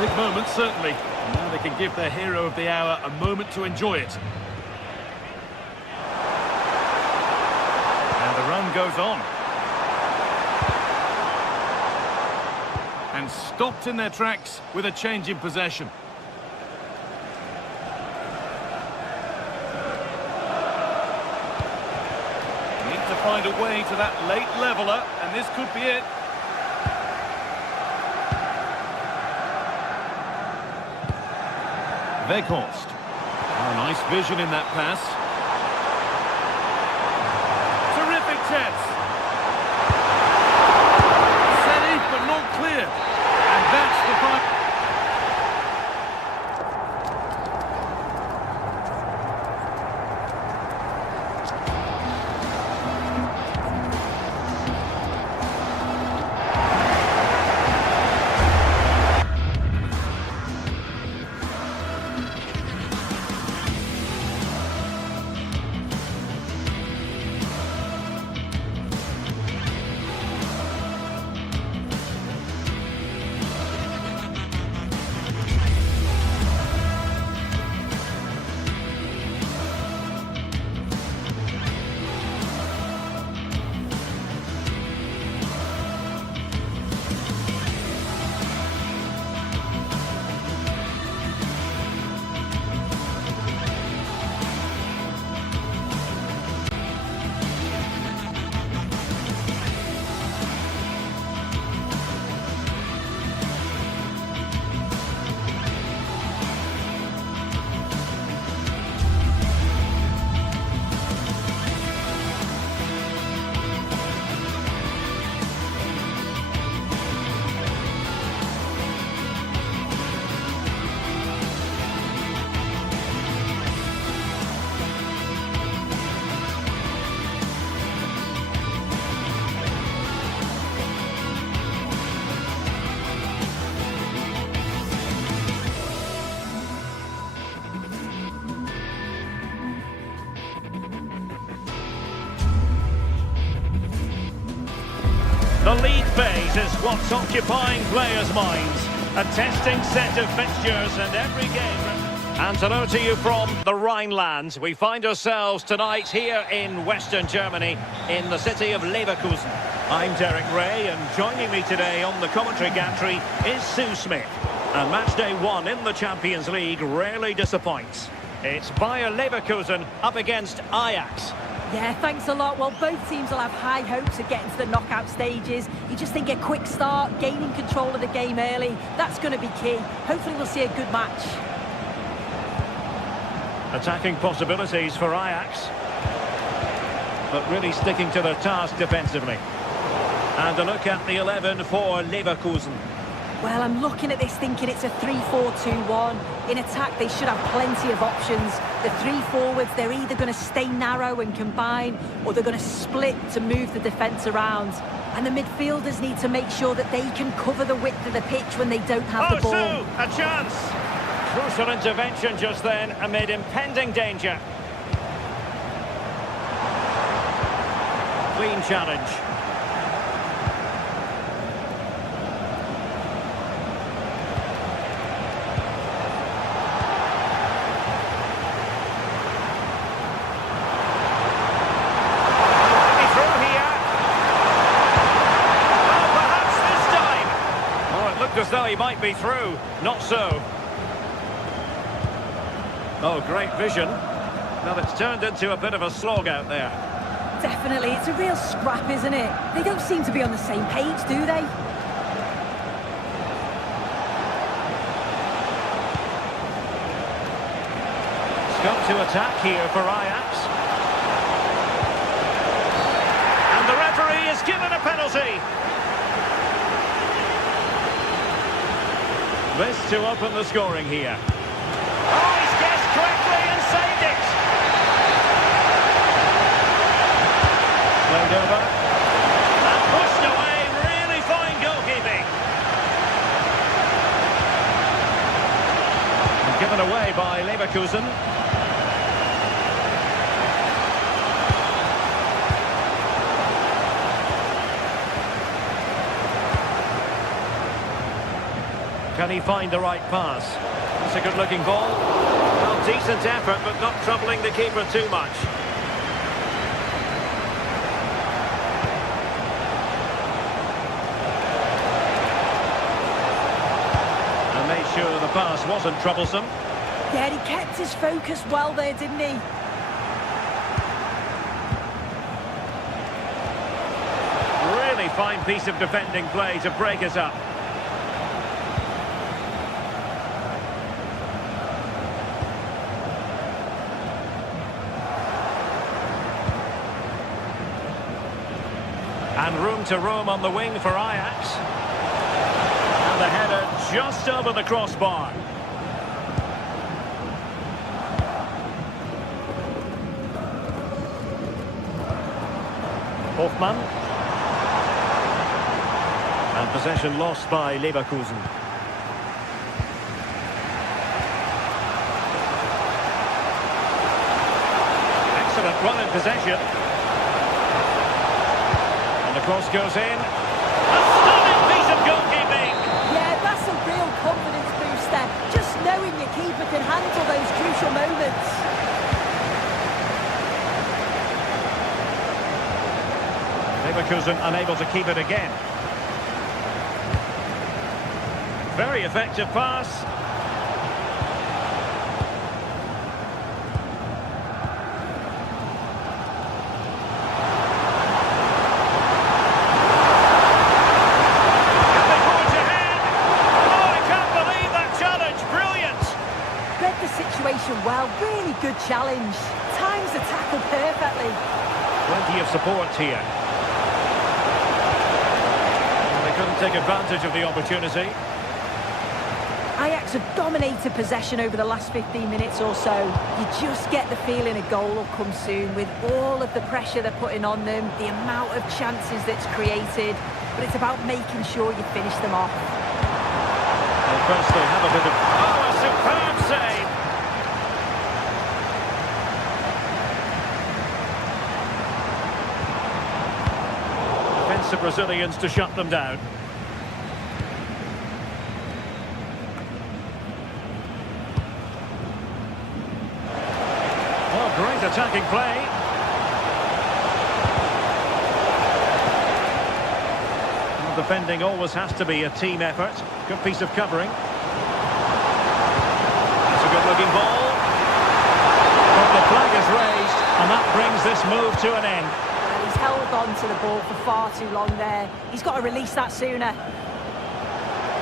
Big moment, certainly. And now they can give their hero of the hour a moment to enjoy it. And the run goes on. And stopped in their tracks with a change in possession. Need to find a way to that late leveller, and this could be it. Weghorst. Oh, nice vision in that pass. Terrific chance. Safe but not clear. And that's the final. The league phase is what's occupying players' minds. A testing set of fixtures and every game. And hello to you from the Rhineland. We find ourselves tonight here in Western Germany, in the city of Leverkusen. I'm Derek Ray, and joining me today on the commentary gantry is Sue Smith. And match day 1 in the Champions League rarely disappoints. It's Bayer Leverkusen up against Ajax. Yeah, thanks a lot. Well, both teams will have high hopes of getting to the knockout stages. You just think a quick start, gaining control of the game early, that's going to be key. Hopefully we'll see a good match. Attacking possibilities for Ajax, but really sticking to their task defensively. And a look at the 11 for Leverkusen. Well, I'm looking at this thinking it's a 3-4-2-1. In attack, they should have plenty of options. The three forwards, they're either going to stay narrow and combine, or they're going to split to move the defence around. And the midfielders need to make sure that they can cover the width of the pitch when they don't have the ball. Sue, a chance! Crucial intervention just then amid impending danger. Clean challenge. As though he might be through. Not so. Oh, great vision. Well, it's turned into a bit of a slog out there. Definitely. It's a real scrap, isn't it? They don't seem to be on the same page, do they? It's got to attack here for Ajax. And the referee is given a penalty. This to open the scoring here. Oh, he's guessed correctly and saved it! Played over. And pushed away. Really fine goalkeeping. And given away by Leverkusen. Can he find the right pass? It's a good-looking ball. Well, decent effort, but not troubling the keeper too much. And made sure the pass wasn't troublesome. Yeah, he kept his focus well there, didn't he? Really fine piece of defending play to break it up. And room to roam on the wing for Ajax. And the header just over the crossbar. Hoffmann. And possession lost by Leverkusen. Excellent run in possession. The cross goes in. A stunning piece of goalkeeping. Yeah, that's a real confidence booster. Just knowing your keeper can handle those crucial moments. Leverkusen unable to keep it again. Very effective pass. Well, really good challenge. Times the tackle perfectly. Plenty of support here. They couldn't take advantage of the opportunity. Ajax have dominated possession over the last 15 minutes or so. You just get the feeling a goal will come soon with all of the pressure they're putting on them, the amount of chances that's created. But it's about making sure you finish them off. Well, first they have a bit of... Oh, a superb save! The Brazilians to shut them down. attacking play. Well, defending always has to be a team effort. Good piece of covering. That's a good-looking ball. But the flag is raised, and that brings this move to an end. Well, he's held on to the ball for far too long there. He's got to release that sooner.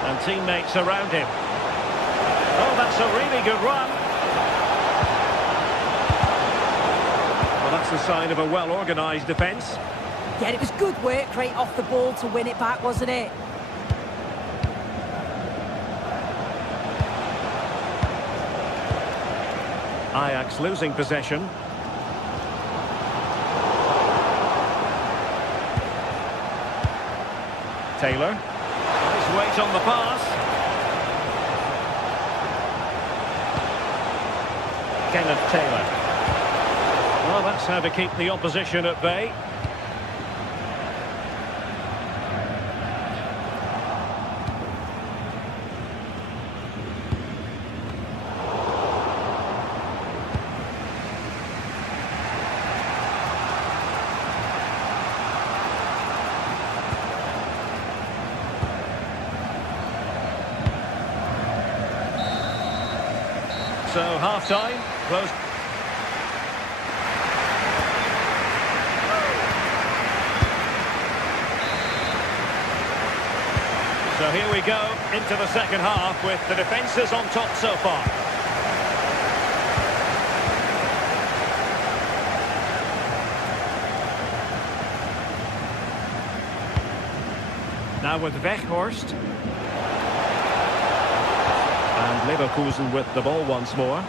And teammates around him. Oh, that's a really good run. Well, that's a sign of a well-organised defence. Yeah, it was good work right off the ball to win it back, wasn't it? Ajax losing possession. Taylor. Nice weight on the pass. Kenneth Taylor. Well, that's how to keep the opposition at bay. So half-time, close. So here we go into the second half with the defences on top so far. Now with Weghorst. And Leverkusen with the ball once more.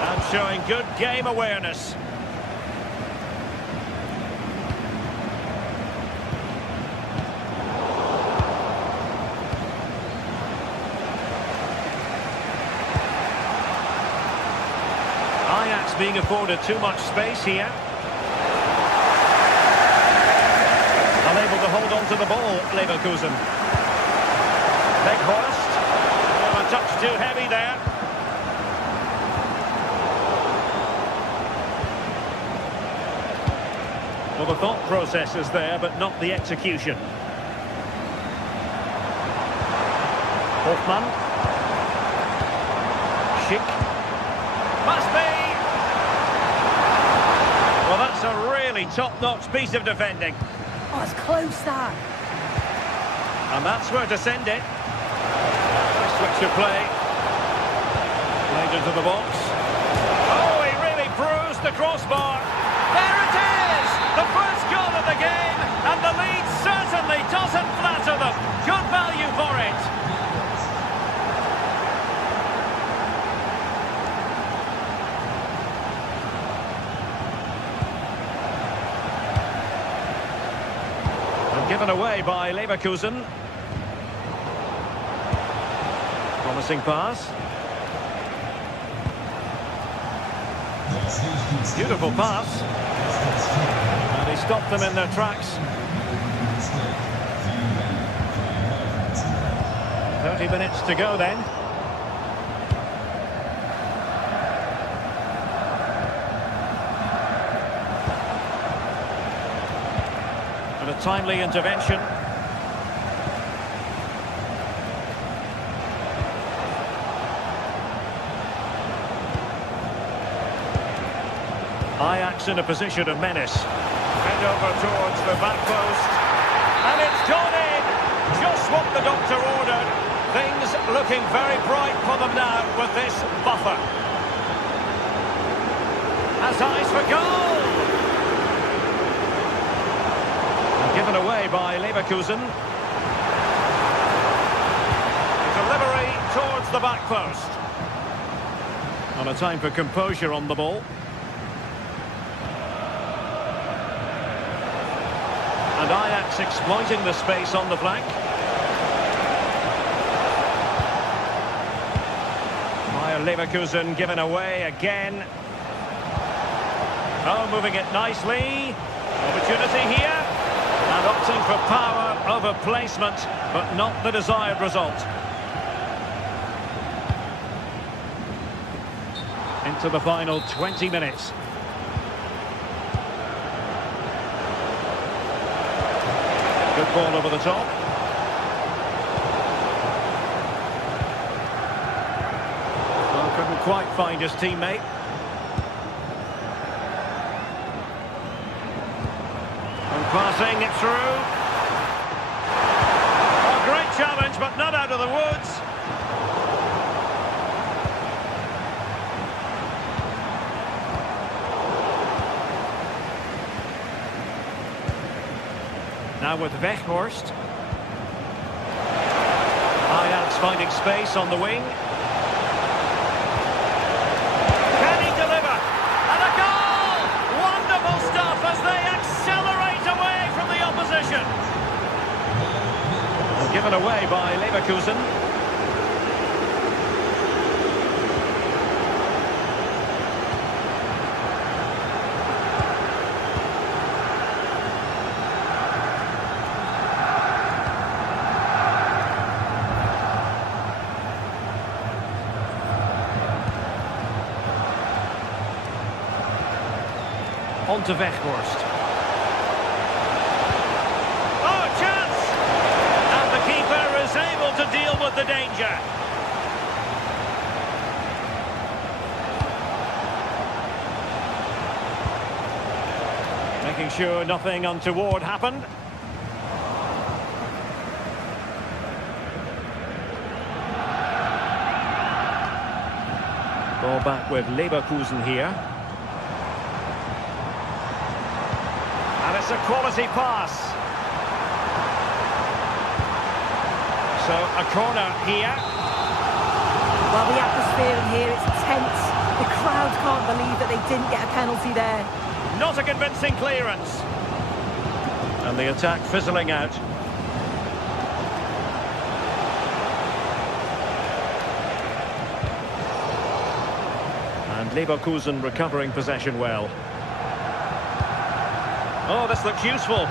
And showing good game awareness. Ajax being afforded too much space here. Unable to hold on to the ball, Leverkusen. Weghorst. Oh, a touch too heavy there. Well, the thought process is there, but not the execution. Hoffmann. Schick. Must be! Well, that's a really top-notch piece of defending. Oh, it's close, that. And that's where to send it. Nice switch of play. Played into the box. Oh, he really bruised the crossbar. There it is! The first goal of the game, and the lead certainly doesn't flatter them. Good value for it. Given away by Leverkusen. Promising pass. Beautiful pass. And he stopped them in their tracks. 30 minutes to go then. And a timely intervention. Ajax in a position of menace. Head over towards the back post. And it's gone in! Just what the doctor ordered. Things looking very bright for them now with this buffer. Has eyes for goal! Given away by Leverkusen. Delivery towards the back post. And a time for composure on the ball. And Ajax exploiting the space on the flank. Bayer Leverkusen given away again. Oh, moving it nicely. Opportunity here. And And opting for power over placement, but not the desired result. Into the final 20 minutes. Good ball over the top. Well, couldn't quite find his teammate. And passing it through. A great challenge, but not out of the woods. Now with Weghorst. Ajax finding space on the wing. Can he deliver? And a goal! Wonderful stuff as they accelerate away from the opposition. Given away by Leverkusen. On to Weghorst. Oh, chance! And the keeper is able to deal with the danger. Making sure nothing untoward happened. Ball back with Leverkusen here. It's a quality pass. So a corner here. Well, the atmosphere in here is tense. The crowd can't believe that they didn't get a penalty there. Not a convincing clearance. And the attack fizzling out. And Leverkusen recovering possession well. Oh, this looks useful.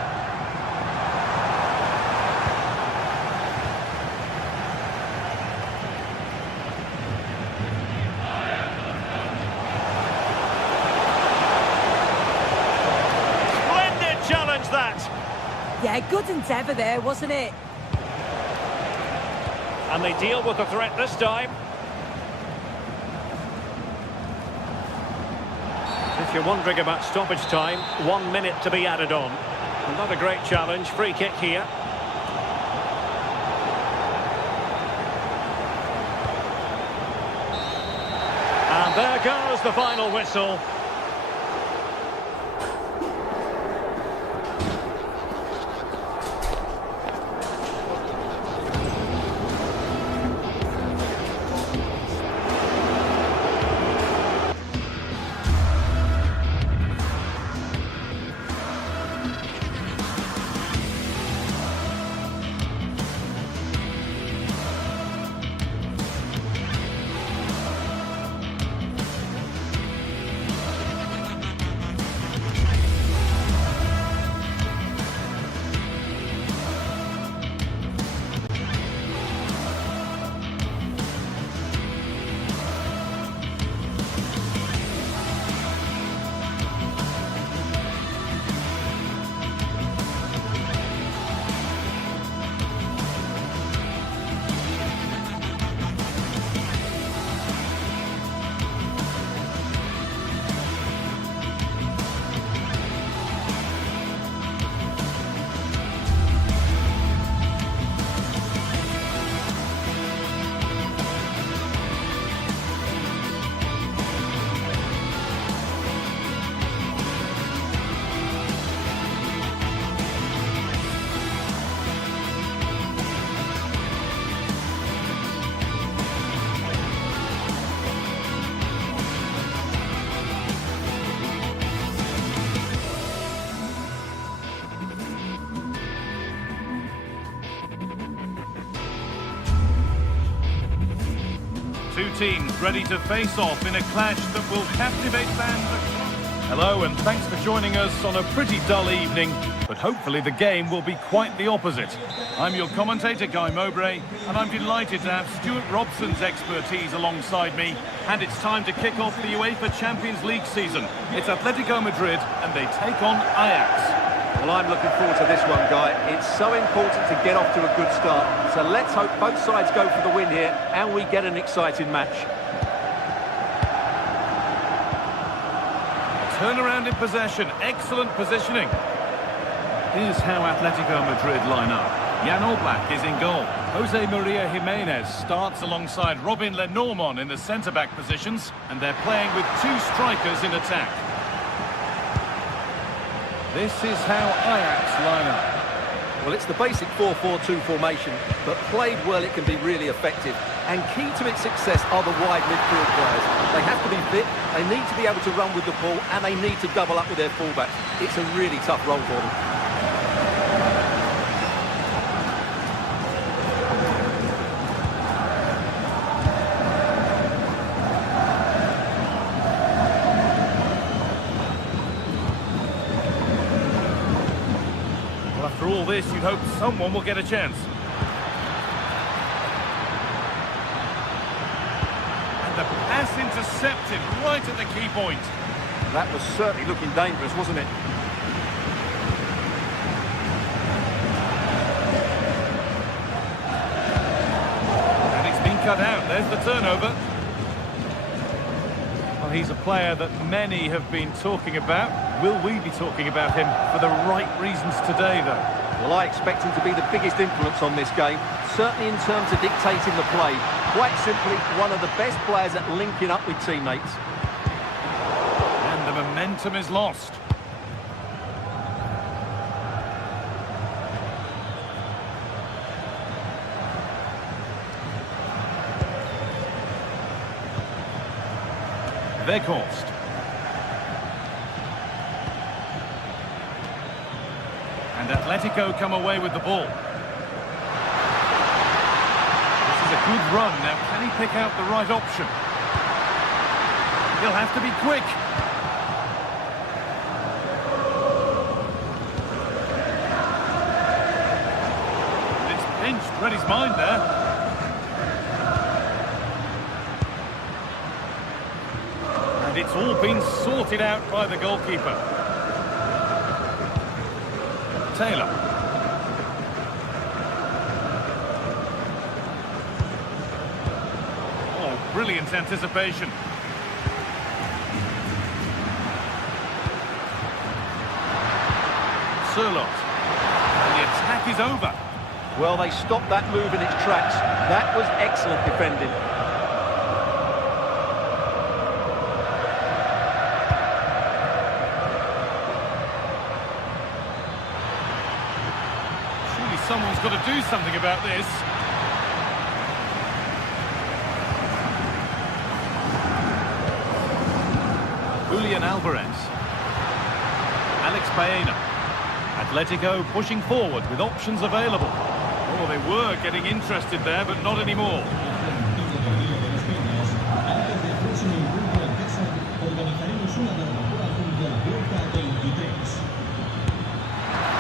Splendid challenge, that. Yeah, good endeavour there, wasn't it? And they deal with the threat this time. If you're wondering about stoppage time, 1 minute to be added on. Not a great challenge, free kick here. And there goes the final whistle. Two teams ready to face off in a clash that will captivate fans. Hello and thanks for joining us on a pretty dull evening, but hopefully the game will be quite the opposite. I'm your commentator, Guy Mowbray, and I'm delighted to have Stuart Robson's expertise alongside me. And it's time to kick off the UEFA Champions League season. It's Atletico Madrid and they take on Ajax. Well, I'm looking forward to this one, Guy. It's so important to get off to a good start. So let's hope both sides go for the win here and we get an exciting match. Turnaround in possession, excellent positioning. Here's how Atletico Madrid line up. Jan Oblak is in goal. Jose Maria Jimenez starts alongside Robin Lenormand in the centre-back positions, and they're playing with two strikers in attack. This is how Ajax line up. Well, it's the basic 4-4-2 formation, but played well it can be really effective. And key to its success are the wide midfield players. They have to be fit, they need to be able to run with the ball, and they need to double up with their fullbacks. It's a really tough role for them. Well, after all this, you'd hope someone will get a chance. The pass intercepted right at the key point. That was certainly looking dangerous, wasn't it? And it's been cut out. There's the turnover. Well, he's a player that many have been talking about. Will we be talking about him for the right reasons today, though? Well, I expect him to be the biggest influence on this game, certainly in terms of dictating the play. Quite simply, one of the best players at linking up with teammates. And the momentum is lost. Weghorst. And Atletico come away with the ball. This is a good run. Now, can he pick out the right option? He'll have to be quick. It's pinched. Read his mind there. And it's all been sorted out by the goalkeeper. Taylor. Oh, brilliant anticipation. Surlot. And the attack is over. Well, they stopped that move in its tracks. That was excellent defending. Someone's got to do something about this. Julian Alvarez. Alex Baena. Atletico pushing forward with options available. Oh, they were getting interested there, but not anymore.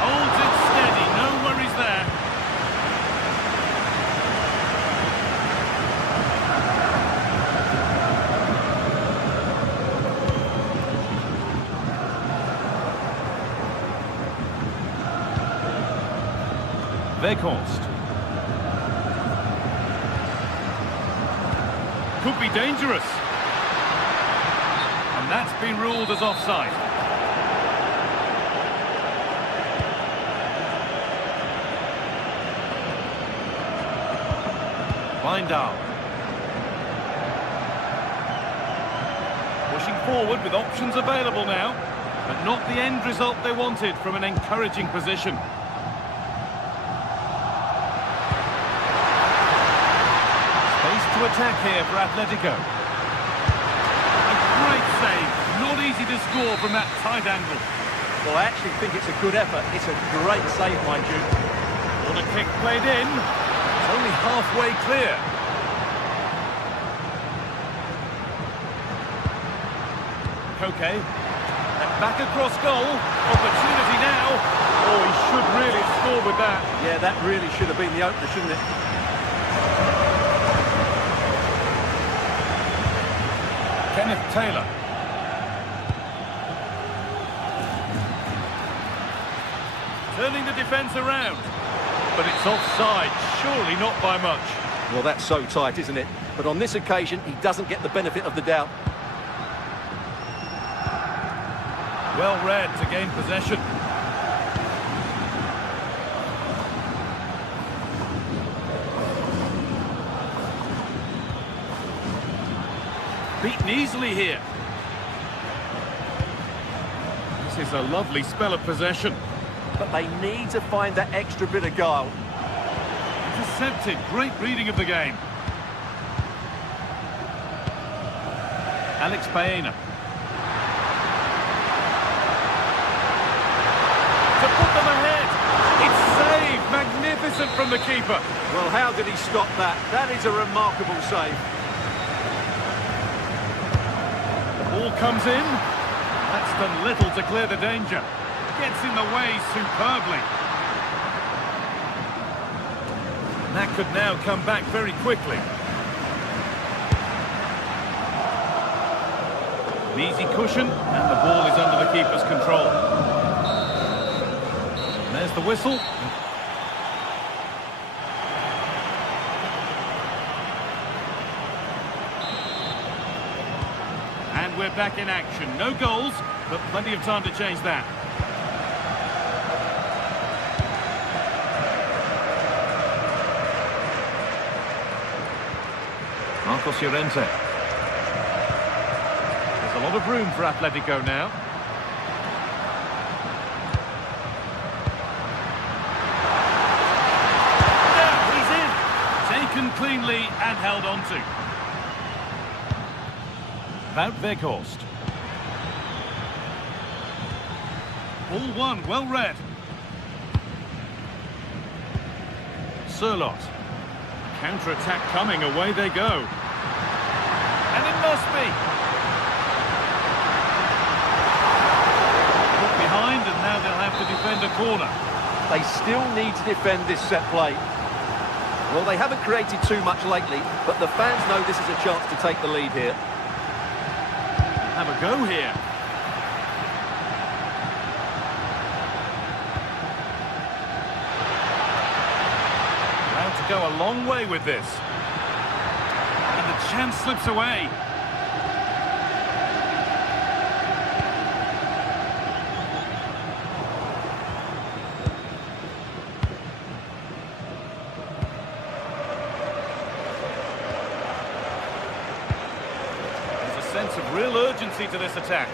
Holds it steady, no worries there. Weghorst. Could be dangerous. And that's been ruled as offside. Wijndal. Pushing forward with options available now, but not the end result they wanted from an encouraging position. Space to attack here for Atletico. A great save. Not easy to score from that tight angle. Well, I actually think it's a good effort. It's a great save, mind you. What a kick played in. It's only halfway clear. Koke. And back across goal. Opportunity now. Oh, he should really score with that. Yeah, that really should have been the opener, shouldn't it? Kenneth Taylor. Turning the defence around. But it's offside, surely not by much. Well, that's so tight, isn't it? But on this occasion, he doesn't get the benefit of the doubt. Well read to gain possession. Beaten easily here. This is a lovely spell of possession. But they need to find that extra bit of guile. Intercepted, great reading of the game. Alex Baena. To put them ahead. It's saved, magnificent from the keeper. Well, how did he stop that? That is a remarkable save. Ball comes in. That's done little to clear the danger. Gets in the way superbly. And that could now come back very quickly. An easy cushion, and the ball is under the keeper's control. And there's the whistle. And we're back in action. No goals, but plenty of time to change that. Marcos Llorente. There's a lot of room for Atletico now. Now he's in. Taken cleanly and held on to. Wout Weghorst. Ball one, well read. Surlot. Counter-attack coming, away they go. And it must be. Put behind, and now they'll have to defend a corner. They still need to defend this set play. Well, they haven't created too much lately, but the fans know this is a chance to take the lead here. Have a go here. To go a long way with this. And the chance slips away. There's a sense of real urgency to this attack.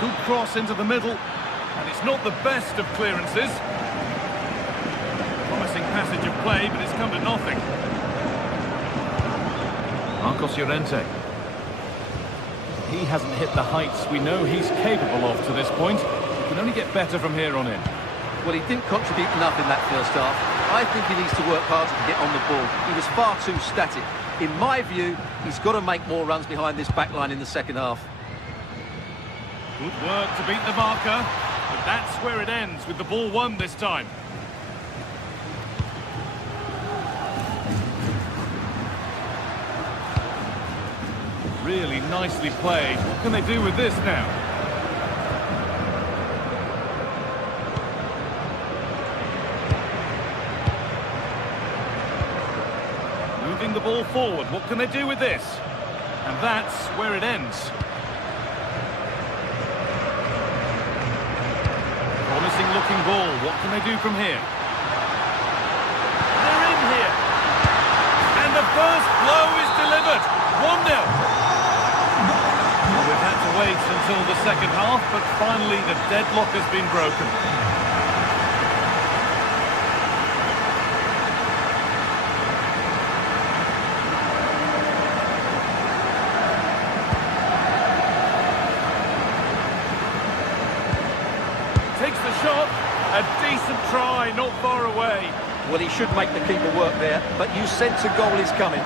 Good cross into the middle, and it's not the best of clearances. Promising passage of play, but it's come to nothing. Marcos Llorente. He hasn't hit the heights we know he's capable of to this point. He can only get better from here on in. Well, he didn't contribute enough in that first half. I think he needs to work harder to get on the ball. He was far too static. In my view, he's got to make more runs behind this back line in the second half. Good work to beat the marker, but that's where it ends with the ball won this time. Really nicely played. What can they do with this now? Moving the ball forward. What can they do with this? And that's where it ends. Promising looking ball. What can they do from here? They're in here. And the first blow is delivered. 1-0. We've had to wait until the second half, but finally the deadlock has been broken. Takes the shot, a decent try, not far away. Well, he should make the keeper work there, but you sense a goal is coming.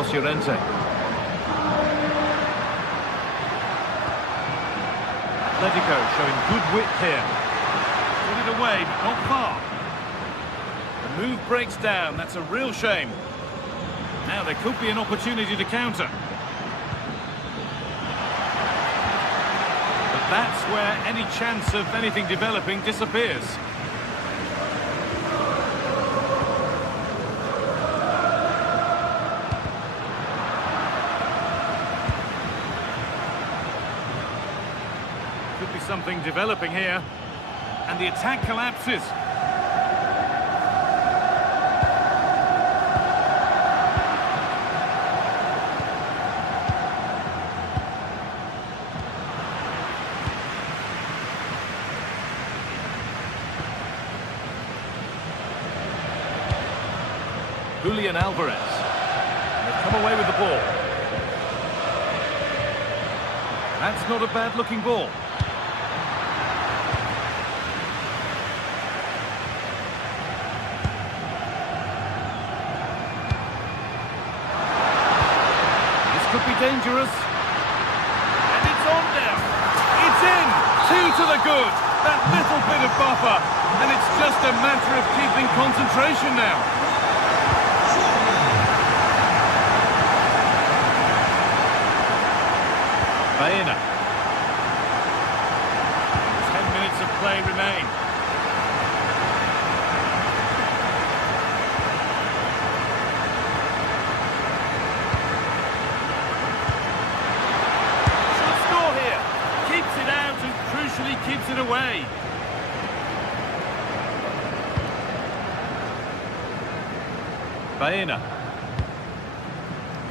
Marcos Llorente. Atletico showing good width here. Put it away, but not far. The move breaks down. That's a real shame. Now there could be an opportunity to counter. But that's where any chance of anything developing disappears. Could be something developing here. And the attack collapses. Julian Alvarez. They've come away with the ball. That's not a bad-looking ball. This could be dangerous. And it's on now. It's in. 2 to the good. That little bit of buffer. And it's just a matter of keeping concentration now. Baena. 10 minutes of play remain. Should score here. Keeps it out and crucially keeps it away. Baena.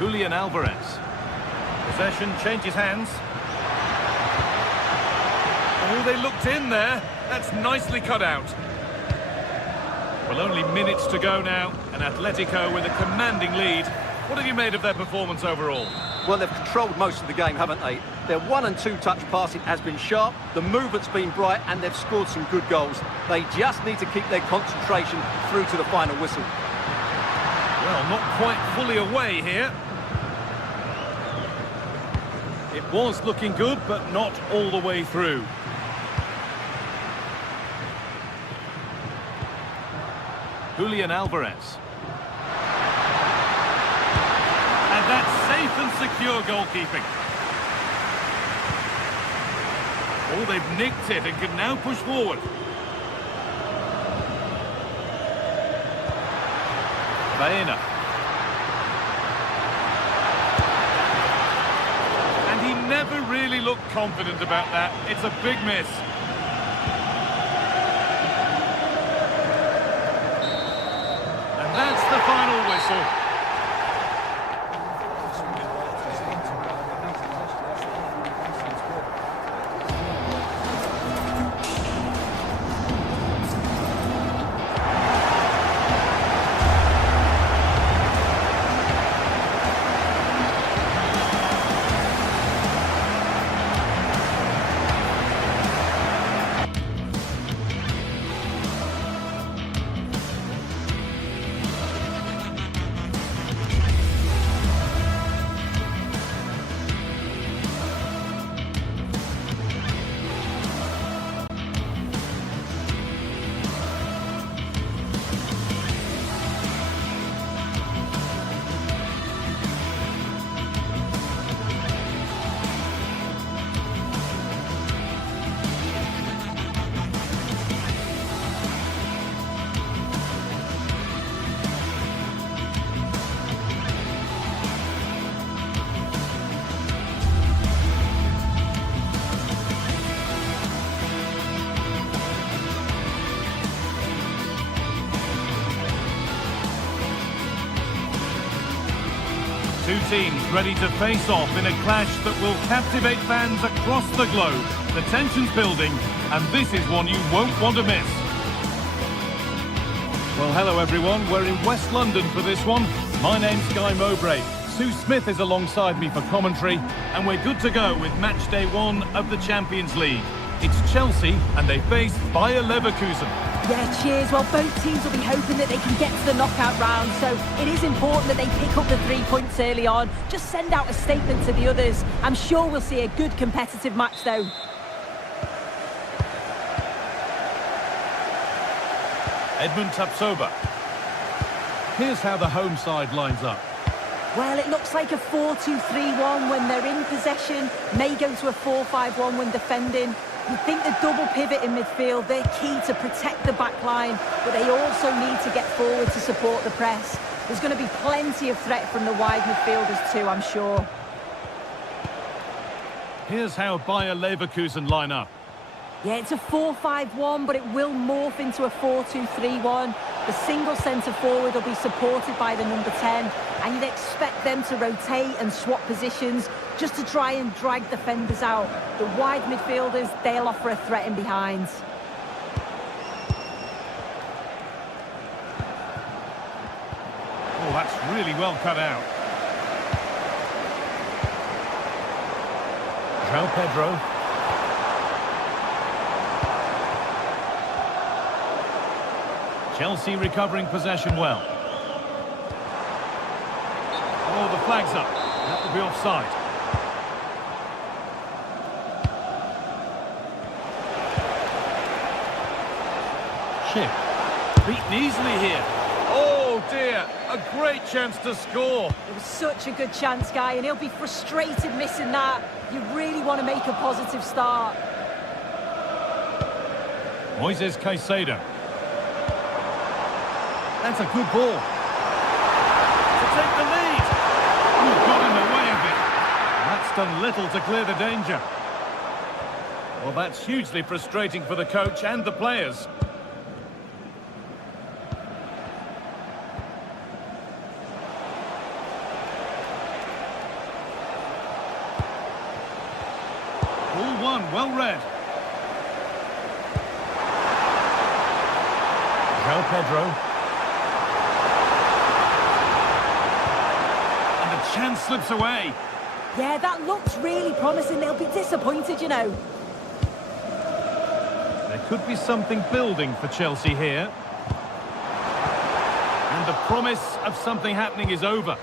Julian Alvarez. Possession changes hands. Oh, they looked in there. That's nicely cut out. Well, only minutes to go now, and Atletico with a commanding lead. What have you made of their performance overall? Well, they've controlled most of the game, haven't they? Their 1- and 2-touch passing has been sharp, the movement's been bright, and they've scored some good goals. They just need to keep their concentration through to the final whistle. Well, not quite fully away here. It was looking good, but not all the way through. Julian Alvarez. And that's safe and secure goalkeeping. Oh, they've nicked it and can now push forward. Baena. And he never really looked confident about that. It's a big miss. And that's the final whistle. Two teams ready to face off in a clash that will captivate fans across the globe. The tension's building, and this is one you won't want to miss. Well, hello everyone. We're in West London for this one. My name's Guy Mowbray. Sue Smith is alongside me for commentary, and we're good to go with match day 1 of the Champions League. It's Chelsea, and they face Bayer Leverkusen. Yeah, cheers. Well, both teams will be hoping that they can get to the knockout round, so it is important that they pick up the 3 points early on. Just send out a statement to the others. I'm sure we'll see a good competitive match, though. Edmund Tapsoba. Here's how the home side lines up. Well, it looks like a 4-2-3-1 when they're in possession, may go to a 4-5-1 when defending. You think the double pivot in midfield, they're key to protect the back line, but they also need to get forward to support the press. There's going to be plenty of threat from the wide midfielders too, I'm sure. Here's how Bayer Leverkusen line up. Yeah, it's a 4-5-1, but it will morph into a 4-2-3-1. The single centre forward will be supported by the number 10, and you'd expect them to rotate and swap positions just to try and drag defenders out. The wide midfielders, they'll offer a threat in behind. Oh, that's really well cut out. João Pedro. Chelsea recovering possession well. Oh, the flag's up. That will be offside. Chip. Beaten easily here. Oh, dear. A great chance to score. It was such a good chance, Guy, and he'll be frustrated missing that. You really want to make a positive start. Moises Caicedo. That's a good ball. To take the lead. Oh, got in the way of it. That's done little to clear the danger. Well, that's hugely frustrating for the coach and the players. Ball one, well read. João Pedro. Chance slips away. Yeah, that looks really promising. They'll be disappointed, you know. There could be something building for Chelsea here. And the promise of something happening is over.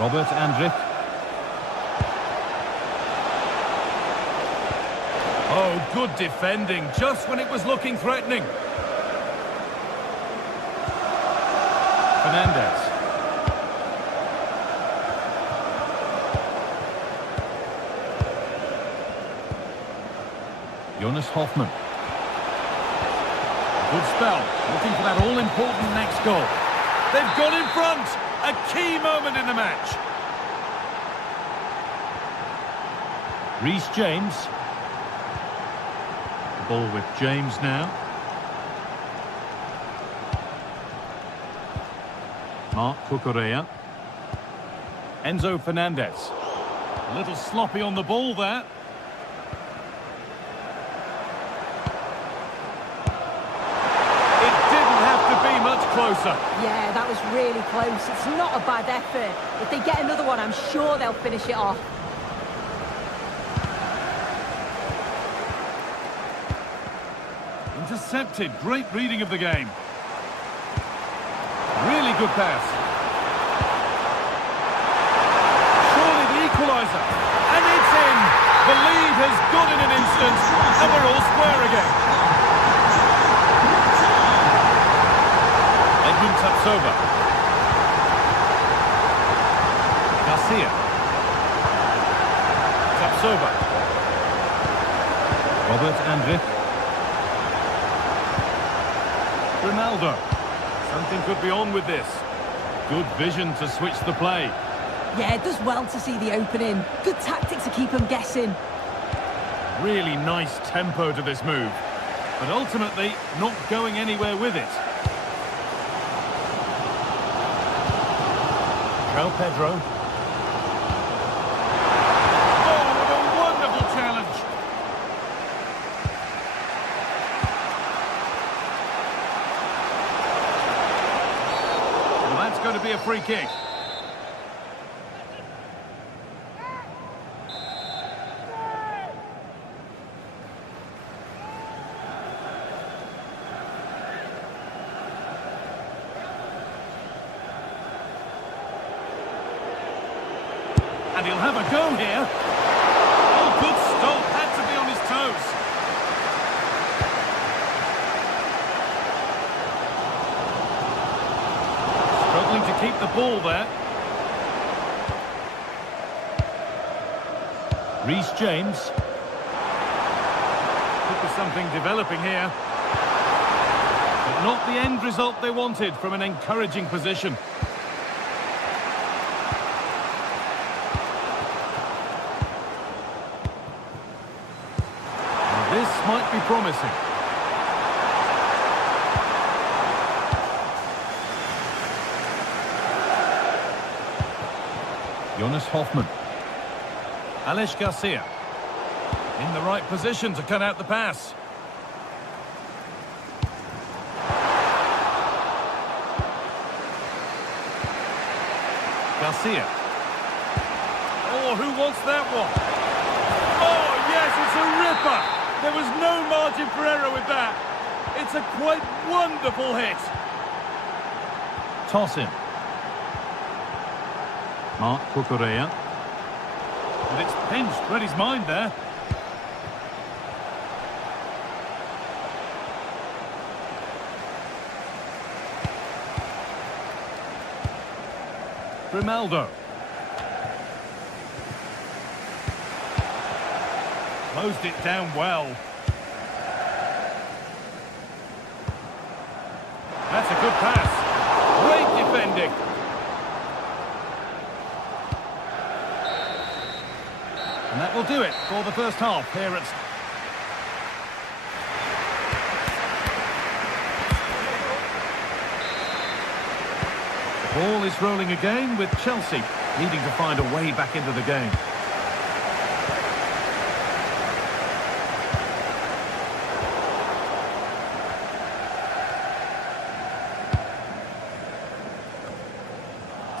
Robert Andrich. Oh, good defending, just when it was looking threatening. Fernandez. Jonas Hoffmann. Good spell, looking for that all-important next goal. They've got in front, a key moment in the match. Reece James. The ball with James now. Marc Cucurella. Enzo Fernandez. A little sloppy on the ball there. It didn't have to be much closer. Yeah, that was really close. It's not a bad effort. If they get another one, I'm sure they'll finish it off. Intercepted. Great reading of the game. Really good pass. Surely the equaliser. And it's in. The lead has gone in an instant. And we're all square again. Edmund Tapsoba. Garcia. Tapsoba. Robert Andrich. Ronaldo. Something could be on with this. Good vision to switch the play. Yeah, it does well to see the opening. Good tactic to keep them guessing. Really nice tempo to this move. But ultimately, not going anywhere with it. João Pedro. Oh, what a wonderful challenge. Well, that's going to be a free kick. And he'll have a go here. Oh, good stop. Had to be on his toes. Struggling to keep the ball there. Reece James. Could be something developing here. But not the end result they wanted from an encouraging position. Now this might be promising. Jonas Hoffmann. Alex Garcia. In the right position to cut out the pass. Garcia. Oh, who wants that one? Oh, yes, it's a ripper. There was no margin for error with that. It's a quite wonderful hit. Toss in. Mark Cucurella. And it's pinched, read his mind there. Grimaldo. Closed it down well. That's a good pass. Great defending. And that will do it for the first half here at... The ball is rolling again with Chelsea needing to find a way back into the game.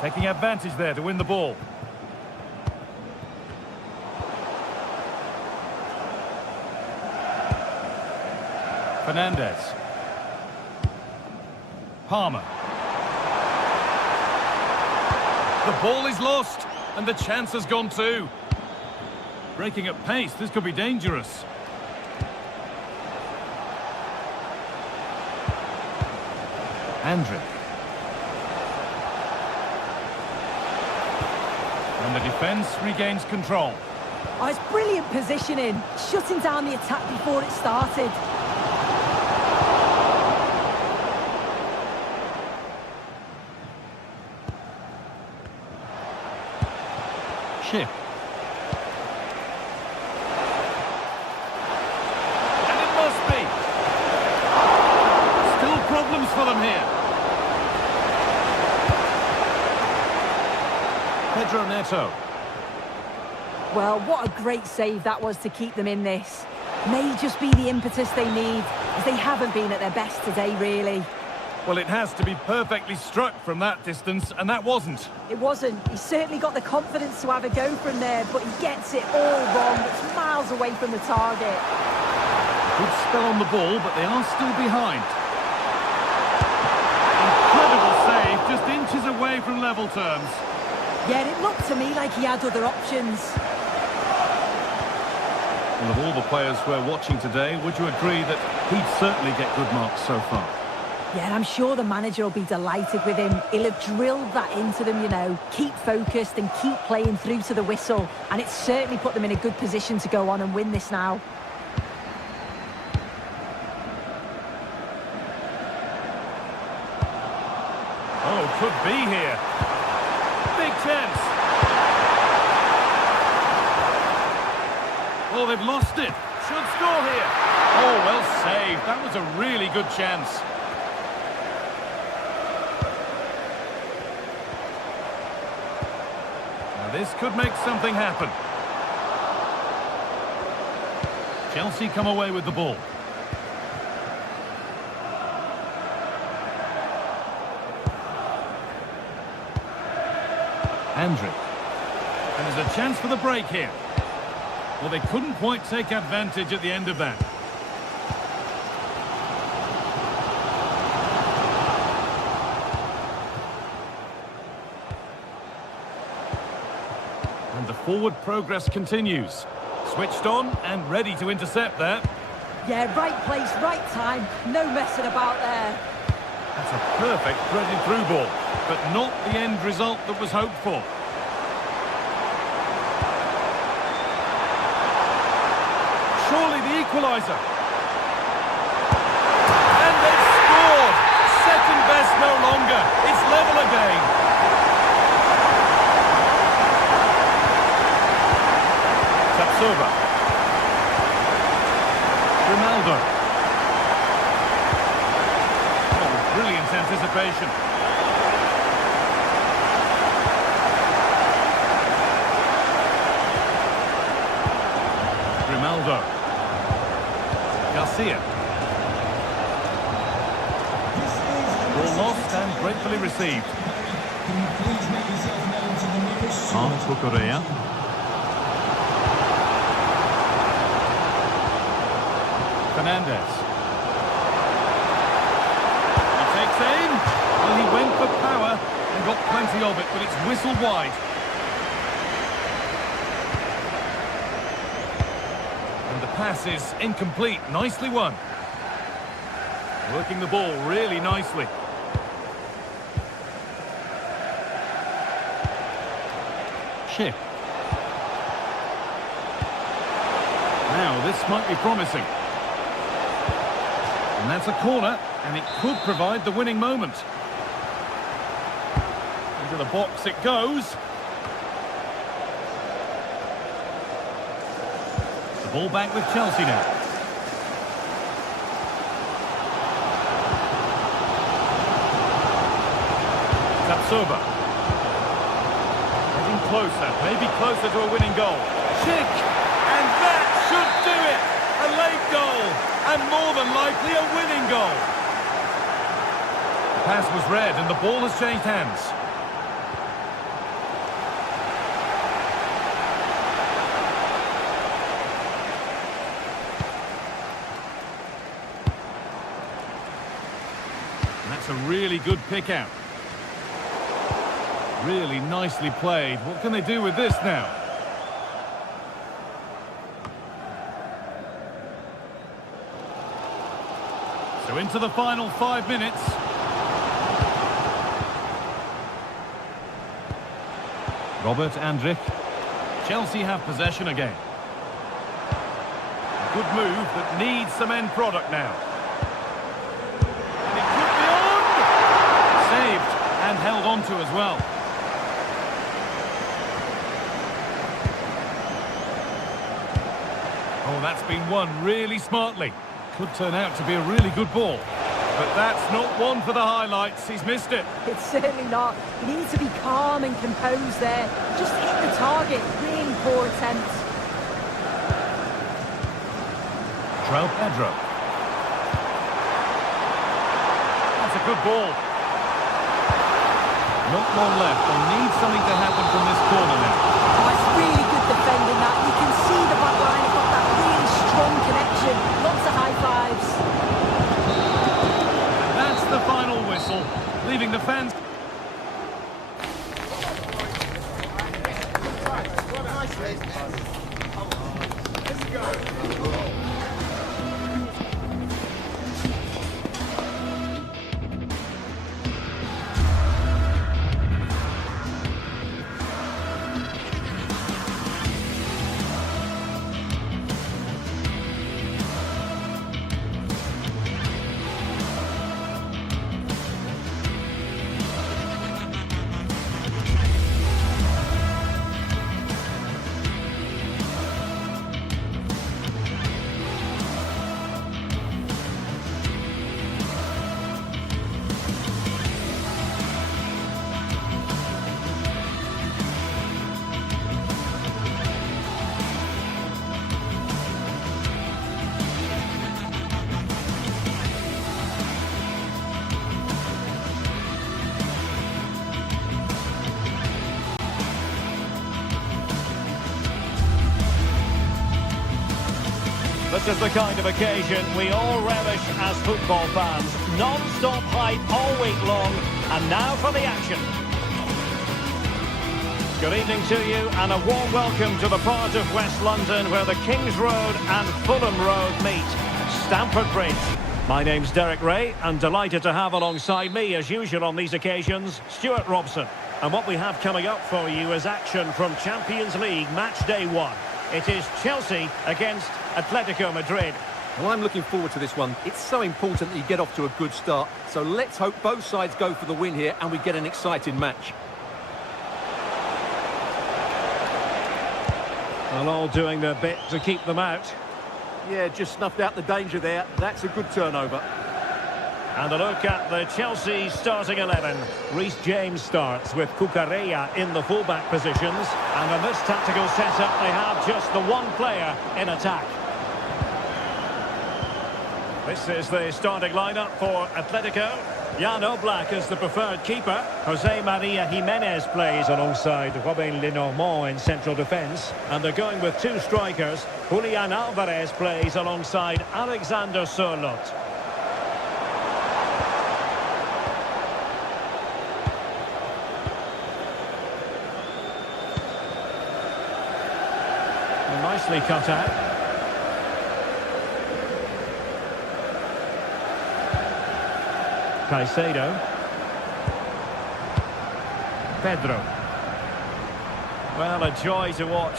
Taking advantage there to win the ball. Fernandez. Palmer. The ball is lost, and the chance has gone too. Breaking at pace, this could be dangerous. Andrick. And the defence regains control. Oh, it's brilliant positioning, shutting down the attack before it started. Chip. And it must be. Still problems for them here. Pedro Neto. Well, what a great save that was to keep them in this. May just be the impetus they need, as they haven't been at their best today, really. Well, it has to be perfectly struck from that distance, and that wasn't. It wasn't. He's certainly got the confidence to have a go from there, but he gets it all wrong. It's miles away from the target. Good spell on the ball, but they are still behind. Incredible save, just inches away from level terms. Yeah, it looked to me like he had other options. Well, of all the players we're watching today, would you agree that he'd certainly get good marks so far? Yeah, I'm sure the manager will be delighted with him. He'll have drilled that into them, you know. Keep focused and keep playing through to the whistle. And it's certainly put them in a good position to go on and win this now. Oh, could be here. Big chance. Oh, they've lost it. Should score here. Oh, well saved. That was a really good chance. Now this could make something happen. Chelsea come away with the ball. Andrick. And there's a chance for the break here. Well, they couldn't quite take advantage at the end of that. And the forward progress continues. Switched on and ready to intercept there. Yeah, right place, right time. No messing about there. That's a perfect threaded through ball, but not the end result that was hoped for. Surely the equaliser. And they've scored! Second best no longer. It's level again. Tapsoba. Ronaldo. Oh, brilliant anticipation. Ronaldo. Garcia. Ball lost and gratefully received. Can you please make yourself known to the nearest... Correa. Fernandez. He takes aim. Well, he went for power and got plenty of it, but it's whistled wide. And the pass is incomplete. Nicely won. Working the ball really nicely. Chip. Now, this might be promising. And that's a corner, and it could provide the winning moment. Into the box it goes. The ball back with Chelsea now. Tapsoba. Getting closer, maybe closer to a winning goal. Chick! And that should do it! A late goal, and more than likely a winning goal. The pass was read, and the ball has changed hands. And that's a really good pick out. Really nicely played. What can they do with this now? So into the final 5 minutes. Robert Andrich. Chelsea have possession again. A good move that needs some end product now. And it could be on! Saved and held on to as well. Oh, that's been won really smartly. Could turn out to be a really good ball. But that's not one for the highlights. He's missed it. It's certainly not. You need to be calm and composed there. Just hit the target. Really poor attempt. João Pedro. That's a good ball. Not long left. They need something to happen from this corner now. Oh, it's really good defending that. You can see the back line have got that really strong connection. Lots of high fives. And that's the final whistle, leaving the fans... This is the kind of occasion we all relish as football fans. Non-stop hype all week long, and now for the action. Good evening to you and a warm welcome to the part of West London where the King's Road and Fulham Road meet, Stamford Bridge. My name's Derek Ray and delighted to have alongside me, as usual on these occasions, Stuart Robson. And what we have coming up for you is action from Champions League match day 1. It is Chelsea against Atletico Madrid. Well, I'm looking forward to this one. It's so important that you get off to a good start. So let's hope both sides go for the win here and we get an exciting match. Well, all doing their bit to keep them out. Yeah, just snuffed out the danger there. That's a good turnover. And a look at the Chelsea starting 11. Reece James starts with Cucurella in the fullback positions. And in this tactical setup, they have just the one player in attack. This is the starting lineup for Atletico. Jan Oblak is the preferred keeper. Jose Maria Jimenez plays alongside Robin Lenormand in central defence. And they're going with two strikers. Julian Alvarez plays alongside Alexander Sørloth. Nicely cut out. Caicedo. Pedro. Well, a joy to watch,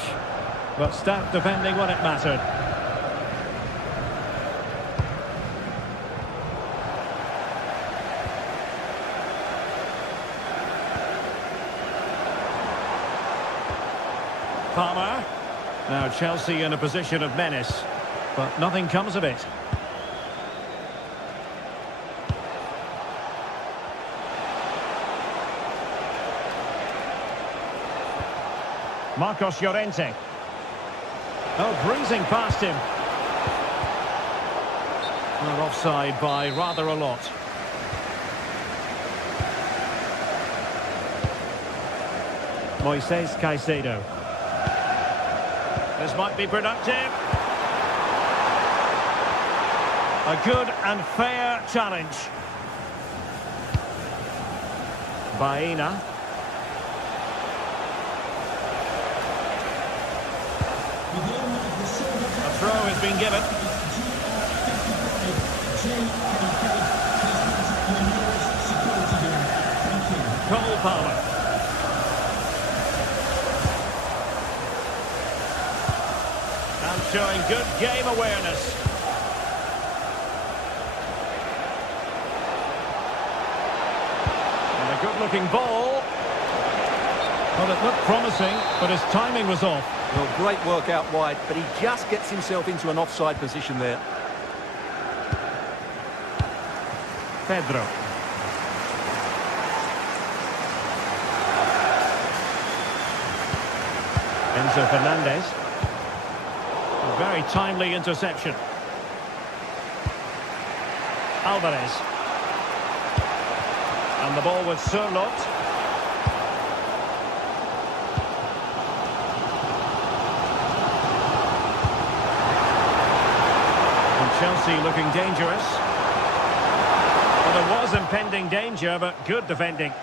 but stat defending when it mattered. Palmer. Now Chelsea in a position of menace, but nothing comes of it. Marcos Llorente. Oh, breezing past him. Well, offside by rather a lot. Moises Caicedo. This might be productive. A good and fair challenge. Baena. A throw has been given. Cole Palmer. And showing good game awareness. And a good-looking ball. Well, it looked promising, but his timing was off. Well, great work out wide, but he just gets himself into an offside position there. Pedro. Enzo Fernandez. A very timely interception. Alvarez. And the ball with Sørloth. Chelsea looking dangerous. Well, there was impending danger, but good defending.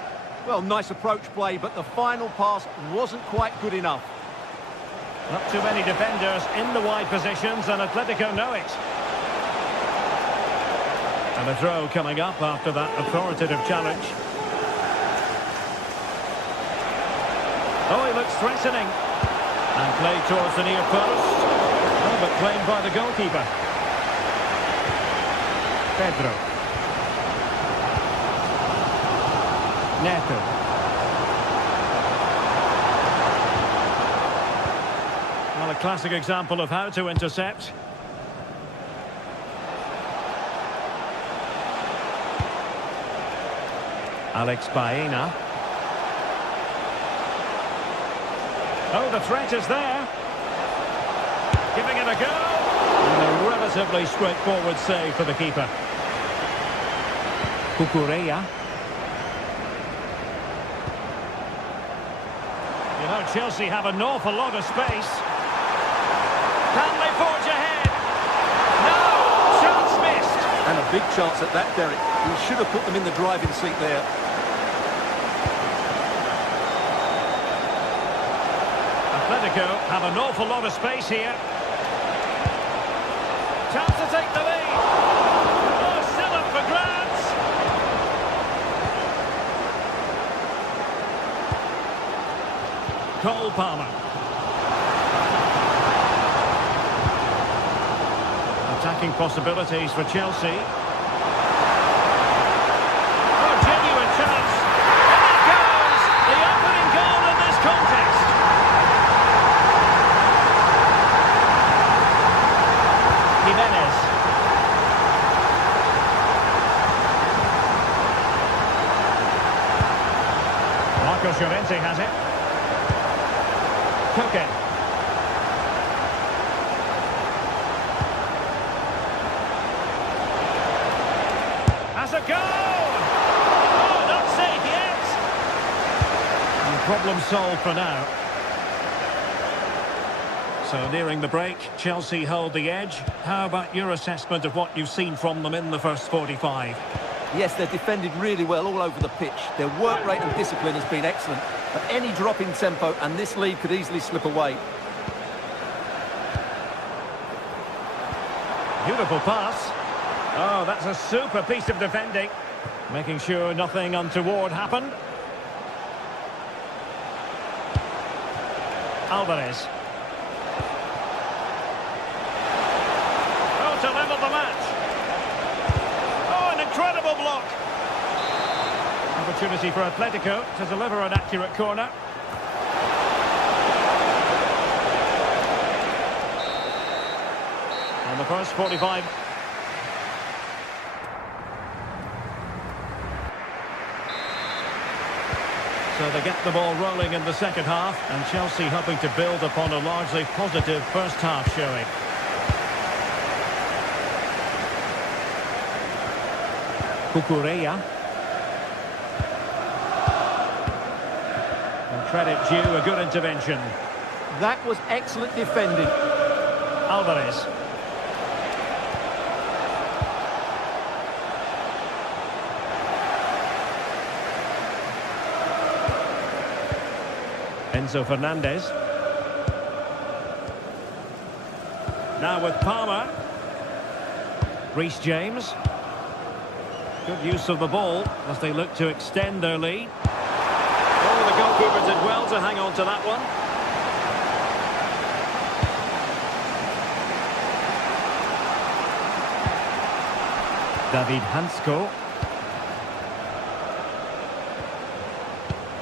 Well, nice approach play, but the final pass wasn't quite good enough. Not too many defenders in the wide positions, and Atletico know it. And a throw coming up after that authoritative challenge. Oh, he looks threatening. And played towards the near post. Oh, but claimed by the goalkeeper. Pedro. Neto. Well, a classic example of how to intercept. Alex Baena. Oh, the threat is there. Giving it a go. And a relatively straightforward save for the keeper. Cucurella. You know, Chelsea have an awful lot of space. Can they forge ahead? No! Chance missed! And a big chance at that, Derek. He should have put them in the driving seat there. Atletico have an awful lot of space here. Chance to take the lead. Oh, still up for grabs. Cole Palmer. Attacking possibilities for Chelsea. Oh, genuine chance. And it goes! The opening goal in this contest. Jimenez. Marco Llorente has it. Koke. Has a goal! Oh, not safe yet! And problem solved for now. So nearing the break, Chelsea hold the edge. How about your assessment of what you've seen from them in the first 45? Yes, they're defended really well all over the pitch. Their work rate and discipline has been excellent. But any drop in tempo and this lead could easily slip away. Beautiful pass. Oh, that's a super piece of defending. Making sure nothing untoward happened. Alvarez. Oh, to level the match. Oh, an incredible block. Opportunity for Atletico to deliver an accurate corner. On the first 45. So they get the ball rolling in the second half, and Chelsea hoping to build upon a largely positive first half showing. Cucurella. And credit due, a good intervention. That was excellent defending. Alvarez. Enzo Fernandez. Now with Palmer. Reece James. Good use of the ball as they look to extend their lead. Oh, the goalkeeper did well to hang on to that one. David Hansko.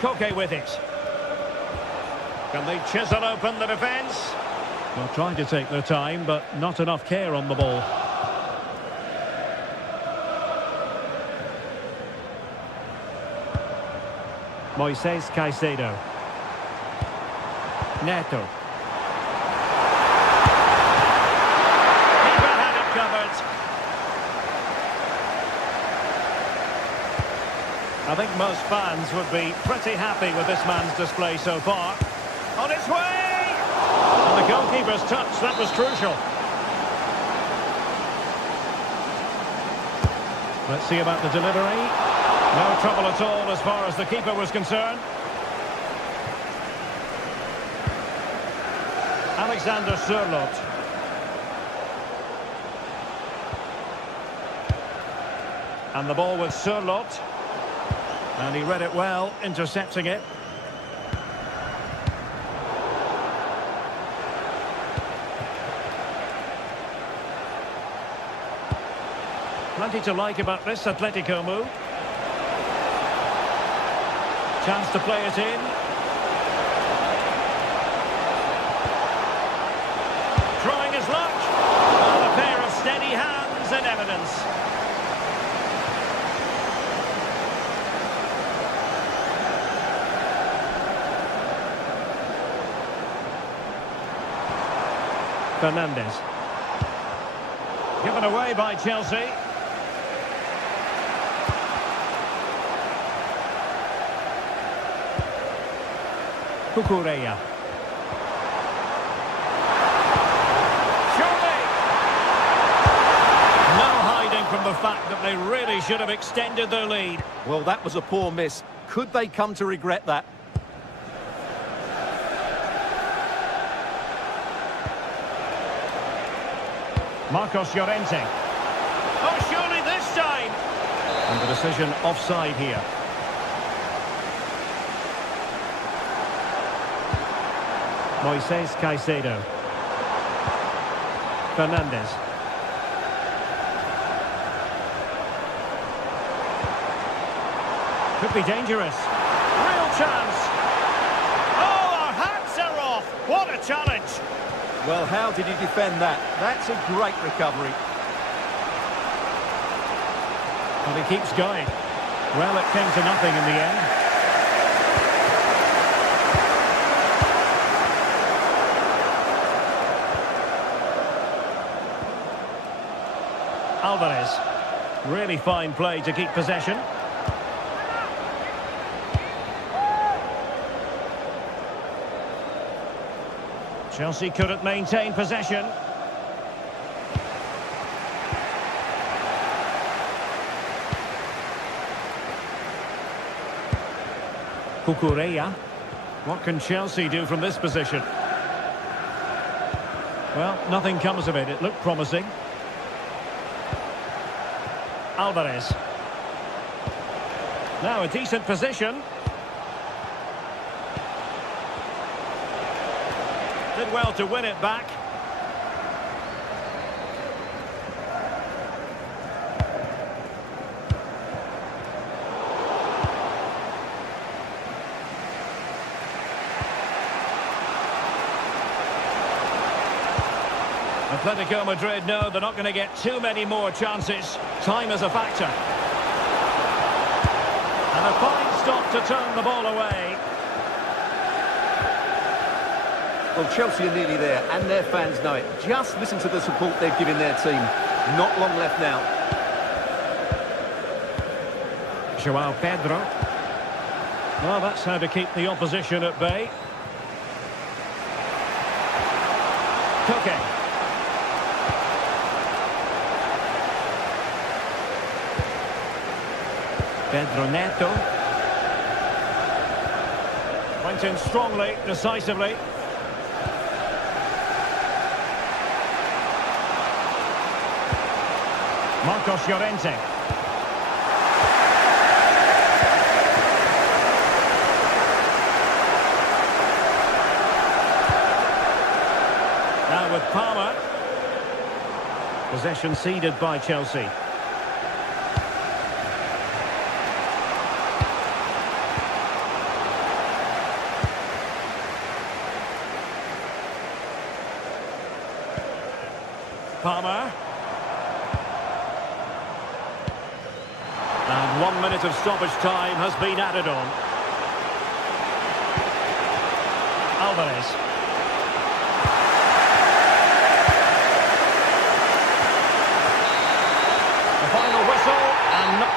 Koke with it. Can they chisel open the defence? They'll try to take their time, but not enough care on the ball. Moises Caicedo. Neto. Keeper had it covered. I think most fans would be pretty happy with this man's display so far. On its way! And the goalkeeper's touch, that was crucial. Let's see about the delivery. No trouble at all as far as the keeper was concerned. Alexander Sørloth. And the ball with Sørloth. And he read it well, intercepting it. Plenty to like about this Atletico move. Chance to play it in. Trying his luck. And a pair of steady hands in evidence. Fernandez. Given away by Chelsea. Cucurella. Surely! No hiding from the fact that they really should have extended their lead. Well, that was a poor miss. Could they come to regret that? Marcos Llorente. Oh, surely this time! And the decision offside here. Moises Caicedo. Fernandez. Could be dangerous. Real chance. Oh, our hats are off. What a challenge. Well, how did he defend that? That's a great recovery. But he keeps going. Well, it came to nothing in the end. Alvarez. Really fine play to keep possession. Chelsea couldn't maintain possession. Cucurella. What can Chelsea do from this position? Well, nothing comes of it. It looked promising. Alvarez. Now a decent position. Did well to win it back. Atletico Madrid know they're not going to get too many more chances. Time is a factor. And a fine stop to turn the ball away. Well, Chelsea are nearly there, and their fans know it. Just listen to the support they're giving their team. Not long left now. Joao Pedro. Well, that's how to keep the opposition at bay. Koke. Pedro Neto. Went in strongly, decisively. Marcos Llorente. Now with Palmer. Possession ceded by Chelsea. Palmer. And 1 minute of stoppage time has been added on. Alvarez. The final whistle and not...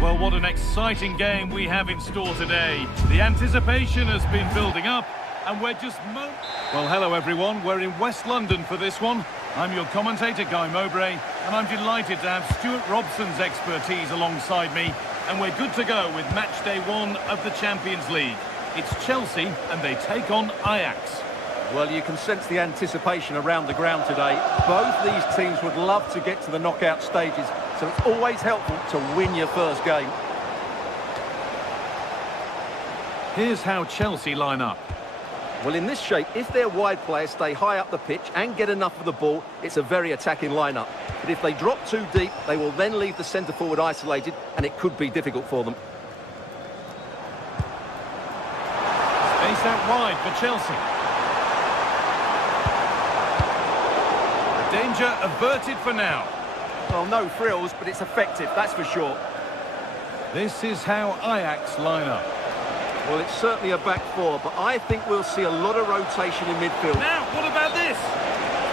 Well, what an exciting game we have in store today. The anticipation has been building up, and we're just Well, hello everyone, we're in West London for this one. I'm your commentator, Guy Mowbray, and I'm delighted to have Stuart Robson's expertise alongside me, and we're good to go with match day 1 of the Champions League. It's Chelsea, and they take on Ajax. Well, you can sense the anticipation around the ground today. Both these teams would love to get to the knockout stages, so it's always helpful to win your first game. Here's how Chelsea line up. Well, in this shape, if their wide players stay high up the pitch and get enough of the ball, it's a very attacking lineup. But if they drop too deep, they will then leave the centre-forward isolated, and it could be difficult for them. Space out wide for Chelsea. The danger averted for now. Well, no frills, but it's effective, that's for sure. This is how Ajax line up. Well, it's certainly a back four, but I think we'll see a lot of rotation in midfield. Now, what about this?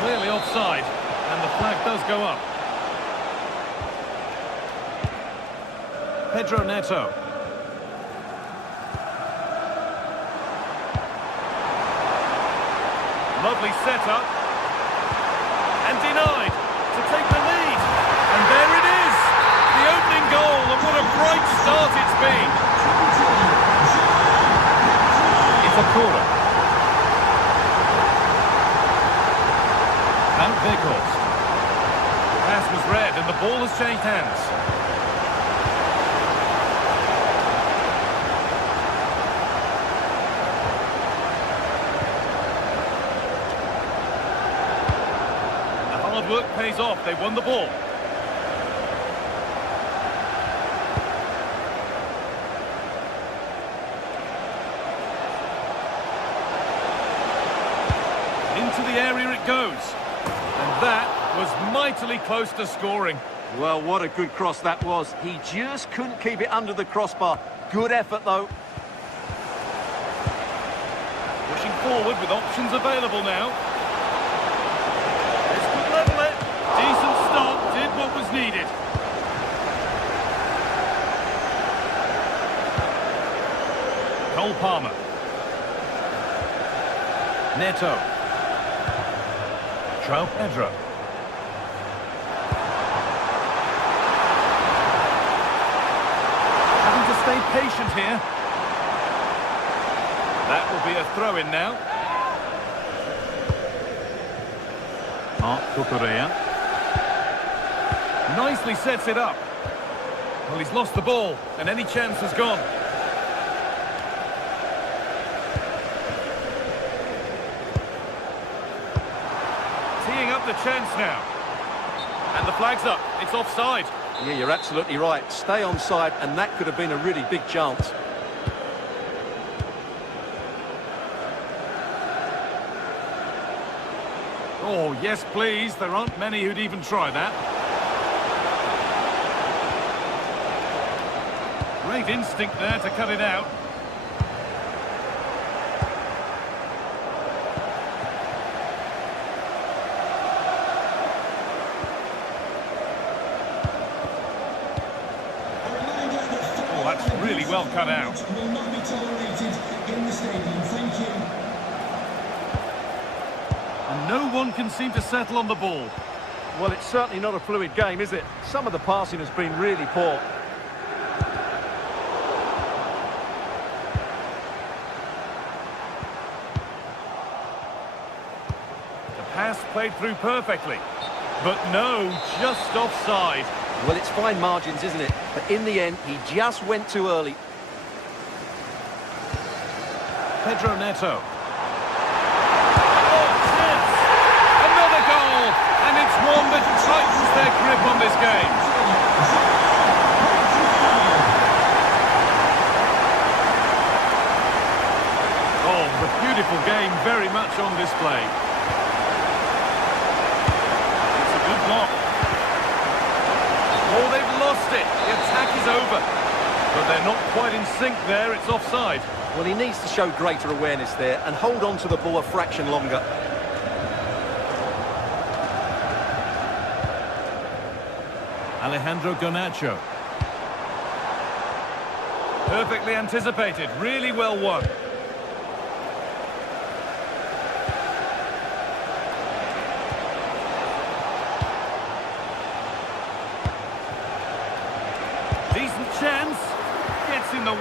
Clearly offside, and the flag does go up. Pedro Neto. Lovely setup. And denied to take the lead. And there it is! The opening goal, and what a bright start it's been. It's a corner. And Weghorst. Pass was read, and the ball has changed hands. The hard work pays off. They won the ball. Into the area it goes. And that was mightily close to scoring. Well, what a good cross that was. He just couldn't keep it under the crossbar. Good effort, though. Pushing forward with options available now. This could level it. Decent start, did what was needed. Cole Palmer. Neto. João Pedro. Having to stay patient here. That will be a throw-in now. Cucurella. Nicely sets it up. Well, he's lost the ball, and any chance has gone. Teeing up the chance now. And the flag's up. It's offside. Yeah, you're absolutely right. Stay onside, and that could have been a really big chance. Oh, yes, please. There aren't many who'd even try that. Great instinct there to cut it out. Oh, that's really well cut out. Will not be tolerated in the stadium. Thank you. And no one can seem to settle on the ball. Well, it's certainly not a fluid game, is it? Some of the passing has been really poor. The pass played through perfectly. But no, just offside. Well, it's fine margins, isn't it? But in the end, he just went too early. Pedro Neto. Oh, chance! Another goal! And it's one that tightens their grip on this game. Oh, the beautiful game very much on display. It's a good block. Oh, they've lost it. The attack is over. But they're not quite in sync there. It's offside. Well, he needs to show greater awareness there and hold on to the ball a fraction longer. Alejandro Garnacho. Perfectly anticipated. Really well won.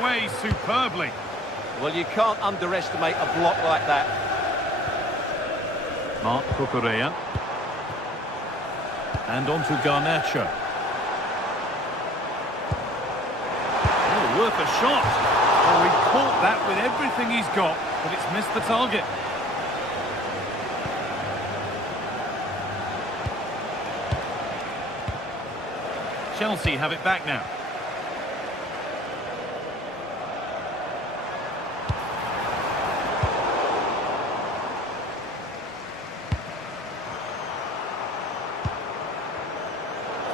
away superbly. Well, you can't underestimate a block like that. Mark Cucurella. And on to Garnacho. Oh, worth a shot. Oh, he caught that with everything he's got, but it's missed the target. Chelsea have it back now.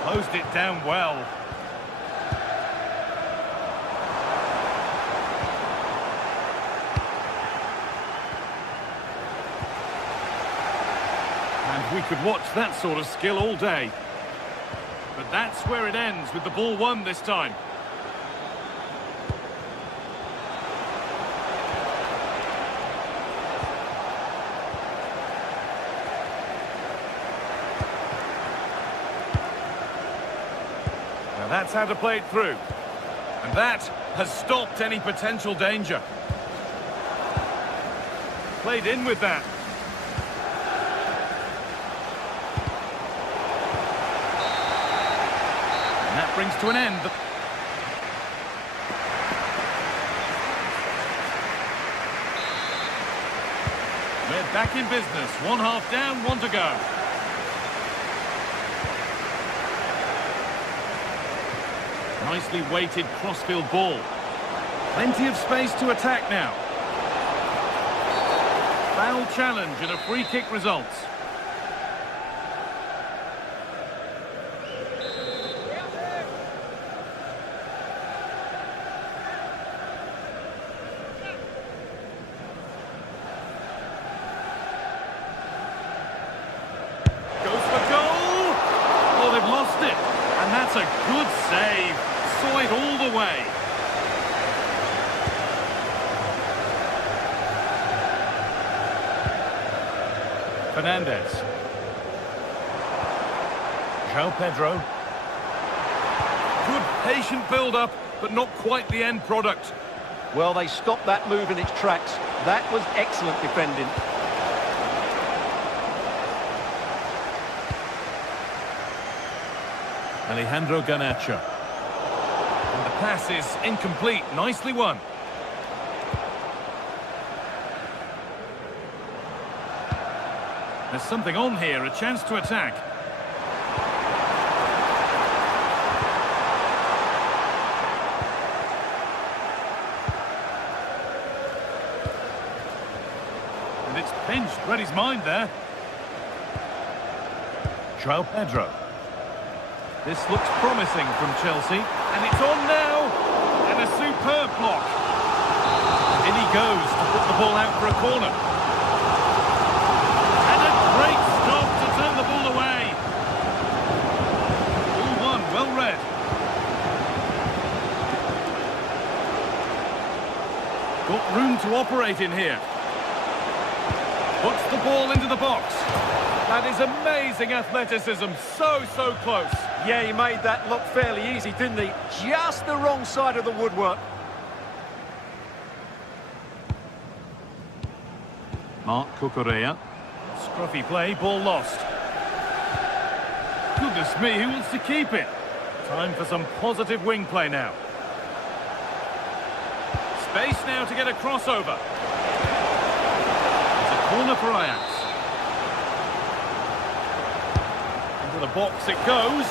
Closed it down well. And we could watch that sort of skill all day. But that's where it ends, with the ball won this time. Now that's how to play it through. And that has stopped any potential danger. Played in with that. And that brings to an end. We're back in business. 1/2 down, 1 to go. Nicely weighted crossfield ball. Plenty of space to attack now. Foul challenge and a free kick results. Goes for goal! Oh, they've lost it. And that's a good save. Saw it all the way. Fernandez. João Pedro. Good patient build-up, but not quite the end product. Well, they stopped that move in its tracks. That was excellent defending. Alejandro Garnacho. And the pass is incomplete. Nicely won. There's something on here, a chance to attack. And it's pinched, read his mind there. João Pedro. This looks promising from Chelsea. And it's on now. And a superb block. In he goes to put the ball out for a corner. And a great stop to turn the ball away. 2-1, well read. Got room to operate in here. Puts the ball into the box. That is amazing athleticism. So close. Yeah, he made that look fairly easy, didn't he? Just the wrong side of the woodwork. Mark Cucurella. Scruffy play, ball lost. Goodness me, who wants to keep it? Time for some positive wing play now. Space now to get a crossover. It's a corner for Ajax. Into the box it goes.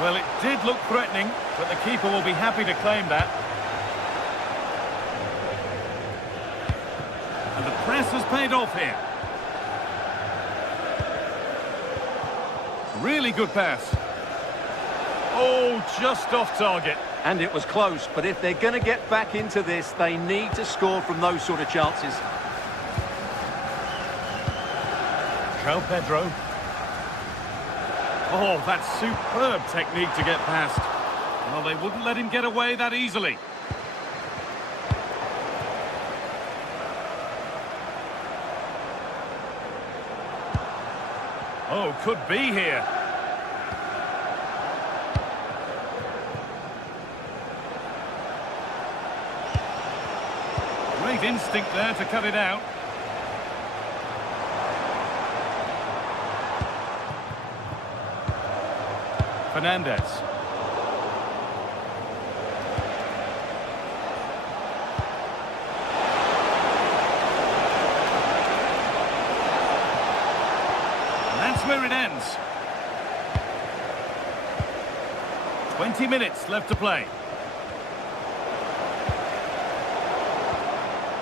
Well, it did look threatening, but the keeper will be happy to claim that. And the press has paid off here. Really good pass. Oh, just off target. And it was close, but if they're going to get back into this, they need to score from those sort of chances. João Pedro. Oh, that's superb technique to get past. Well, they wouldn't let him get away that easily. Oh, could be here. instinct there to cut it out. Fernandez. And that's where it ends. 20 minutes left to play.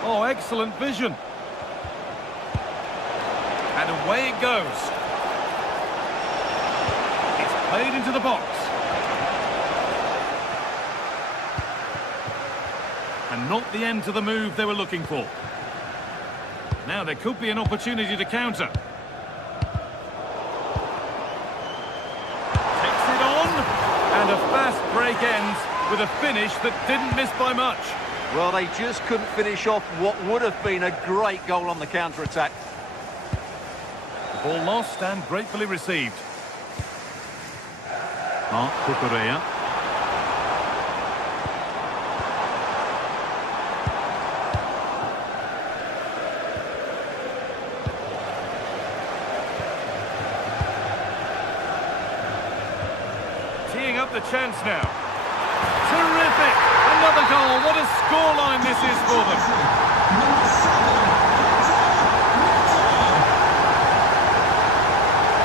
Oh, excellent vision. And away it goes. It's played into the box. And not the end to the move they were looking for. Now there could be an opportunity to counter. Takes it on. And a fast break ends with a finish that didn't miss by much. Well, they just couldn't finish off what would have been a great goal on the counter-attack. The ball lost and gratefully received. Mark Cucurella. Teeing up the chance now. Terrific! Another goal. What a scoreline this is for them.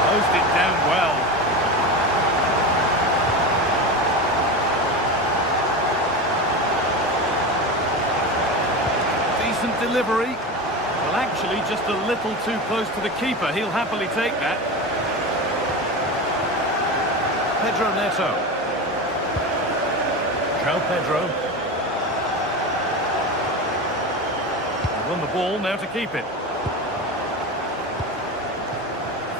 Closed it down well. Decent delivery. Well, actually, just a little too close to the keeper. He'll happily take that. Pedro Neto. João Pedro. They won the ball, now to keep it.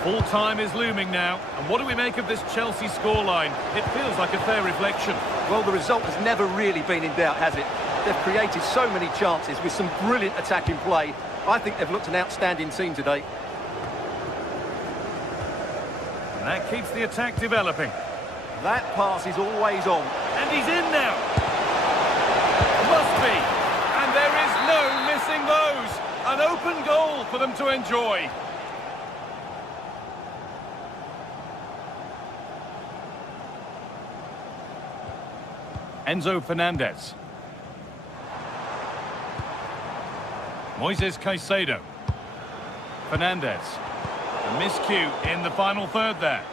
Full time is looming now. And what do we make of this Chelsea scoreline? It feels like a fair reflection. Well, the result has never really been in doubt, has it? They've created so many chances with some brilliant attacking play. I think they've looked an outstanding team today. And that keeps the attack developing. That pass is always on. And he's in now. Must be. And there is no missing those. An open goal for them to enjoy. Enzo Fernandez. Moises Caicedo. Fernandez. A miscue in the final third there.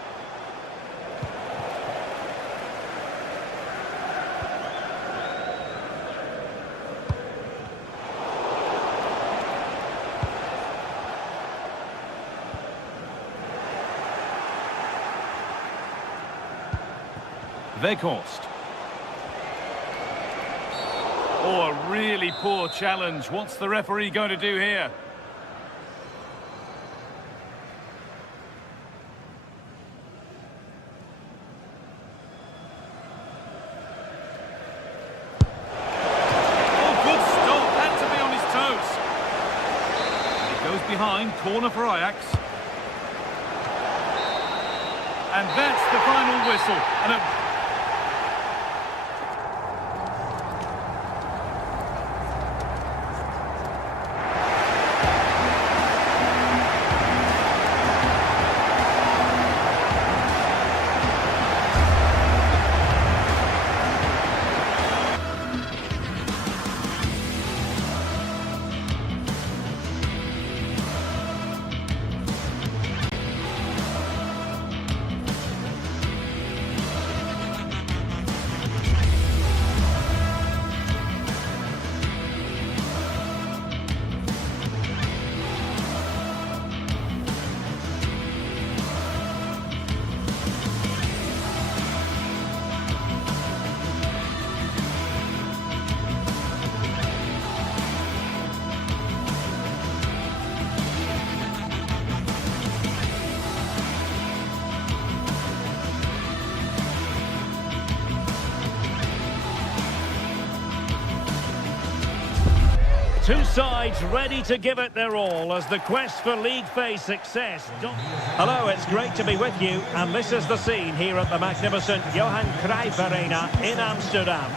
Weghorst. Oh, a really poor challenge. What's the referee going to do here? Oh, good stop. Had to be on his toes. It goes behind. Corner for Ajax. And that's the final whistle. And Two sides ready to give it their all as the quest for league phase success. Hello, it's great to be with you, and this is the scene here at the magnificent Johan Cruyff Arena in Amsterdam.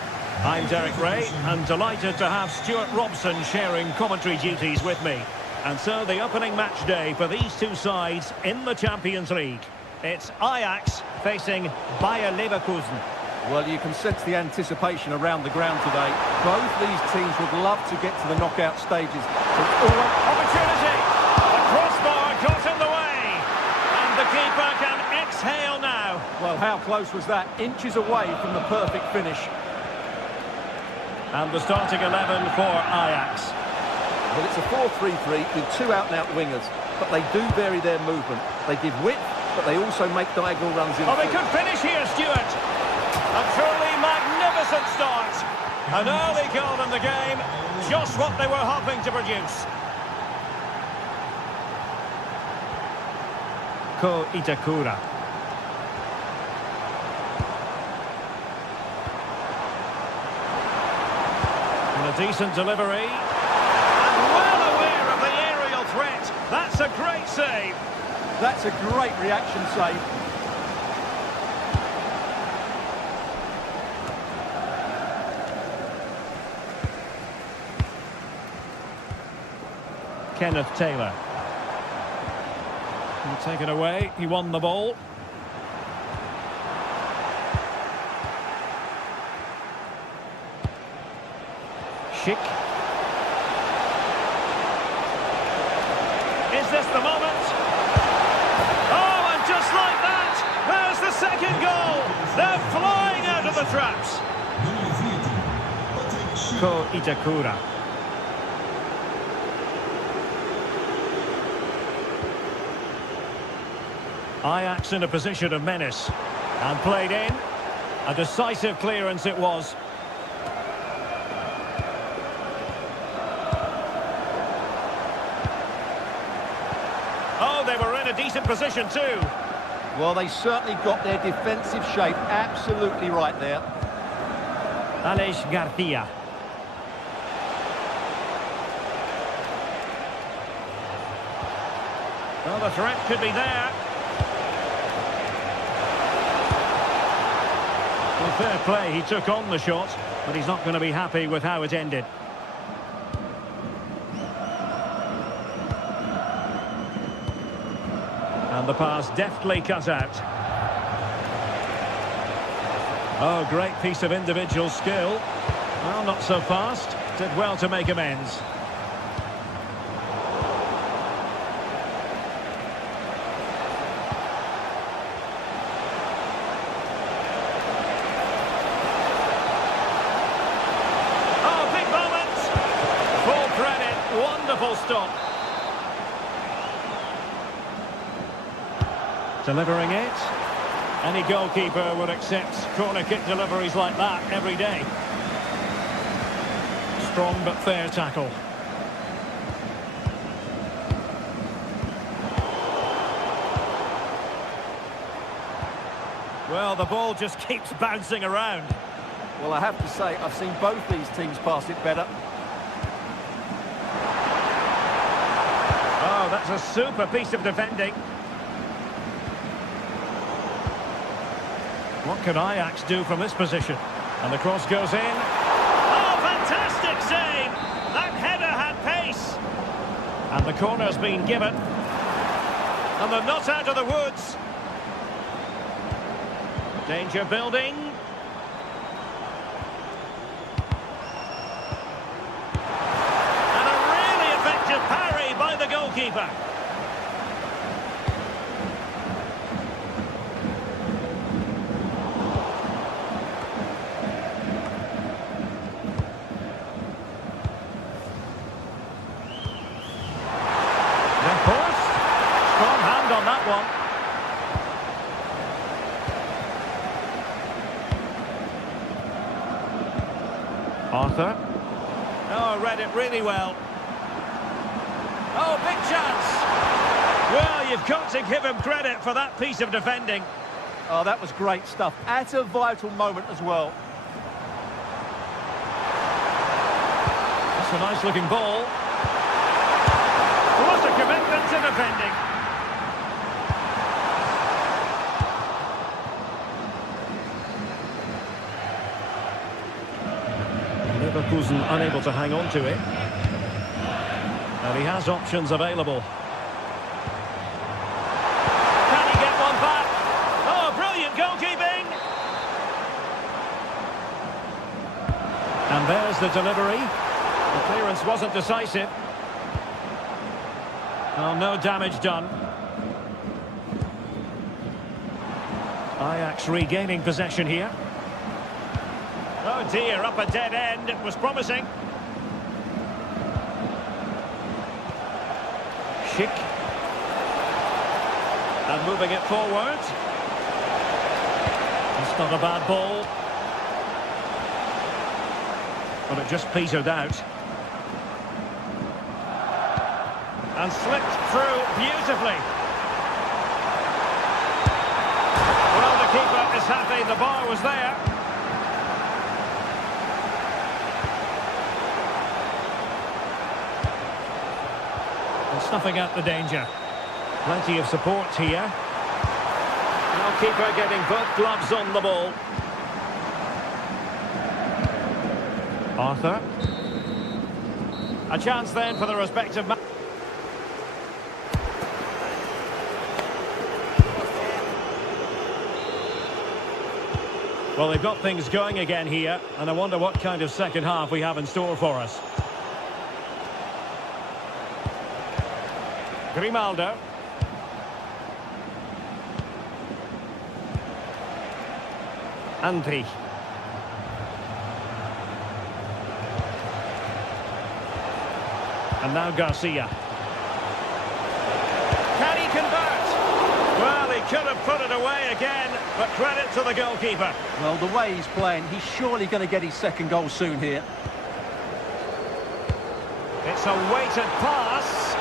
I'm Derek Ray, and delighted to have Stuart Robson sharing commentary duties with me. And so the opening match day for these two sides in the Champions League. It's Ajax facing Bayer Leverkusen. Well, you can sense the anticipation around the ground today. Both these teams would love to get to the knockout stages. Opportunity! The crossbar got in the way. And the keeper can exhale now. Well, how close was that? Inches away from the perfect finish. And the starting 11 for Ajax. Well, it's a 4-3-3 with two out-and-out wingers, but they do vary their movement. They give width, but they also make diagonal runs in. Oh, they could finish here, Stuart. A truly magnificent start. An early goal in the game, just what they were hoping to produce. Ko Itakura. And a decent delivery. And well aware of the aerial threat. That's a great save. That's a great reaction save. Kenneth Taylor. He'll take it away. He won the ball. Schick. Is this the moment? Oh, and just like that, there's the second goal. They're flying out of the traps. Ko Itakura. Ajax in a position of menace. And played in. A decisive clearance it was. Oh, they were in a decent position too. Well, they certainly got their defensive shape absolutely right there. Aleix Garcia. Well, the threat could be there. Well, fair play, he took on the shot, but he's not going to be happy with how it ended. And the pass deftly cut out. Oh, great piece of individual skill. Well, not so fast. Did well to make amends. Oh, big moment. Full credit. Wonderful stop. Delivering it. Any goalkeeper would accept corner kick deliveries like that every day. Strong but fair tackle. Well, the ball just keeps bouncing around. Well, I have to say, I've seen both these teams pass it better. Oh, that's a super piece of defending. What can Ajax do from this position? And the cross goes in. Oh, fantastic save! That header had pace. And the corner's been given. And they're not out of the woods. Danger building. And a really effective parry by the goalkeeper. On that one. Arthur. Oh, read it really well. Oh, big chance. Well, you've got to give him credit for that piece of defending. Oh, that was great stuff. At a vital moment as well. That's a nice-looking ball. What a commitment to defending. Leverkusen unable to hang on to it. And he has options available. Can he get one back? Oh, brilliant goalkeeping! And there's the delivery. The clearance wasn't decisive. Oh, no damage done. Ajax regaining possession here. Oh dear, up a dead end. It was promising. Schick. And moving it forward. It's not a bad ball. But it just petered out. And slipped through beautifully. Well, the keeper is happy the bar was there. And snuffing out the danger. Plenty of support here. Now keeper getting both gloves on the ball. Arthur. A chance then for the respective man. Well, they've got things going again here, and I wonder what kind of second half we have in store for us. Grimaldo. Andri. And now Garcia. Can he convert? Well, he could have put it away again, but credit to the goalkeeper. Well, the way he's playing, he's surely going to get his second goal soon here. It's a weighted pass.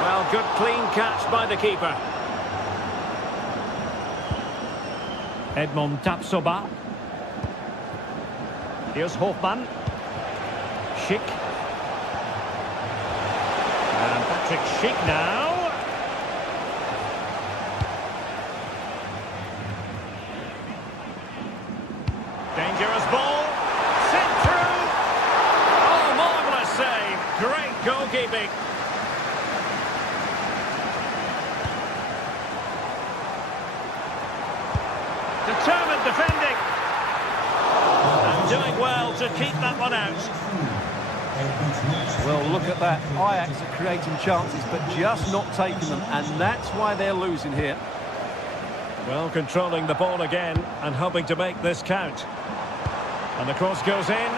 Well, good clean catch by the keeper. Edmond Tapsoba. Here's Hofmann. Schick. And Patrick Schick now. Dangerous ball. Sent through. Oh, marvellous save. Great goalkeeping. Determined defending. And doing well to keep that one out. Well, look at that. Ajax are creating chances, but just not taking them, and that's why they're losing here. Well, controlling the ball again and hoping to make this count. And the cross goes in.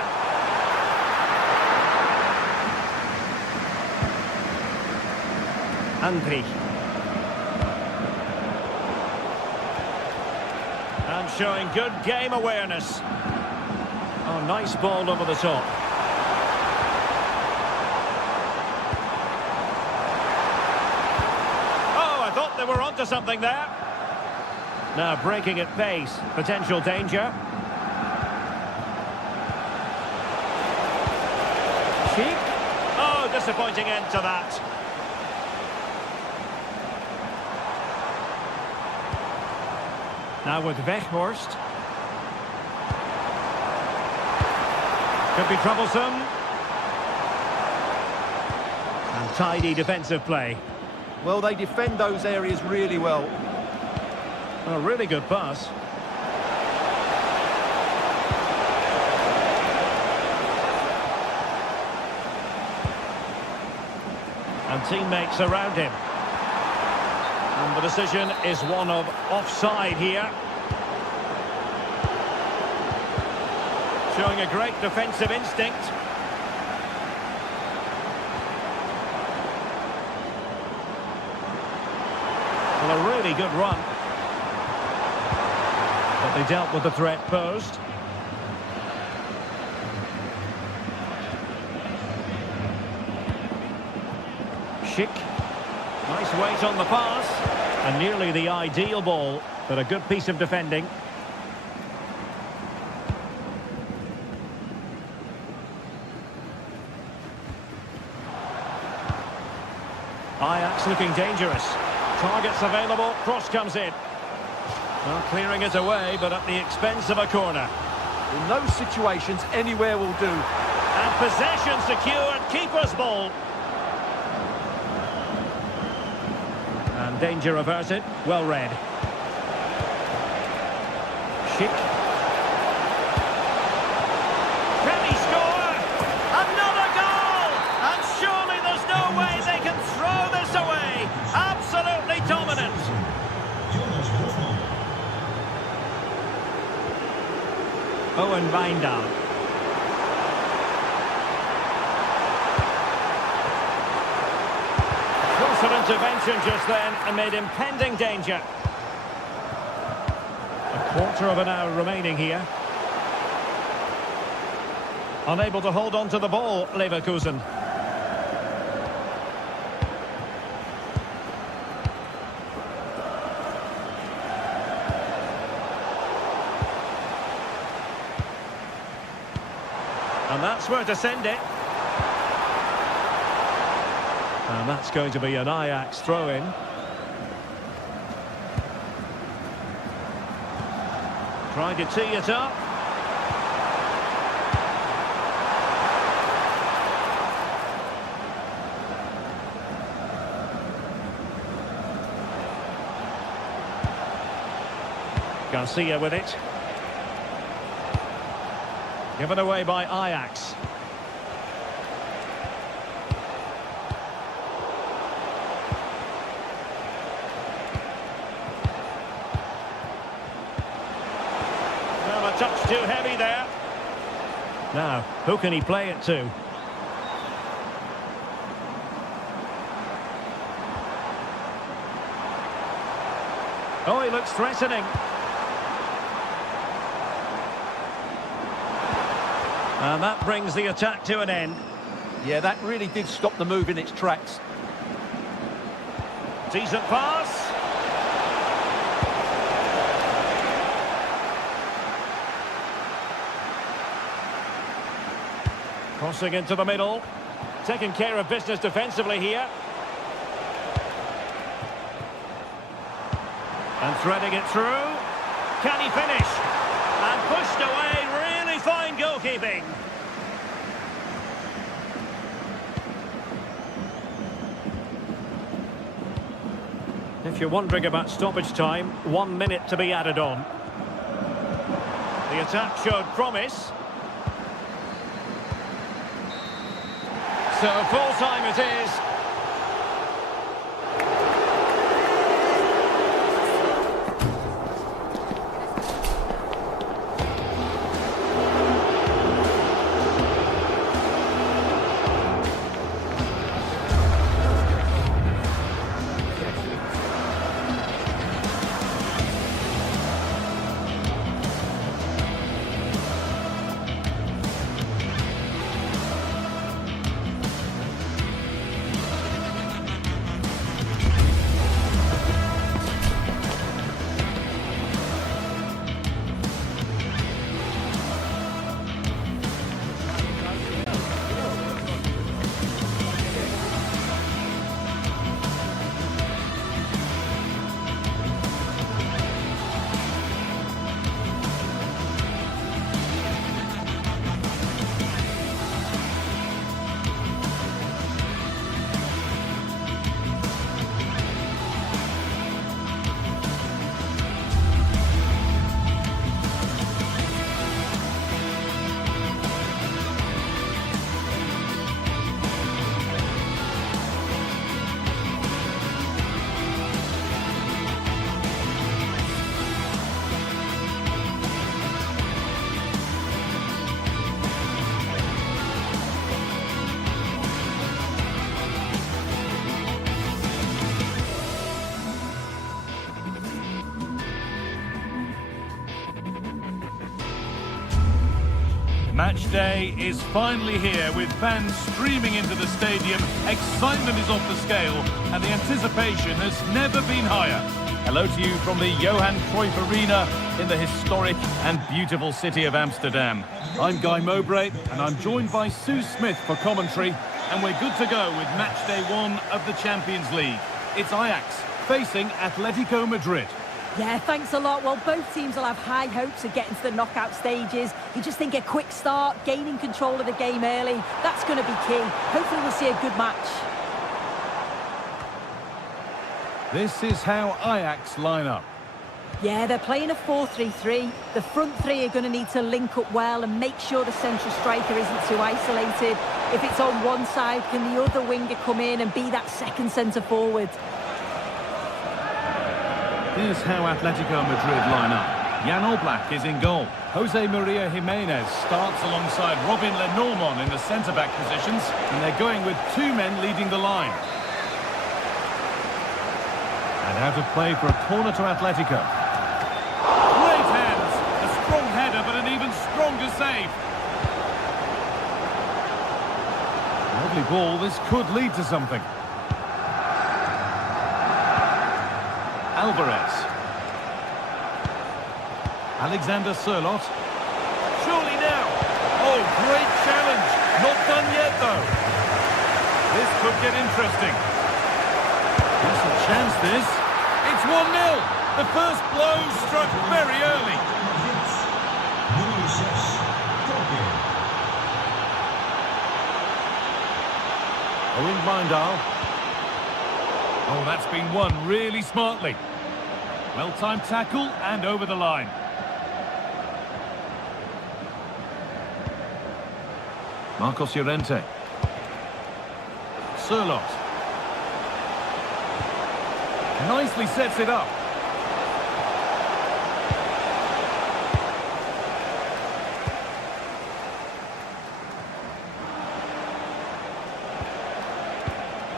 Andri. And showing good game awareness. Oh, nice ball over the top. Oh, I thought they were onto something there. Now breaking at pace. Potential danger. Sheik. Oh, disappointing end to that. Now with Weghorst. Could be troublesome. And tidy defensive play. Well, they defend those areas really well. A really good pass. And teammates around him. And the decision is one of offside here. Showing a great defensive instinct. Well, a really good run. But they dealt with the threat posed. Schick. Nice weight on the pass. And nearly the ideal ball, but a good piece of defending. Ajax looking dangerous. Targets available, cross comes in. Well, clearing it away, but at the expense of a corner. In those situations, anywhere will do. And possession secured, keeper's ball. And danger averted, well read. Schick. Can he score? Another goal! And surely there's no way they can throw this away. Absolutely dominant. Owen Wijndal. Closer intervention just then amid impending danger. A quarter of an hour remaining here. Unable to hold on to the ball, Leverkusen. And that's where to send it. And that's going to be an Ajax throw-in. Trying to tee it up. Garcia with it. Given away by Ajax. Well, a touch too heavy there. Now, who can he play it to? Oh, he looks threatening. And that brings the attack to an end. Yeah, that really did stop the move in its tracks. Decent pass. Crossing into the middle. Taking care of business defensively here. And threading it through. Can he finish? And pushed away. Really fine goalkeeping. If you're wondering about stoppage time, 1 minute to be added on. The attack showed promise. So full time it is. Match day is finally here with fans streaming into the stadium. Excitement is off the scale and the anticipation has never been higher. Hello to you from the Johan Cruyff Arena in the historic and beautiful city of Amsterdam. I'm Guy Mowbray and I'm joined by Sue Smith for commentary, and we're good to go with match day 1 of the Champions League. It's Ajax facing Atletico Madrid. Yeah, thanks a lot. Well, both teams will have high hopes of getting to the knockout stages. You just think a quick start, gaining control of the game early, that's going to be key. Hopefully we'll see a good match. This is how Ajax line up. Yeah, they're playing a 4-3-3. The front three are going to need to link up well and make sure the central striker isn't too isolated. If it's on one side, can the other winger come in and be that second centre-forward? Here's how Atletico Madrid line up. Jan Oblak is in goal. Jose Maria Jimenez starts alongside Robin Lenormand in the centre-back positions, and they're going with two men leading the line. And out of play for a corner to Atletico. Great hands! A strong header, but an even stronger save. Lovely ball, this could lead to something. Alvarez. Alexander Sørloth. Surely now. Oh, great challenge. Not done yet, though. This could get interesting. There's a chance, this. It's 1-0. The first blow struck very early. Owen Mindal. Oh, that's been won really smartly. Well-timed tackle and over the line. Marcos Llorente. Sørloth. Nicely sets it up.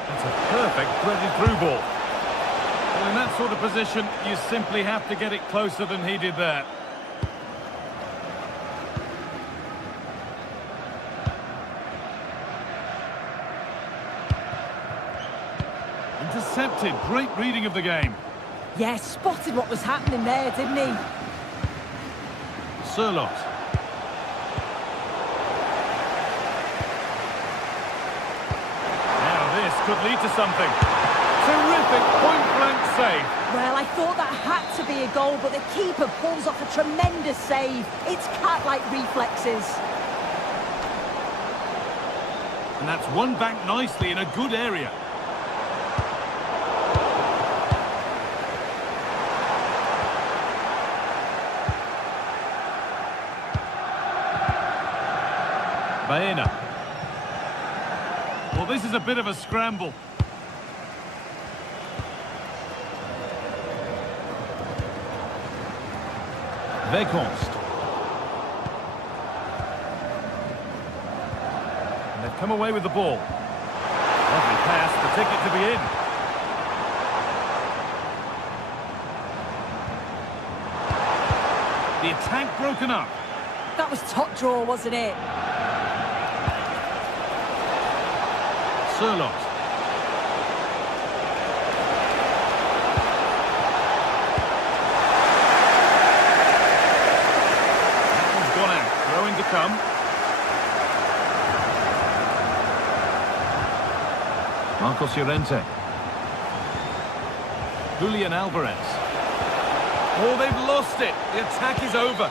That's a perfect threaded through ball. Well, in that sort of position, you simply have to get it closer than he did there. Intercepted. Great reading of the game. Yeah, spotted what was happening there, didn't he? Sørloth. Now this could lead to something. Terrific point-blank save. Well, I thought that had to be a goal, but the keeper pulls off a tremendous save. It's cat-like reflexes. And that's won back nicely in a good area. Baena. Well, this is a bit of a scramble. Weghorst. And they've come away with the ball. Lovely pass, the ticket to be in. The attack broken up. That was top draw, wasn't it? Sørloth. That one's gone out. Throwing to come. Marcos Llorente. Julian Alvarez. Oh, they've lost it. The attack is over.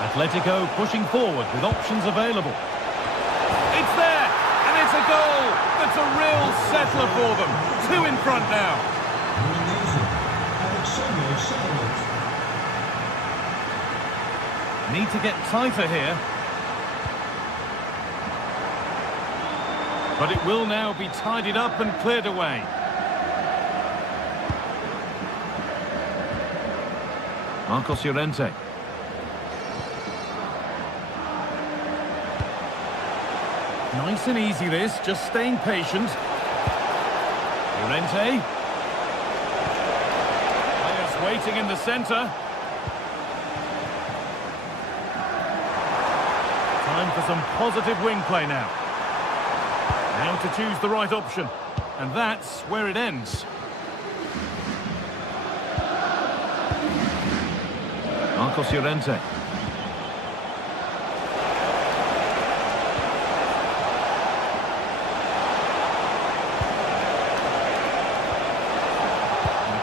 Atletico pushing forward with options available. It's there, and it's a goal. That's a real settler for them. Two in front now. Need to get tighter here. But it will now be tidied up and cleared away. Marcos Llorente. Nice and easy this, just staying patient. Llorente. Players waiting in the centre. Time for some positive wing play now. Now to choose the right option. And that's where it ends. Marcos Llorente. An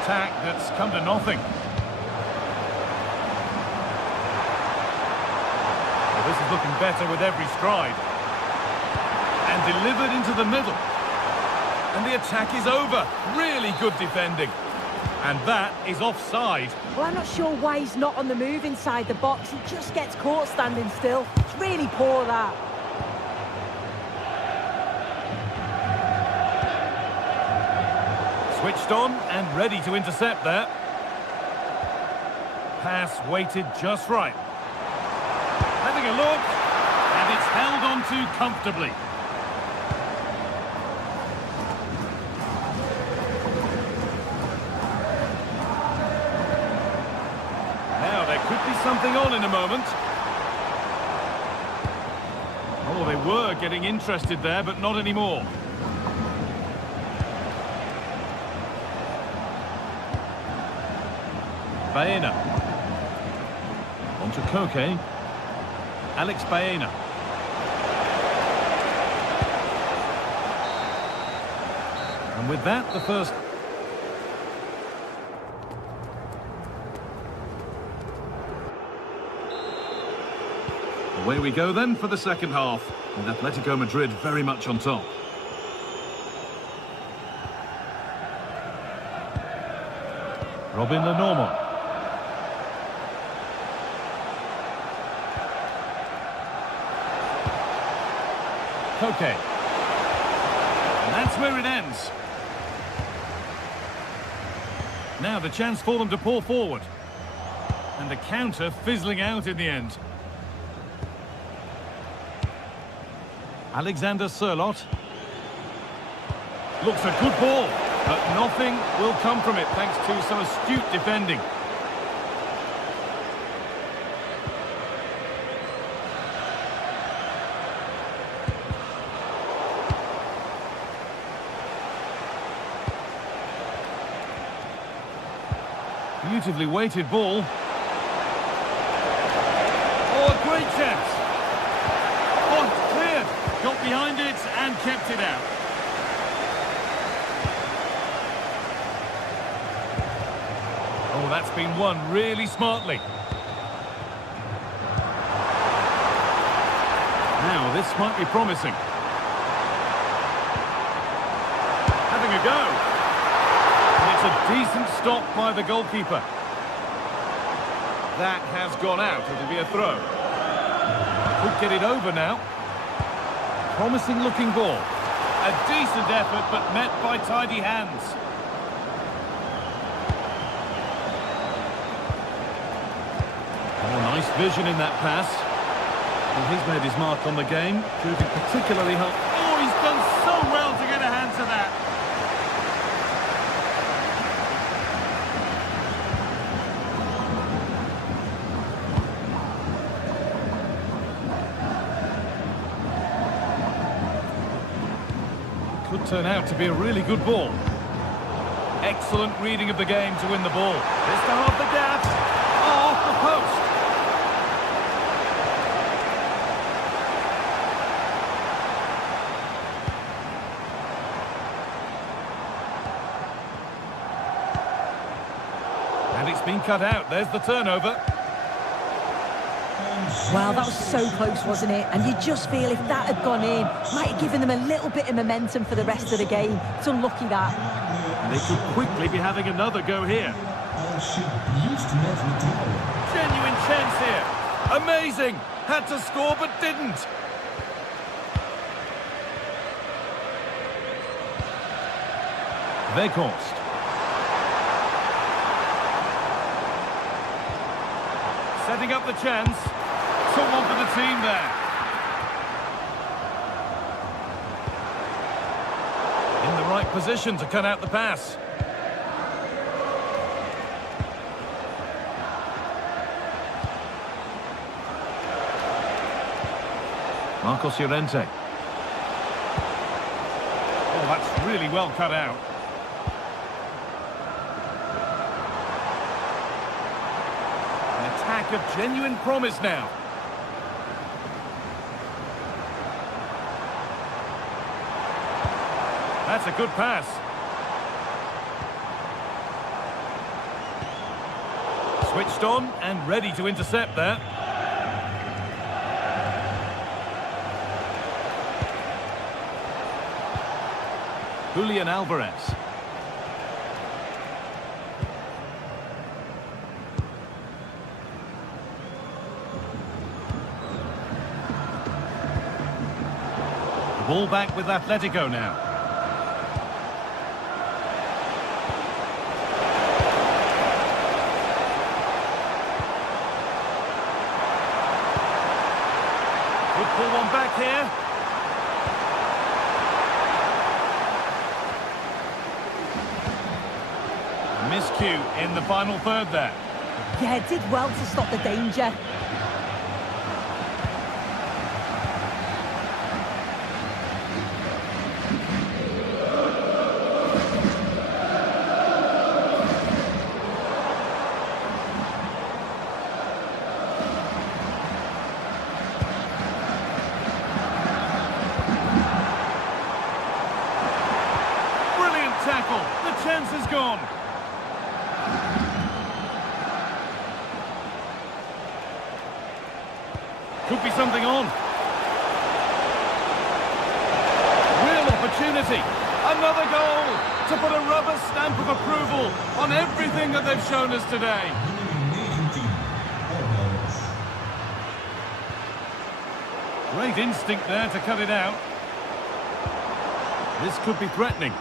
attack that's come to nothing. Well, this is looking better with every stride. And delivered into the middle. And the attack is over. Really good defending. And that is offside. Well, I'm not sure why he's not on the move inside the box. He just gets caught standing still. It's really poor, that. Switched on and ready to intercept there. Pass weighted just right. Having a look. And it's held on to comfortably. Something on in a moment. Oh, they were getting interested there, but not anymore. Baena. On to Koke. Alex Baena. And with that, the first... Away we go then for the second half, with Atletico Madrid very much on top. Robin Lenormand. Koke. And that's where it ends. Now the chance for them to pour forward. And the counter fizzling out in the end. Alexander Sørloth. Looks a good ball, but nothing will come from it thanks to some astute defending. Beautifully weighted ball. Oh, a great chance. Oh, it's cleared. Got behind it and kept it out. Oh, that's been won really smartly. Now, this might be promising. Having a go. And it's a decent stop by the goalkeeper. That has gone out. It'll be a throw. Could get it over now. Promising looking ball. A decent effort, but met by tidy hands. Oh, nice vision in that pass. Well, he's made his mark on the game, proving particularly helpful. Oh, he's done so well to get a hand to that. Could turn out to be a really good ball. Excellent reading of the game to win the ball. This to half the gap. Oh, off the post. And it's been cut out. There's the turnover. Well, that was so close, wasn't it? And you just feel if that had gone in, might have given them a little bit of momentum for the rest of the game. It's unlucky that. And they could quickly be having another go here. Genuine chance here. Amazing. Had to score but didn't. Weghorst. Setting up the chance. Someone for the team there. In the right position to cut out the pass. Marcos Llorente. Oh, that's really well cut out. attack of genuine promise now. That's a good pass. Switched on and ready to intercept there. Julian Alvarez. The ball back with Atletico now. Could pull one back here. Miscue in the final third there. Yeah, did well to stop the danger. Brilliant tackle. The chance is gone. Could be something on. Real opportunity. Another goal to put a rubber stamp of approval on everything that they've shown us today. Great instinct there to cut it out. This could be threatening.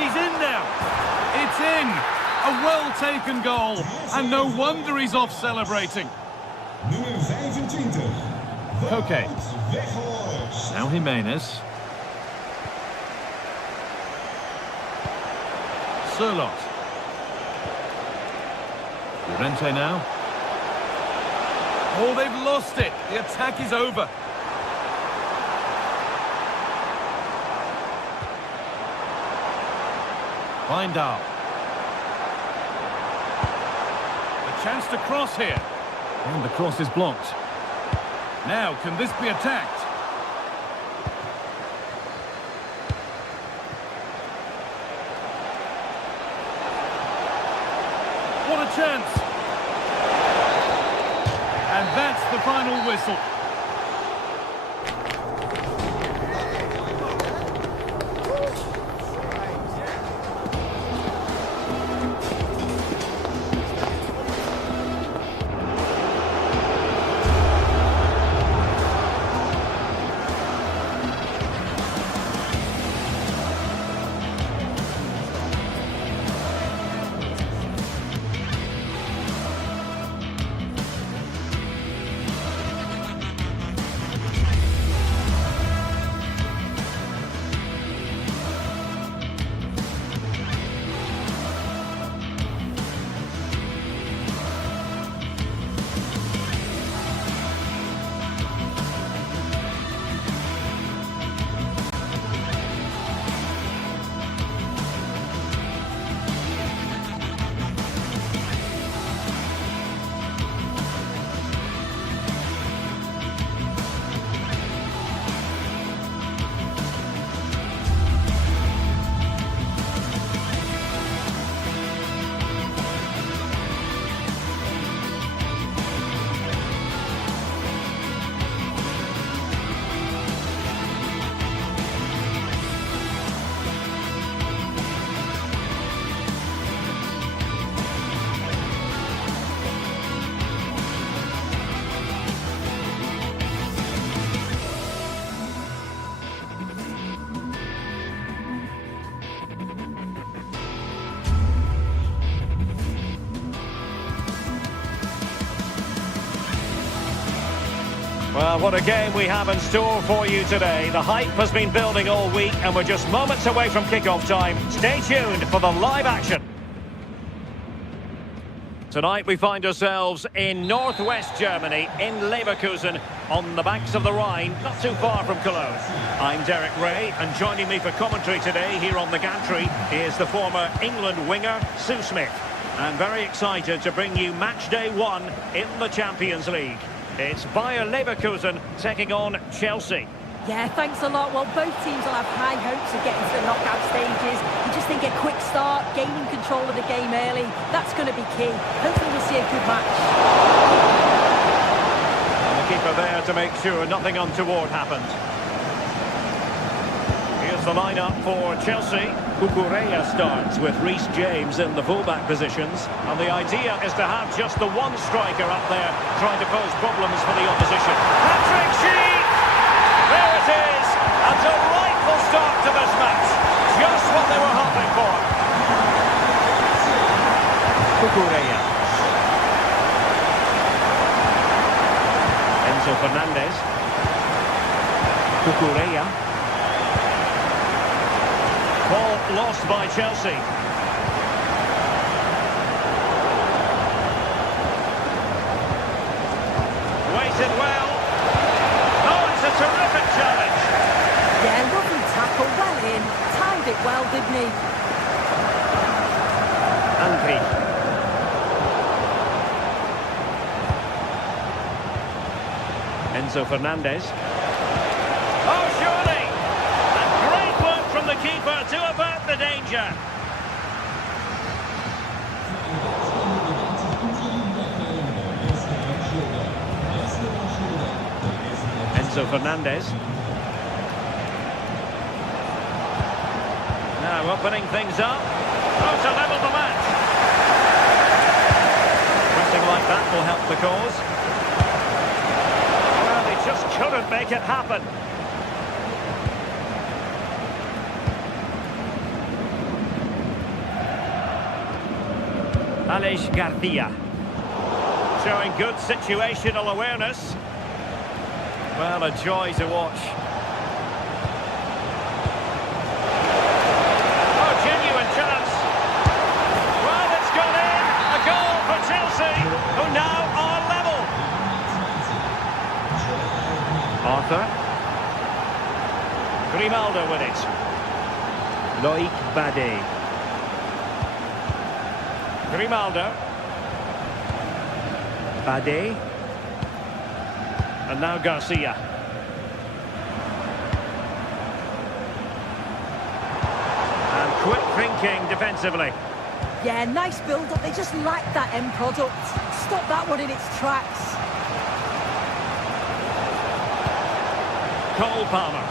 He's in now. It's in. A well-taken goal. And no wonder he's off celebrating. Okay. Now Jimenez. Sirlot. Llorente now. Oh, they've lost it. The attack is over. Vindal. A chance to cross here. And the cross is blocked. Now, can this be attacked? What a chance! And that's the final whistle. Well, what a game we have in store for you today. The hype has been building all week and we're just moments away from kick-off time. Stay tuned for the live action. Tonight we find ourselves in northwest Germany, in Leverkusen, on the banks of the Rhine, not too far from Cologne. I'm Derek Ray, and joining me for commentary today here on the gantry is the former England winger, Sue Smith. I'm very excited to bring you match day 1 in the Champions League. It's Bayer Leverkusen taking on Chelsea. Yeah, thanks a lot. Well, both teams will have high hopes of getting to the knockout stages. You just think a quick start, gaining control of the game early, that's going to be key. Hopefully we'll see a good match. And the keeper there to make sure nothing untoward happened. Here's the lineup for Chelsea. Cucurella starts with Reece James in the fullback positions. And the idea is to have just the one striker up there trying to pose problems for the opposition. Patrick Sheik! There it is! A delightful start to this match. Just what they were hoping for. Cucurella. Enzo Fernandez. Cucurella. Ball lost by Chelsea. Waited well. A terrific challenge. Yeah, lovely tackle, well in. Timed it well, didn't he? Angry. Enzo Fernandez. Oh, surely! A great work from the keeper to avert the danger. Enzo Fernandez. Now opening things up. Oh, to level the match. Something like that will help the cause. Well, they just couldn't make it happen. Aleix Garcia. Showing good situational awareness. Well, a joy to watch. Oh, genuine chance. Well, it's gone in. A goal for Chelsea, who now are level. Arthur. Grimaldo with it. Loic Bade. Grimaldo. Bade. And now Garcia. And quick thinking defensively. Yeah, nice build-up. They just lacked that end product. Stop that one in its tracks. Cole Palmer.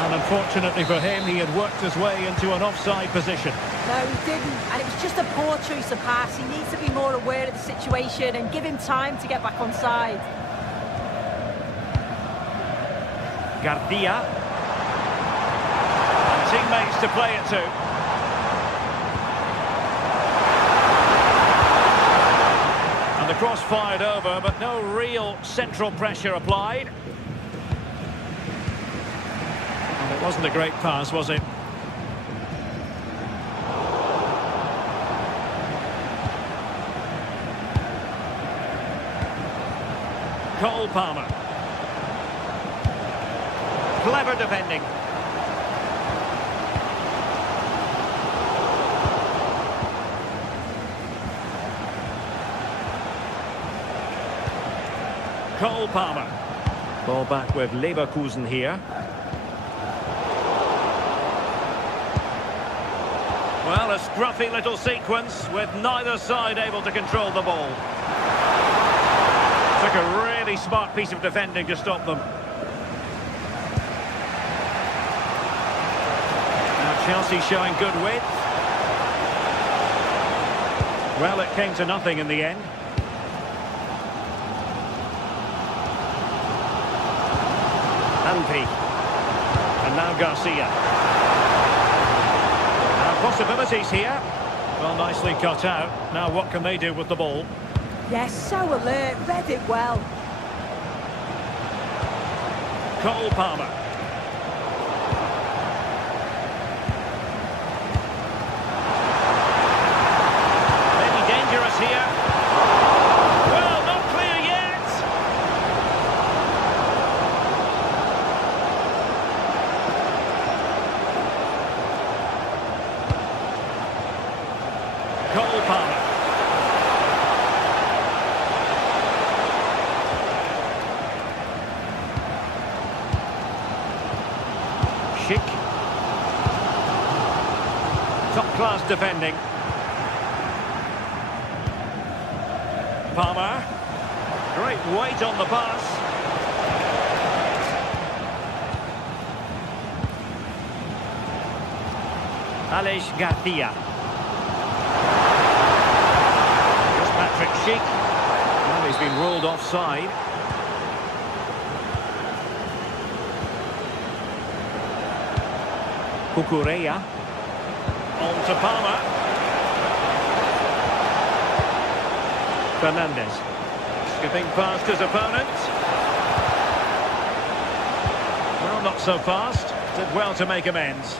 And unfortunately for him, he had worked his way into an offside position. No, he didn't. And it was just a poor choice of pass. He needs to be more aware of the situation and give him time to get back on side. Garcia. And teammates to play it to. And the cross fired over, but no real central pressure applied. And it wasn't a great pass, was it? Cole Palmer. Clever defending. Cole Palmer. Ball back with Leverkusen here. Well, a scruffy little sequence with neither side able to control the ball. Took a really smart piece of defending to stop them. Chelsea showing good width. Well, it came to nothing in the end. Andri. And now Garcia. Possibilities here. Well, nicely cut out. Now what can they do with the ball? Yes, so alert. Read it well. Cole Palmer. Schick. Top-class defending. Palmer. Great weight on the pass. Aleix Garcia. Here's Patrick Schick. Well, he's been ruled offside. Cucurella. On to Palmer. Fernandez. Skipping past his opponent. Well, not so fast. Did well to make amends.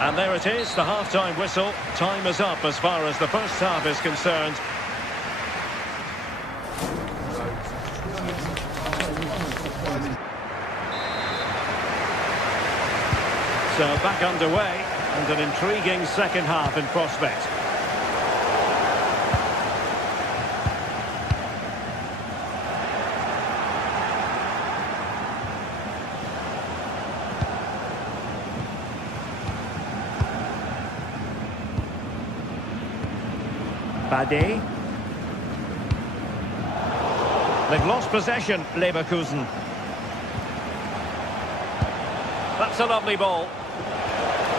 And there it is, the half-time whistle. Time is up as far as the first half is concerned. So back underway, and an intriguing second half in prospect. Bade. They've lost possession, Leverkusen. That's a lovely ball.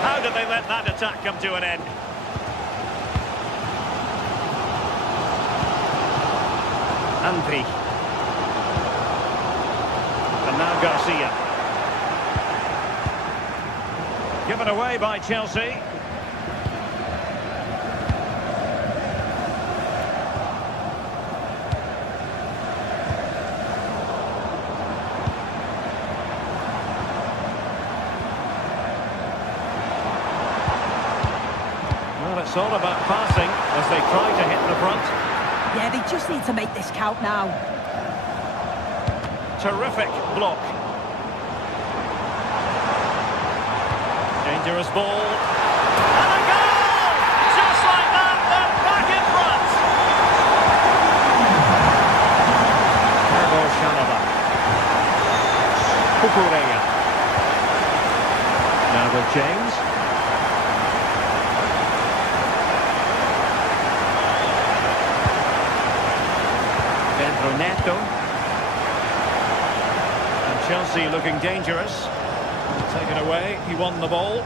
How did they let that attack come to an end? Andri. And now Garcia. Given away by Chelsea. It's all about passing as they try to hit the front. Yeah, they just need to make this count now. Terrific block. Dangerous ball. And a goal! Just like that, they're back in front. Ergo Shalaba. Cucurella. Now with James. Neto. And Chelsea looking dangerous. Taken away, he won the ball.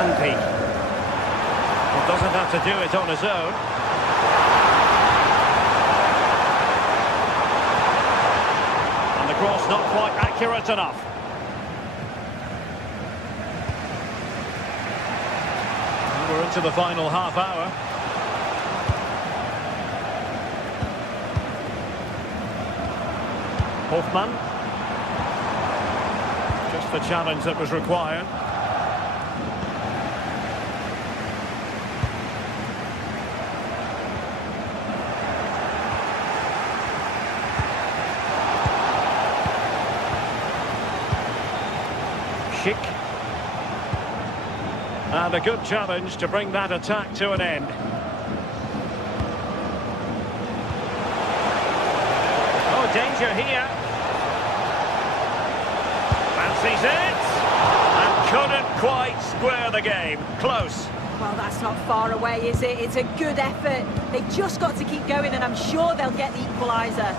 Ante. Well, doesn't have to do it on his own. And the cross not quite accurate enough. And we're into the final half hour. Hoffman. Just the challenge that was required. Schick. And a good challenge to bring that attack to an end. Oh, danger here. Fancies it. And couldn't quite square the game. Close. Well, that's not far away, is it? It's a good effort. They've just got to keep going, and I'm sure they'll get the equaliser.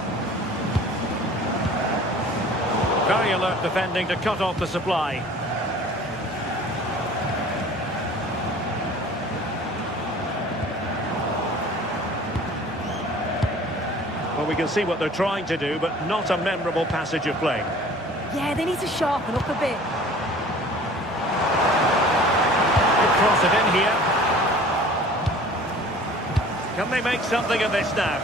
Very alert defending to cut off the supply. Well, we can see what they're trying to do, but not a memorable passage of play. Yeah, they need to sharpen up a bit. Could cross it in here. Can they make something of this now?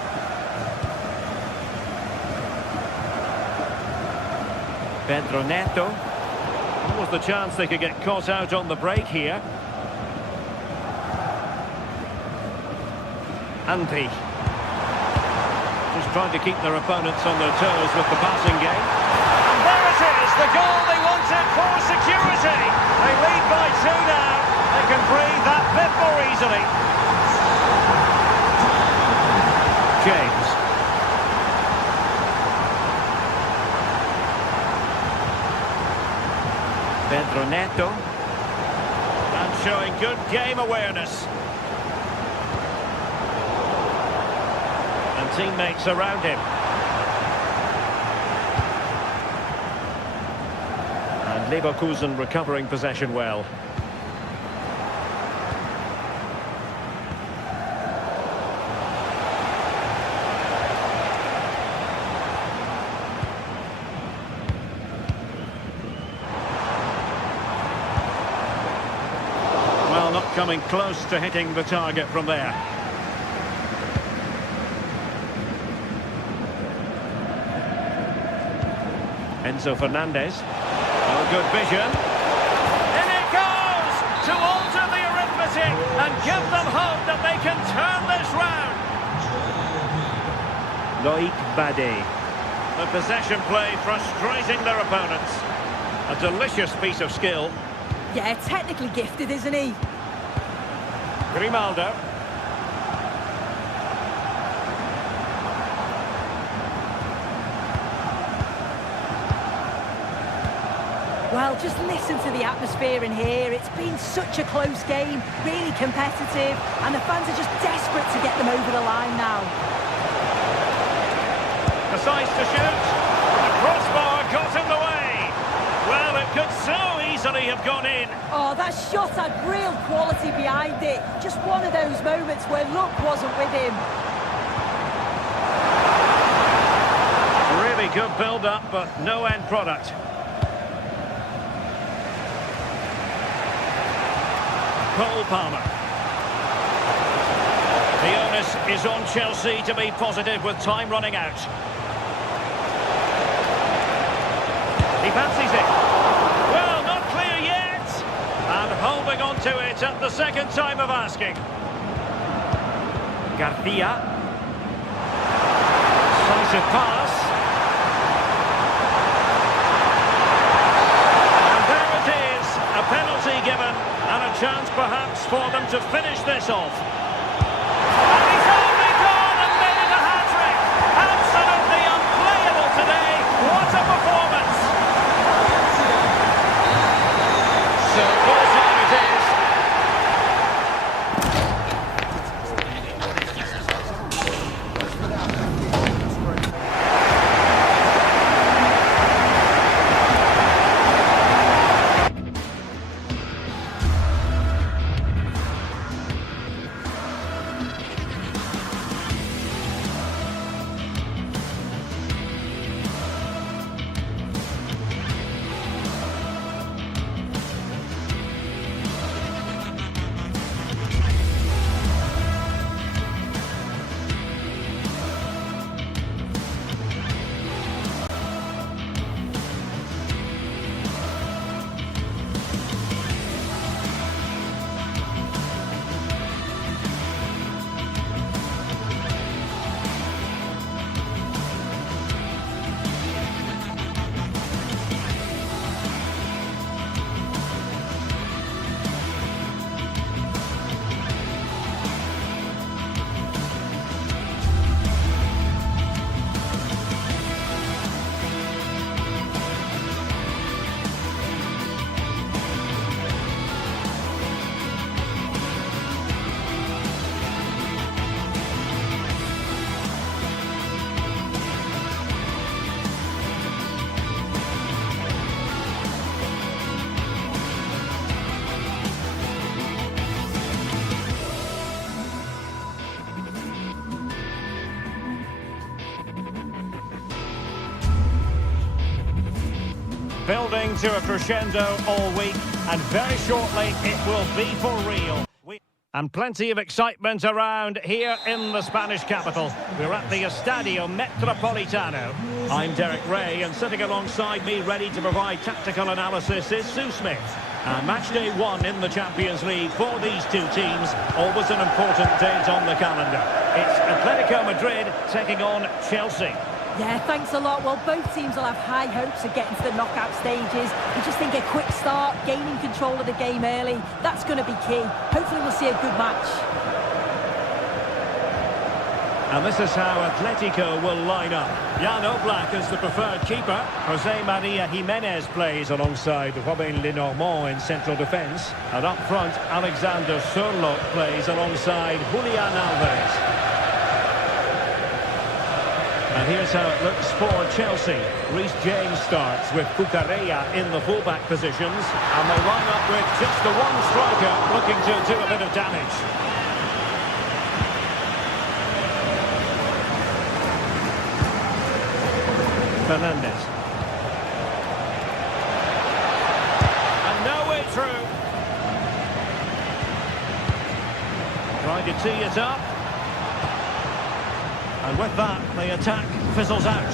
Pedro Neto. What was the chance they could get caught out on the break here? Ante. Just trying to keep their opponents on their toes with the passing game. And there it is! It's the goal they wanted for security. They lead by 2 now. They can breathe that bit more easily. James. Pedro Neto. And showing good game awareness. And teammates around him. And Leverkusen recovering possession well. Well, not coming close to hitting the target from there. Enzo Fernandez. Oh, good vision. In it goes to alter the arithmetic and give them hope that they can turn this round. Loic Bade. The possession play frustrating their opponents. A delicious piece of skill. Yeah, technically gifted, isn't he? Grimaldo. Well, just listen to the atmosphere in here. It's been such a close game, really competitive, and the fans are just desperate to get them over the line now. Decides to shoot. The crossbar got in the way. Well, it could so easily have gone in. Oh, that shot had real quality behind it. Just one of those moments where luck wasn't with him. Really good build-up, but no end product. Cole Palmer. The onus is on Chelsea to be positive with time running out. He fancies it. Well, not clear yet. And holding on to it at the second time of asking. Garcia. Decisive pass. And there it is. A penalty given. And a chance perhaps for them to finish this off. And he's only gone and made it a hat-trick. Absolutely unplayable today. What a performance. So full time it is. Building to a crescendo all week, and very shortly it will be for real. And plenty of excitement around here in the Spanish capital. We're at the Estadio Metropolitano. I'm Derek Ray, and sitting alongside me, ready to provide tactical analysis, is Sue Smith. And match day 1 in the Champions League for these two teams. Always an important date on the calendar. It's Atletico Madrid taking on Chelsea. Yeah, thanks a lot. Well, both teams will have high hopes of getting to the knockout stages. You just think a quick start, gaining control of the game early, that's going to be key. Hopefully we'll see a good match. And this is how Atletico will line up. Jan Oblak is the preferred keeper. Jose Maria Jimenez plays alongside Robin Lenormand in central defence. And up front, Alexander Sørloth plays alongside Julian Alvarez. And here's how it looks for Chelsea. Reece James starts with Cucurella in the fullback positions. And they line up with just the one striker looking to do a bit of damage. Fernandez. And no way through. Trying to tee it up. And with that, the attack fizzles out.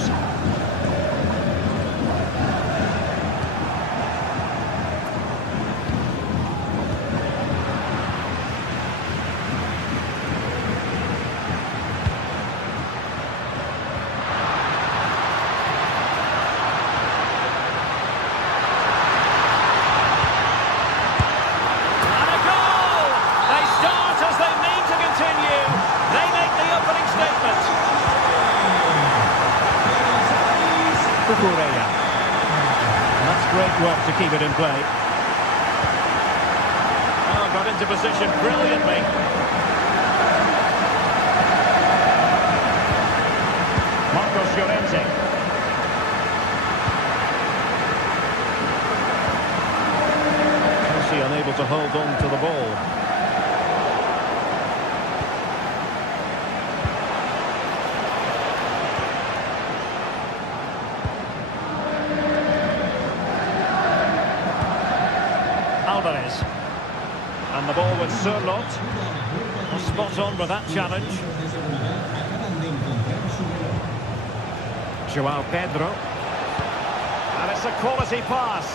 That's great work to keep it in play. Oh, got into position brilliantly. Marcos Llorente. Chelsea unable to hold on to the ball. Alvarez. And the ball with Sørloth. Spot on with that challenge. João Pedro. And it's a quality pass.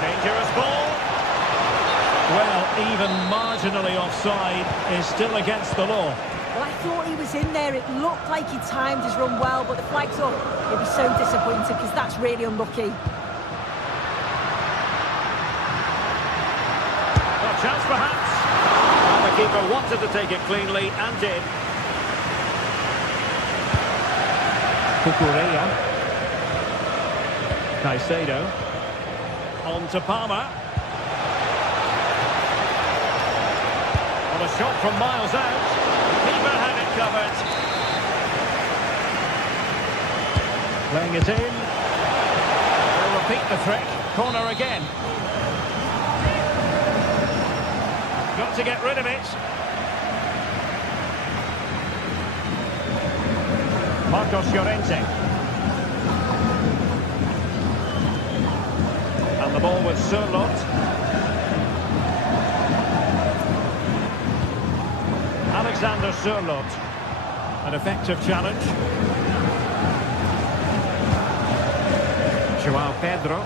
Dangerous ball. Well, even marginally offside is still against the law. Well, I thought he was in there. It looked like he timed his run well, but the flag's up. He'll be so disappointed because that's really unlucky. Chance perhaps. And the keeper wanted to take it cleanly and did. Cucurella. Caicedo. On to Palmer. On a shot from miles out. The keeper had it covered. Playing it in. They'll repeat the trick. Corner again. Got to get rid of it. Marcos Llorente. And the ball with Sørloth. Alexander Sørloth. An effective challenge. João Pedro.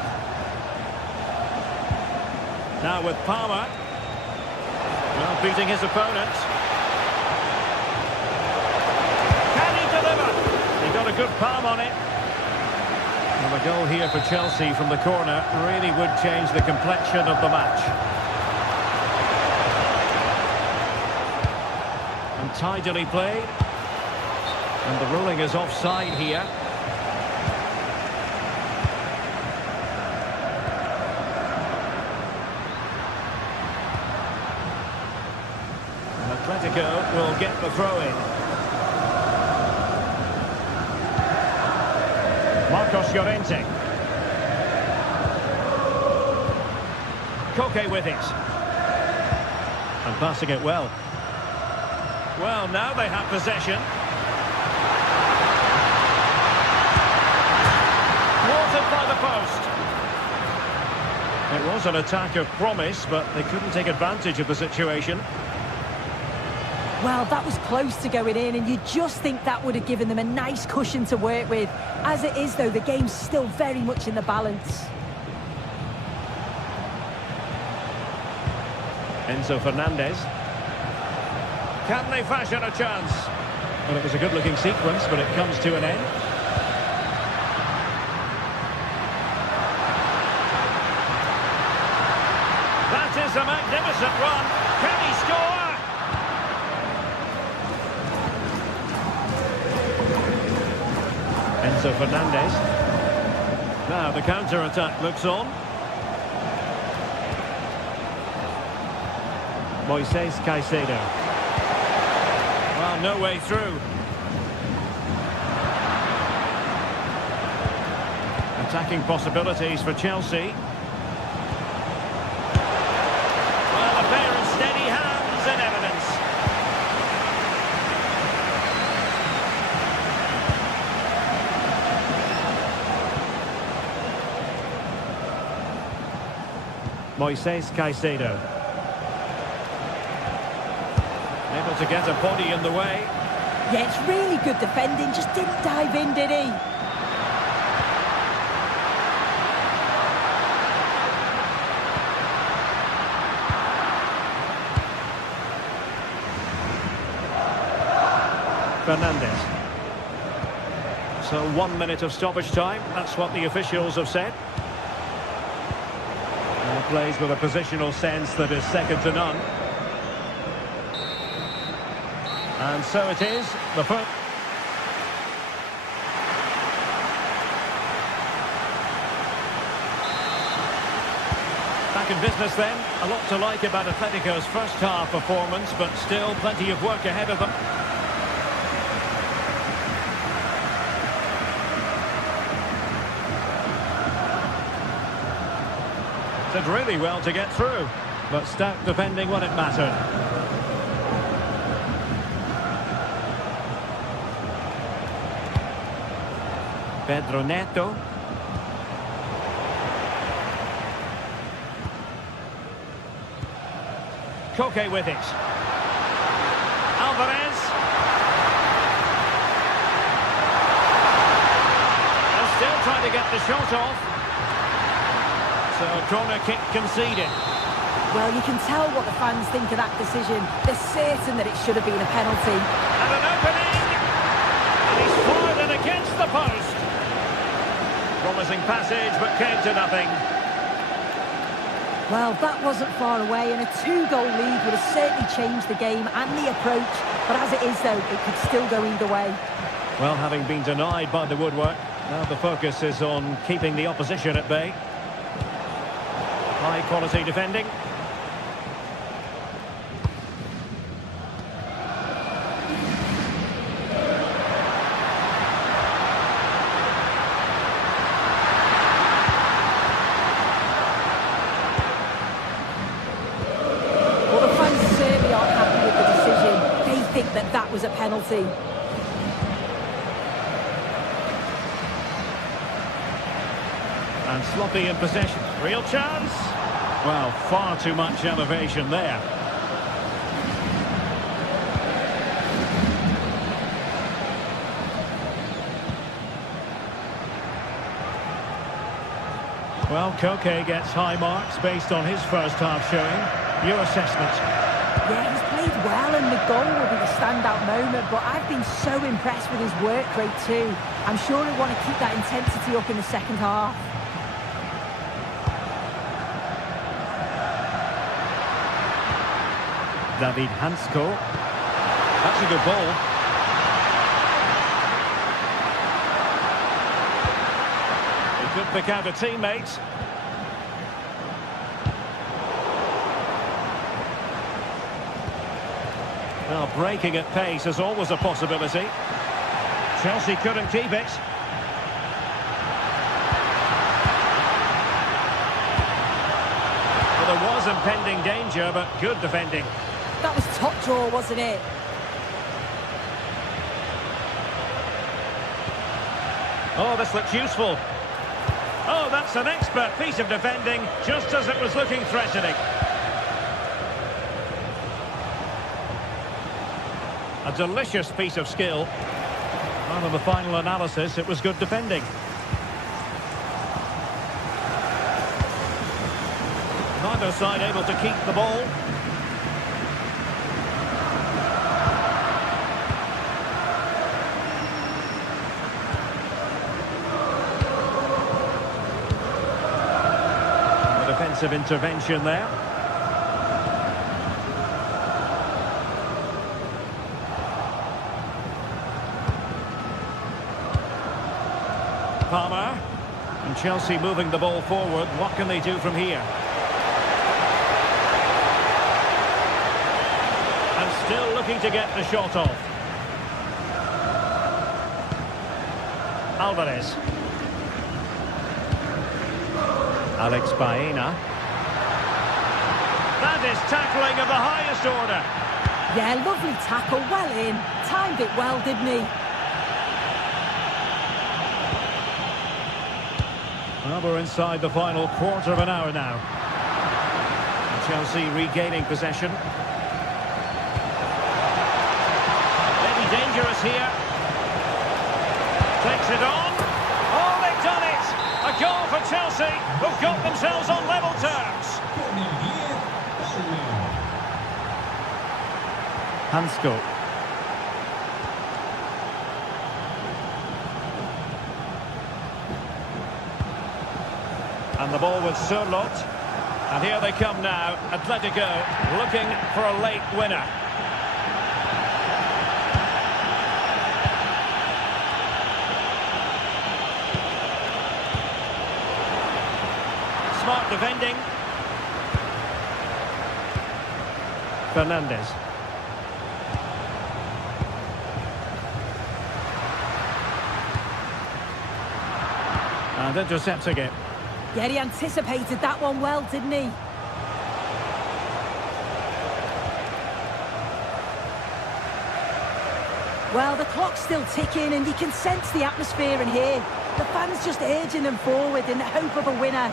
Now with Palmer. Well, beating his opponent. Can he deliver? He got a good palm on it. Well, a goal here for Chelsea from the corner really would change the complexion of the match. And tidily played. And the ruling is offside here. Atletico will get the throw-in. Marcos Llorente. Koke with it. And passing it well. Well, now they have possession. Thwarted by the post. It was an attack of promise, but they couldn't take advantage of the situation. Well, that was close to going in, and you just think that would have given them a nice cushion to work with. As it is, though, the game's still very much in the balance. Enzo Fernandez. Can they fashion a chance? Well, it was a good-looking sequence, but it comes to an end. magnificent run. Can he score? Enzo Fernandez. Now the counter-attack looks on. Moises Caicedo. Well, no way through. Attacking possibilities for Chelsea. Well, a pair of steady hands in evidence. Moises Caicedo. Able to get a body in the way. Yeah, it's really good defending. Just didn't dive in, did he? Fernandez. So 1 minute of stoppage time. That's what the officials have said. And plays with a positional sense that is second to none. And so it is. The first. Back in business then. A lot to like about Atletico's first half performance, but still plenty of work ahead of them. Did really well to get through, but stout defending when it mattered. Pedro Neto. Koke with it. Alvarez. They're still trying to get the shot off. So corner kick conceded. Well, you can tell what the fans think of that decision. They're certain that it should have been a penalty. And an opening! And he's fired it against the post. Promising passage, but came to nothing. Well, that wasn't far away, and a 2-goal lead would have certainly changed the game and the approach. But as it is, though, it could still go either way. Well, having been denied by the woodwork, now the focus is on keeping the opposition at bay. High-quality defending. Well, the fans certainly aren't happy with the decision. They think that that was a penalty. And sloppy in possession. Real chance. Well, far too much elevation there. Well, Koke gets high marks based on his first half showing. Your assessment? Yeah, he's played well, and the goal will be the standout moment, but I've been so impressed with his work rate too. I'm sure he'll want to keep that intensity up in the second half. David Hansko. That's a good ball. He could pick out a teammate. Well, breaking at pace is always a possibility. Chelsea couldn't keep it. Well, there was impending danger, but good defending. That was top draw, wasn't it? Oh, this looks useful. Oh, that's an expert piece of defending, just as it was looking threatening. A delicious piece of skill. Well, in the final analysis, it was good defending. Neither side able to keep the ball. Defensive intervention there. Palmer. And Chelsea moving the ball forward. What can they do from here? And still looking to get the shot off. Alvarez. Alex Baena. That is tackling of the highest order. Yeah, lovely tackle, well in. Timed it well, didn't he? Well, we're inside the final quarter of an hour now. Chelsea regaining possession. Maybe dangerous here. Takes it on. Oh, they've done it! A goal for Chelsea, who've got themselves on level terms. Hansko. And the ball with Sørloth. And here they come now. Atletico looking for a late winner. Smart defending. Fernandez. And intercepting it. Yeah, he anticipated that one well, didn't he? Well, the clock's still ticking and you can sense the atmosphere in here. The fans just urging them forward in the hope of a winner.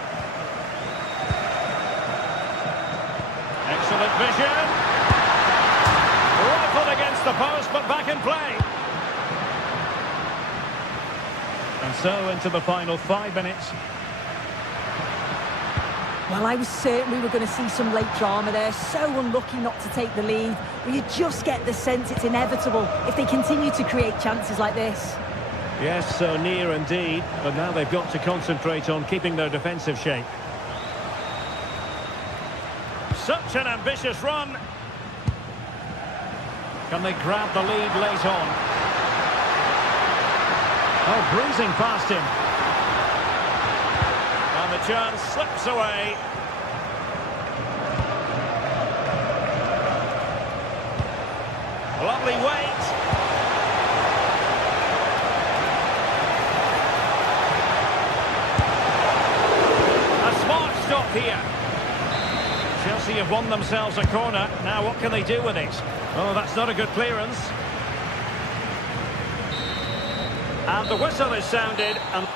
Excellent vision. Rifled against the post, but back in play. And so into the final 5 minutes. Well, I was certain we were going to see some late drama there. So unlucky not to take the lead. But you just get the sense it's inevitable if they continue to create chances like this. Yes, so near indeed. But now they've got to concentrate on keeping their defensive shape. Such an ambitious run. Can they grab the lead late on? Oh, breezing past him. And the chance slips away. Lovely weight. A smart stop here. Chelsea have won themselves a corner. Now what can they do with it? Oh, that's not a good clearance. And the whistle is sounded. And